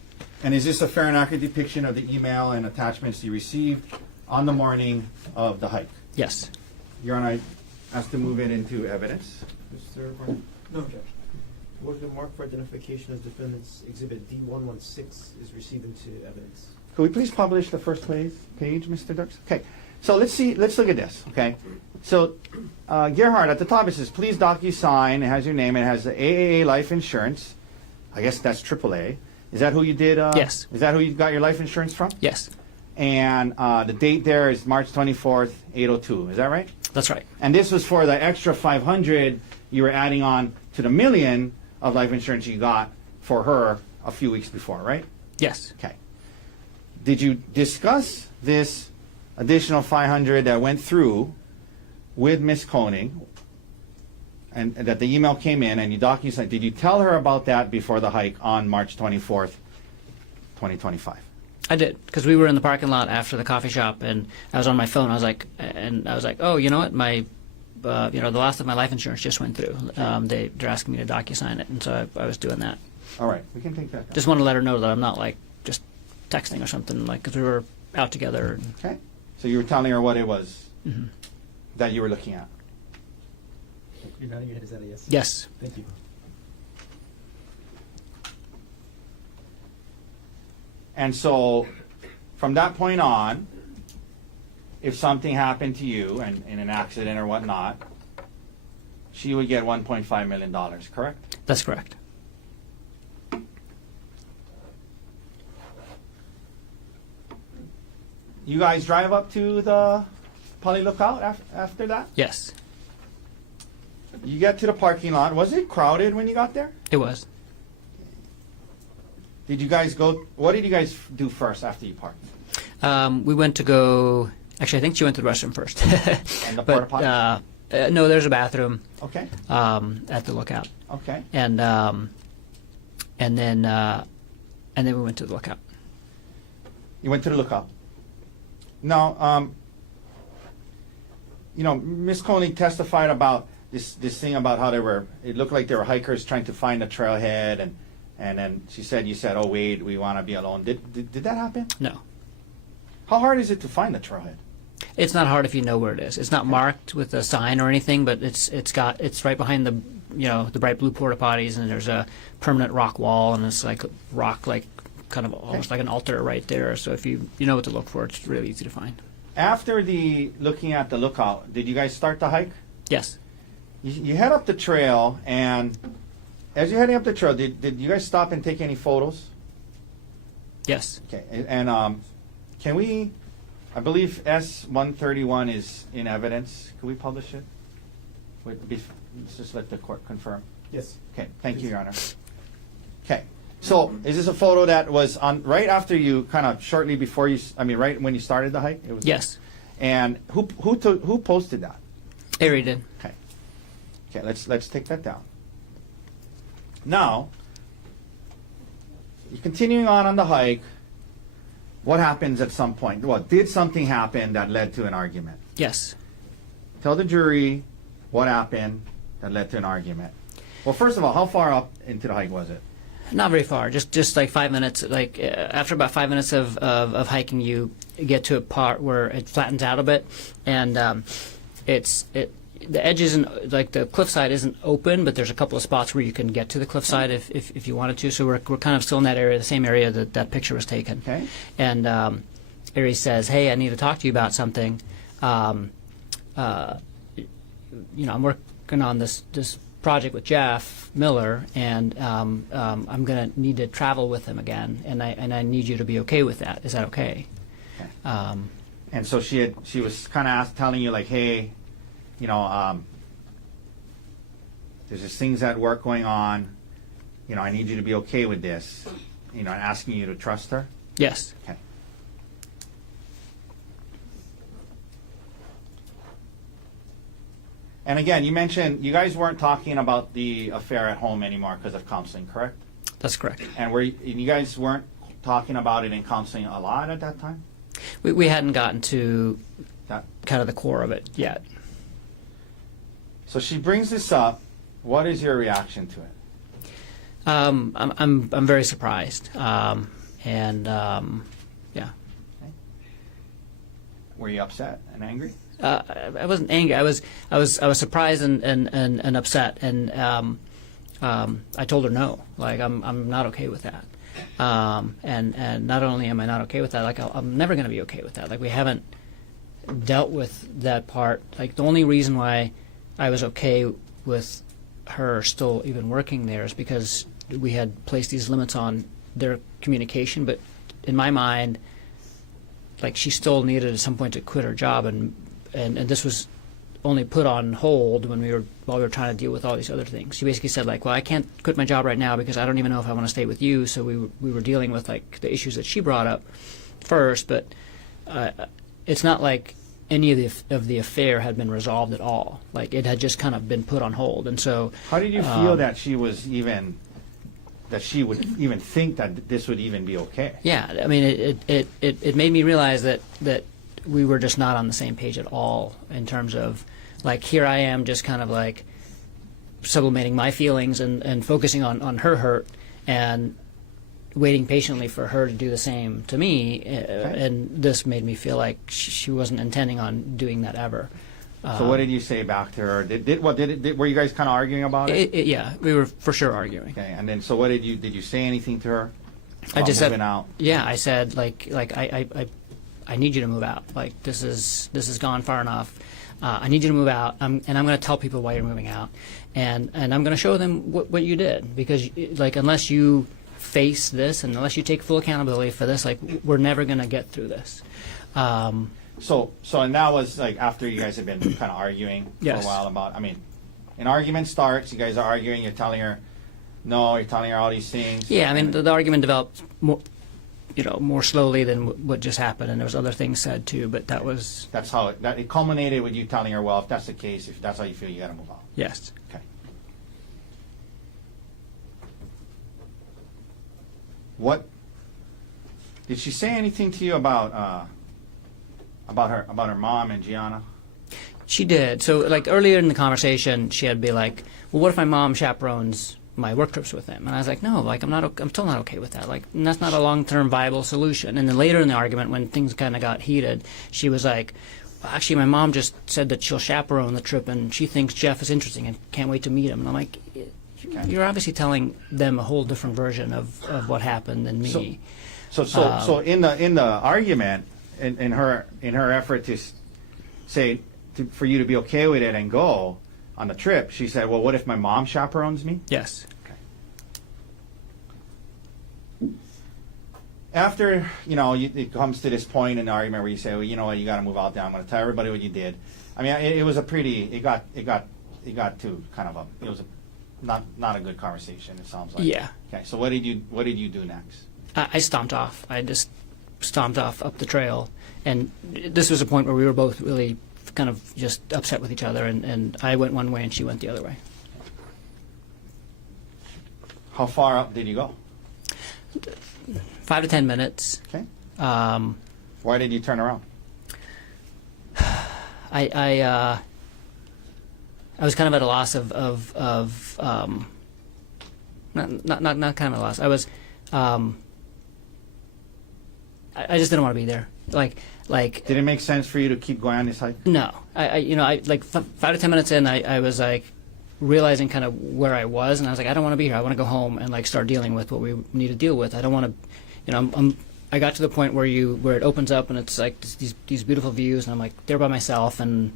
And is this a fair and accurate depiction of the email and attachments you received on the morning of the hike? Yes. Your Honor, I ask to move it into evidence. Mr. Garner, No objection. what has been marked for identification as Defendant's Exhibit D116 is received into evidence. Could we please publish the first page, Mr. Dirks? Okay. So let's look at this, okay? So, Gerhardt, at the top it says, please DocuSign. It has your name. It has the AAA life insurance. I guess that's AAA. Is that who you did? Yes. Is that who you got your life insurance from? Yes. And the date there is March 24th, 8:02. Is that right? That's right. And this was for the extra 500 you were adding on to the million of life insurance you got for her a few weeks before, right? Yes. Okay. did you discuss this additional 500 that went through with Ms. Konig, and that the email came in, and you DocuSign? Did you tell her about that before the hike on March 24th, 2025? I did, because we were in the parking lot after the coffee shop, and I was on my phone. I was like, oh, you know what, my, the last of my life insurance just went through. They're asking me to DocuSign it, and so I was doing that. All right, we can take that down. Just want to let her know that I'm not like just texting or something, like, because we were out together. And, Okay. So you were telling her what it was that you were looking at. You're nodding your head. Is that a yes? yes. Thank you. And so, from that point on, if something happened to you and in an accident or whatnot, she would get $1.5 million, correct? That's correct. You guys drive up to the Poly Lookout after that? Yes, You get to the parking lot. Was it crowded when you got there? it was. Did you guys go? What did you guys do first after you parked? We went to go. Actually, I think she went to the restroom first. And the porta potties? No, there's a bathroom Okay. at the lookout, Okay. and then we went to the lookout. You went to the lookout. Now, Ms. Konig testified about this thing about how it looked like they were hikers trying to find a trailhead, and then you said, oh wait, we want to be alone. Did that happen? No, How hard is it to find the trailhead? it's not hard if you know where it is. It's not marked with a sign or anything, but it's right behind the bright blue porta potties, and there's a permanent rock wall, and it's like rock, like kind of almost like an altar right there. So if you know what to look for, it's really easy to find. After the looking at the lookout, did you guys start the hike? Yes. You head up the trail, and as you're heading up the trail, did you guys stop and take any photos? Yes. Okay, and can we? I believe S-131 is in evidence. Can we publish it? Let's just let the court confirm. Yes. Okay, thank you, Your Honor. Okay, so is this a photo that was on right after you, kind of shortly before you? I mean, right when you started the hike? It was. Yes. And who posted that? Ari did. Okay. Okay, let's take that down. Now, you're continuing on the hike. What happens at some point? Well, did something happen that led to an argument? Yes. Tell the jury what happened that led to an argument. Well, first of all, how far up into the hike was it? Not very far. Just like 5 minutes. Like after about 5 minutes of hiking, you get to a part where it flattens out a bit, and the edge isn't, like, the cliffside isn't open, but there's a couple of spots where you can get to the cliffside if you wanted to. So we're kind of still in that area, the same area that picture was taken. Okay. And Ari says, "Hey, I need to talk to you about something. I'm working on this project with Jeff Miller, and I'm going to need to travel with him again, and I need you to be okay with that. Is that okay?" Okay. And so she was kind of telling you, like, hey, there's just things at work going on. I need you to be okay with this. And asking you to trust her. Yes. Okay. And again, you mentioned you guys weren't talking about the affair at home anymore because of counseling, correct? That's correct. And you guys weren't talking about it in counseling a lot at that time? We hadn't gotten to That. kind of the core of it yet. So she brings this up. What is your reaction to it? I'm very surprised, yeah. Were you upset and angry? I wasn't angry. I was surprised and upset, and I told her no. Like, I'm not okay with that. And not only am I not okay with that, like, I'm never going to be okay with that. Like, we haven't dealt with that part. Like, the only reason why I was okay with her still even working there is because we had placed these limits on their communication. But in my mind, like, she still needed at some point to quit her job, and this was only put on hold while we were trying to deal with all these other things. She basically said, like, well, I can't quit my job right now because I don't even know if I want to stay with you. So we were dealing with, like, the issues that she brought up, first, but it's not like any of the affair had been resolved at all. Like, it had just kind of been put on hold. And so, How did you feel that she would even think that this would even be okay? yeah, I mean, it made me realize that we were just not on the same page at all in terms of, like, here I am just kind of like sublimating my feelings and focusing on her hurt and waiting patiently for her to do the same to me. And this made me feel like she wasn't intending on doing that ever. So what did you say back to her? Were you guys kind of arguing about it? Yeah, we were for sure arguing. Okay, and then so what did you say anything to her? I just said, moving out? yeah, I said like I need you to move out. Like, this has gone far enough. I need you to move out, and I'm going to tell people why you're moving out, and I'm going to show them what you did, because like, unless you face this and unless you take full accountability for this, like, we're never going to get through this. So and that was like after you guys have been kind of arguing for Yes. a while about. I mean, an argument starts. You guys are arguing. You're telling her no. You're telling her all these things. Yeah, I mean, the argument developed more slowly than what just happened, and there was other things said too. But That's how it culminated with you telling her, well, if that's the case, if that's how you feel, you got to move on. yes. Okay. What did she say anything to you about her mom and Gianna? She did. So, like, earlier in the conversation, she had be like, "Well, what if my mom chaperones my work trips with him?" And I was like, "No, like, I'm still not okay with that. Like, and that's not a long-term viable solution." And then later in the argument, when things kind of got heated, she was like, well, "Actually, my mom just said that she'll chaperone the trip, and she thinks Jeff is interesting and can't wait to meet him." And I'm like, "You're obviously telling them a whole different version of what happened than me." So in the argument, in her effort to say for you to be okay with it and go on the trip, she said, "Well, what if my mom chaperones me?" Yes. After it comes to this point in the argument where you say, "Well, you know what, you got to move out there. I'm going to tell everybody what you did." I mean, it was a pretty. It got to kind of it was not a good conversation. It sounds like. Yeah. Okay. So what did you do next? I stomped off. I just stomped off up the trail, and this was a point where we were both really kind of just upset with each other, and I went one way and she went the other way. How far up did you go? 5 to 10 minutes. Okay. Why did you turn around? I was kind of at a loss of not kind of a loss. I was I just didn't want to be there. Like. Did it make sense for you to keep going on this hike? No. I like 5 to 10 minutes in, I was like realizing kind of where I was, and I was like, I don't want to be here. I want to go home and like start dealing with what we need to deal with. I don't want to, I got to the point where it opens up and it's like these beautiful views, and I'm like there by myself and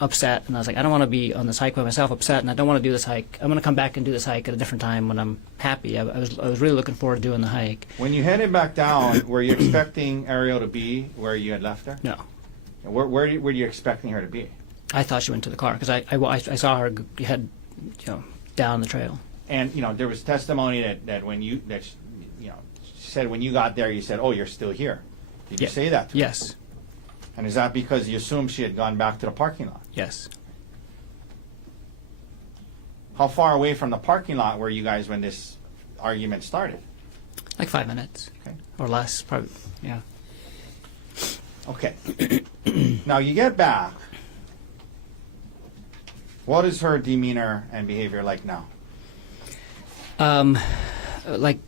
upset, and I was like, I don't want to be on this hike by myself, upset, and I don't want to do this hike. I'm going to come back and do this hike at a different time when I'm happy. I was really looking forward to doing the hike. When you headed back down, were you expecting Ariel to be where you had left her? No. Where were you expecting her to be? I thought she went to the car because I saw her head down the trail. And there was testimony that she said when you got there, you said, "Oh, you're still here." Did you say that to her? Yes. And is that because you assumed she had gone back to the parking lot? Yes. How far away from the parking lot were you guys when this argument started? Like 5 minutes. Okay. Or less, probably. Yeah. Okay. Now you get back. What is her demeanor and behavior like now? Like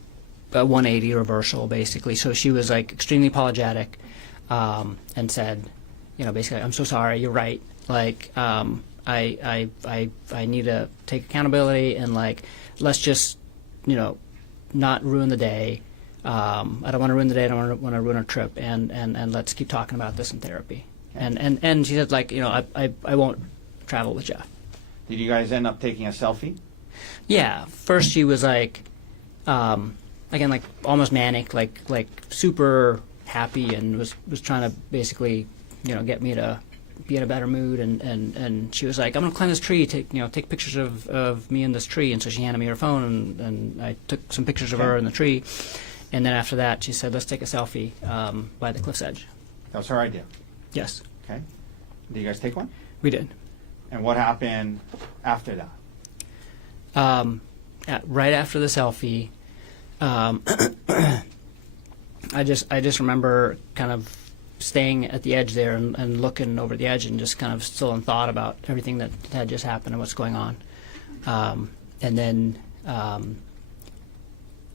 a 180 reversal, basically. So she was like extremely apologetic, and said, basically, "I'm so sorry. You're right. Like, I need to take accountability, and like, let's just, not ruin the day. I don't want to ruin the day. I don't want to ruin our trip, and let's keep talking about this in therapy." And she said, like, I won't travel with Jeff. Did you guys end up taking a selfie? Yeah. First, she was like, again, like almost manic, like super happy, and was trying to basically, get me to be in a better mood. And she was like, "I'm gonna climb this tree, take pictures of me in this tree." And so she handed me her phone, and I took some pictures of her in the tree. And then after that, she said, let's take a selfie by the cliff's edge. That was her idea. Yes, Okay. Did you guys take one? we did. And what happened after that? Right after the selfie, I just remember kind of staying at the edge there and looking over the edge and just kind of still in thought about everything that had just happened and what's going on. And then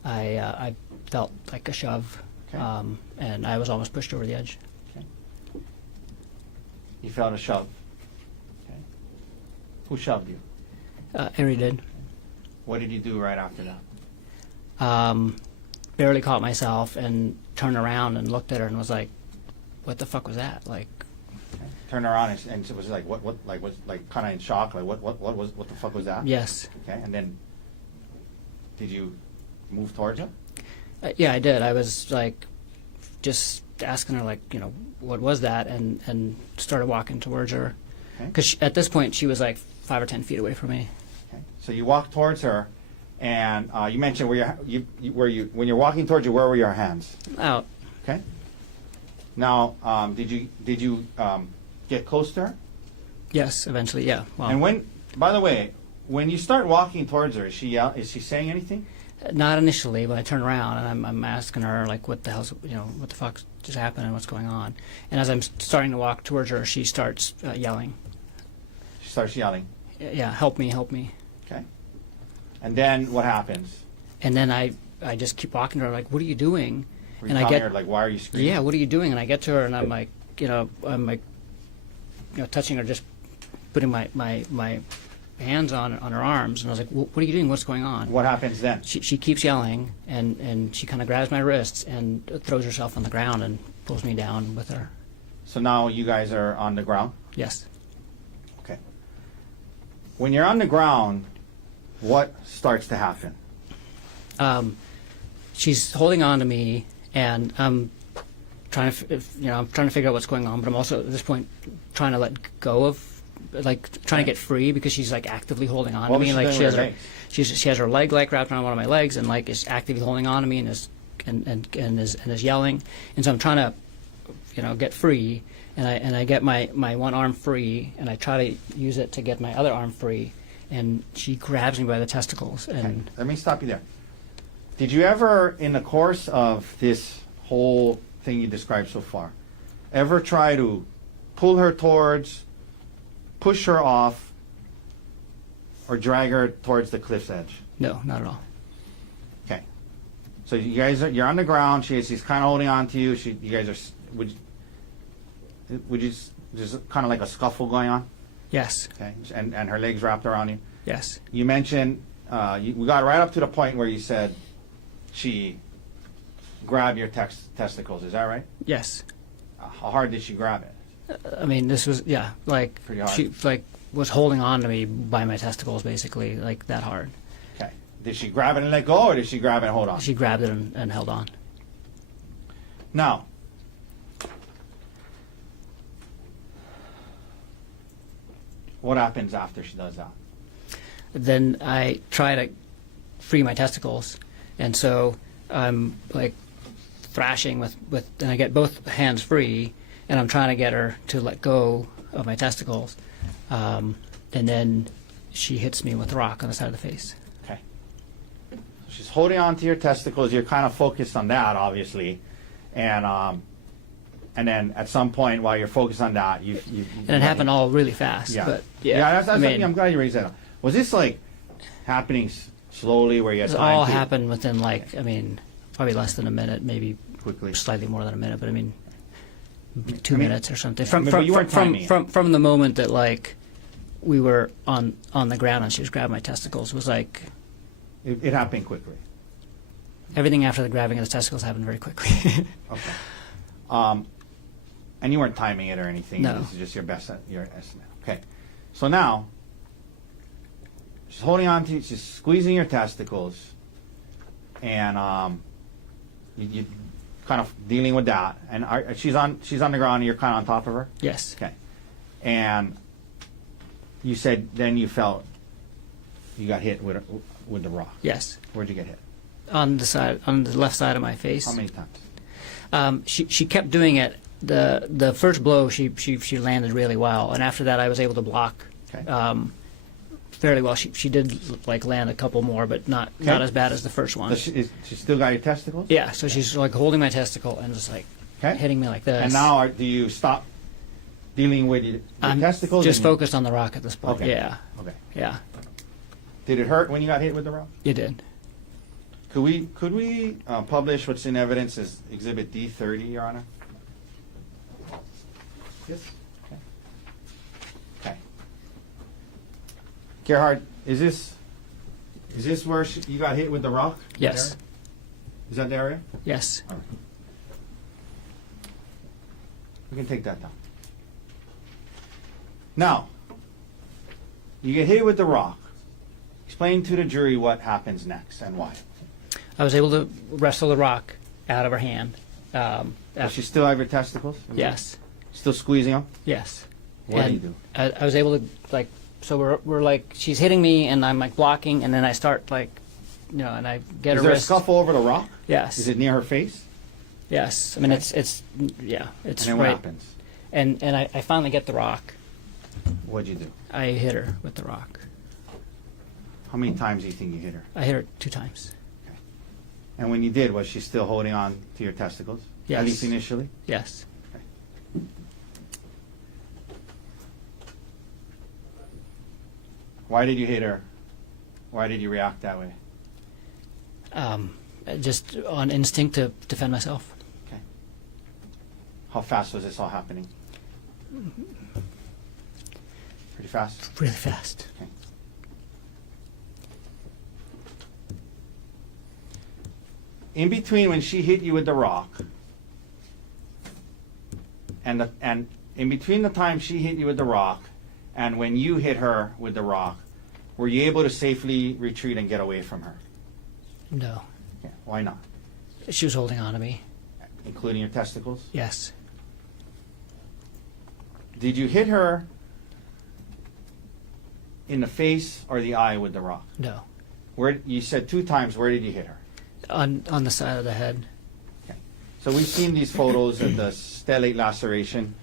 I felt like a shove, Okay. and I was almost pushed over the edge. Okay. You felt a shove. Okay. Who shoved you? Ari did. What did you do right after that? Barely caught myself and turned around and looked at her and was like, "What the fuck was that?" Like, Okay. Turned around and it was like what like was like kind of in shock, like what the fuck was that? yes, Okay. And then did you move towards her? yeah, I did. I was like, just asking her like, what was that, and started walking towards her Okay. because at this point she was like 5 or 10 feet away from me. Okay. So you walk towards her, and you mentioned when you're walking towards her, where were your hands? Out. Okay. Now, did you get close to her? Yes, eventually, yeah. Well, And by the way, when you start walking towards her, is she saying anything? not initially, but I turned around and I'm asking her like, what the hell's, what the fuck just happened and what's going on. And as I'm starting to walk towards her, she starts yelling, She starts yelling. "Yeah, help me, help me!" Okay. And then what happens? And then I just keep walking to her like, "What are you doing?" Were you And I telling get, her like, why are you screaming? "Yeah, what are you doing?" And I get to her and I'm like, touching her, just putting my hands on her arms, and I was like, "What are you doing? What's going on?" What happens then? She keeps yelling, and she kind of grabs my wrists and throws herself on the ground and pulls me down with her. So now you guys are on the ground. Yes. Okay. When you're on the ground, what starts to happen? She's holding on to me, and I'm trying to, I'm trying to figure out what's going on, but I'm also at this point trying to let go of, like, trying to get free because she's like actively holding on What to me. was she Like doing with her legs? she has her leg like wrapped around one of my legs and like is actively holding on to me and is yelling, and so I'm trying to, get free, and I get my one arm free, and I try to use it to get my other arm free, and she grabs me by the testicles and. Okay. Let me stop you there. Did you ever, in the course of this whole thing you described so far, ever try to pull her towards, push her off, or drag her towards the cliff's edge? No, not at all. Okay. So you guys you're on the ground. She's kind of holding on to you. You guys are. Would you just kind of like a scuffle going on? Yes. Okay. And her legs wrapped around you. Yes. You mentioned we got right up to the point where you said she grabbed your testicles. Is that right? Yes. How hard did she grab it? I mean, this was, like, Pretty hard. she, like, was holding on to me by my testicles, basically, like, that hard. Okay. Did she grab it and let go, or did she grab it and hold on? She grabbed it and held on. Now, what happens after she does that? Then I try to free my testicles, and so I'm, like, thrashing with and I get both hands free, and I'm trying to get her to let go of my testicles, and then she hits me with a rock on the side of the face. Okay. She's holding on to your testicles. You're kind of focused on that, obviously, and then at some point while you're focused on that, you And it happened all really fast. Yeah. But That's I mean, I'm glad you raised that up. Was this like happening slowly, where you had it time all to happened within probably less than a minute, maybe quickly? slightly more than a minute, but I mean, 2 I mean, minutes or something. but you weren't timing it. From the moment that like we were on the ground and she was grabbing my testicles was like It happened quickly. everything after the grabbing of the testicles happened very quickly. Okay. And you weren't timing it or anything. No. This is just your estimate. Okay. So now she's holding on to you. She's squeezing your testicles, and you kind of dealing with that. And she's on the ground, and you're kind of on top of her. Yes. Okay. And you said then you felt you got hit with the rock. Yes. Where'd you get hit? On the left side of my face. How many times? She kept doing it. The first blow she landed really well, and after that I was able to block Okay. fairly well. She did like land a couple more, but not as bad as the first one. Does she still got your testicles? Yeah, so she's like holding my testicle and just like Okay. hitting me like this. And now, do you stop dealing with your I'm testicles? just and you- focused on the rock at this point. Okay. Yeah, Okay. yeah, Did it hurt when you got hit with the rock? you did. Could we publish what's in evidence as Exhibit D30, Your Honor? Yes. Okay. Gerhardt, is this where you got hit with the rock? Yes, There? Is that the area? yes. All right. We can take that down. Now, you get hit with the rock. Explain to the jury what happens next and why. I was able to wrestle the rock out of her hand. Does she still have your testicles? Yes, Still squeezing them? yes. What do And you do? I was able to like. So we're like she's hitting me and I'm like blocking and then I start like, and I get Is her there a wrist. scuffle over the rock? Yes. Is it near her face? Yes. I mean Okay. it's And then what right. happens? And I finally get the rock. What'd you do? I hit her with the rock. How many times do you think you hit her? I hit her 2 times. And when you did, was she still holding on to your testicles? Yes. At least initially? Yes. Why did you hit her? Why did you react that way? Just on instinct to defend myself. Okay. How fast was this all happening? Pretty fast? Really fast. Okay. In between when she hit you with the rock and in between the time she hit you with the rock and when you hit her with the rock, were you able to safely retreat and get away from her? No. Yeah. Why not? She was holding on to me. Including your testicles? Yes. Did you hit her in the face or the eye with the rock? No. Where you said 2 times, where did you hit her? On the side of the head. Okay. So we've seen these photos of the stellate laceration.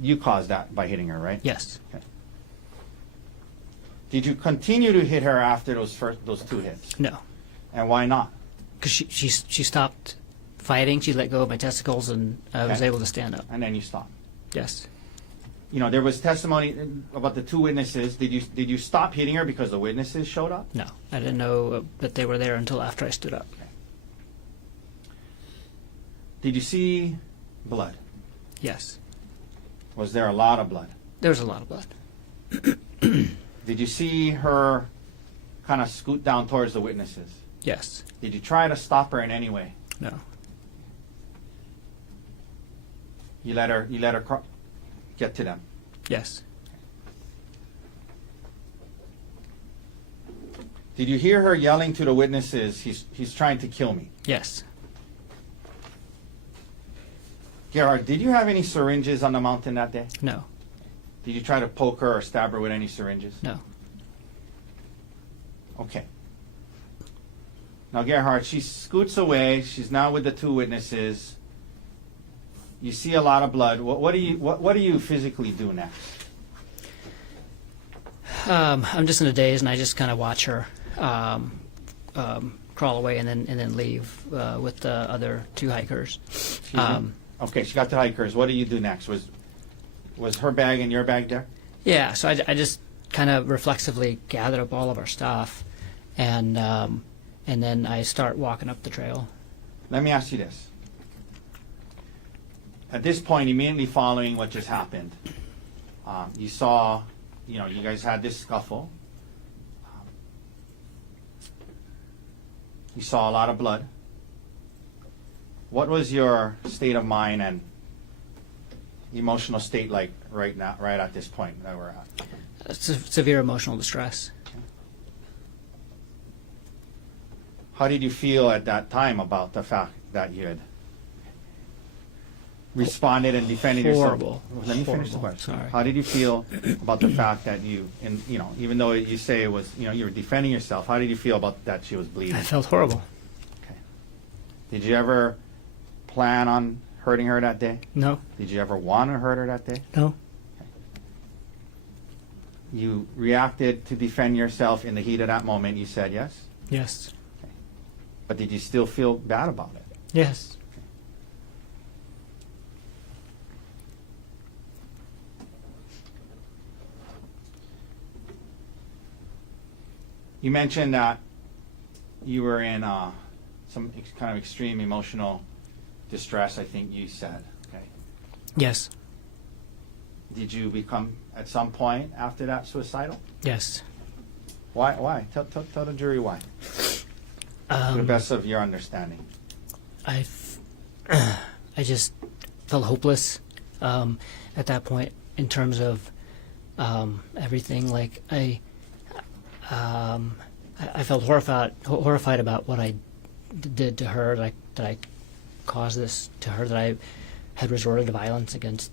You caused that by hitting her, right? Yes. Okay. Did you continue to hit her after those 2 hits? No. And why not? Because she stopped fighting. She let go of my testicles and I was Okay. able to stand up. And then you stopped. Yes. There was testimony about the 2 witnesses. Did you stop hitting her because the witnesses showed up? No. I didn't know that they were there until after I stood up. Did you see blood? Yes. Was there a lot of blood? There was a lot of blood. Did you see her kind of scoot down towards the witnesses? Yes. Did you try to stop her in any way? No. You let her get to them. Yes. Did you hear her yelling to the witnesses, he's trying to kill me? Yes. Gerhardt, did you have any syringes on the mountain that day? No. Did you try to poke her or stab her with any syringes? No. Okay. Now, Gerhardt, she scoots away. She's now with the 2 witnesses. You see a lot of blood. What do you physically do next? I'm just in a daze and I just kind of watch her crawl away and then leave with the other 2 hikers. Okay, she got the hikers. What do you do next? Was her bag and your bag there? Yeah, so I just kind of reflexively gathered up all of our stuff, and then I start walking up the trail. Let me ask you this. At this point, immediately following what just happened, you saw, you guys had this scuffle. You saw a lot of blood. What was your state of mind and emotional state like right now, right at this point that we're at? Severe emotional distress. How did you feel at that time about the fact that you had responded and defended Horrible. yourself. Let me finish the Horrible. question. Sorry. How did you feel about the fact that you, and even though you say it was, you were defending yourself, how did you feel about that she was bleeding? I felt horrible. Okay. Did you ever plan on hurting her that day? No, Did you ever want to hurt her that day? no, You reacted to defend yourself in the heat of that moment. You said yes, yes, but did you still feel bad about it? yes. You mentioned that you were in some kind of extreme emotional distress, I think you said. Okay. Yes, Did you become, at some point after that, suicidal? yes. Why? Why? Tell the jury why. To the best of your understanding. I just felt hopeless at that point in terms of everything. Like I felt horrified about what I did to her. Like that I caused this to her. That I had resorted to violence against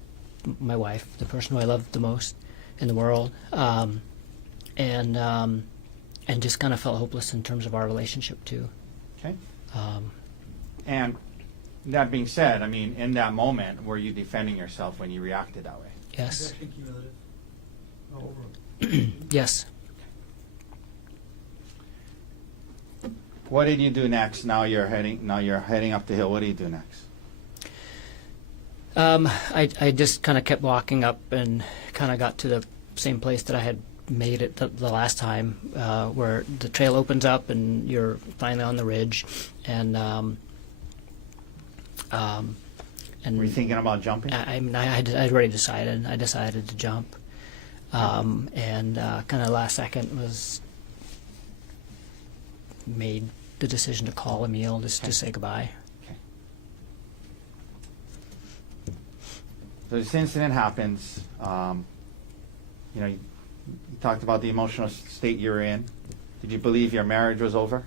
my wife, the person who I loved the most in the world, and just kind of felt hopeless in terms of our relationship too. Okay. And that being said, I mean, in that moment, were you defending yourself when you reacted that way? Yes. Actually cumulative. Oh, Yes. What did you do next? Now you're heading up the hill. What do you do next? I just kind of kept walking up and kind of got to the same place that I had made it the last time, where the trail opens up and you're finally on the ridge, and Were you thinking about jumping? I'd already decided. I decided to jump, and kind of last second was made the decision to call Emil just to say goodbye. Okay. So this incident happens. You talked about the emotional state you were in. Did you believe your marriage was over?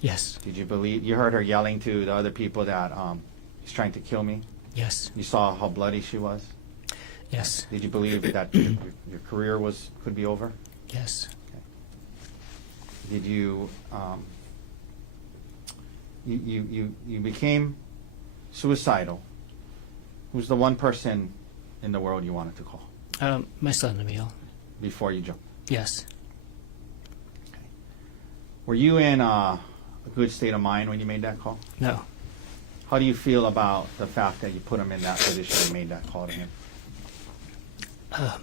Yes. Did you believe you heard her yelling to the other people that he's trying to kill me? Yes. You saw how bloody she was. Yes. Did you believe that your career could be over? Yes. Did you you became suicidal? Who's the one person in the world you wanted to call My son Emil. before you jumped? Yes. Were you in a good state of mind when you made that call? No. How do you feel about the fact that you put him in that position and made that call to him?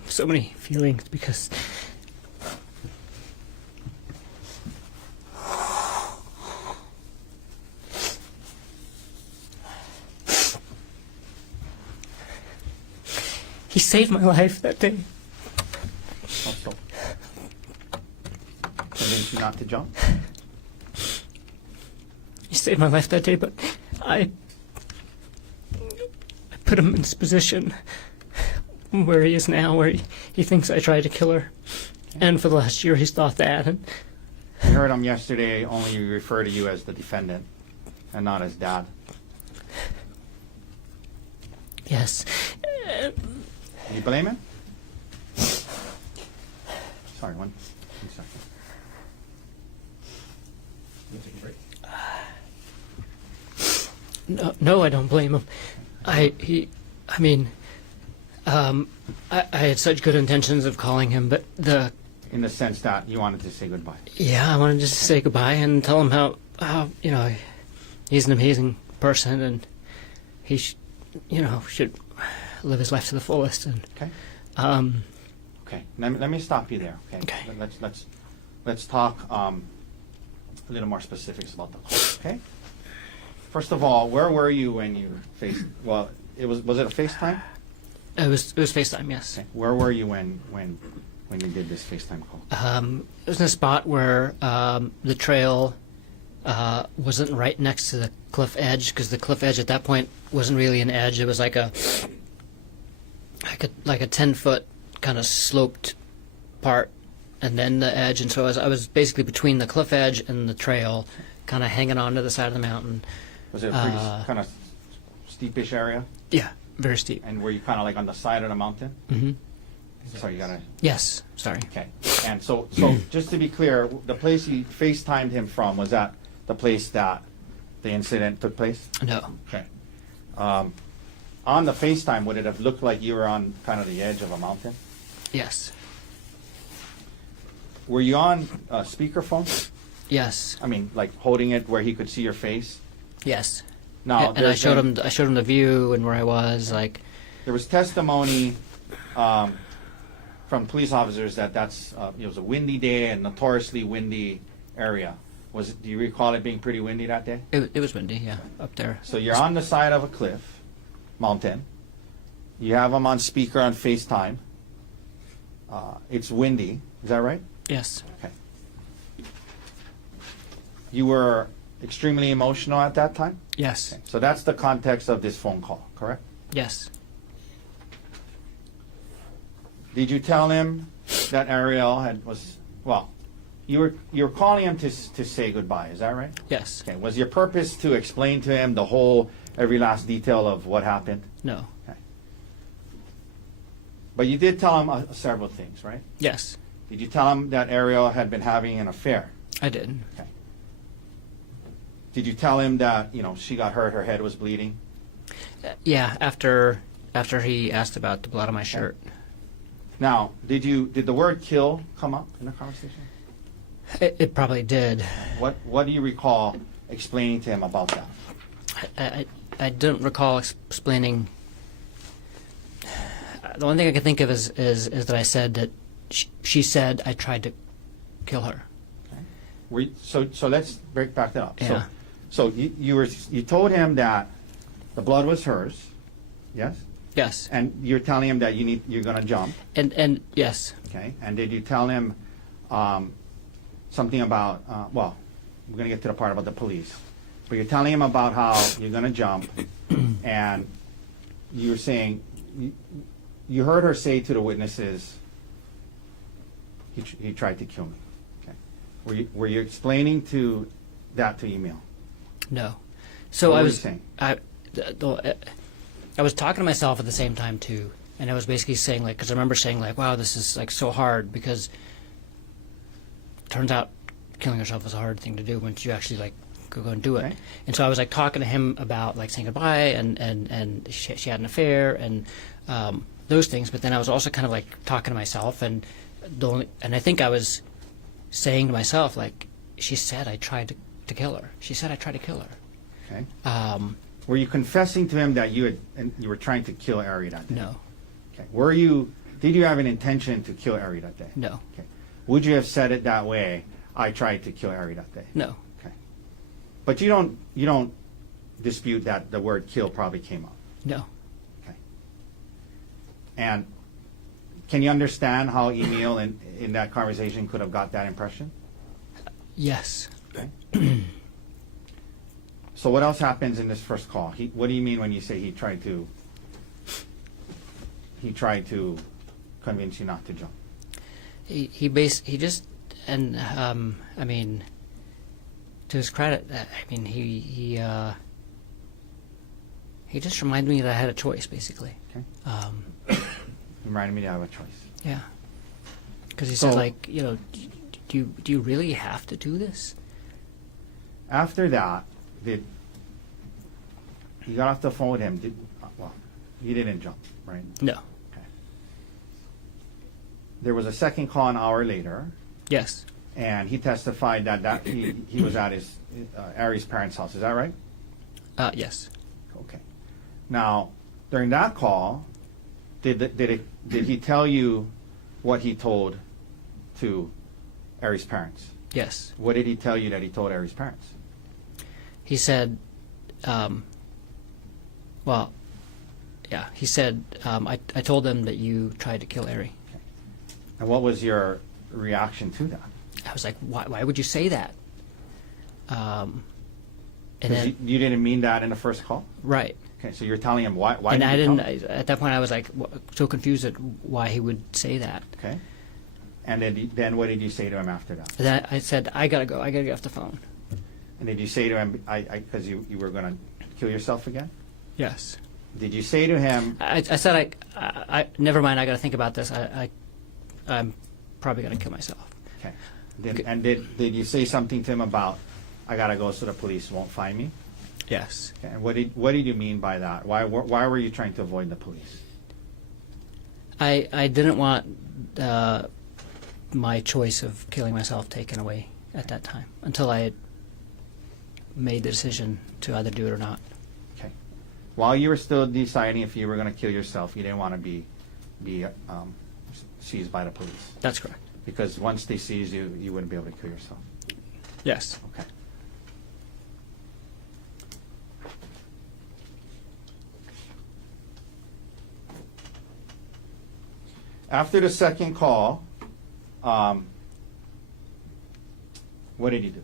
So many feelings because he saved my life that day. Also, convinced you not to jump? He saved my life that day, but I put him in this position where he is now, where he thinks I tried to kill her. And for the last year, he's thought that. And We heard him yesterday only refer to you as the defendant and not as dad. yes. Do you blame him? Sorry, one second. You take a break. No, I don't blame him. I had such good intentions of calling him, but In the sense that you wanted to say goodbye. I wanted just to say goodbye and tell him how he's an amazing person and he should live his life to the fullest. And Okay. Okay. Let me stop you there. Okay. Okay. Let's talk a little more specifics about the call. Okay. First of all, where were you when you faced? Well, was it a FaceTime? it was FaceTime, yes. Okay. Where were you when you did this FaceTime call? It was in a spot where the trail wasn't right next to the cliff edge, because the cliff edge at that point wasn't really an edge. It was like a 10-foot kind of sloped part, and then the edge. And so I was basically between the cliff edge and the trail, kind of hanging on to the side of the mountain. Was it a pretty kind of steepish area? Yeah. Very steep. And were you kind of like on the side of the mountain? Mm-hmm. So you gotta. Yes. Sorry. Okay. And so just to be clear, the place you FaceTimed him from, was that the place that the incident took place? No. Okay. On the FaceTime, would it have looked like you were on kind of the edge of a mountain? Yes. Were you on speakerphone? Yes. I mean, like holding it where he could see your face? Yes. Now, And I showed him the view and where I was. Like, there was testimony from police officers that it was a windy day and notoriously windy area. Do you recall it being pretty windy that day? it was windy. Yeah, up there. So you're on the side of a cliff, mountain. You have him on speaker on FaceTime. It's windy. Is that right? Yes. Okay. You were extremely emotional at that time? Yes. Okay. So that's the context of this phone call, correct? Yes. Did you tell him that Ariel you were calling him to say goodbye, is that right? Yes. Okay. Was your purpose to explain to him every last detail of what happened? No. Okay. But you did tell him several things, right? Yes. Did you tell him that Ariel had been having an affair? I did. Okay. Did you tell him that, she got hurt, her head was bleeding? Yeah. After he asked about the blood on my shirt. Now, did the word kill come up in the conversation? It probably did. What do you recall explaining to him about that? I don't recall explaining. The only thing I can think of is that I said that she said I tried to kill her. Okay. So let's break back that up. Yeah. So you told him that the blood was hers, yes? Yes. And you're telling him that you're going to jump. And yes. Okay. And did you tell him something about? We're going to get to the part about the police, but you're telling him about how you're going to jump, and you were saying you heard her say to the witnesses, he tried to kill me. Okay. Were you explaining that to Emil? No. So What I were was you saying? I was talking to myself at the same time too, and I was basically saying because I remember saying wow, this is so hard because it turns out killing yourself is a hard thing to do once you actually go and do it. Okay. And so I was talking to him about saying goodbye and she had an affair and those things, but then I was also kind of talking to myself and I think I was saying to myself she said I tried to kill her. She said I tried to kill her. Okay. Were you confessing to him that you were trying to kill Ari that day? No. Okay. Did you have an intention to kill Ari that day? No. Okay. Would you have said it that way? I tried to kill Ari that day. No. Okay. But you don't dispute that the word kill probably came up. No. Okay. And can you understand how Emil in that conversation could have got that impression? Yes. Okay. So what else happens in this first call? What do you mean when you say he tried to convince you not to jump? He just I mean, to his credit, he just reminded me that I had a choice, basically. Okay. Reminded me to have a choice. Yeah. Because he So- said do you really have to do this? After that, you got off the phone with him. You didn't jump, right? No. Okay. There was a second call an hour later, Yes. and he testified that he was at his Ari's parents' house. Is that right? Yes. Okay. Now, during that call, did he tell you what he told to Ari's parents? Yes. What did he tell you that he told Ari's parents? He said, he said, I told them that you tried to kill Ari. And what was your reaction to that? I was like, why would you say that? And 'Cause then, you didn't mean that in the first call? right. Okay, so you're telling him why And did I you didn't, tell him? at that point I was so confused at why he would say that. Okay. And then what did you say to him after that? And then I said, I gotta go, I gotta get off the phone. And did you say to him, because you were going to kill yourself again? Yes. Did you say to him, I said, I never mind, I got to think about this. I'm probably going to kill myself. okay, did you say something to him about, I gotta go so the police won't find me? Yes. Okay, and what did you mean by that? Why were you trying to avoid the police? I didn't want my choice of killing myself taken away at that time until I had made the decision to either do it or not. Okay. While you were still deciding if you were going to kill yourself, you didn't want to be seized by the police. That's correct. Because once they seize you, you wouldn't be able to kill yourself. Yes. Okay. After the second call, what did you do?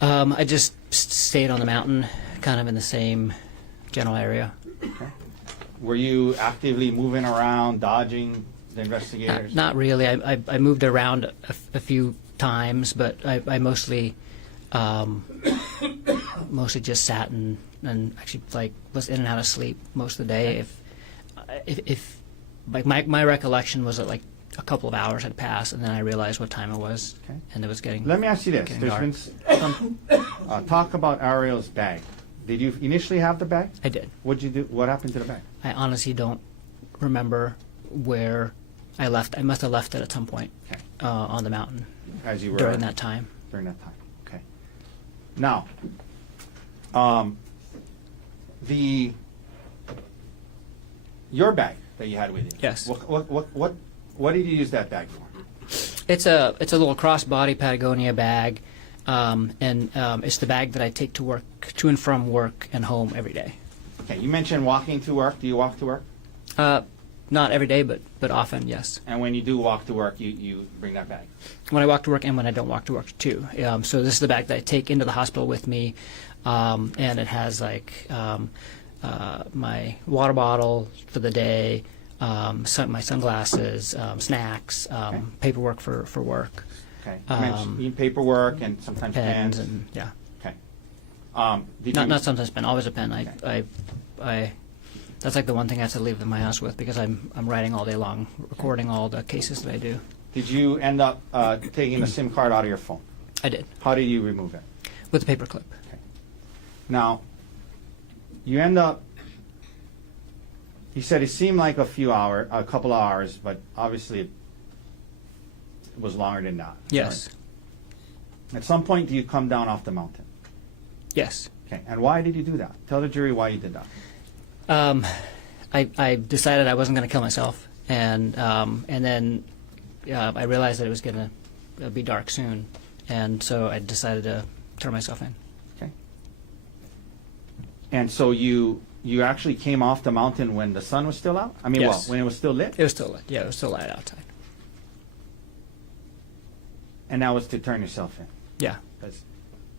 I just stayed on the mountain, kind of in the same general area. Okay. Were you actively moving around, dodging the investigators? Not really. I moved around a few times, but I mostly mostly just sat and actually like was in and out of sleep most of the day. If like my recollection was that like a couple of hours had passed, and then I realized what time it was, Okay. and it was getting. Let me ask you this. getting There's dark. been some talk about Ariel's bag. Did you initially have the bag? I did. What'd you do? What happened to the bag? I honestly don't remember where I left. I must have left it at some point Okay. on the mountain As you were during that time. During that time. Okay. Now, your bag that you had with you. Yes. What did you use that bag for? It's a little crossbody Patagonia bag, and it's the bag that I take to work, to and from work and home every day. Okay. You mentioned walking to work. Do you walk to work? Not every day, but often, yes. And when you do walk to work, you bring that bag. When I walk to work and when I don't walk to work too. So this is the bag that I take into the hospital with me, and it has like my water bottle for the day, my sunglasses, snacks, paperwork for work, Okay. You mentioned paperwork and sometimes pens, pens. and yeah. Okay. Not sometimes pen, always a pen. I that's like the one thing I have to leave in my house with because I'm writing all day long, recording all the cases that I do. Did you end up taking the SIM card out of your phone? I did How did you remove it? with a paper clip. Okay. Now, you end up. You said it seemed like a couple of hours, but obviously it was longer than that. Yes. Right? At some point, do you come down off the mountain? Yes. Okay. And why did you do that? Tell the jury why you did that. I decided I wasn't going to kill myself, and then I realized that it was going to be dark soon, and so I decided to turn myself in. Okay. And so you actually came off the mountain when the sun was still out? I mean, Yes. when it was still lit? It was still lit. Yeah, it was still light outside. And that was to turn yourself in. Yeah, 'Cause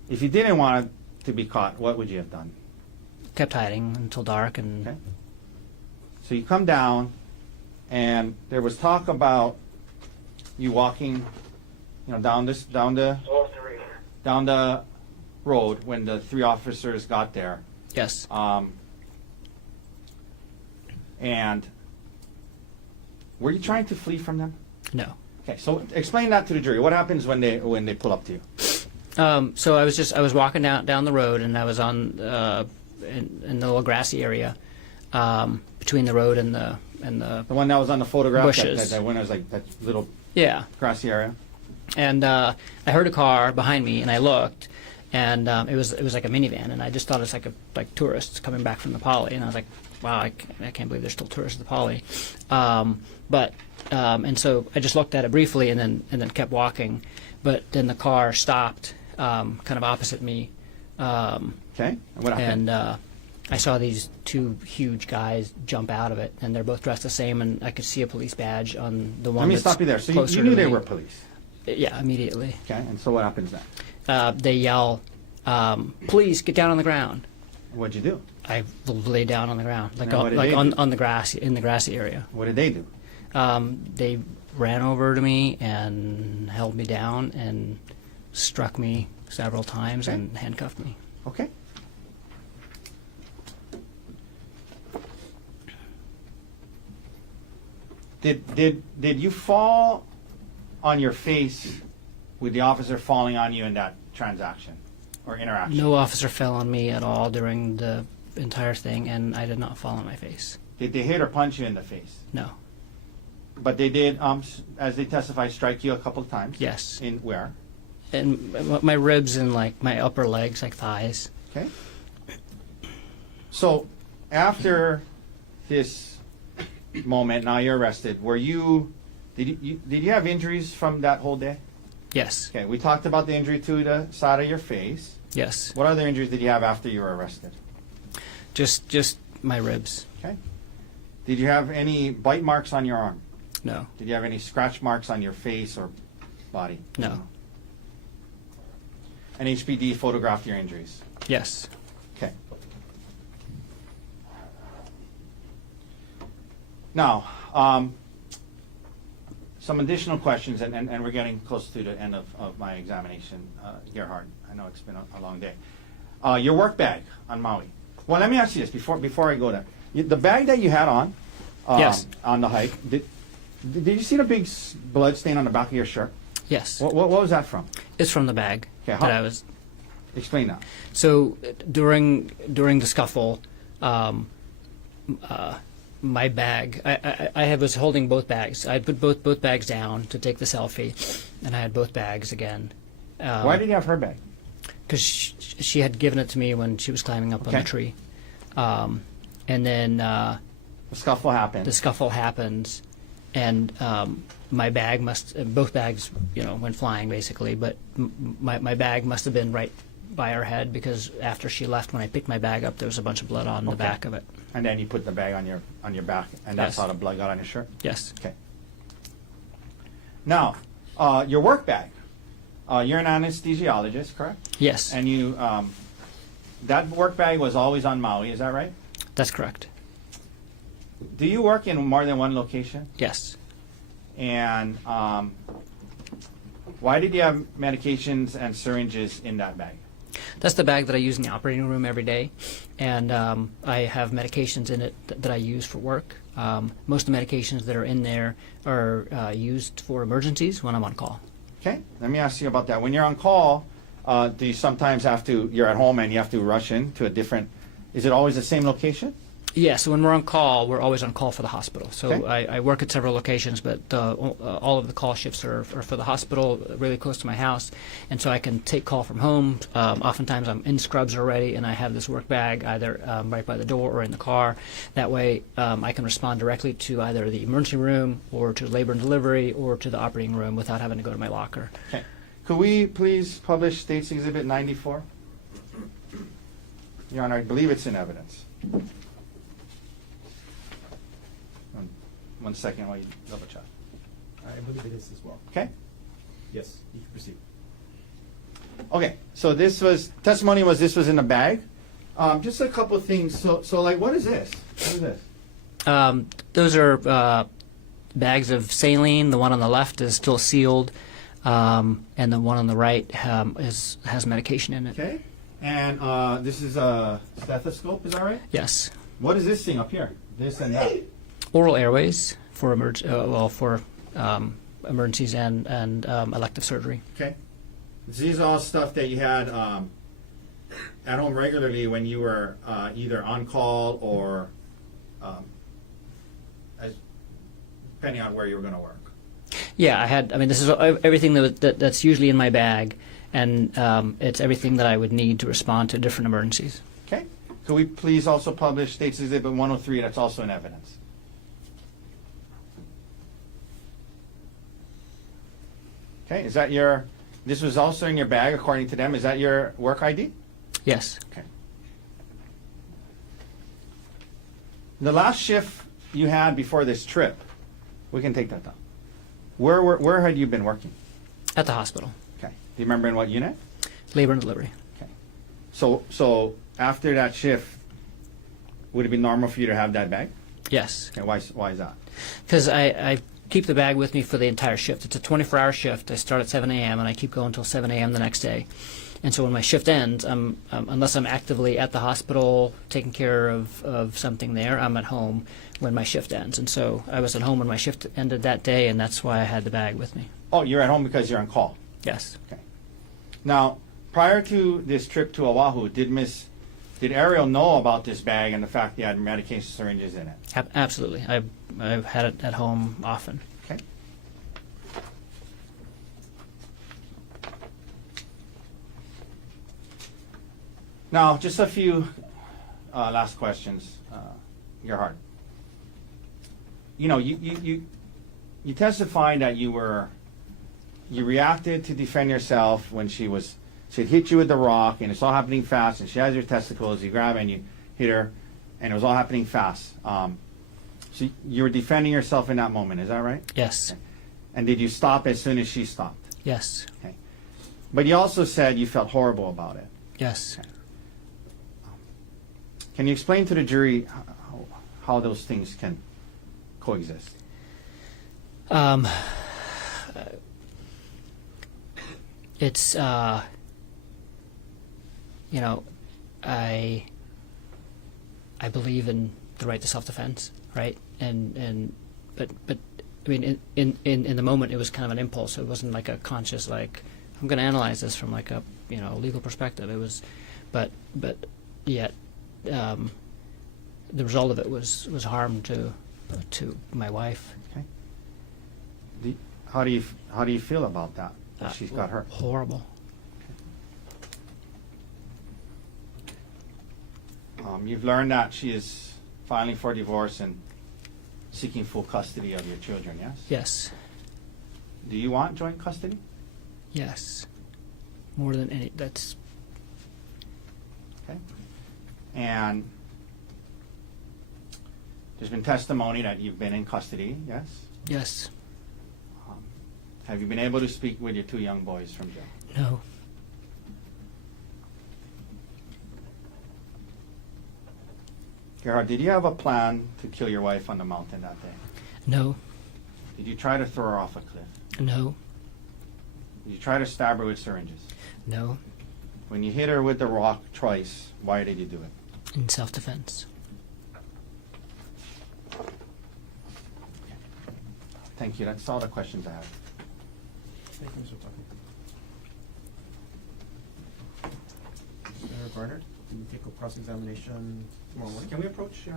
if you didn't want to be caught, what would you have done? kept hiding until dark, and Okay. So you come down, and there was talk about you walking, down the road when the three officers got there. yes. And were you trying to flee from them? No. Okay, so explain that to the jury. What happens when they pull up to you? So I was walking down the road, and I was on in the little grassy area between the road and the The one that was on the photograph. Bushes. That one was like that little yeah. grassy area. And I heard a car behind me, and I looked, and it was like a minivan, and I just thought it's like tourists coming back from the Poly, and I was like, wow, I can't believe there's still tourists at the Poly. And so I just looked at it briefly, and then kept walking, but then the car stopped, kind of opposite me. Okay, and what happened? And I saw these two huge guys jump out of it, and they're both dressed the same, and I could see a police badge on the one. Let me that's stop you there. So you closer knew to they me. were police. Yeah, immediately. Okay, and so what happens then? They yell, "Please get down on the ground." What'd you do? I lay down on the ground, like Now, what did they do? on the grass, in the grassy area. What did they do? They ran over to me and held me down and struck me several times Okay. and handcuffed me. Okay. Did you fall on your face with the officer falling on you in that transaction or interaction? No officer fell on me at all during the entire thing, and I did not fall on my face. Did they hit or punch you in the face? No. But they did, as they testify, strike you a couple of times? Yes. In where? And my ribs and like my upper legs, like thighs. Okay. So after this moment, now you're arrested. Did you have injuries from that whole day? Yes. Okay, we talked about the injury to the side of your face. Yes. What other injuries did you have after you were arrested? Just my ribs. Okay. Did you have any bite marks on your arm? No. Did you have any scratch marks on your face or body? No. And HPD photographed your injuries? Yes. Okay. Now, some additional questions, and we're getting close to the end of my examination, Gerhardt. I know it's been a long day. Your work bag on Maui. Well, let me ask you this before I go there. The bag that you had on, Yes. on the hike, did you see the big blood stain on the back of your shirt? Yes. What was that from? It's from the bag Okay, that I was. Explain that. So during the scuffle, my bag, I was holding both bags. I put both bags down to take the selfie, and I had both bags again. Why did you have her bag? Because she had given it to me when she was climbing up on Okay. the tree. And then The scuffle happened. the scuffle happens, and my bag both bags, went flying basically, but my bag must have been right by her head, because after she left, when I picked my bag up, there was a bunch of blood on the Okay. back of it. And then you put the bag on your back, and that's Yes. how the blood got on your shirt? Yes. Okay. Now, your work bag. You're an anesthesiologist, correct? Yes. And you, that work bag was always on Maui, is that right? That's correct. Do you work in more than one location? Yes. And why did you have medications and syringes in that bag? That's the bag that I use in the operating room every day, and I have medications in it that I use for work. Most of the medications that are in there are used for emergencies when I'm on call. Okay, let me ask you about that. When you're on call, do you sometimes you're at home and you have to rush in to a different, is it always the same location? Yeah, so when we're on call, we're always on call for the hospital. So Okay. I work at several locations, but all of the call shifts are for the hospital, really close to my house, and so I can take call from home. Oftentimes I'm in scrubs already, and I have this work bag either right by the door or in the car. That way I can respond directly to either the emergency room or to labor and delivery or to the operating room without having to go to my locker. Okay. Could we please publish State's Exhibit 94? Your Honor, I believe it's in evidence. One second while you double check. I believe it is as well. Okay? Yes, you can proceed. Okay, so this was in a bag. Just a couple of things. So like, what is this? What is this? Those are bags of saline. The one on the left is still sealed, and the one on the right has medication in it. Okay. And this is a stethoscope, is that right? Yes. What is this thing up here? This and that. Oral airways for emergencies and elective surgery. Okay. These are all stuff that you had at home regularly when you were either on call or depending on where you were going to work. Yeah, this is everything that's usually in my bag, and it's everything that I would need to respond to different emergencies. Okay. Could we please also publish State's Exhibit 103? That's also in evidence. Okay. This was also in your bag according to them. Is that your work ID? Yes. Okay. The last shift you had before this trip, we can take that down. Where had you been working? At the hospital. Okay. Do you remember in what unit? Labor and delivery. Okay. So after that shift, would it be normal for you to have that bag? Yes. Okay. Why is that? Because I keep the bag with me for the entire shift. It's a 24-hour shift. I start at 7 a.m. and I keep going until 7 a.m. the next day. And so when my shift ends, unless I'm actively at the hospital taking care of something there, I'm at home when my shift ends. And so I was at home when my shift ended that day, and that's why I had the bag with me. Oh, you're at home because you're on call. Yes. Okay. Now, prior to this trip to Oahu, did Ariel know about this bag and the fact that you had medication syringes in it? Absolutely. I've had it at home often. Okay. Now, just a few last questions, Gerhardt. You know, you testified that you reacted to defend yourself when she had hit you with the rock, and it's all happening fast, and she has your testicles, you grab it and you hit her, and it was all happening fast. So you were defending yourself in that moment, is that right? Yes. Okay. And did you stop as soon as she stopped? Yes. Okay. But you also said you felt horrible about it. Yes. Okay. Can you explain to the jury how those things can coexist? It's you know, I believe in the right to self-defense, right? But I mean, in the moment, it was kind of an impulse. It wasn't like a conscious, like, I'm going to analyze this from like a legal perspective. It was, but yet the result of it was harm to my wife. Okay. How do you feel about that? That she's got hurt. Horrible. You've learned that she is filing for divorce and seeking full custody of your children, yes? Yes. Do you want joint custody? Yes. More than any. That's. Okay. And there's been testimony that you've been in custody, yes? Yes. Have you been able to speak with your two young boys from jail? No. Gerhardt, did you have a plan to kill your wife on the mountain that day? No. Did you try to throw her off a cliff? No. Did you try to stab her with syringes? No. When you hit her with the rock twice, why did you do it? In self-defense. Thank you. That's all the questions I have. Thank you, Mr. Tucker. Mr. Barnard, can you take a cross-examination tomorrow morning? Can we approach?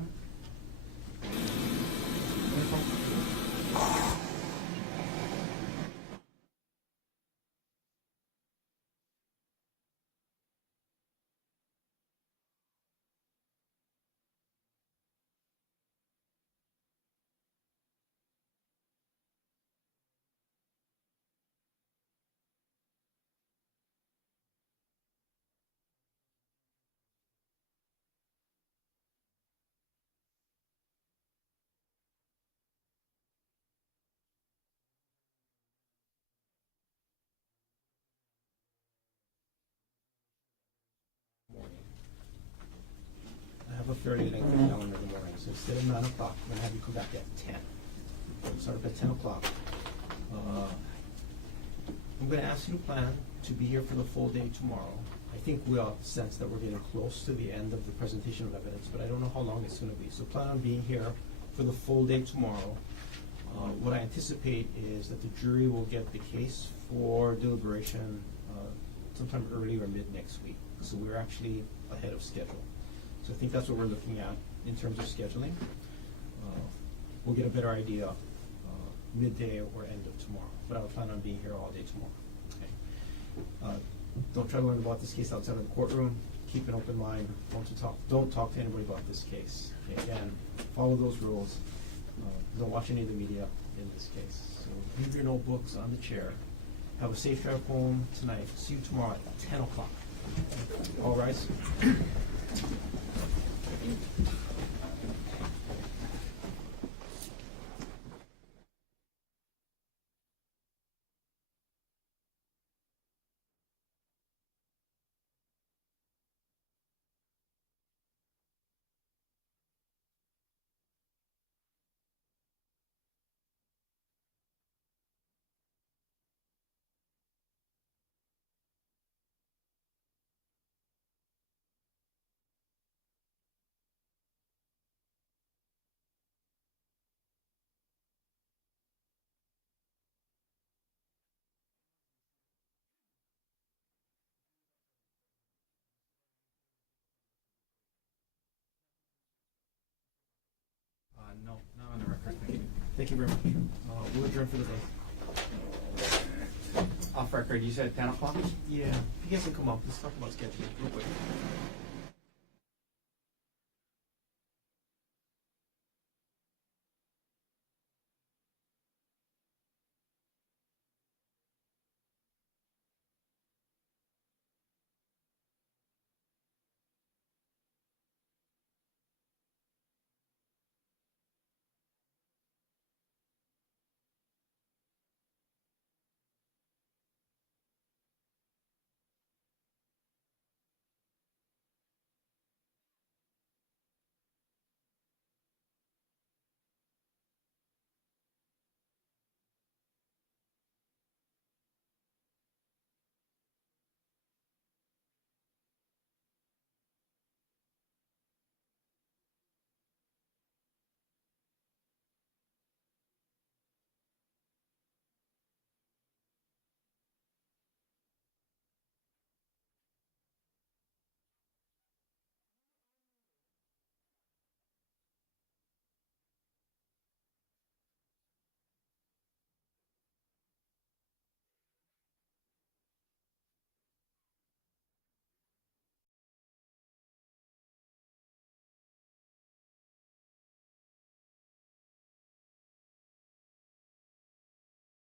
I have a fairly lengthy calendar in the morning, so instead of 9 o'clock, I'm going to have you come back at 10. Start up at 10 o'clock. I'm going to ask you to plan to be here for the full day tomorrow. I think we all sense that we're getting close to the end of the presentation of evidence, but I don't know how long it's going to be. So plan on being here for the full day tomorrow. What I anticipate is that the jury will get the case for deliberation sometime early or mid next week. So we're actually ahead of schedule. So I think that's what we're looking at in terms of scheduling. We'll get a better idea midday or end of tomorrow, but I'll plan on being here all day tomorrow. Okay. Don't try to learn about this case outside of the courtroom. Keep an open mind. Don't talk to anybody about this case. Okay. Again, follow those rules. Don't watch any of the media in this case. So leave your notebooks on the chair. Have a safe drive home tonight. See you tomorrow at 10 o'clock. All rise. Thank you very much. We'll adjourn for the day. Off record, you said 10 o'clock? Yeah, if you guys can come up, let's talk about scheduling real quick.